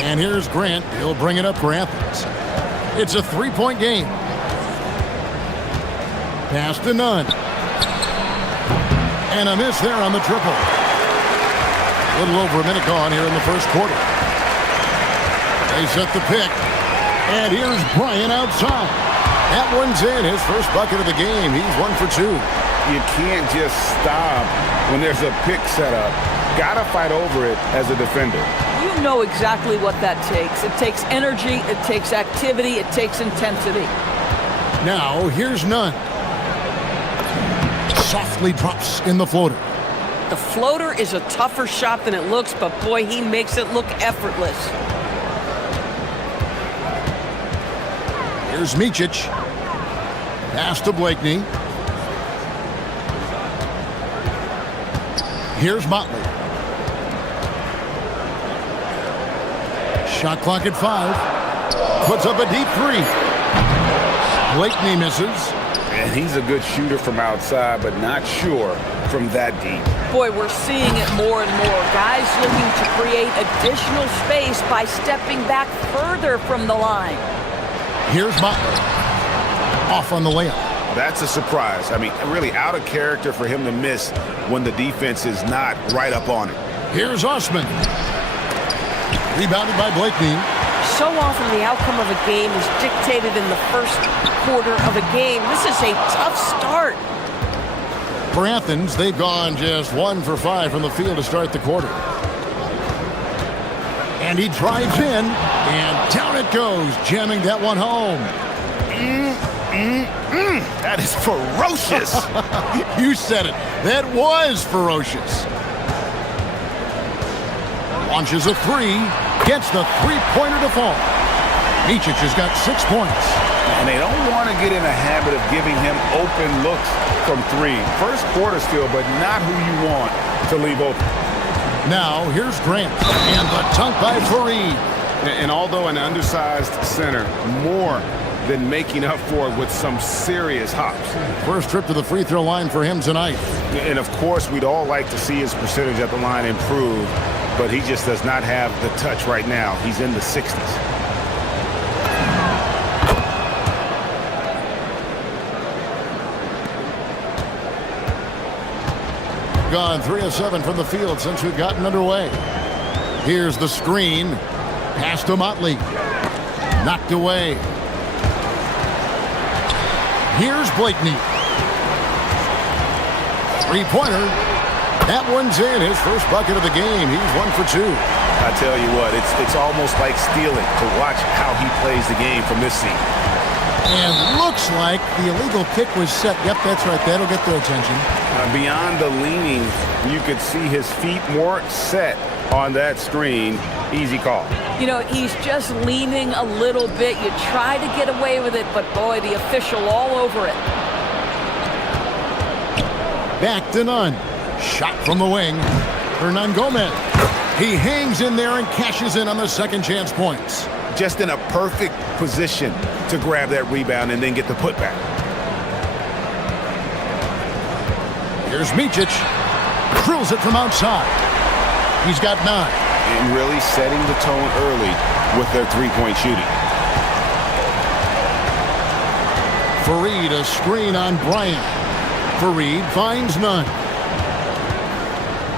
And here's Grant. He'll bring it up for Athens. It's a three-point game. Pass to none. And a miss there on the triple. A little over a minute gone here in the first quarter. They set the pick. And here's Bryant outside. That one's in, his first bucket of the game. He's 1 for 2. You can't just stop when there's a pick set up. Gotta fight over it as a defender. You know exactly what that takes. It takes energy, it takes activity, it takes intensity. Now, here's none. Softly drops in the floater. The floater is a tougher shot than it looks, but boy, he makes it look effortless. Here's Micic. Pass to Blakeney. Here's Motley. Shot clock at 5. Puts up a deep three. Blakeney misses. And he's a good shooter from outside, but not sure from that deep. Boy, we're seeing it more and more. Guys looking to create additional space by stepping back further from the line. Here's Motley. Off on the layup. That's a surprise. I mean, really out of character for him to miss when the defense is not right up on him. Here's Osman. Rebounded by Blakeney. So often the outcome of a game is dictated in the first quarter of a game. This is a tough start. For Athens, they've gone just 1 for 5 from the field to start the quarter. And he drives in, and down it goes, jamming that one home. That is ferocious. You said it. That was ferocious. Launches a three, gets the three-pointer to fall. Micic has got 6 points. And they don't want to get in a habit of giving him open looks from three. First quarter still, but not who you want to leave open. Now, here's Grant, and the dunk by Fareed. And although an undersized center, more than making up for it with some serious hops. First trip to the free throw line for him tonight. And of course, we'd all like to see his percentage at the line improve, but he just does not have the touch right now. He's in the 60s. Gone 3 of 7 from the field since we've gotten underway. Here's the screen. Pass to Motley. Knocked away. Here's Blakeney. Three-pointer. That one's in, his first bucket of the game. He's 1 for 2. I tell you what, it's almost like stealing to watch how he plays the game from this seat. And looks like the illegal kick was set. Yep, that's right. That'll get their attention. Beyond the leaning, you could see his feet more set on that screen. Easy call. You know, he's just leaning a little bit. You try to get away with it, but boy, the official all over it. Back to none. Shot from the wing. Hernan Gomez. He hangs in there and cashes in on the second chance points. Just in a perfect position to grab that rebound and then get the putback. Here's Micic. Drills it from outside. He's got 9. And really setting the tone early with their three-point shooting. Fareed, a screen on Bryant. Fareed finds none.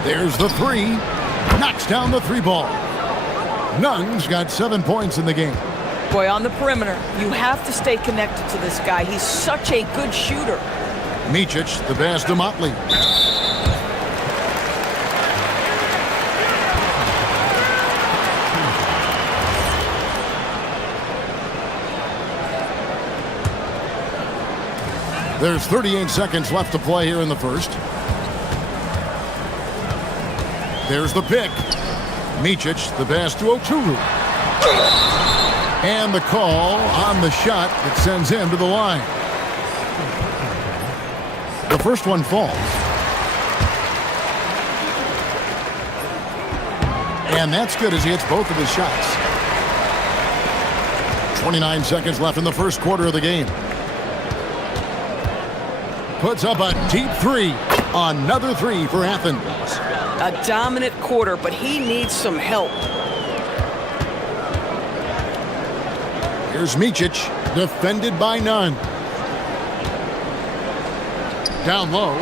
There's the three. Knocks down the three ball. Nunn's got 7 points in the game. Boy, on the perimeter, you have to stay connected to this guy. He's such a good shooter. Micic, the pass to Motley. There's 38 seconds left to play here in the first. There's the pick. Micic, the pass to Ochuru. And the call on the shot that sends him to the line. The first one falls. And that's good as he hits both of his shots. 29 seconds left in the first quarter of the game. Puts up a deep three. Another three for Athens. A dominant quarter, but he needs some help. Here's Micic, defended by none. Down low.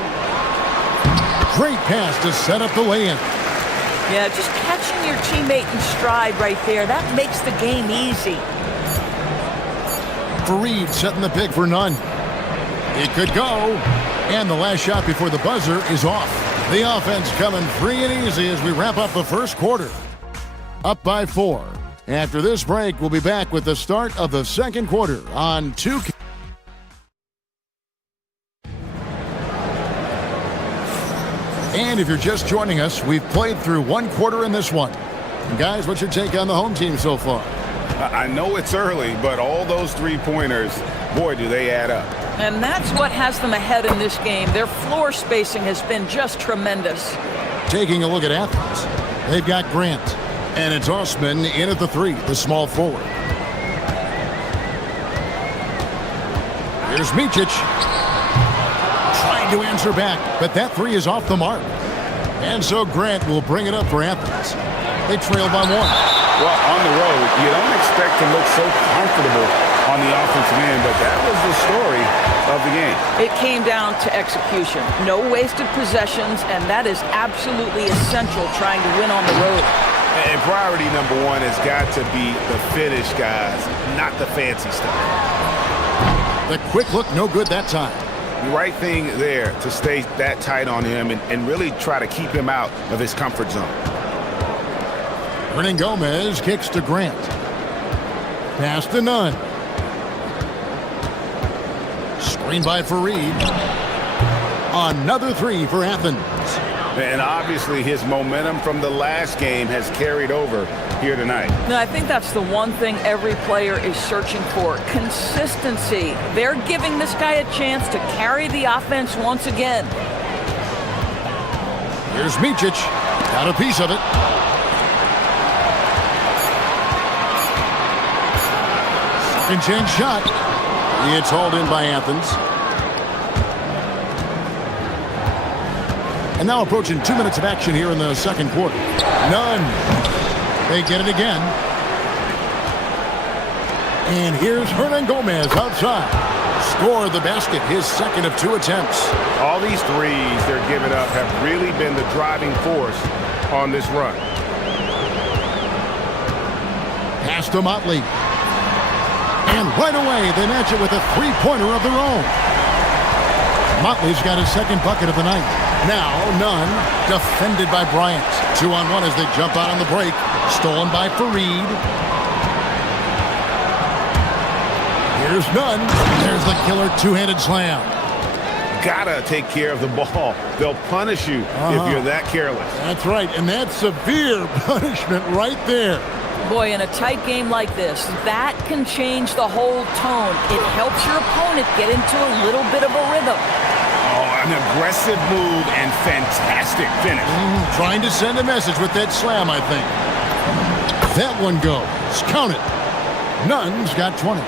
Great pass to set up the lay-in. Yeah, just catching your teammate in stride right there. That makes the game easy. Fareed setting the pick for none. It could go. And the last shot before the buzzer is off. The offense coming free and easy as we wrap up the first quarter. Up by 4. After this break, we'll be back with the start of the second quarter on 2K. And if you're just joining us, we've played through one quarter in this one. And guys, what's your take on the home team so far? I know it's early, but all those three-pointers, boy, do they add up. And that's what has them ahead in this game. Their floor spacing has been just tremendous. Taking a look at Athens, they've got Grant. And it's Osman in at the 3, the small forward. Here's Micic. Trying to answer back, but that 3 is off the mark. And so Grant will bring it up for Athens. They trail by 1. Well, on the road, you don't expect to look so comfortable on the offensive end, but that was the story of the game. It came down to execution. No wasted possessions, and that is absolutely essential trying to win on the road. And priority number 1 has got to be the finish, guys, not the fancy stuff. The quick look, no good that time. The right thing there to stay that tight on him and really try to keep him out of his comfort zone. Hernan Gomez kicks to Grant. Pass to none. Screen by Fareed. Another 3 for Athens. And obviously his momentum from the last game has carried over here tonight. No, I think that's the one thing every player is searching for. Consistency. They're giving this guy a chance to carry the offense once again. Here's Micic. Got a piece of it. Second chance shot. It's hauled in by Athens. And now approaching 2 minutes of action here in the second quarter. None. They get it again. And here's Hernan Gomez outside. Scored the basket, his second of 2 attempts. All these threes they're giving up have really been the driving force on this run. Pass to Motley. And right away, they match it with a three-pointer of their own. Motley's got his second bucket of the night. Now, Nunn, defended by Bryant. 2-on-1 as they jump out on the break. Stolen by Fareed. Here's Nunn. There's the killer two-handed slam. Gotta take care of the ball. They'll punish you if you're that careless. That's right, and that's severe punishment right there. Boy, in a tight game like this, that can change the whole tone. It helps your opponent get into a little bit of a rhythm. Oh, an aggressive move and fantastic finish. Trying to send a message with that slam, I think. That one goes. Count it. Nunn's got 20.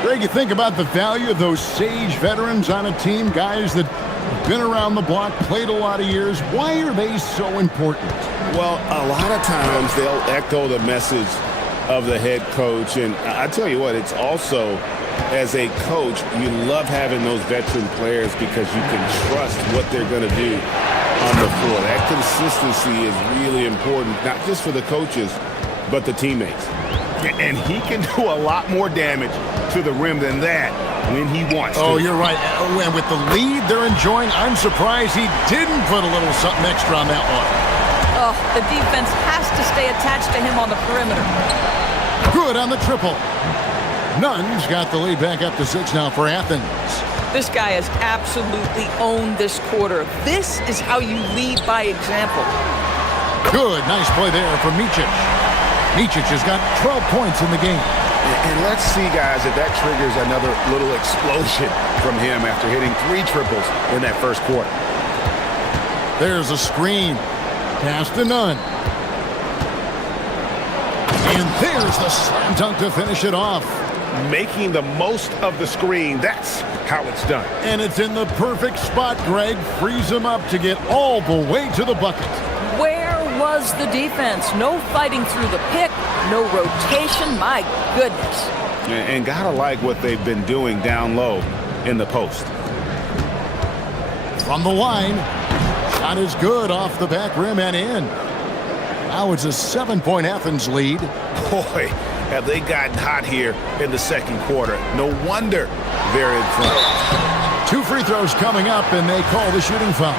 Greg, you think about the value of those sage veterans on a team, guys that have been around the block, played a lot of years. Why are they so important? Well, a lot of times they'll echo the message of the head coach. And I tell you what, it's also, as a coach, you love having those veteran players because you can trust what they're going to do on the floor. That consistency is really important, not just for the coaches, but the teammates. And he can do a lot more damage to the rim than that when he wants to. Oh, you're right. And with the lead they're enjoying, I'm surprised he didn't put a little something extra on that one. Oh, the defense has to stay attached to him on the perimeter. Good on the triple. Nunn's got the lead back up to 6 now for Athens. This guy has absolutely owned this quarter. This is how you lead by example. Good, nice play there from Micic. Micic has got 12 points in the game. And let's see, guys, if that triggers another little explosion from him after hitting 3 triples in that first quarter. There's a screen. Pass to Nunn. And there's the slam dunk to finish it off. Making the most of the screen. That's how it's done. And it's in the perfect spot, Greg. Frees him up to get all the way to the bucket. Where was the defense? No fighting through the pick, no rotation. My goodness. And gotta like what they've been doing down low in the post. From the line, shot is good off the back rim and in. Now it's a 7-point Athens lead. Boy, have they gotten hot here in the second quarter. No wonder they're in front. 2 free throws coming up, and they call the shooting foul.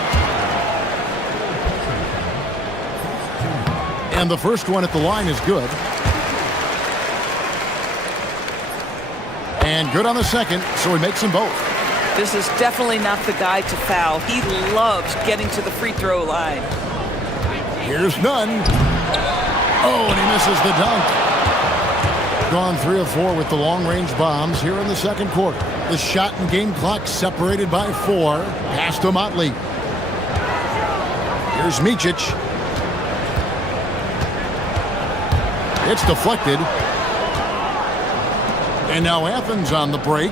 And the first one at the line is good. And good on the second, so he makes them both. This is definitely not the guy to foul. He loves getting to the free throw line. Here's Nunn. Oh, and he misses the dunk. Gone 3 of 4 with the long-range bombs here in the second quarter. The shot and game clock separated by 4. Pass to Motley. Here's Micic. It's deflected. And now Athens on the break.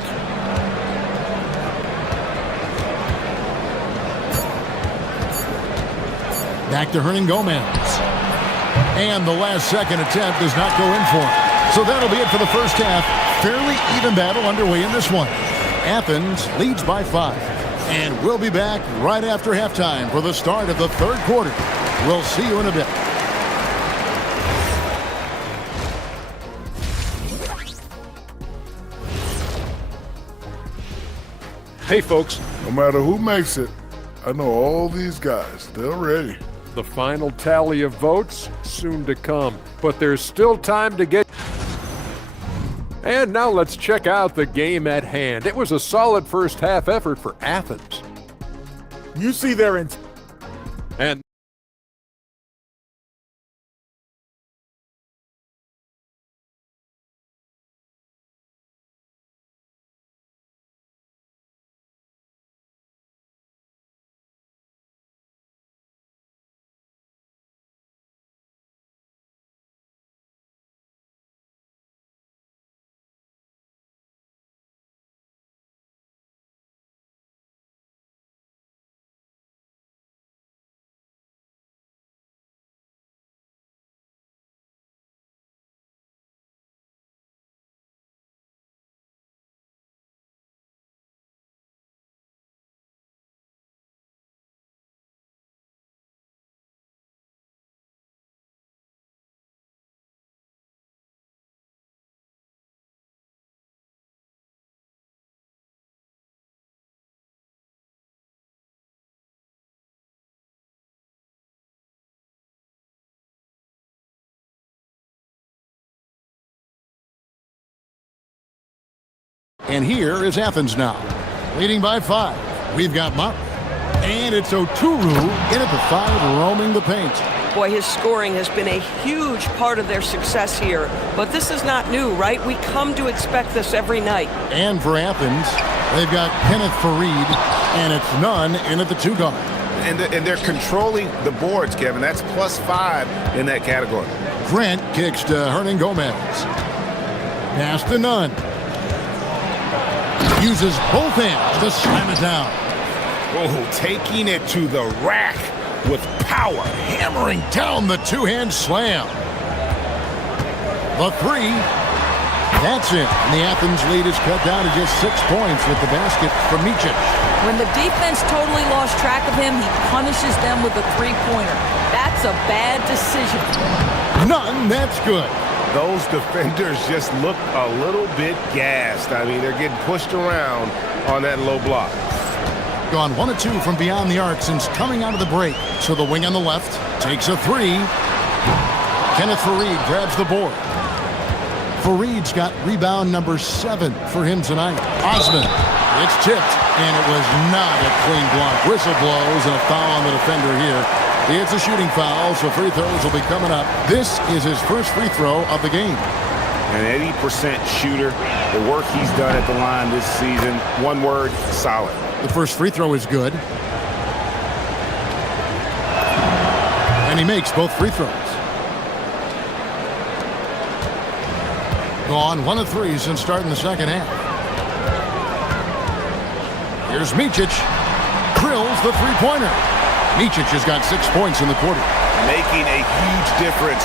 Back to Hernan Gomez. And the last second attempt does not go in for him. So that'll be it for the first half. Fairly even battle underway in this one. Athens leads by 5. And we'll be back right after halftime for the start of the third quarter. We'll see you in a bit. Hey, folks. No matter who makes it, I know all these guys. They're ready. The final tally of votes soon to come, but there's still time to get. And now let's check out the game at hand. It was a solid first half effort for Athens. You see their and And here is Athens now, leading by 5. We've got Motley. And it's Oturu in at the 5, roaming the paint. Boy, his scoring has been a huge part of their success here. But this is not new, right? We come to expect this every night. And for Athens, they've got Kenneth Fareed, and it's Nunn in at the 2 guard. And they're controlling the boards, Kevin. That's +5 in that category. Grant kicks to Hernan Gomez. Pass to Nunn. Uses both hands to slam it down. Oh, taking it to the rack with power. Hammering down the 2-hand slam. The 3. That's it. And the Athens lead is cut down to just 6 points with the basket from Micic. When the defense totally lost track of him, he punishes them with a 3-pointer. That's a bad decision. None, that's good. Those defenders just look a little bit gassed. I mean, they're getting pushed around on that low block. Gone 1 of 2 from beyond the arc since coming out of the break. So the wing on the left takes a 3. Kenneth Fareed grabs the board. Fareed's got rebound number 7 for him tonight. Osman It's tipped, and it was not a clean block. Whistle blows and a foul on the defender here. It's a shooting foul, so free throws will be coming up. This is his first free throw of the game. An 80% shooter. The work he's done at the line this season, one word, solid. The first free throw is good. And he makes both free throws. Gone 1 of 3 since starting the second half. Here's Micic. Drills the three-pointer. Micic has got 6 points in the quarter. Making a huge difference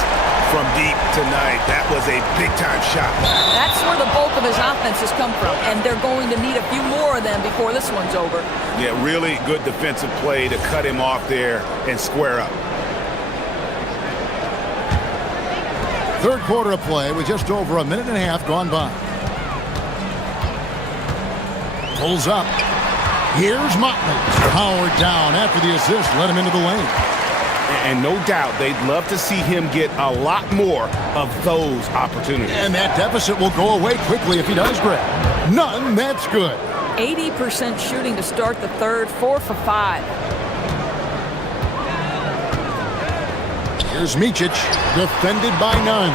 from deep tonight. That was a big-time shot. That's where the bulk of his offense has come from, and they're going to need a few more of them before this one's over. Yeah, really good defensive play to cut him off there and square up. Third quarter of play with just over a minute and a half gone by. Pulls up. Here's Motley. Powered down after the assist. Let him into the lane. And no doubt they'd love to see him get a lot more of those opportunities. And that deficit will go away quickly if he does grab. None, that's good. 80% shooting to start the third, 4 for 5. Here's Micic, defended by none.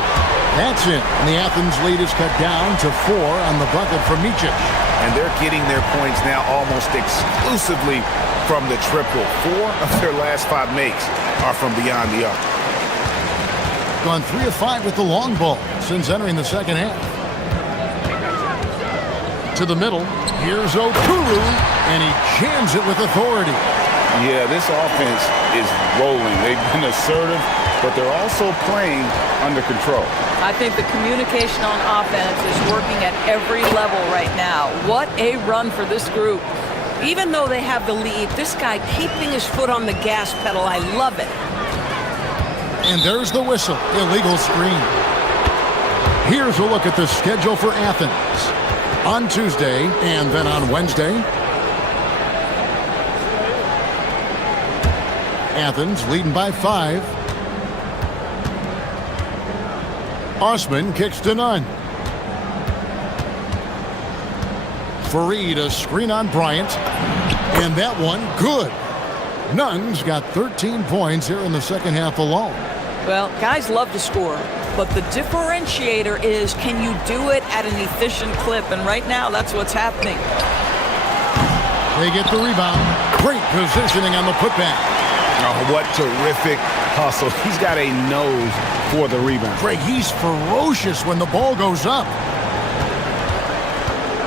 That's it. And the Athens lead is cut down to 4 on the bucket from Micic. And they're getting their points now almost exclusively from the triple. 4 of their last 5 makes are from beyond the arc. Gone 3 of 5 with the long ball since entering the second half. To the middle. Here's Okuru, and he jams it with authority. Yeah, this offense is rolling. They've been assertive, but they're also playing under control. I think the communication on offense is working at every level right now. What a run for this group. Even though they have the lead, this guy keeping his foot on the gas pedal, I love it. And there's the whistle. Illegal screen. Here's a look at the schedule for Athens. On Tuesday and then on Wednesday, Athens leading by 5. Osman kicks to none. Fareed a screen on Bryant. And that one, good. Nunn's got 13 points here in the second half alone. Well, guys love to score, but the differentiator is, can you do it at an efficient clip? And right now, that's what's happening. They get the rebound. Great positioning on the putback. Oh, what terrific hustle. He's got a nose for the rebound. Greg, he's ferocious when the ball goes up.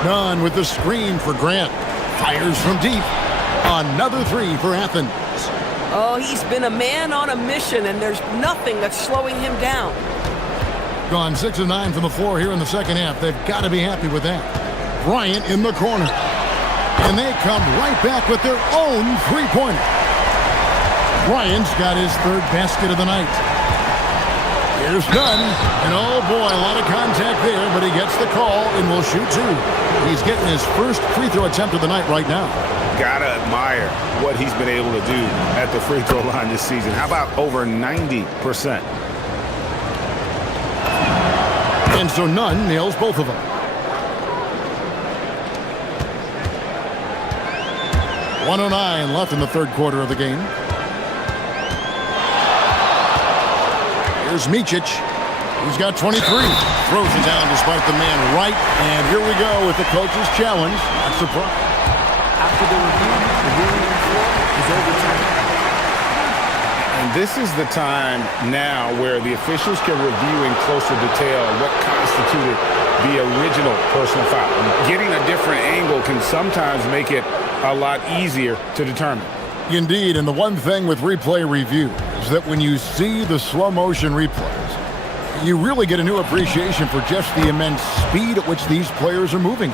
Nunn with the screen for Grant. Fires from deep. Another 3 for Athens. Oh, he's been a man on a mission, and there's nothing that's slowing him down. Gone 6 of 9 from the floor here in the second half. They've got to be happy with that. Bryant in the corner. And they come right back with their own three-pointer. Bryant's got his 3rd basket of the night. Here's Nunn. And oh boy, a lot of contact there, but he gets the call and will shoot 2. He's getting his first free throw attempt of the night right now. Gotta admire what he's been able to do at the free throw line this season. How about over 90%? And so Nunn nails both of them. .109 left in the third quarter of the game. Here's Micic. He's got 23. Throws it down despite the man right. And here we go with the coach's challenge. Not surprised. After the review, the ruling on the floor is overturned. And this is the time now where the officials can review in closer detail what constituted the original personal foul. Getting a different angle can sometimes make it a lot easier to determine. Indeed, and the one thing with replay review is that when you see the slow motion replays, you really get a new appreciation for just the immense speed at which these players are moving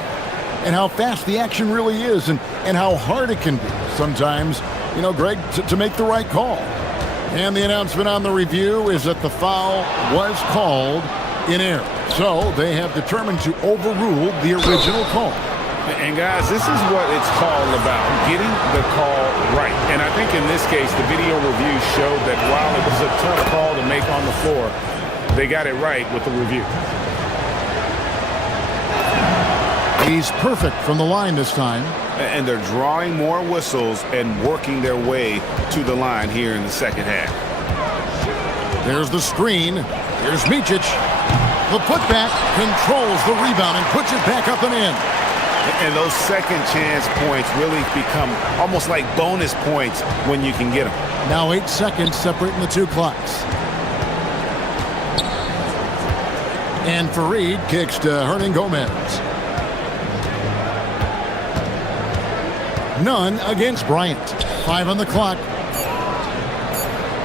and how fast the action really is and how hard it can be sometimes, you know, Greg, to make the right call. And the announcement on the review is that the foul was called in error. So they have determined to overrule the original call. And guys, this is what it's all about, getting the call right. And I think in this case, the video review showed that while it was a tough call to make on the floor, they got it right with the review. He's perfect from the line this time. And they're drawing more whistles and working their way to the line here in the second half. There's the screen. Here's Micic. The putback controls the rebound and puts it back up and in. And those second chance points really become almost like bonus points when you can get them. Now 8 seconds separating the two clocks. And Fareed kicks to Hernan Gomez. None against Bryant. 5 on the clock.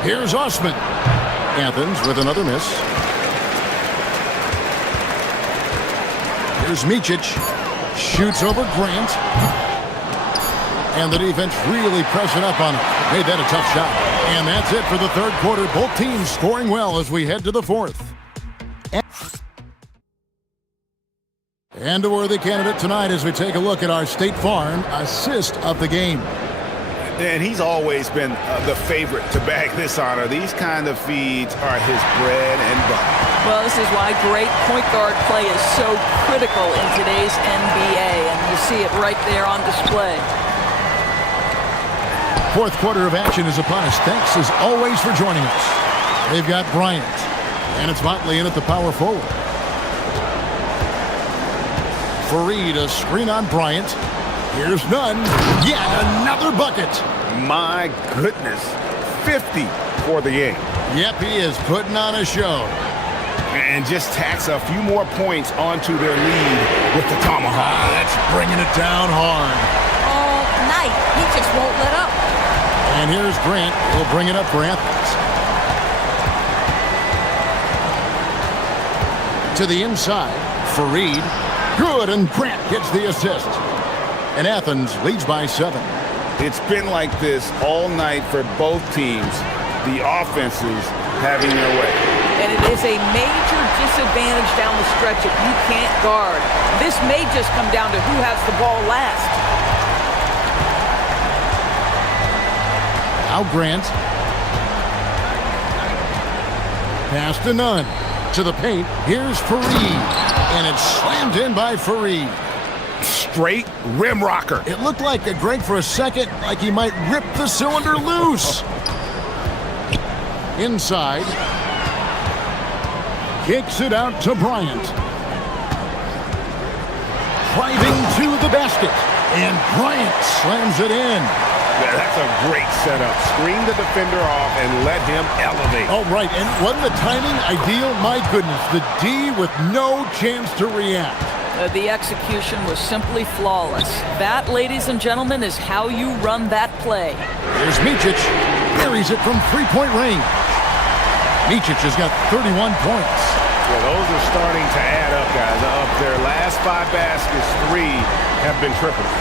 Here's Osman. Athens with another miss. Here's Micic. Shoots over Grant. And the defense really pressing up on him. Made that a tough shot. And that's it for the third quarter. Both teams scoring well as we head to the fourth. And a worthy candidate tonight as we take a look at our State Farm assist of the game. And he's always been the favorite to bag this honor. These kind of feeds are his bread and butter. Well, this is why great point guard play is so critical in today's NBA, and you see it right there on display. Fourth quarter of action is upon us. Thanks as always for joining us. They've got Bryant, and it's Motley in at the power forward. Fareed, a screen on Bryant. Here's Nunn. Yet another bucket. My goodness. 50 for the game. Yep, he is putting on a show. And just tacks a few more points onto their lead with the tomahawk. That's bringing it down hard. All night. He just won't let up. And here's Grant. He'll bring it up for Athens. To the inside. Fareed. Good, and Grant gets the assist. And Athens leads by 7. It's been like this all night for both teams. The offenses having their way. And it is a major disadvantage down the stretch if you can't guard. This may just come down to who has the ball last. Now Grant. Pass to Nunn. To the paint. Here's Fareed. And it's slammed in by Fareed. Straight rim rocker. It looked like Greg for a second, like he might rip the cylinder loose. Inside. Kicks it out to Bryant. Driving to the basket. And Bryant slams it in. Yeah, that's a great setup. Screen the defender off and let him elevate. Oh, right. And wasn't the timing ideal? My goodness. The D with no chance to react. The execution was simply flawless. That, ladies and gentlemen, is how you run that play. Here's Micic. Carries it from three-point range. Micic has got 31 points. Well, those are starting to add up, guys. Of their last 5 baskets, 3 have been triples.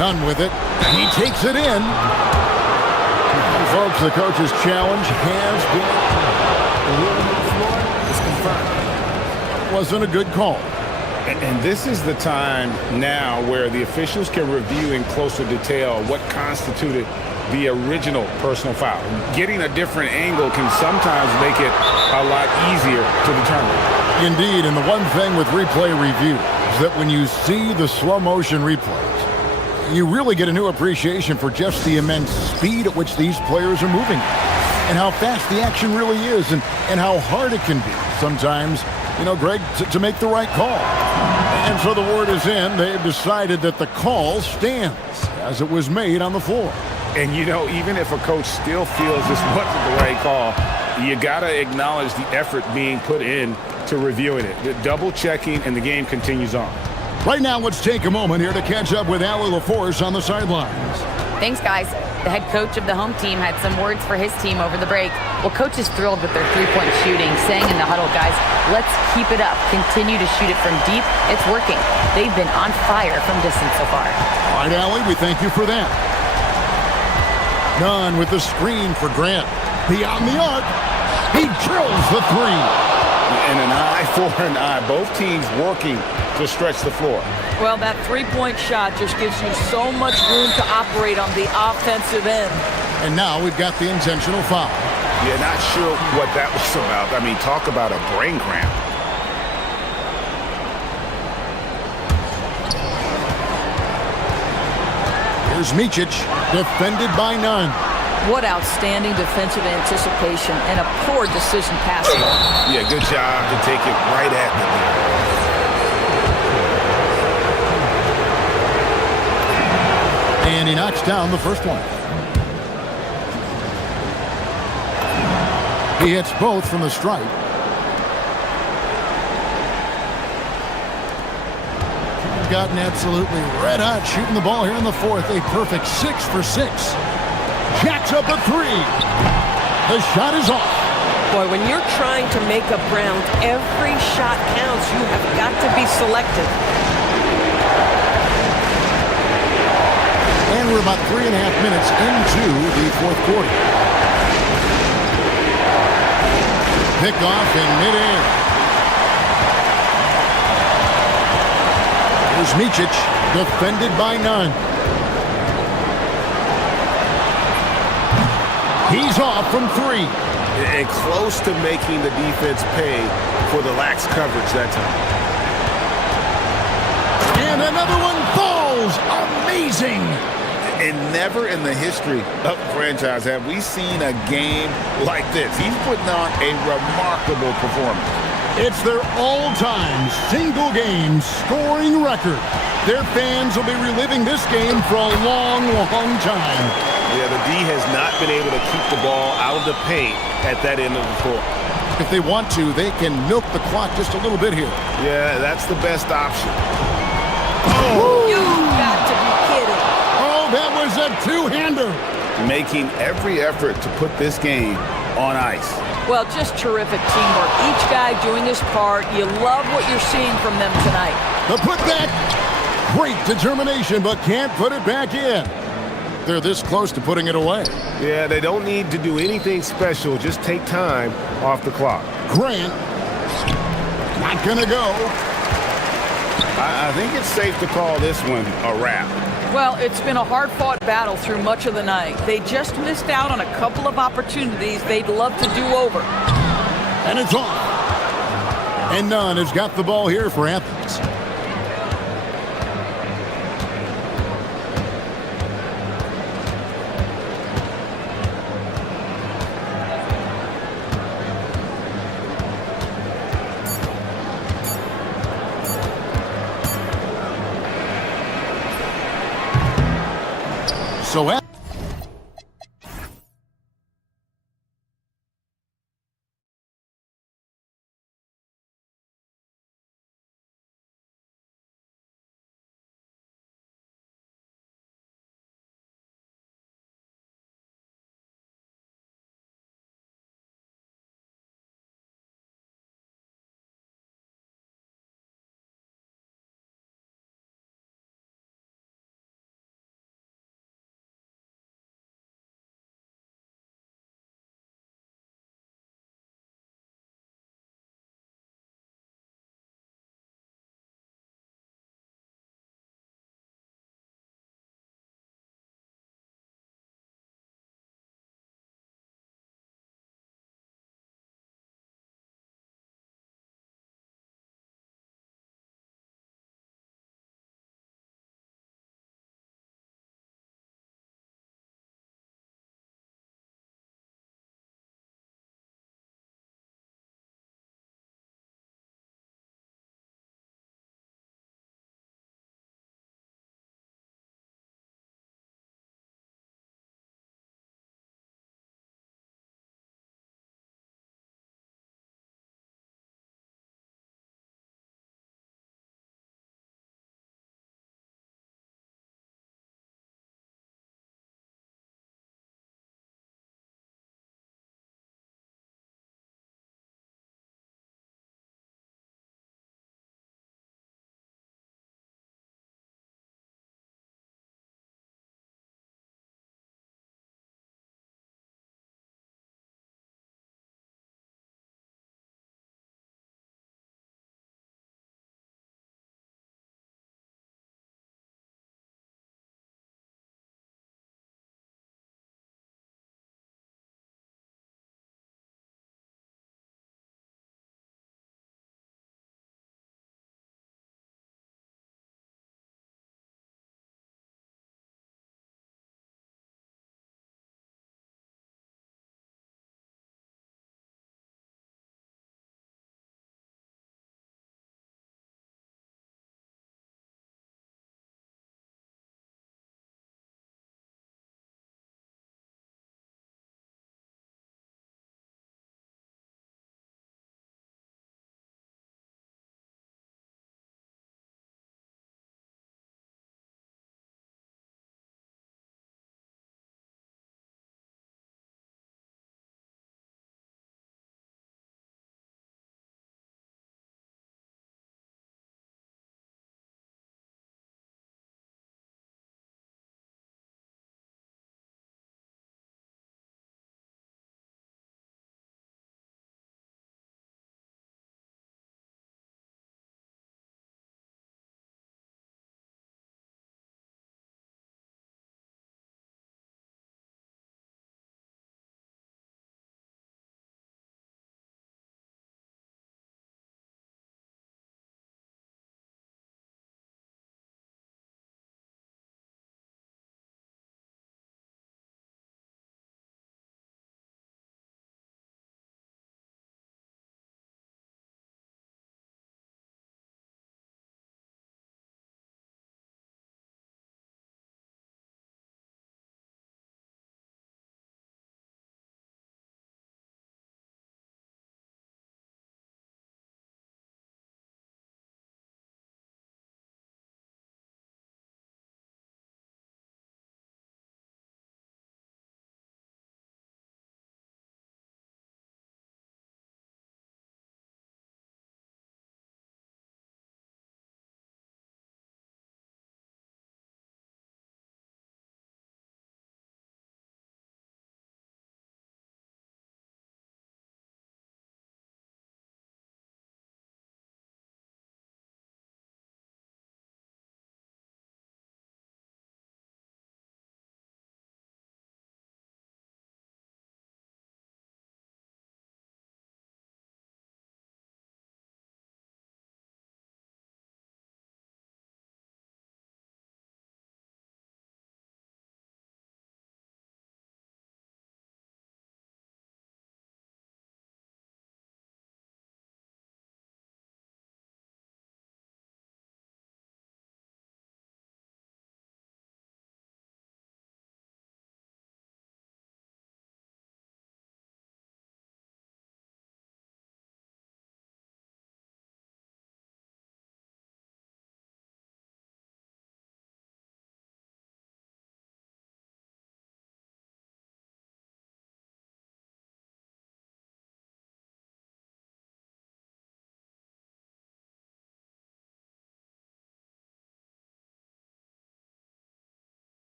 Nunn with it. He takes it in. And folks, the coach's challenge has been confirmed. Wasn't a good call. And this is the time now where the officials can review in closer detail what constituted the original personal foul. Getting a different angle can sometimes make it a lot easier to determine. Indeed, and the one thing with replay review is that when you see the slow motion replays, you really get a new appreciation for just the immense speed at which these players are moving and how fast the action really is and how hard it can be sometimes, you know, Greg, to make the right call. And so the word is in. They've decided that the call stands as it was made on the floor. And, you know, even if a coach still feels this wasn't the right call, you got to acknowledge the effort being put in to reviewing it. The double checking, and the game continues on. Right now, let's take a moment here to catch up with Allie LaForce on the sidelines. Thanks, guys. The head coach of the home team had some words for his team over the break. Well, coach is thrilled with their three-point shooting, saying in the huddle, guys, let's keep it up. Continue to shoot it from deep. It's working. They've been on fire from distance so far. All right, Allie, we thank you for that. Nunn with the screen for Grant. Beyond the arc, he drills the 3. And an eye for an eye. Both teams working to stretch the floor. Well, that three-point shot just gives you so much room to operate on the offensive end. And now we've got the intentional foul. Yeah, not sure what that was about. I mean, talk about a brain cramp. There's Micic, defended by none. What outstanding defensive anticipation and a poor decision passing. Yeah, good job to take it right at And he knocks down the first one. He hits both from the stripe. Gotten absolutely red hot shooting the ball here in the fourth. A perfect 6 for 6. Jacks up a three. The shot is off. Boy, when you're trying to make up ground, every shot counts. You have got to be selective. And we're about 3.5 minutes into the fourth quarter. Pick off in midair. There's Micic, defended by none. He's off from three. And close to making the defense pay for the lax coverage that time. And another one falls. Amazing. And never in the history of the franchise have we seen a game like this. He's putting on a remarkable performance. It's their all-time single-game scoring record. Their fans will be reliving this game for a long, long time. Yeah, the D has not been able to keep the ball out of the paint at that end of the floor. If they want to, they can milk the clock just a little bit here. Yeah, that's the best option. Oh! You've got to be kidding. Oh, that was a two-hander. Making every effort to put this game on ice. Well, just terrific teamwork. Each guy doing his part. You love what you're seeing from them tonight. The putback. Great determination, but can't put it back in. They're this close to putting it away. Yeah, they don't need to do anything special. Just take time off the clock. Grant. Not gonna go. I think it's safe to call this one a wrap. Well, it's been a hard-fought battle through much of the night. They just missed out on a couple of opportunities they'd love to do over. And it's off. And none has got the ball here for Athens. So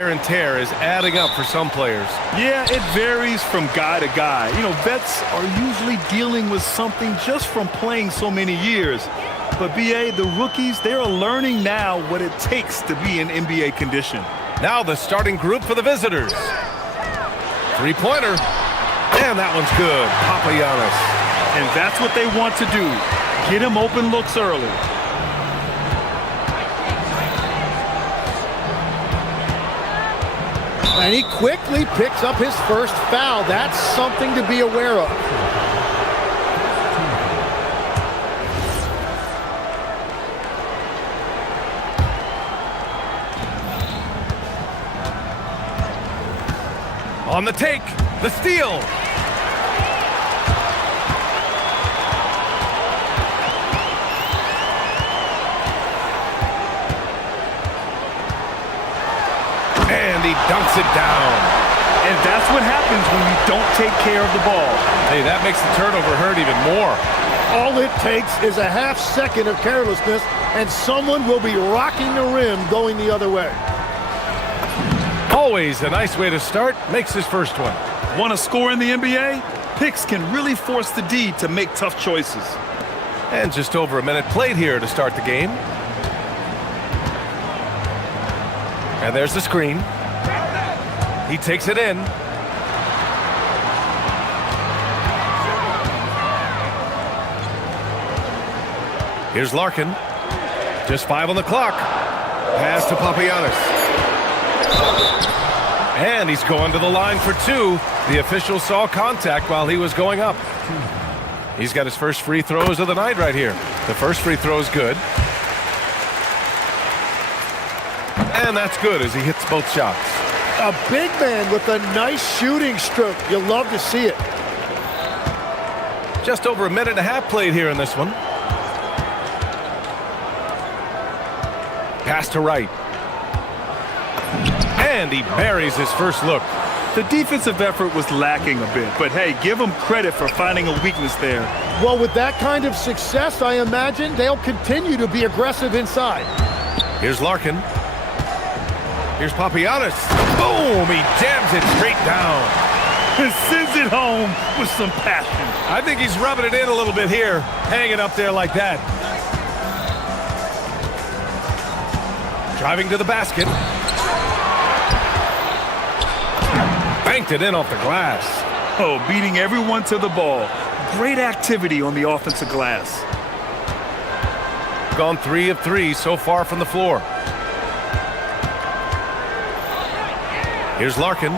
Wear and tear is adding up for some players. Yeah, it varies from guy to guy. You know, vets are usually dealing with something just from playing so many years. But BA, the rookies, they are learning now what it takes to be in NBA condition. Now the starting group for the visitors. Three-pointer. And that one's good. Papagiannis. And that's what they want to do. Get him open looks early. And he quickly picks up his first foul. That's something to be aware of. On the take, the steal. And he dunks it down. And that's what happens when you don't take care of the ball. Hey, that makes the turnover hurt even more. All it takes is a half second of carelessness, and someone will be rocking the rim going the other way. Always a nice way to start. Makes his first one. Want to score in the NBA? Picks can really force the D to make tough choices. And just over a minute played here to start the game. And there's the screen. He takes it in. Here's Larkin. Just 5 on the clock. Pass to Papagiannis. And he's going to the line for 2. The official saw contact while he was going up. He's got his first free throws of the night right here. The first free throw is good. And that's good as he hits both shots. A big man with a nice shooting stroke. You'll love to see it. Just over a minute and a half played here in this one. Pass to right. And he buries his first look. The defensive effort was lacking a bit, but hey, give them credit for finding a weakness there. Well, with that kind of success, I imagine they'll continue to be aggressive inside. Here's Larkin. Here's Papagiannis. Boom! He jams it straight down. Sends it home with some passion. I think he's rubbing it in a little bit here, hanging up there like that. Driving to the basket. Banked it in off the glass. Oh, beating everyone to the ball. Great activity on the offensive glass. Gone 3 of 3 so far from the floor. Here's Larkin.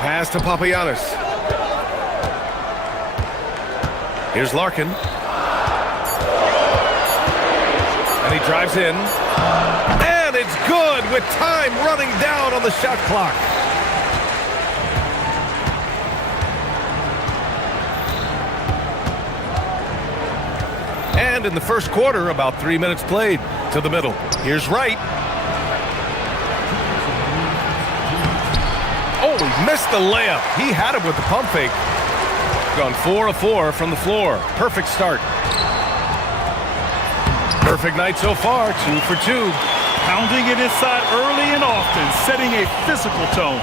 Pass to Papagiannis. Here's Larkin. And he drives in. And it's good with time running down on the shot clock. And in the first quarter, about 3 minutes played. To the middle. Here's Wright. Oh, he missed the layup. He had it with the pump fake. Gone 4 of 4 from the floor. Perfect start. Perfect night so far. 2 for 2. Pounding it inside early and often, setting a physical tone.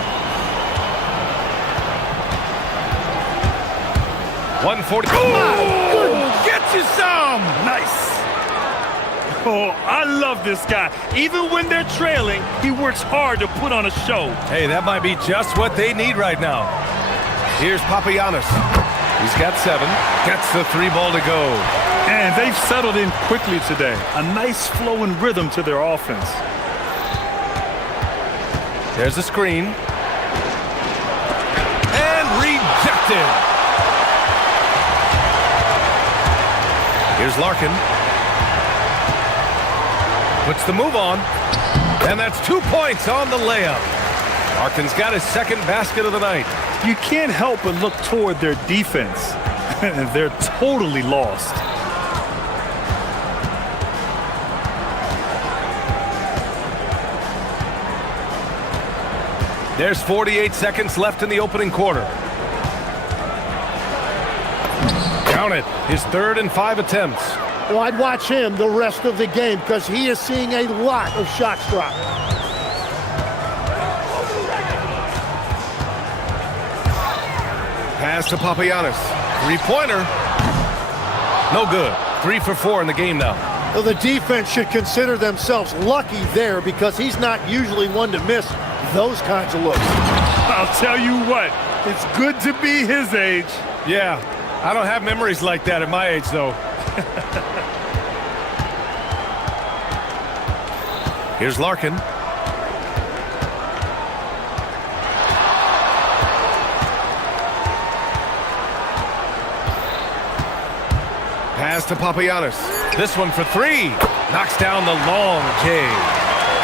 140. Oh, get you some. Nice. Oh, I love this guy. Even when they're trailing, he works hard to put on a show. Hey, that might be just what they need right now. Here's Papagiannis. He's got 7. Gets the 3 ball to go. And they've settled in quickly today. A nice flow and rhythm to their offense. There's the screen. And rejected. Here's Larkin. Puts the move on. And that's 2 points on the layup. Larkin's got his second basket of the night. You can't help but look toward their defense. They're totally lost. There's 48 seconds left in the opening quarter. Count it. His 3rd and 5 attempts. Well, I'd watch him the rest of the game because he is seeing a lot of shots drop. Pass to Papagiannis. Three-pointer. No good. 3 for 4 in the game now. Well, the defense should consider themselves lucky there because he's not usually one to miss those kinds of looks. I'll tell you what, it's good to be his age. Yeah, I don't have memories like that at my age, though. Here's Larkin. Pass to Papagiannis. This one for 3. Knocks down the long J.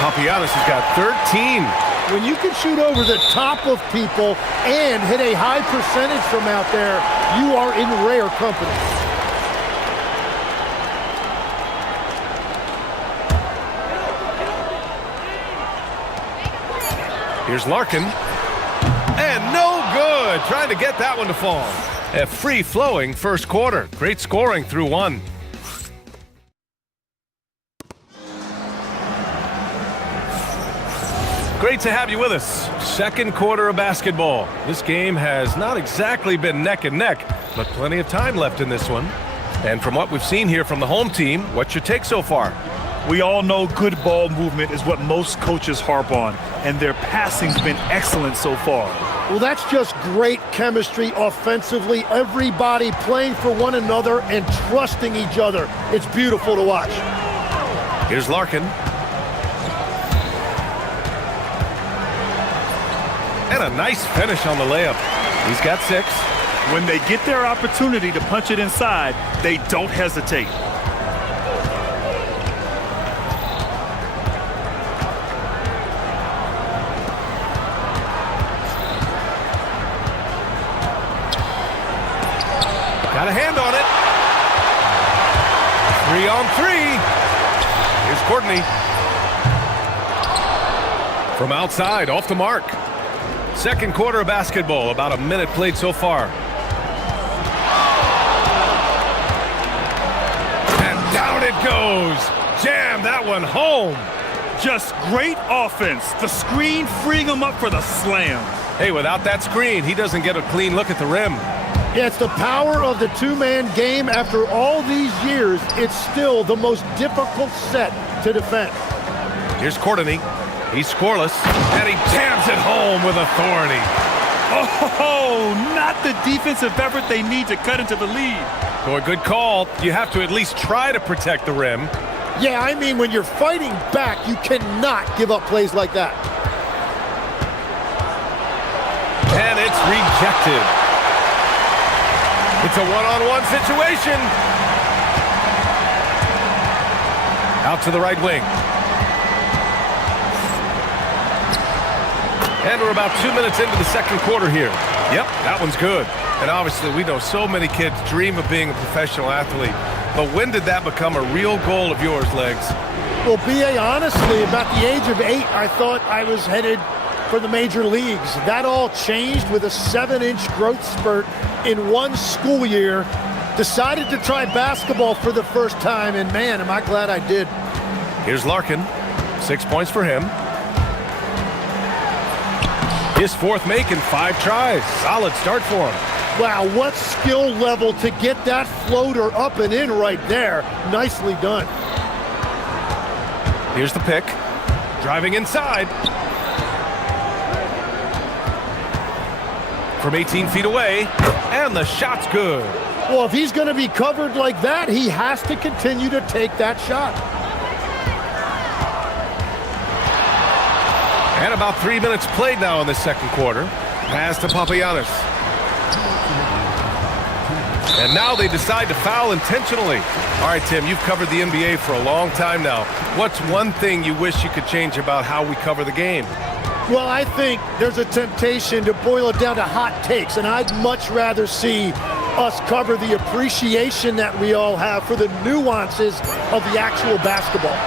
Papagiannis has got 13. When you can shoot over the top of people and hit a high percentage from out there, you are in rare company. Here's Larkin. And no good. Trying to get that one to fall. A free-flowing first quarter. Great scoring through 1. Great to have you with us. Second quarter of basketball. This game has not exactly been neck and neck, but plenty of time left in this one. And from what we've seen here from the home team, what's your take so far? We all know good ball movement is what most coaches harp on, and their passing's been excellent so far. Well, that's just great chemistry offensively. Everybody playing for one another and trusting each other. It's beautiful to watch. Here's Larkin. And a nice finish on the layup. He's got 6. When they get their opportunity to punch it inside, they don't hesitate. Got a hand on it. 3 on 3. Here's Courtney. From outside, off the mark. Second quarter of basketball, about a minute played so far. And down it goes. Jam that one home. Just great offense. The screen freeing him up for the slam. Hey, without that screen, he doesn't get a clean look at the rim. Yeah, it's the power of the two-man game. After all these years, it's still the most difficult set to defend. Here's Courtney. He's scoreless, and he jams it home with authority. Oh, not the defensive effort they need to cut into the lead. So a good call. You have to at least try to protect the rim. Yeah, I mean, when you're fighting back, you cannot give up plays like that. And it's rejected. It's a one-on-one situation. Out to the right wing. And we're about 2 minutes into the second quarter here. Yep, that one's good. And obviously, we know so many kids dream of being a professional athlete. But when did that become a real goal of yours, Legs? Well, B.A., honestly, about the age of 8, I thought I was headed for the major leagues. That all changed with a 7-inch growth spurt in one school year. Decided to try basketball for the first time, and man, am I glad I did. Here's Larkin. 6 points for him. His 4th make in 5 tries. Solid start for him. Wow, what skill level to get that floater up and in right there. Nicely done. Here's the pick. Driving inside. From 18 feet away. And the shot's good. Well, if he's going to be covered like that, he has to continue to take that shot. And about 3 minutes played now in the second quarter. Pass to Papagiannis. And now they decide to foul intentionally. All right, Tim, you've covered the NBA for a long time now. What's one thing you wish you could change about how we cover the game? Well, I think there's a temptation to boil it down to hot takes, and I'd much rather see us cover the appreciation that we all have for the nuances of the actual basketball.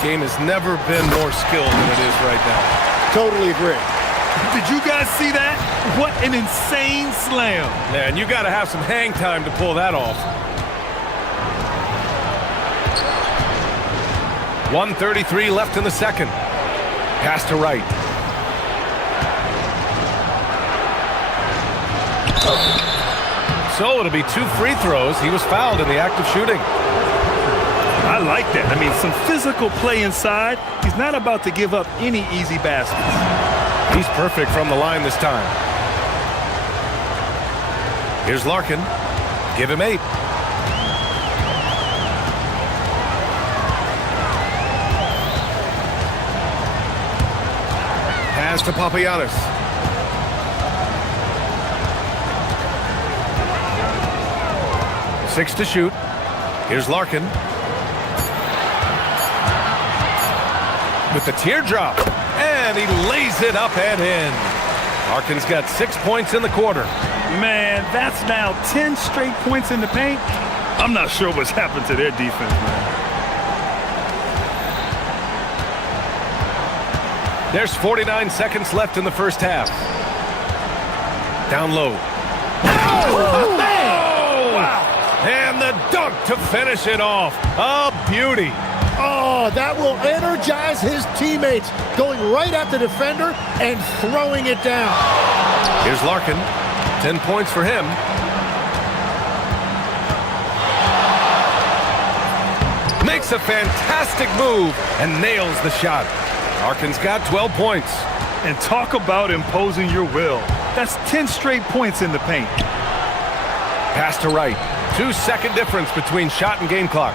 The game has never been more skilled than it is right now. Totally agree. Did you guys see that? What an insane slam. Man, you got to have some hang time to pull that off. 1:33 left in the second. Pass to right. So it'll be 2 free throws. He was fouled in the act of shooting. I like that. I mean, some physical play inside. He's not about to give up any easy baskets. He's perfect from the line this time. Here's Larkin. Give him 8. Pass to Papagiannis. Six to shoot. Here's Larkin. With the teardrop. And he lays it up and in. Larkin's got 6 points in the quarter. Man, that's now 10 straight points in the paint. I'm not sure what's happened to their defense, man. There's 49 seconds left in the first half. Down low. Oh, man! Wow. And the dunk to finish it off. A beauty. Oh, that will energize his teammates, going right at the defender and throwing it down. Here's Larkin. 10 points for him. Makes a fantastic move and nails the shot. Larkin's got 12 points. And talk about imposing your will. That's 10 straight points in the paint. Pass to right. 2-second difference between shot and game clock.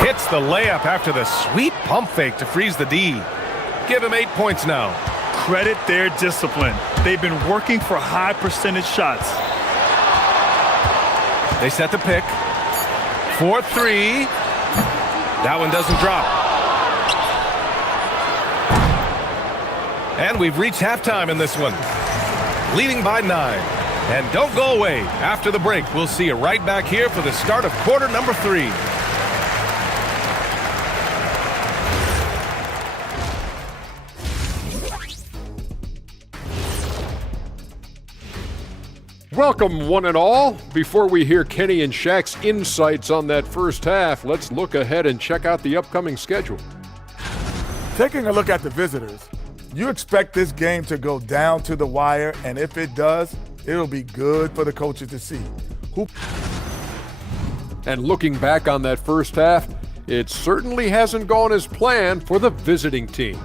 Hits the layup after the sweet pump fake to freeze the D. Give him 8 points now. Credit their discipline. They've been working for high percentage shots. They set the pick. 4-3. That one doesn't drop. And we've reached halftime in this one. Leading by 9. And don't go away. After the break, we'll see you right back here for the start of quarter number 3. Welcome, one and all. Before we hear Kenny and Shaq's insights on that first half, let's look ahead and check out the upcoming schedule. Taking a look at the visitors, you expect this game to go down to the wire, and if it does, it'll be good for the coaches to see. And looking back on that first half, it certainly hasn't gone as planned for the visiting team.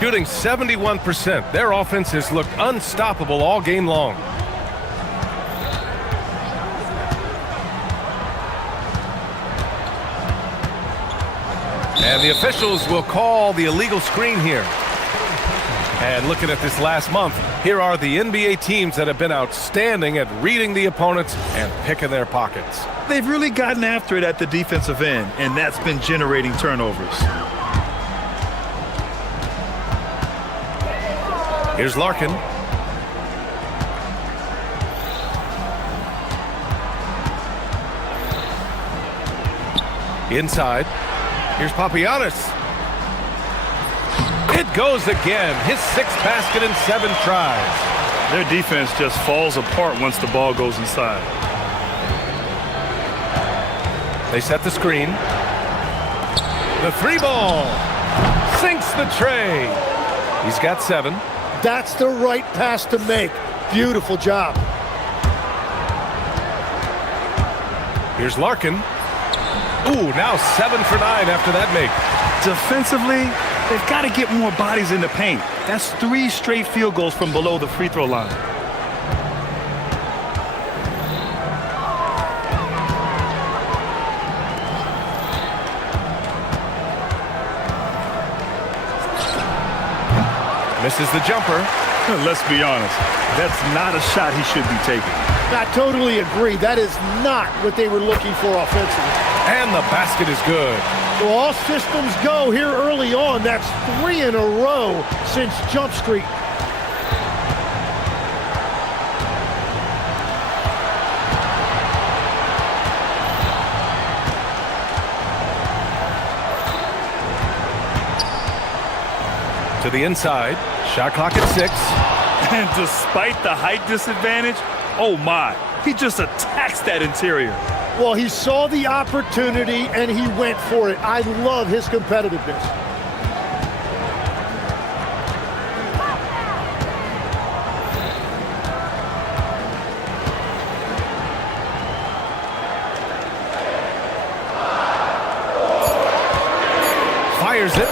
Shooting 71%. Their offense has looked unstoppable all game long. And the officials will call the illegal screen here. And looking at this last month, here are the NBA teams that have been outstanding at reading the opponents and picking their pockets. They've really gotten after it at the defensive end, and that's been generating turnovers. Here's Larkin. Inside. Here's Papagiannis. It goes again. His 6th basket in 7 tries. Their defense just falls apart once the ball goes inside. They set the screen. The 3 ball. Sinks the tray. He's got 7. That's the right pass to make. Beautiful job. Here's Larkin. Ooh, now 7 for 9 after that make. Defensively, they've got to get more bodies in the paint. That's 3 straight field goals from below the free throw line. Misses the jumper. Let's be honest, that's not a shot he should be taking. I totally agree. That is not what they were looking for offensively. And the basket is good. Well, all systems go here early on. That's 3 in a row since Jump Street. To the inside. Shot clock at 6. And despite the height disadvantage, oh my, he just attacks that interior. Well, he saw the opportunity and he went for it. I love his competitiveness. Fires it.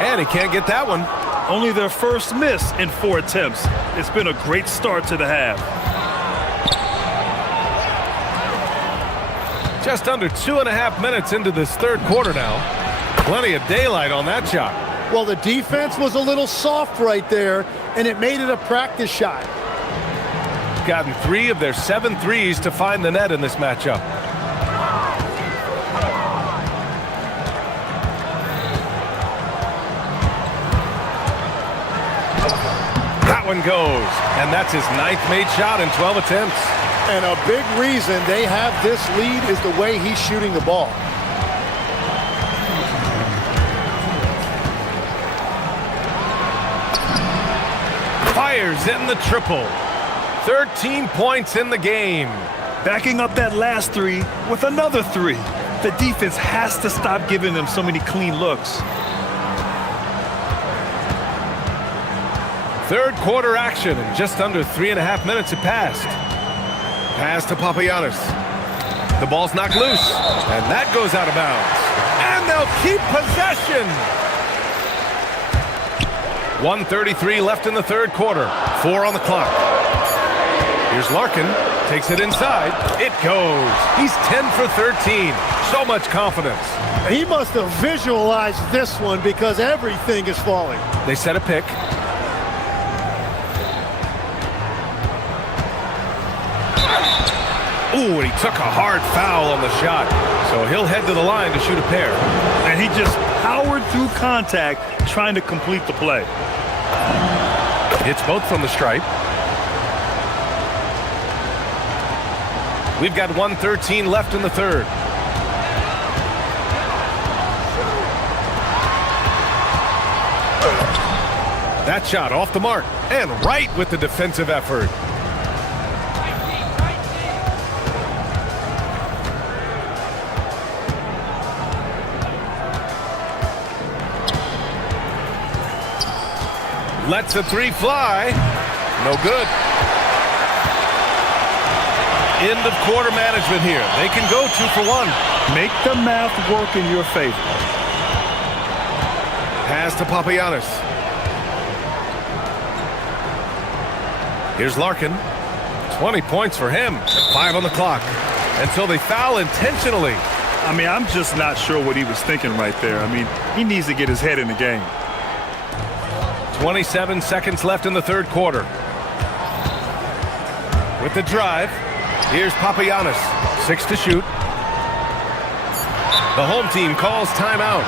And he can't get that one. Only their first miss in 4 attempts. It's been a great start to the half. Just under 2.5 minutes into this third quarter now. Plenty of daylight on that shot. Well, the defense was a little soft right there, and it made it a practice shot. Gotten 3 of their 7 threes to find the net in this matchup. That one goes, and that's his 9th made shot in 12 attempts. And a big reason they have this lead is the way he's shooting the ball. Fires in the triple. 13 points in the game. Backing up that last 3 with another 3. The defense has to stop giving them so many clean looks. Third quarter action, and just under 3.5 minutes have passed. Pass to Papagiannis. The ball's knocked loose, and that goes out of bounds. And they'll keep possession. 1:33 left in the third quarter. 4 on the clock. Here's Larkin. Takes it inside. It goes. He's 10 for 13. So much confidence. He must have visualized this one because everything is falling. They set a pick. Ooh, and he took a hard foul on the shot. So he'll head to the line to shoot a pair. And he just powered through contact trying to complete the play. Hits both from the stripe. We've got 1:13 left in the third. That shot off the mark and right with the defensive effort. Lets a 3 fly. No good. End of quarter management here. They can go 2 for 1. Make the math work in your favor. Pass to Papagiannis. Here's Larkin. 20 points for him. 5 on the clock. Until they foul intentionally. I mean, I'm just not sure what he was thinking right there. I mean, he needs to get his head in the game. 27 seconds left in the third quarter. With the drive, here's Papagiannis. 6 to shoot. The home team calls timeout.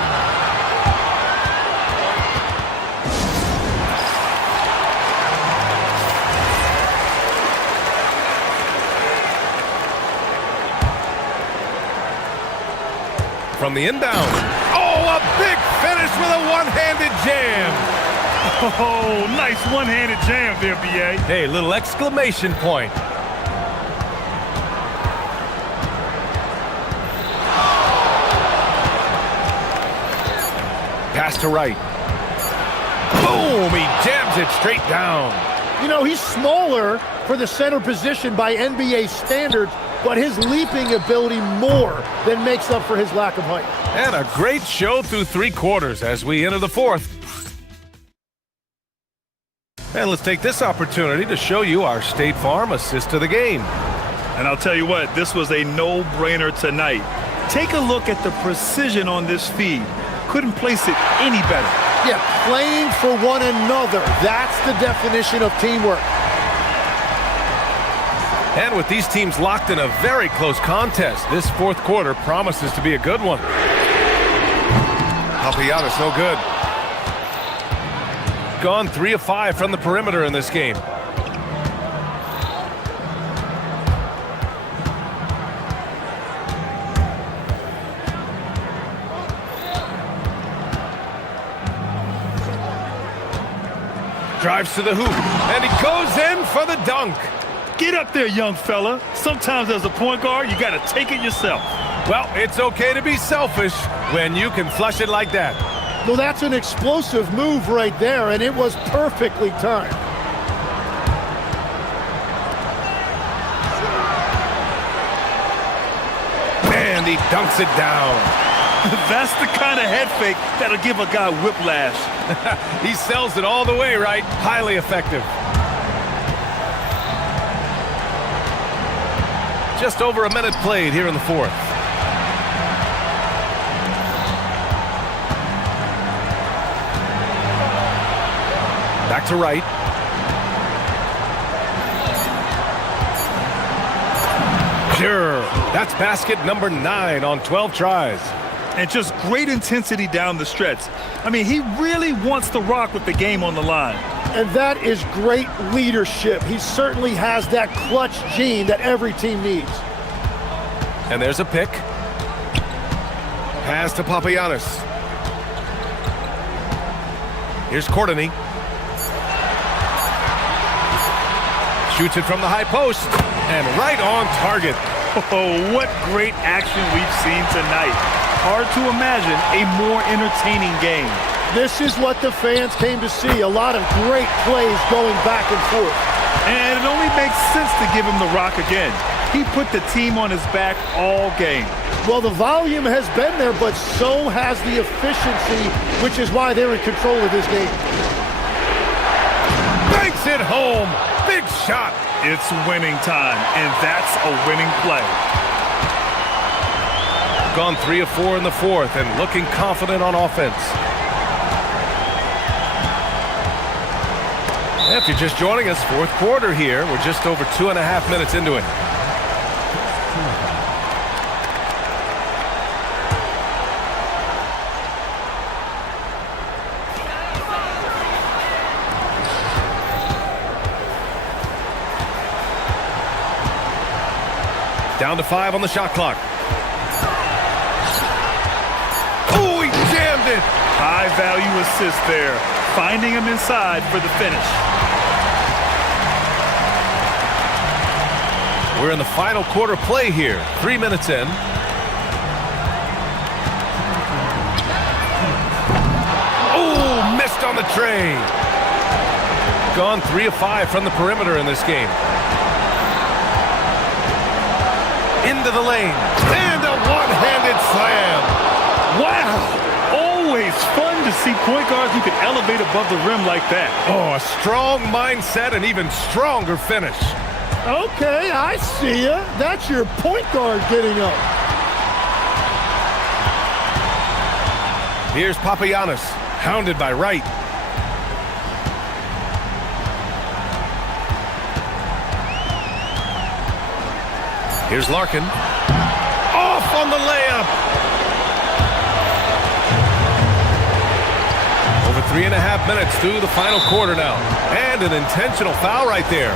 From the inbound. Oh, a big finish with a one-handed jam. Oh, nice one-handed jam there, B.A. Hey, little exclamation point. Pass to right. Boom! He jams it straight down. You know, he's smaller for the center position by NBA standards, but his leaping ability more than makes up for his lack of height. And a great show through 3 quarters as we enter the 4th. And let's take this opportunity to show you our State Farm assist to the game. And I'll tell you what, this was a no-brainer tonight. Take a look at the precision on this feed. Couldn't place it any better. Yeah, playing for one another. That's the definition of teamwork. And with these teams locked in a very close contest, this 4th quarter promises to be a good one. Papagiannis, no good. Gone 3 of 5 from the perimeter in this game. Drives to the hoop, and he goes in for the dunk. Get up there, young fella. Sometimes as a point guard, you got to take it yourself. Well, it's okay to be selfish when you can flush it like that. Well, that's an explosive move right there, and it was perfectly timed. And he dunks it down. That's the kind of head fake that'll give a guy whiplash. He sells it all the way, right? Highly effective. Just over a minute played here in the 4th. Back to right. Sure. That's basket number 9 on 12 tries. And just great intensity down the stretch. I mean, he really wants to rock with the game on the line. And that is great leadership. He certainly has that clutch gene that every team needs. And there's a pick. Pass to Papagiannis. Here's Courtney. Shoots it from the high post. And right on target. Oh, what great action we've seen tonight. Hard to imagine a more entertaining game. This is what the fans came to see. A lot of great plays going back and forth. And it only makes sense to give him the rock again. He put the team on his back all game. Well, the volume has been there, but so has the efficiency, which is why they're in control of this game. Banks it home. Big shot. It's winning time, and that's a winning play. Gone 3 of 4 in the 4th and looking confident on offense. If you're just joining us, 4th quarter here. We're just over 2.5 minutes into it. Down to 5 on the shot clock. Oh, he jammed it. High value assist there. Finding him inside for the finish. We're in the final quarter play here. 3 minutes in. Oh, missed on the tray. Gone 3 of 5 from the perimeter in this game. Into the lane. And a one-handed slam. Wow. Always fun to see point guards who can elevate above the rim like that. Oh, a strong mindset and even stronger finish. Okay, I see ya. That's your point guard getting up. Here's Papagiannis, hounded by Wright. Here's Larkin. Off on the layup. Over 3.5 minutes through the final quarter now. And an intentional foul right there.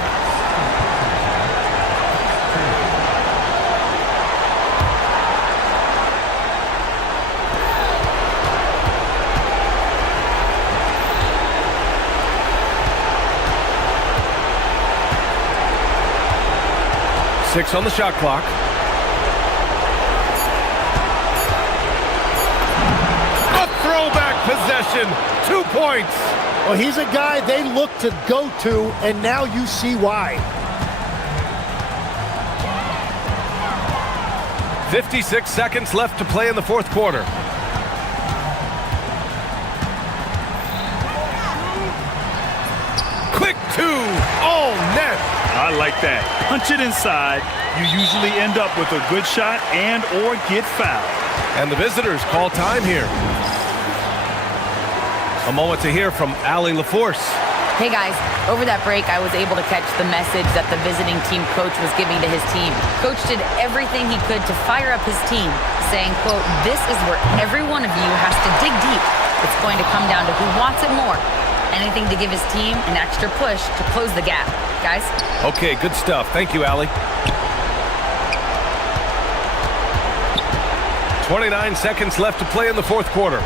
Six on the shot clock. A throwback possession. 2 points. Well, he's a guy they look to go to, and now you see why. 56 seconds left to play in the fourth quarter. Quick two. Oh, net. I like that. Punch it inside. You usually end up with a good shot and or get fouled. And the visitors call time here. A moment to hear from Allie LaForce. Hey guys, over that break, I was able to catch the message that the visiting team coach was giving to his team. Coach did everything he could to fire up his team, saying, quote, "This is where every one of you has to dig deep. It's going to come down to who wants it more. Anything to give his team an extra push to close the gap." Guys? Okay, good stuff. Thank you, Allie. 29 seconds left to play in the fourth quarter.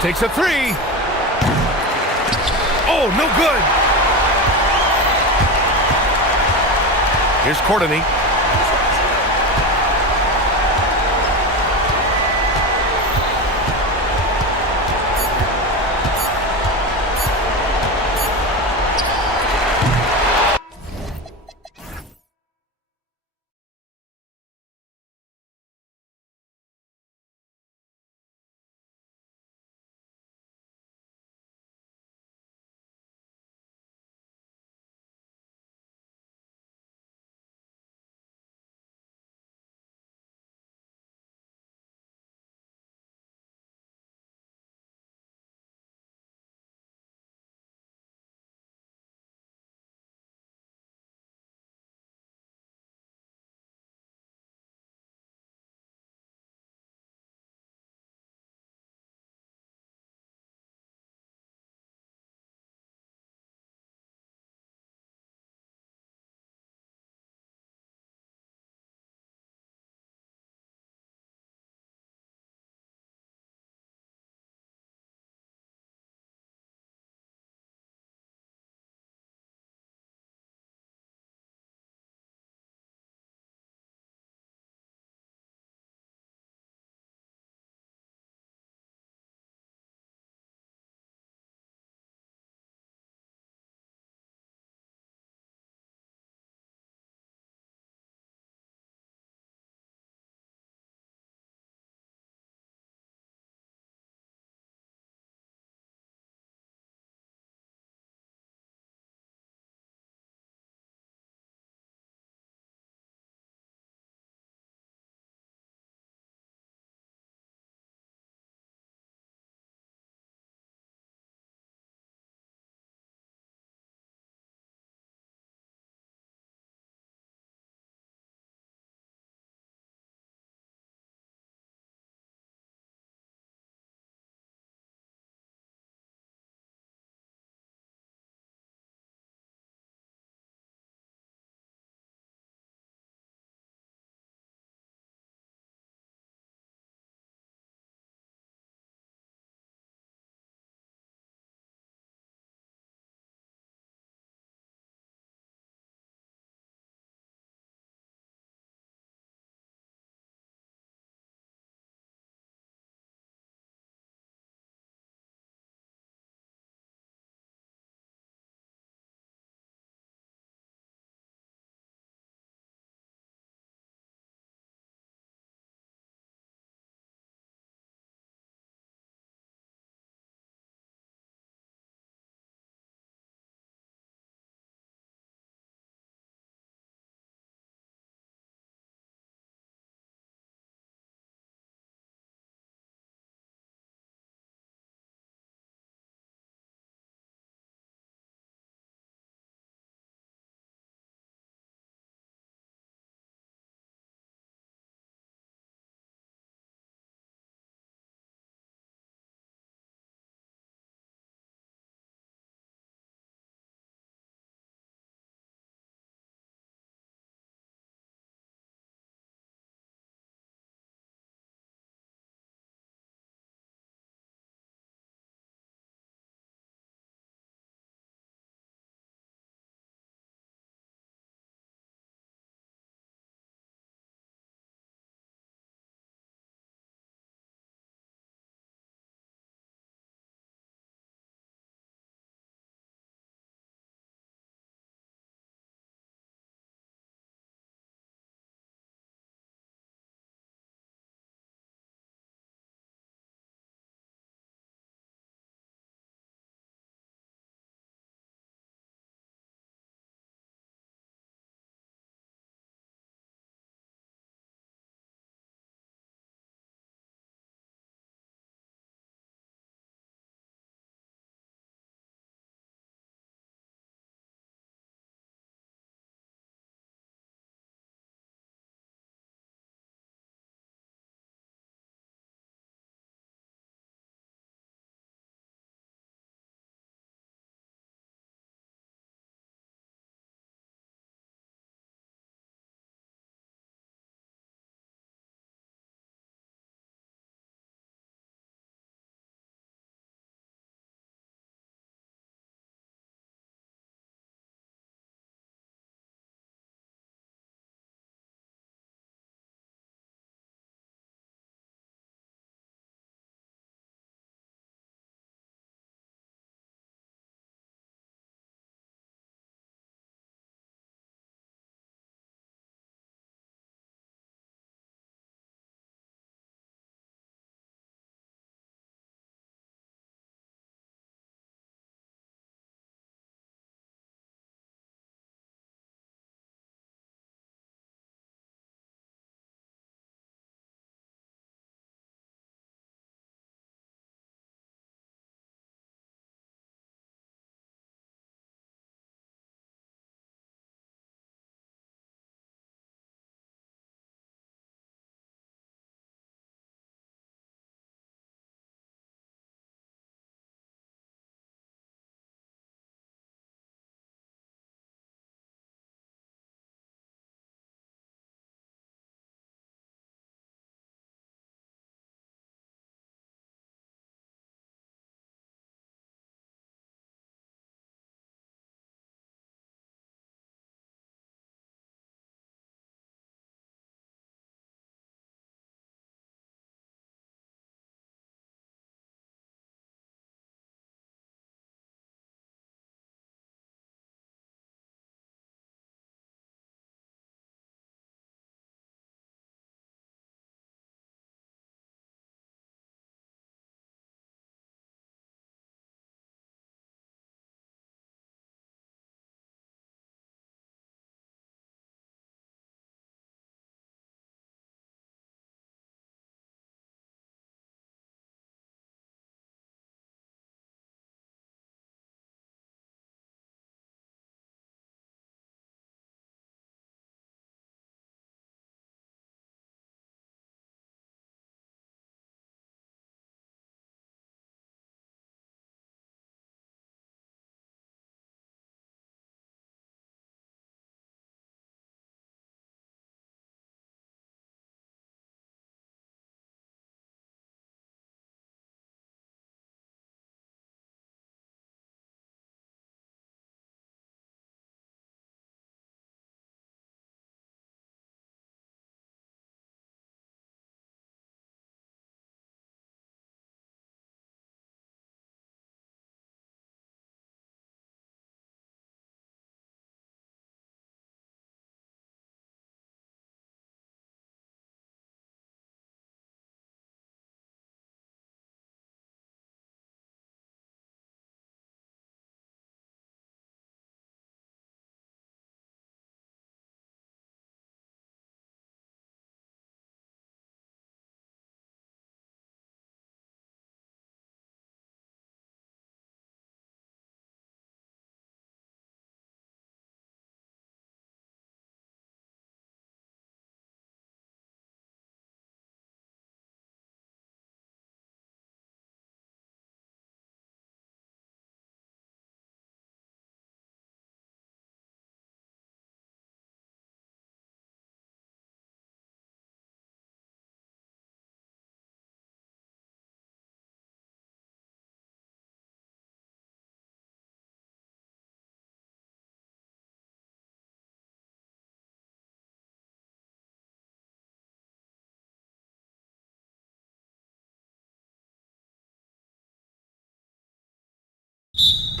Takes a three. Oh, no good. Here's Courtney.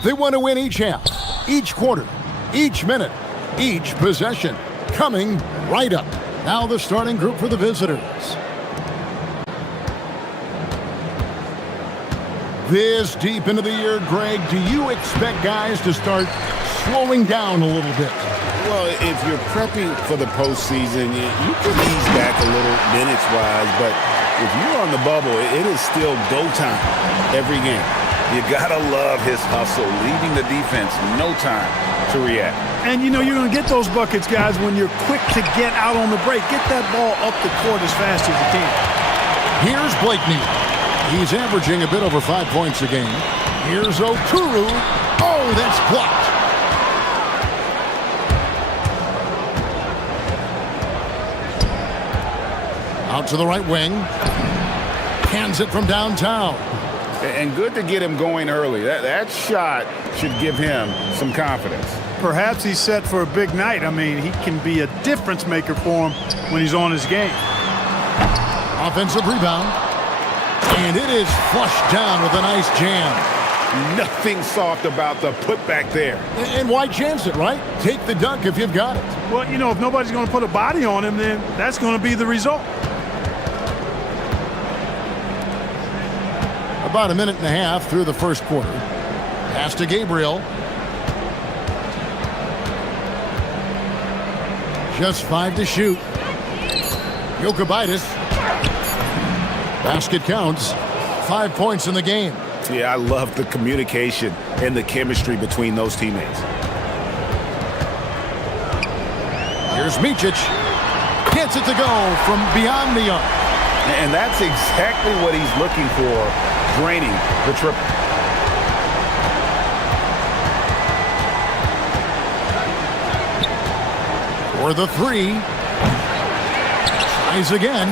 They want to win each half, each quarter, each minute, each possession. Coming right up. Now the starting group for the visitors. This deep into the year, Greg, do you expect guys to start slowing down a little bit? Well, if you're prepping for the postseason, you can ease back a little minutes-wise, but if you're on the bubble, it is still go time every game. You gotta love his hustle, leaving the defense no time to react. And you know you're going to get those buckets, guys, when you're quick to get out on the break. Get that ball up the court as fast as you can. Here's Blakeney. He's averaging a bit over 5 points a game. Here's Okuru. Oh, that's blocked. Out to the right wing. Hands it from downtown. And good to get him going early. That shot should give him some confidence. Perhaps he's set for a big night. I mean, he can be a difference maker for him when he's on his game. Offensive rebound. And it is flushed down with a nice jam. Nothing soft about the putback there. And why chance it, right? Take the dunk if you've got it. Well, you know, if nobody's going to put a body on him, then that's going to be the result. About a minute and a half through the first quarter. Pass to Gabriel. Just 5 to shoot. Jokubaitis. Basket counts. 5 points in the game. Yeah, I love the communication and the chemistry between those teammates. Here's Micic. Gets it to go from beyond the arc. And that's exactly what he's looking for, draining the triple. For the three. Tries again.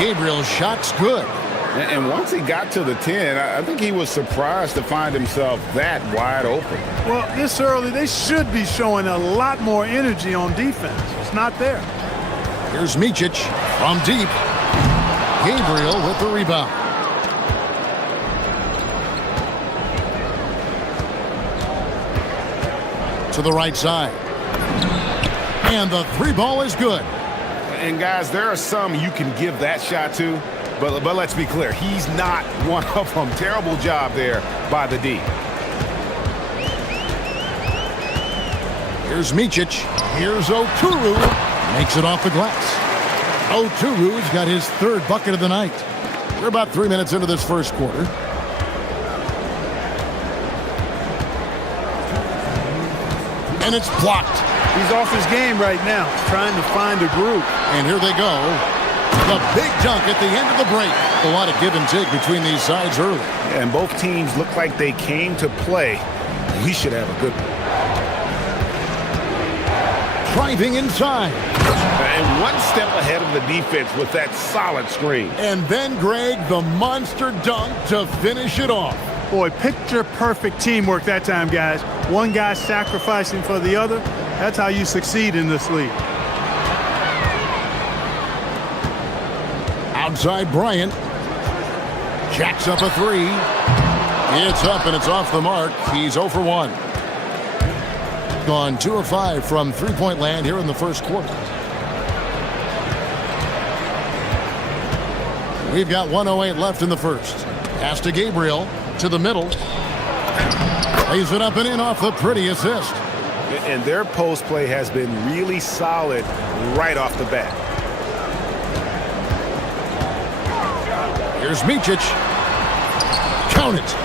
Gabriel's shot's good. And once he got to the 10, I think he was surprised to find himself that wide open. Well, this early, they should be showing a lot more energy on defense. It's not there. Here's Micic from deep. Gabriel with the rebound. To the right side. And the three ball is good. And guys, there are some you can give that shot to, but let's be clear, he's not one of them. Terrible job there by the D. Here's Micic. Here's Okuru. Makes it off the glass. Oturu's got his third bucket of the night. We're about 3 minutes into this first quarter. And it's blocked. He's off his game right now, trying to find a groove. And here they go. The big dunk at the end of the break. A lot of give and take between these sides early. And both teams look like they came to play. We should have a good one. Driving inside. And one step ahead of the defense with that solid screen. And then, Greg, the monster dunk to finish it off. Boy, picture-perfect teamwork that time, guys. One guy sacrificing for the other. That's how you succeed in this league. Outside Bryant. Jacks up a three. It's up and it's off the mark. He's 0 for 1. Gone 2 of 5 from three-point land here in the first quarter. We've got 1:08 left in the first. Pass to Gabriel. To the middle. Lays it up and in off the pretty assist. And their post play has been really solid right off the bat. Here's Micic. Count it.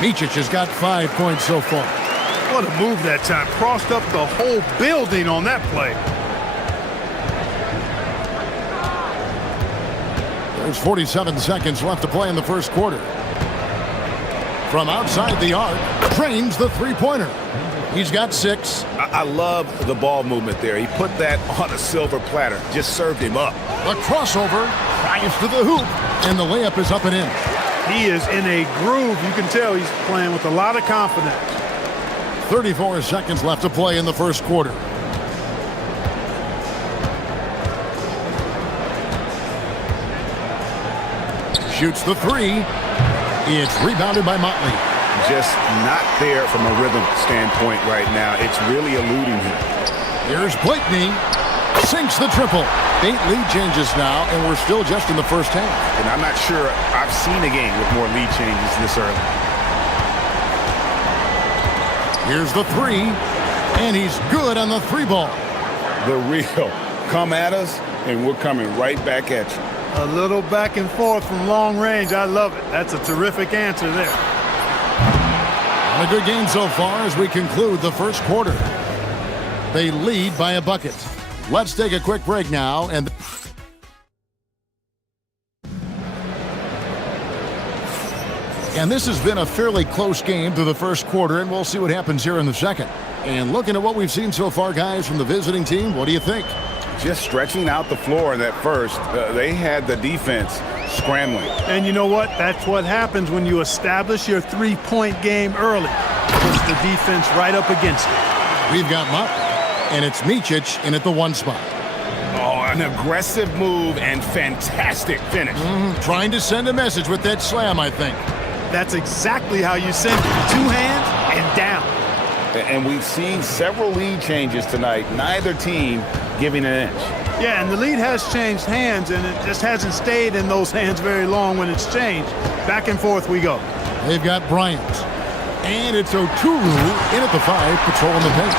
Micic has got 5 points so far. What a move that time. Crossed up the whole building on that play. There's 47 seconds left to play in the first quarter. From outside the arc, trains the three-pointer. He's got 6. I love the ball movement there. He put that on a silver platter. Just served him up. The crossover, drives to the hoop, and the layup is up and in. He is in a groove. You can tell he's playing with a lot of confidence. 34 seconds left to play in the first quarter. Shoots the three. It's rebounded by Motley. just not there from a rhythm standpoint right now. It's really eluding him. Here's Blakeney. Sinks the triple. 8 lead changes now, and we're still just in the first half. And I'm not sure I've seen a game with more lead changes this early. Here's the 3, and he's good on the 3 ball. The real come at us, and we're coming right back at you. A little back and forth from long range. I love it. That's a terrific answer there. And a good game so far as we conclude the first quarter. They lead by a bucket. Let's take a quick break now. And this has been a fairly close game through the first quarter, and we'll see what happens here in the second. And looking at what we've seen so far, guys, from the visiting team, what do you think? Just stretching out the floor in that first. They had the defense scrambling. And you know what? That's what happens when you establish your three-point game early. Puts the defense right up against it. We've got Mupp, and it's Micic in at the 1 spot. Oh, an aggressive move and fantastic finish. Trying to send a message with that slam, I think. That's exactly how you send it. 2 hands and down. And we've seen several lead changes tonight. Neither team giving an inch. Yeah, and the lead has changed hands, and it just hasn't stayed in those hands very long when it's changed. Back and forth we go. They've got Bryant. And it's Oturu in at the 5, patrolling the paint.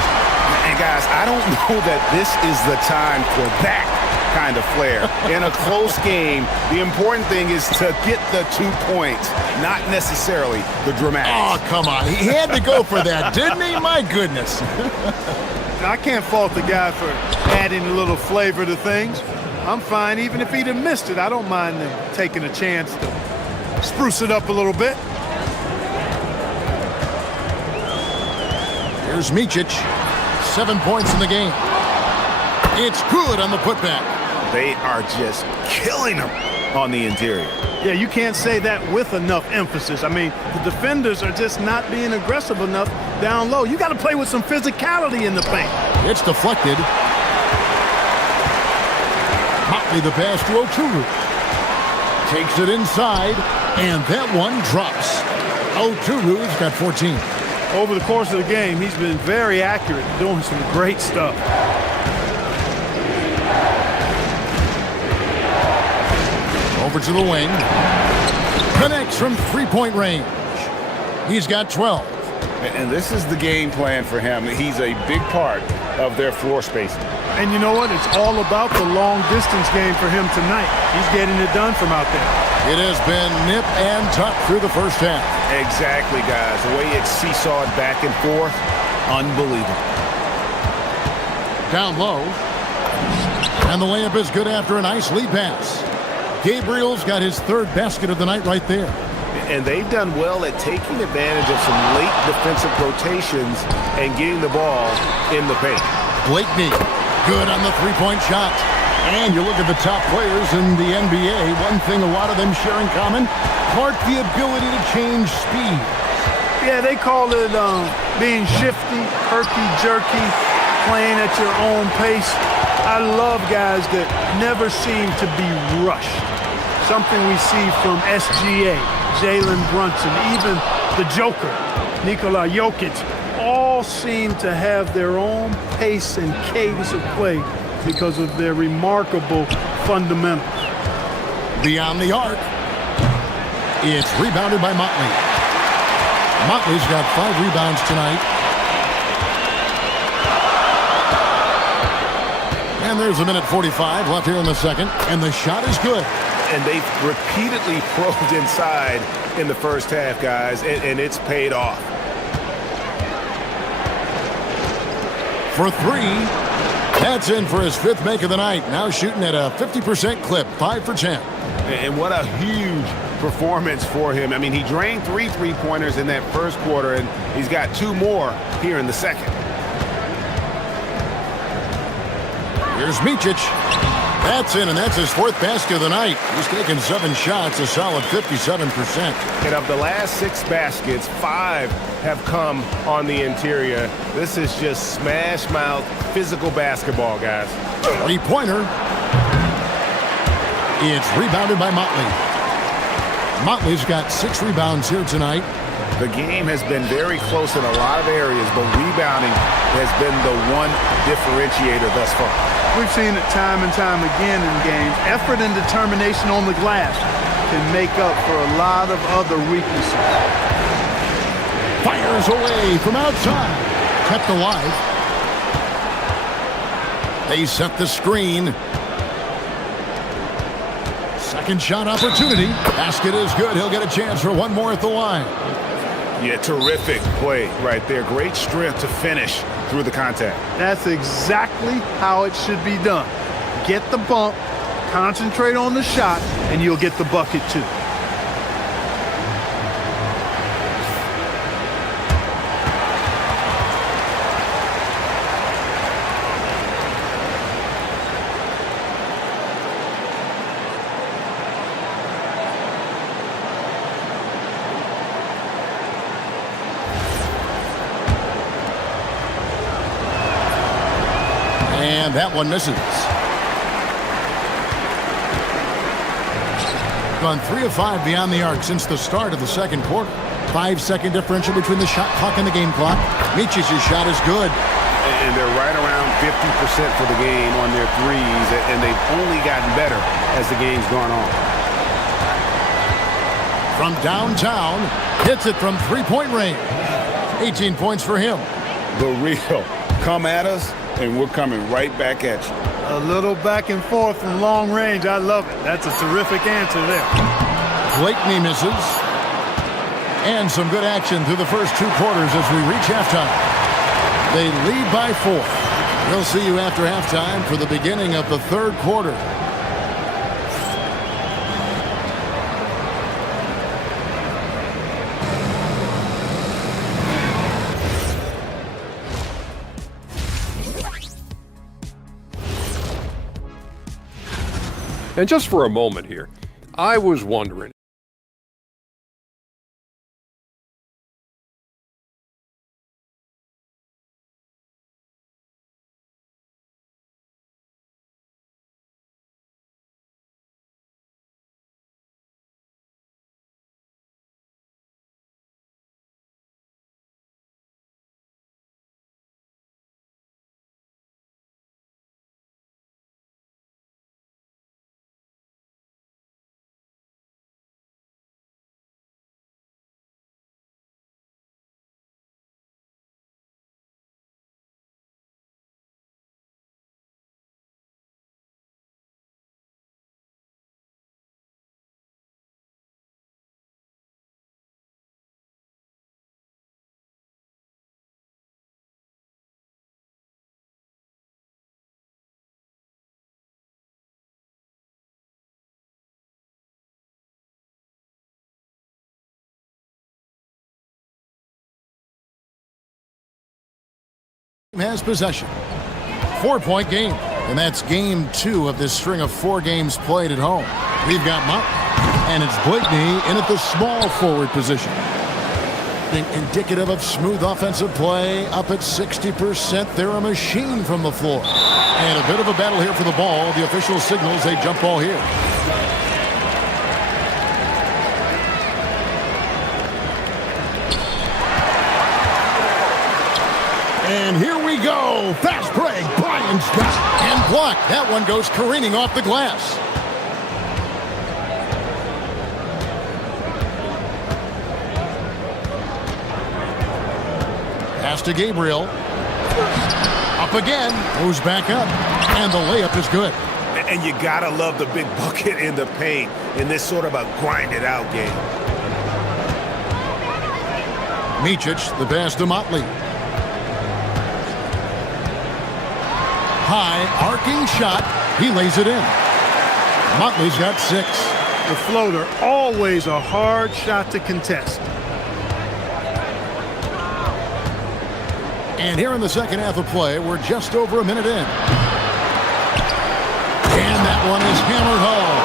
And guys, I don't know that this is the time for that kind of flair. In a close game, the important thing is to get the 2 points, not necessarily the dramatics. Oh, come on. He had to go for that, didn't he? My goodness. I can't fault the guy for adding a little flavor to things. I'm fine. Even if he'd have missed it, I don't mind them taking a chance to spruce it up a little bit. Here's Micic. 7 points in the game. It's good on the putback. They are just killing them on the interior. Yeah, you can't say that with enough emphasis. I mean, the defenders are just not being aggressive enough down low. You got to play with some physicality in the paint. It's deflected. Motley the pass to Oturu. Takes it inside, and that one drops. Oturu's got 14. Over the course of the game, he's been very accurate, doing some great stuff. Over to the wing. Connects from 3-point range. He's got 12. And this is the game plan for him. He's a big part of their floor spacing. And you know what? It's all about the long distance game for him tonight. He's getting it done from out there. It has been nip and tuck through the first half. Exactly, guys. The way it's seesawed back and forth, unbelievable. Down low. And the layup is good after a nice lead pass. Gabriel's got his 3rd basket of the night right there. And they've done well at taking advantage of some late defensive rotations and getting the ball in the paint. Blakeney, good on the 3-point shot. And you look at the top players in the NBA, one thing a lot of them share in common, Clark, the ability to change speed. Yeah, they call it being shifty, herky-jerky, playing at your own pace. I love guys that never seem to be rushed. Something we see from SGA, Jalen Brunson, even the Joker, Nikola Jokic, all seem to have their own pace and cadence of play because of their remarkable fundamentals. Beyond the arc. It's rebounded by Motley. Motley's got 5 rebounds tonight. And there's a minute 45 left here in the second, and the shot is good. And they've repeatedly probed inside in the first half, guys, and it's paid off. For 3, that's in for his 5th make of the night. Now shooting at a 50% clip, 5 for 10. And what a huge performance for him. I mean, he drained 3 3-pointers in that first quarter, and he's got 2 more here in the second. Here's Micic. That's in, and that's his 4th basket of the night. He's taken 7 shots, a solid 57%. And of the last 6 baskets, 5 have come on the interior. This is just smash mouth physical basketball, guys. 3-pointer. It's rebounded by Motley. Motley's got 6 rebounds here tonight. The game has been very close in a lot of areas, but rebounding has been the one differentiator thus far. We've seen it time and time again in games. Effort and determination on the glass can make up for a lot of other weaknesses. Fires away from outside. Kept alive. They set the screen. Second shot opportunity. Basket is good. He'll get a chance for one more at the line. Yeah, terrific play right there. Great strength to finish through the contact. That's exactly how it should be done. Get the bump, concentrate on the shot, and you'll get the bucket too. And that one misses. Gone 3 of 5 beyond the arc since the start of the second quarter. 5-second differential between the shot clock and the game clock. Micic's shot is good. And they're right around 50% for the game on their threes, and they've only gotten better as the game's gone on. From downtown, hits it from three-point range. 18 points for him. The real come at us, and we're coming right back at you. A little back and forth from long range. I love it. That's a terrific answer there. Blakeney misses. And some good action through the first 2 quarters as we reach halftime. They lead by 4. We'll see you after halftime for the beginning of the third quarter. And just for a moment here, I was wondering, has possession. 4-point game. And that's game 2 of this string of 4 games played at home. We've got Mott, and it's Blakeney in at the small forward position. Being indicative of smooth offensive play, up at 60%. They're a machine from the floor. And a bit of a battle here for the ball. The official signals a jump ball here. And here we go. Fast break. Brian Scott. And block. That one goes careening off the glass. Pass to Gabriel. Up again. Moves back up. And the layup is good. And you gotta love the big bucket in the paint in this sort of a grinded out game. Micic, the pass to Motley. High, arcing shot. He lays it in. Motley's got 6. The floater, always a hard shot to contest. And here in the second half of play, we're just over a minute in. And that one is hammered home.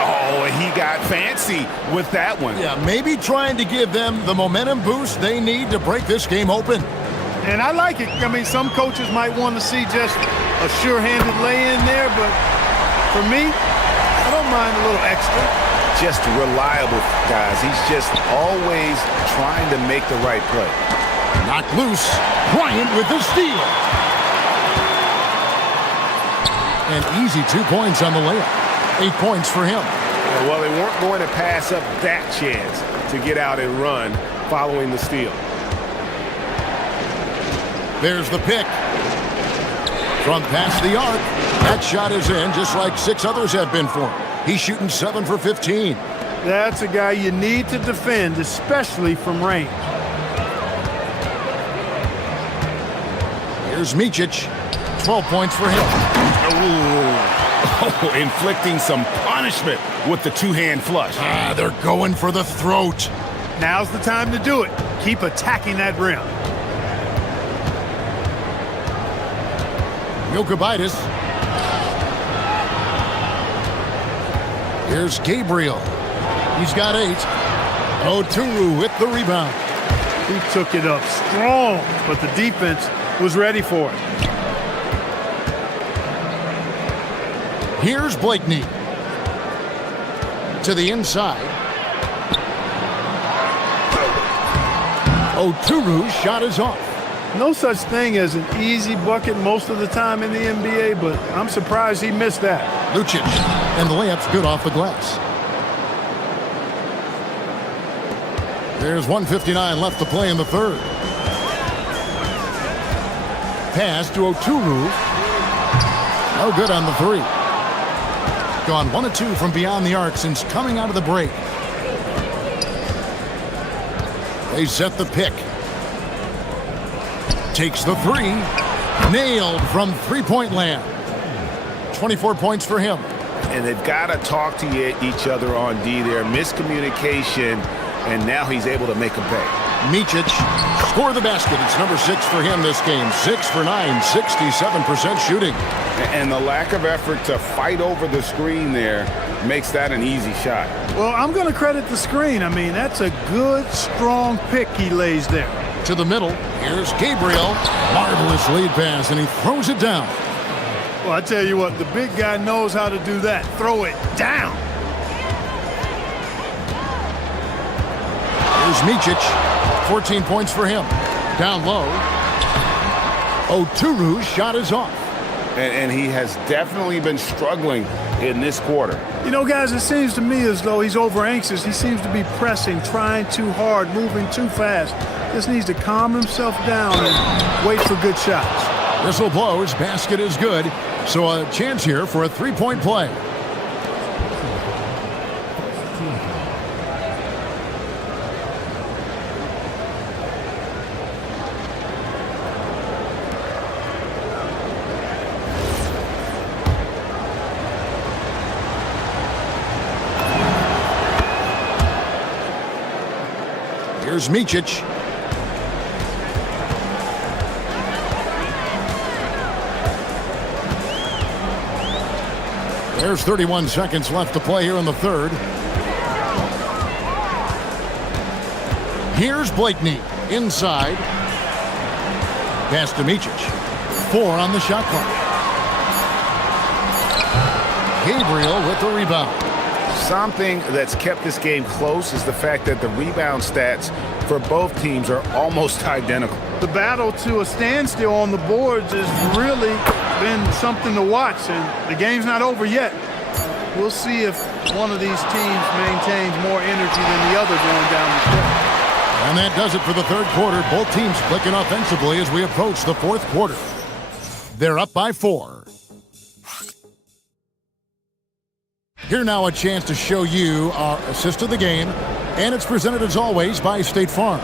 Oh, and he got fancy with that one. Yeah, maybe trying to give them the momentum boost they need to break this game open. And I like it. I mean, some coaches might want to see just a sure-handed lay-in there, but for me, I don't mind a little extra. just reliable, guys. He's just always trying to make the right play. Knocked loose. Bryant with the steal. An easy 2 points on the layup. 8 points for him. Well, they weren't going to pass up that chance to get out and run following the steal. There's the pick. From past the arc, that shot is in just like 6 others have been for him. He's shooting 7 for 15. That's a guy you need to defend, especially from range. Here's Micic. 12 points for him. Oh, inflicting some punishment with the two-hand flush. They're going for the throat. Now's the time to do it. Keep attacking that rim. Jokic. Here's Gabriel. He's got 8. Oturu with the rebound. He took it up strong, but the defense was ready for it. Here's Blakeney. To the inside. Oturu's shot is off. No such thing as an easy bucket most of the time in the NBA, but I'm surprised he missed that. Lucic, and the layup's good off the glass. There's 1:59 left to play in the third. Pass to Oturu. No good on the 3. Gone 1 of 2 from beyond the arc since coming out of the break. They set the pick. Takes the 3. Nailed from three-point land. 24 points for him. And they've got to talk to each other on D there. Miscommunication, and now he's able to make a pay. Micic score the basket. It's number 6 for him this game. 6 for 9, 67% shooting. And the lack of effort to fight over the screen there makes that an easy shot. Well, I'm going to credit the screen. I mean, that's a good, strong pick he lays there. To the middle. Here's Gabriel. Marvelous lead pass, and he throws it down. Well, I tell you what, the big guy knows how to do that. Throw it down. Here's Micic. 14 points for him. Down low. Oturu's shot is off. And he has definitely been struggling in this quarter. You know, guys, it seems to me as though he's over anxious. He seems to be pressing, trying too hard, moving too fast. Just needs to calm himself down and wait for good shots. Whistle blows. Basket is good. So a chance here for a 3-point play. Here's Micic. There's 31 seconds left to play here in the third. Here's Blakeney inside. Pass to Micic. 4 on the shot clock. Gabriel with the rebound. Something that's kept this game close is the fact that the rebound stats for both teams are almost identical. The battle to a standstill on the boards has really been something to watch, and the game's not over yet. We'll see if one of these teams maintains more energy than the other going down the stretch. And that does it for the third quarter. Both teams clicking offensively as we approach the fourth quarter. They're up by 4. Here now a chance to show you our assist of the game, and it's presented as always by State Farm.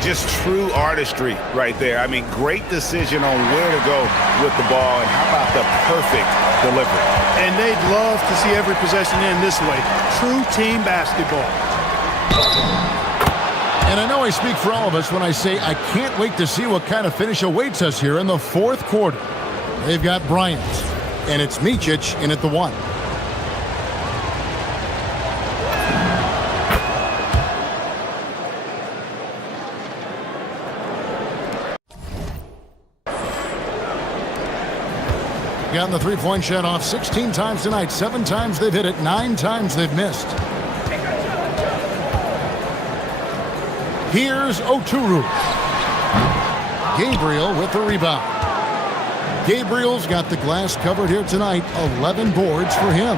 Just true artistry right there. I mean, great decision on where to go with the ball, and how about the perfect delivery. And they'd love to see every possession end this way. True team basketball. And I know I speak for all of us when I say I can't wait to see what kind of finish awaits us here in the fourth quarter. They've got Bryant, and it's Micic in at the 1. gotten the three-point shot off 16 times tonight. 7 times they've hit it, 9 times they've missed. Here's Oturu. Gabriel with the rebound. Gabriel's got the glass covered here tonight. 11 boards for him.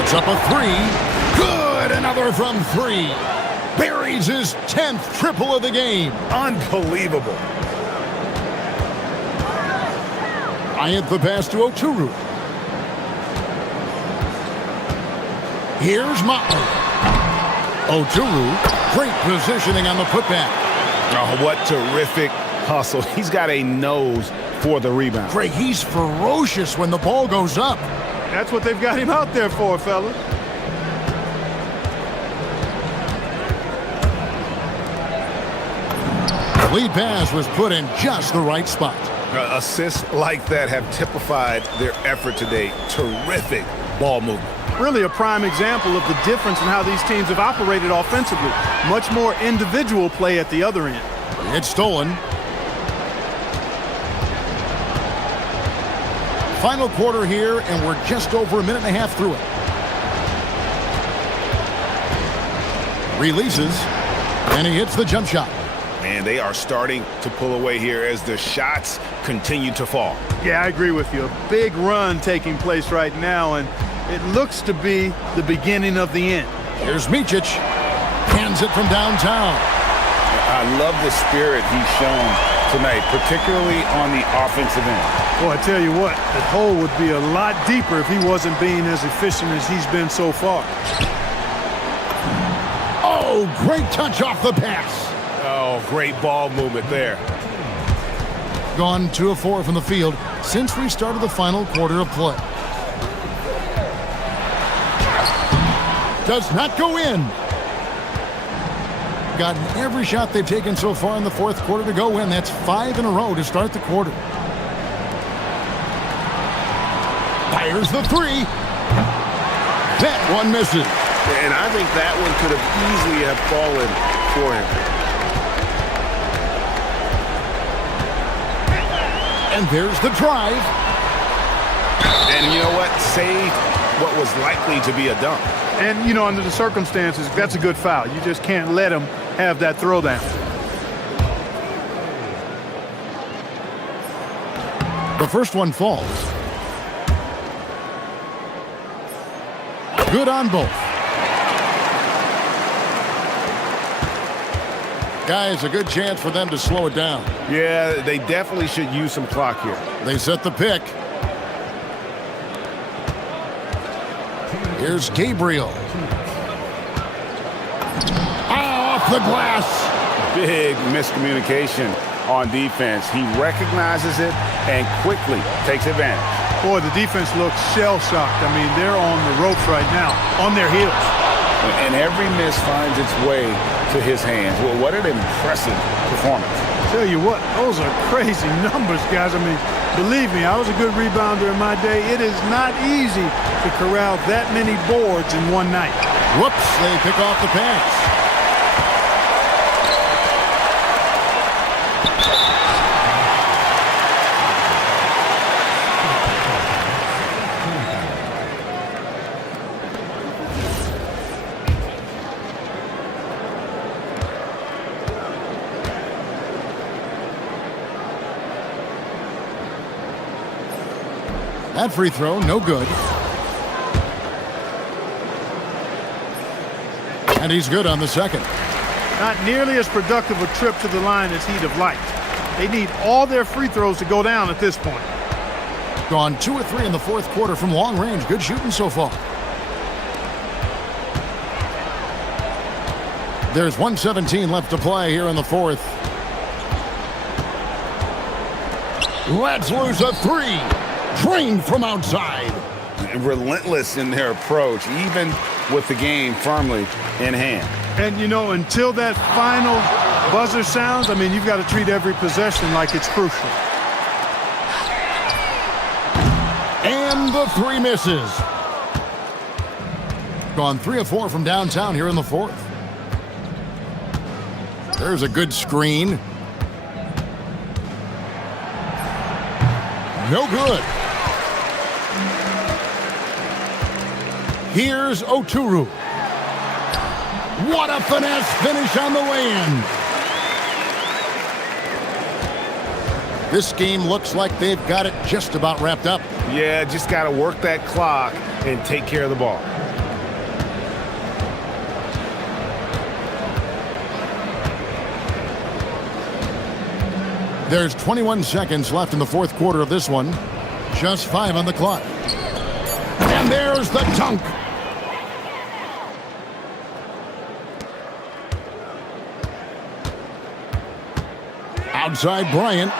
It's up a 3. Good, another from 3. Buries his 10th triple of the game. Unbelievable. Bryant the pass to Oturu. Here's Motley. Oturu, great positioning on the putback. Oh, what terrific hustle. He's got a nose for the rebound. Greg, he's ferocious when the ball goes up. That's what they've got him out there for, fellas. The lead pass was put in just the right spot. Assists like that have typified their effort today. Terrific ball movement. Really a prime example of the difference in how these teams have operated offensively. Much more individual play at the other end. It's stolen. Final quarter here, and we're just over a minute and a half through it. Releases, and he hits the jump shot. And they are starting to pull away here as the shots continue to fall. Yeah, I agree with you. A big run taking place right now, and it looks to be the beginning of the end. Here's Micic. Hands it from downtown. I love the spirit he's shown tonight, particularly on the offensive end. Well, I tell you what, that hole would be a lot deeper if he wasn't being as efficient as he's been so far. Oh, great touch off the pass. Oh, great ball movement there. Gone 2 of 4 from the field since we started the final quarter of play. Does not go in. Gotten every shot they've taken so far in the fourth quarter to go in. That's 5 in a row to start the quarter. Fires the 3. That one misses. And I think that one could have easily have fallen for him. And there's the drive. And you know what? Saved what was likely to be a dunk. And, you know, under the circumstances, that's a good foul. You just can't let him have that throwdown. The first one falls. Good on both. Guys, a good chance for them to slow it down. Yeah, they definitely should use some clock here. They set the pick. Here's Gabriel. Off the glass. Big miscommunication on defense. He recognizes it and quickly takes advantage. Boy, the defense looks shell-shocked. I mean, they're on the ropes right now, on their heels. And every miss finds its way to his hands. Well, what an impressive performance. Tell you what, those are crazy numbers, guys. I mean, believe me, I was a good rebounder in my day. It is not easy to corral that many boards in one night. Whoops, they pick off the pass. That free throw, no good. And he's good on the second. Not nearly as productive a trip to the line as he'd have liked. They need all their free throws to go down at this point. Gone 2 of 3 in the fourth quarter from long range. Good shooting so far. There's 1:17 left to play here in the fourth. Let's lose a 3. Trained from outside. Relentless in their approach, even with the game firmly in hand. And, you know, until that final buzzer sounds, I mean, you've got to treat every possession like it's crucial. And the 3 misses. Gone 3 of 4 from downtown here in the fourth. There's a good screen. No good. Here's Oturu. What a finesse finish on the way in. This game looks like they've got it just about wrapped up. Yeah, just got to work that clock and take care of the ball. There's 21 seconds left in the fourth quarter of this one. Just 5 on the clock. And there's the dunk. Outside Bryant.